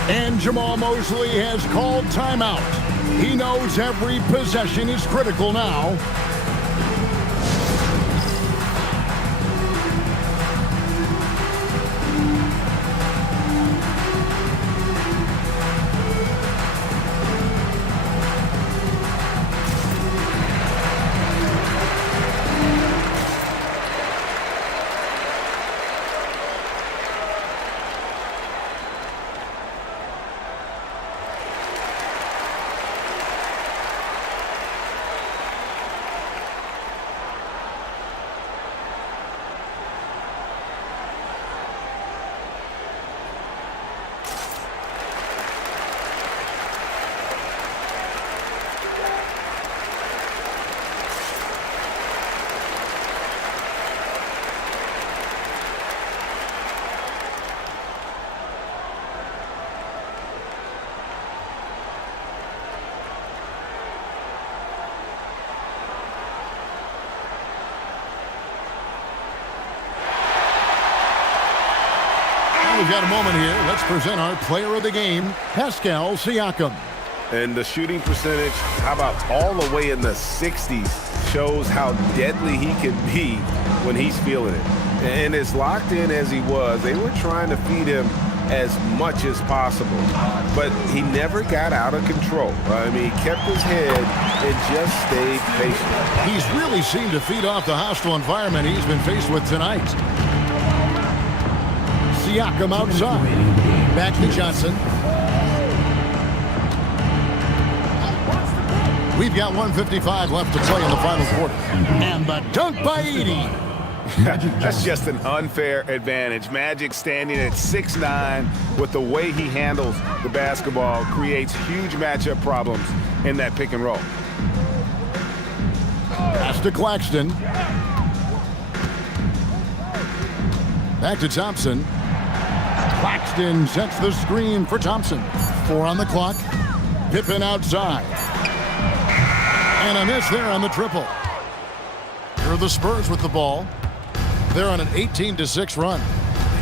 And Jamal Mosley has called timeout. He knows every possession is critical now. We've got a moment here. Let's present our player of the game, Pascal Siakam. And the shooting percentage, how about all the way in the 60s, shows how deadly he can be when he's feeling it. And as locked in as he was, they were trying to feed him as much as possible. But he never got out of control. I mean, he kept his head and just stayed patient. He's really seemed to feed off the hostile environment he's been faced with tonight. Siakam outside. Back to Johnson. We've got 1:55 left to play in the final quarter. And the dunk by Edey. That's just an unfair advantage. Magic standing at 6'9", with the way he handles the basketball, creates huge matchup problems in that pick and roll. Pass to Claxton. Back to Thompson. Claxton sets the screen for Thompson. 4 on the clock. Pippen outside. And a miss there on the triple. Here are the Spurs with the ball. They're on an 18-6 run.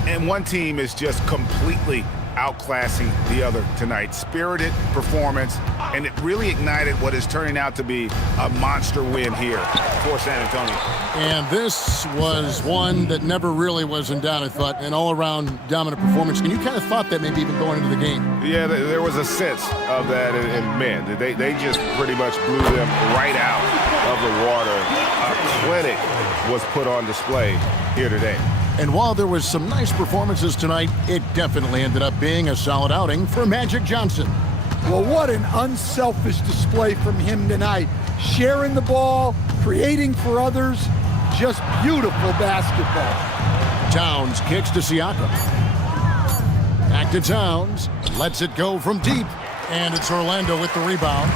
And one team is just completely outclassing the other tonight. Spirited performance, and it really ignited what is turning out to be a monster win here for San Antonio. And this was one that never really was in doubt, I thought, an all-around dominant performance. And you kind of thought that maybe even going into the game. Yeah, there was a sense of that, and man, they just pretty much blew them right out of the water. A clinic was put on display here today. And while there was some nice performances tonight, it definitely ended up being a solid outing for Magic Johnson. Well, what an unselfish display from him tonight. Sharing the ball, creating for others, just beautiful basketball. Towns kicks to Siakam. Back to Towns, lets it go from deep, and it's Orlando with the rebound.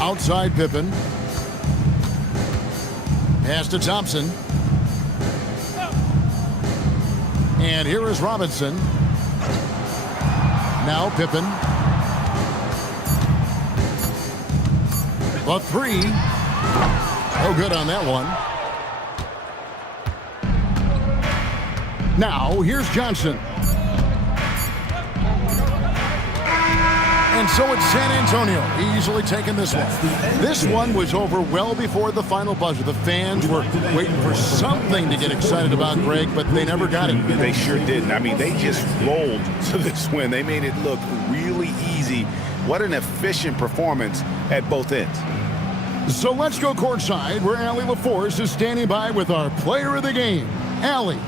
Outside Pippen. Pass to Thompson. And here is Robinson. Now Pippen. A three. Oh, good on that one. Now here's Johnson. And so it's San Antonio easily taking this one. This one was over well before the final buzzer. The fans were waiting for something to get excited about, Greg, but they never got it. They sure didn't. I mean, they just rolled to this win. They made it look really easy. What an efficient performance at both ends. So let's go courtside where Allie LaForce is standing by with our player of the game, Allie.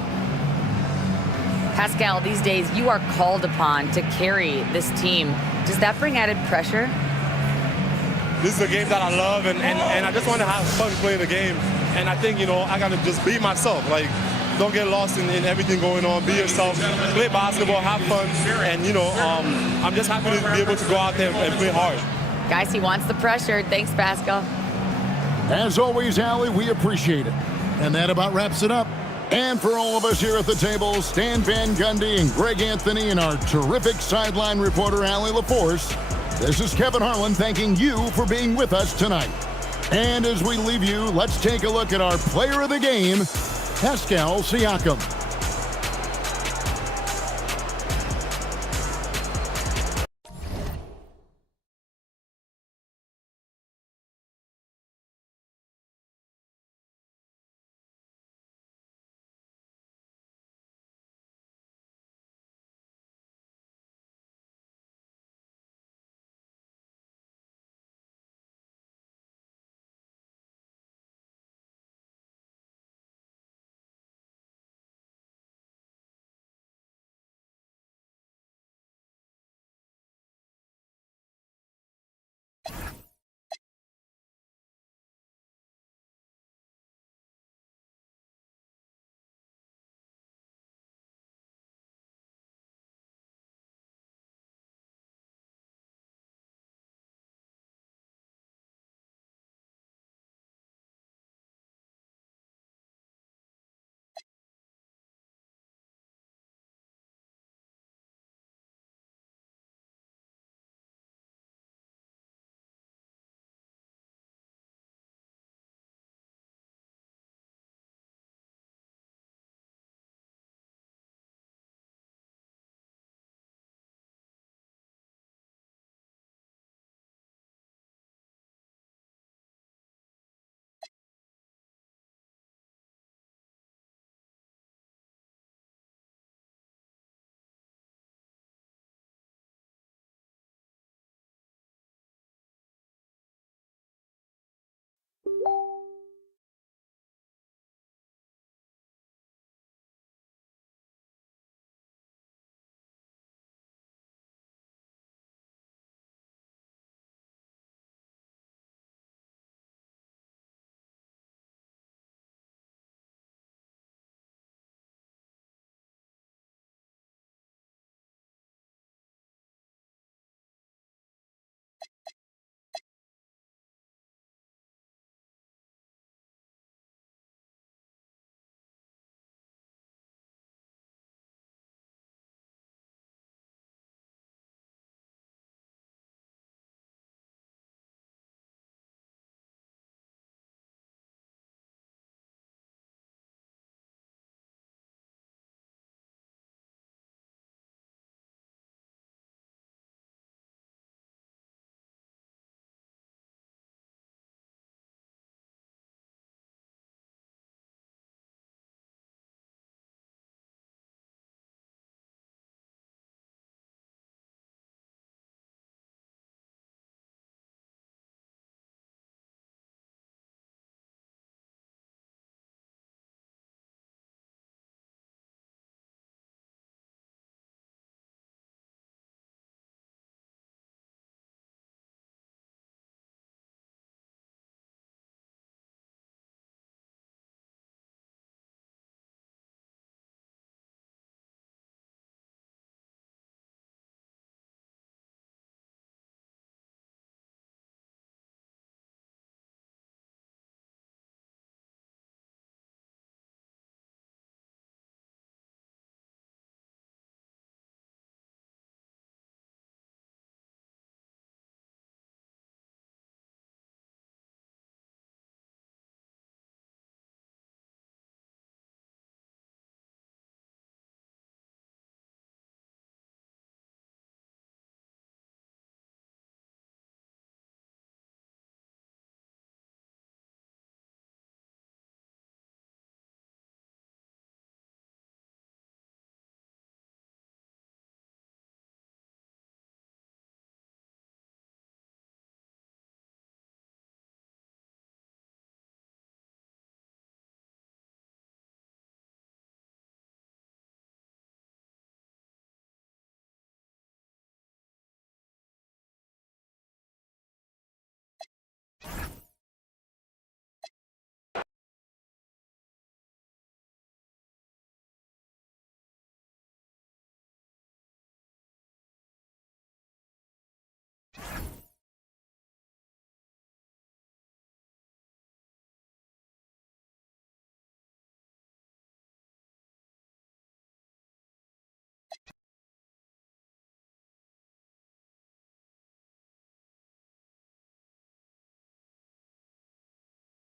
Pascal, these days you are called upon to carry this team. Does that bring added pressure? This is a game that I love, and I just want to have fun playing the game. And I think, I got to just be myself. Like, don't get lost in everything going on. Be yourself. Play basketball, have fun. And, I'm just happy to be able to go out there and play hard. Guys, he wants the pressure. Thanks, Pascal. As always, Allie, we appreciate it. And that about wraps it up. And for all of us here at the table, Stan Van Gundy and Greg Anthony and our terrific sideline reporter, Allie LaForce, this is Kevin Harlan thanking you for being with us tonight. And as we leave you, let's take a look at our player of the game, Pascal Siakam.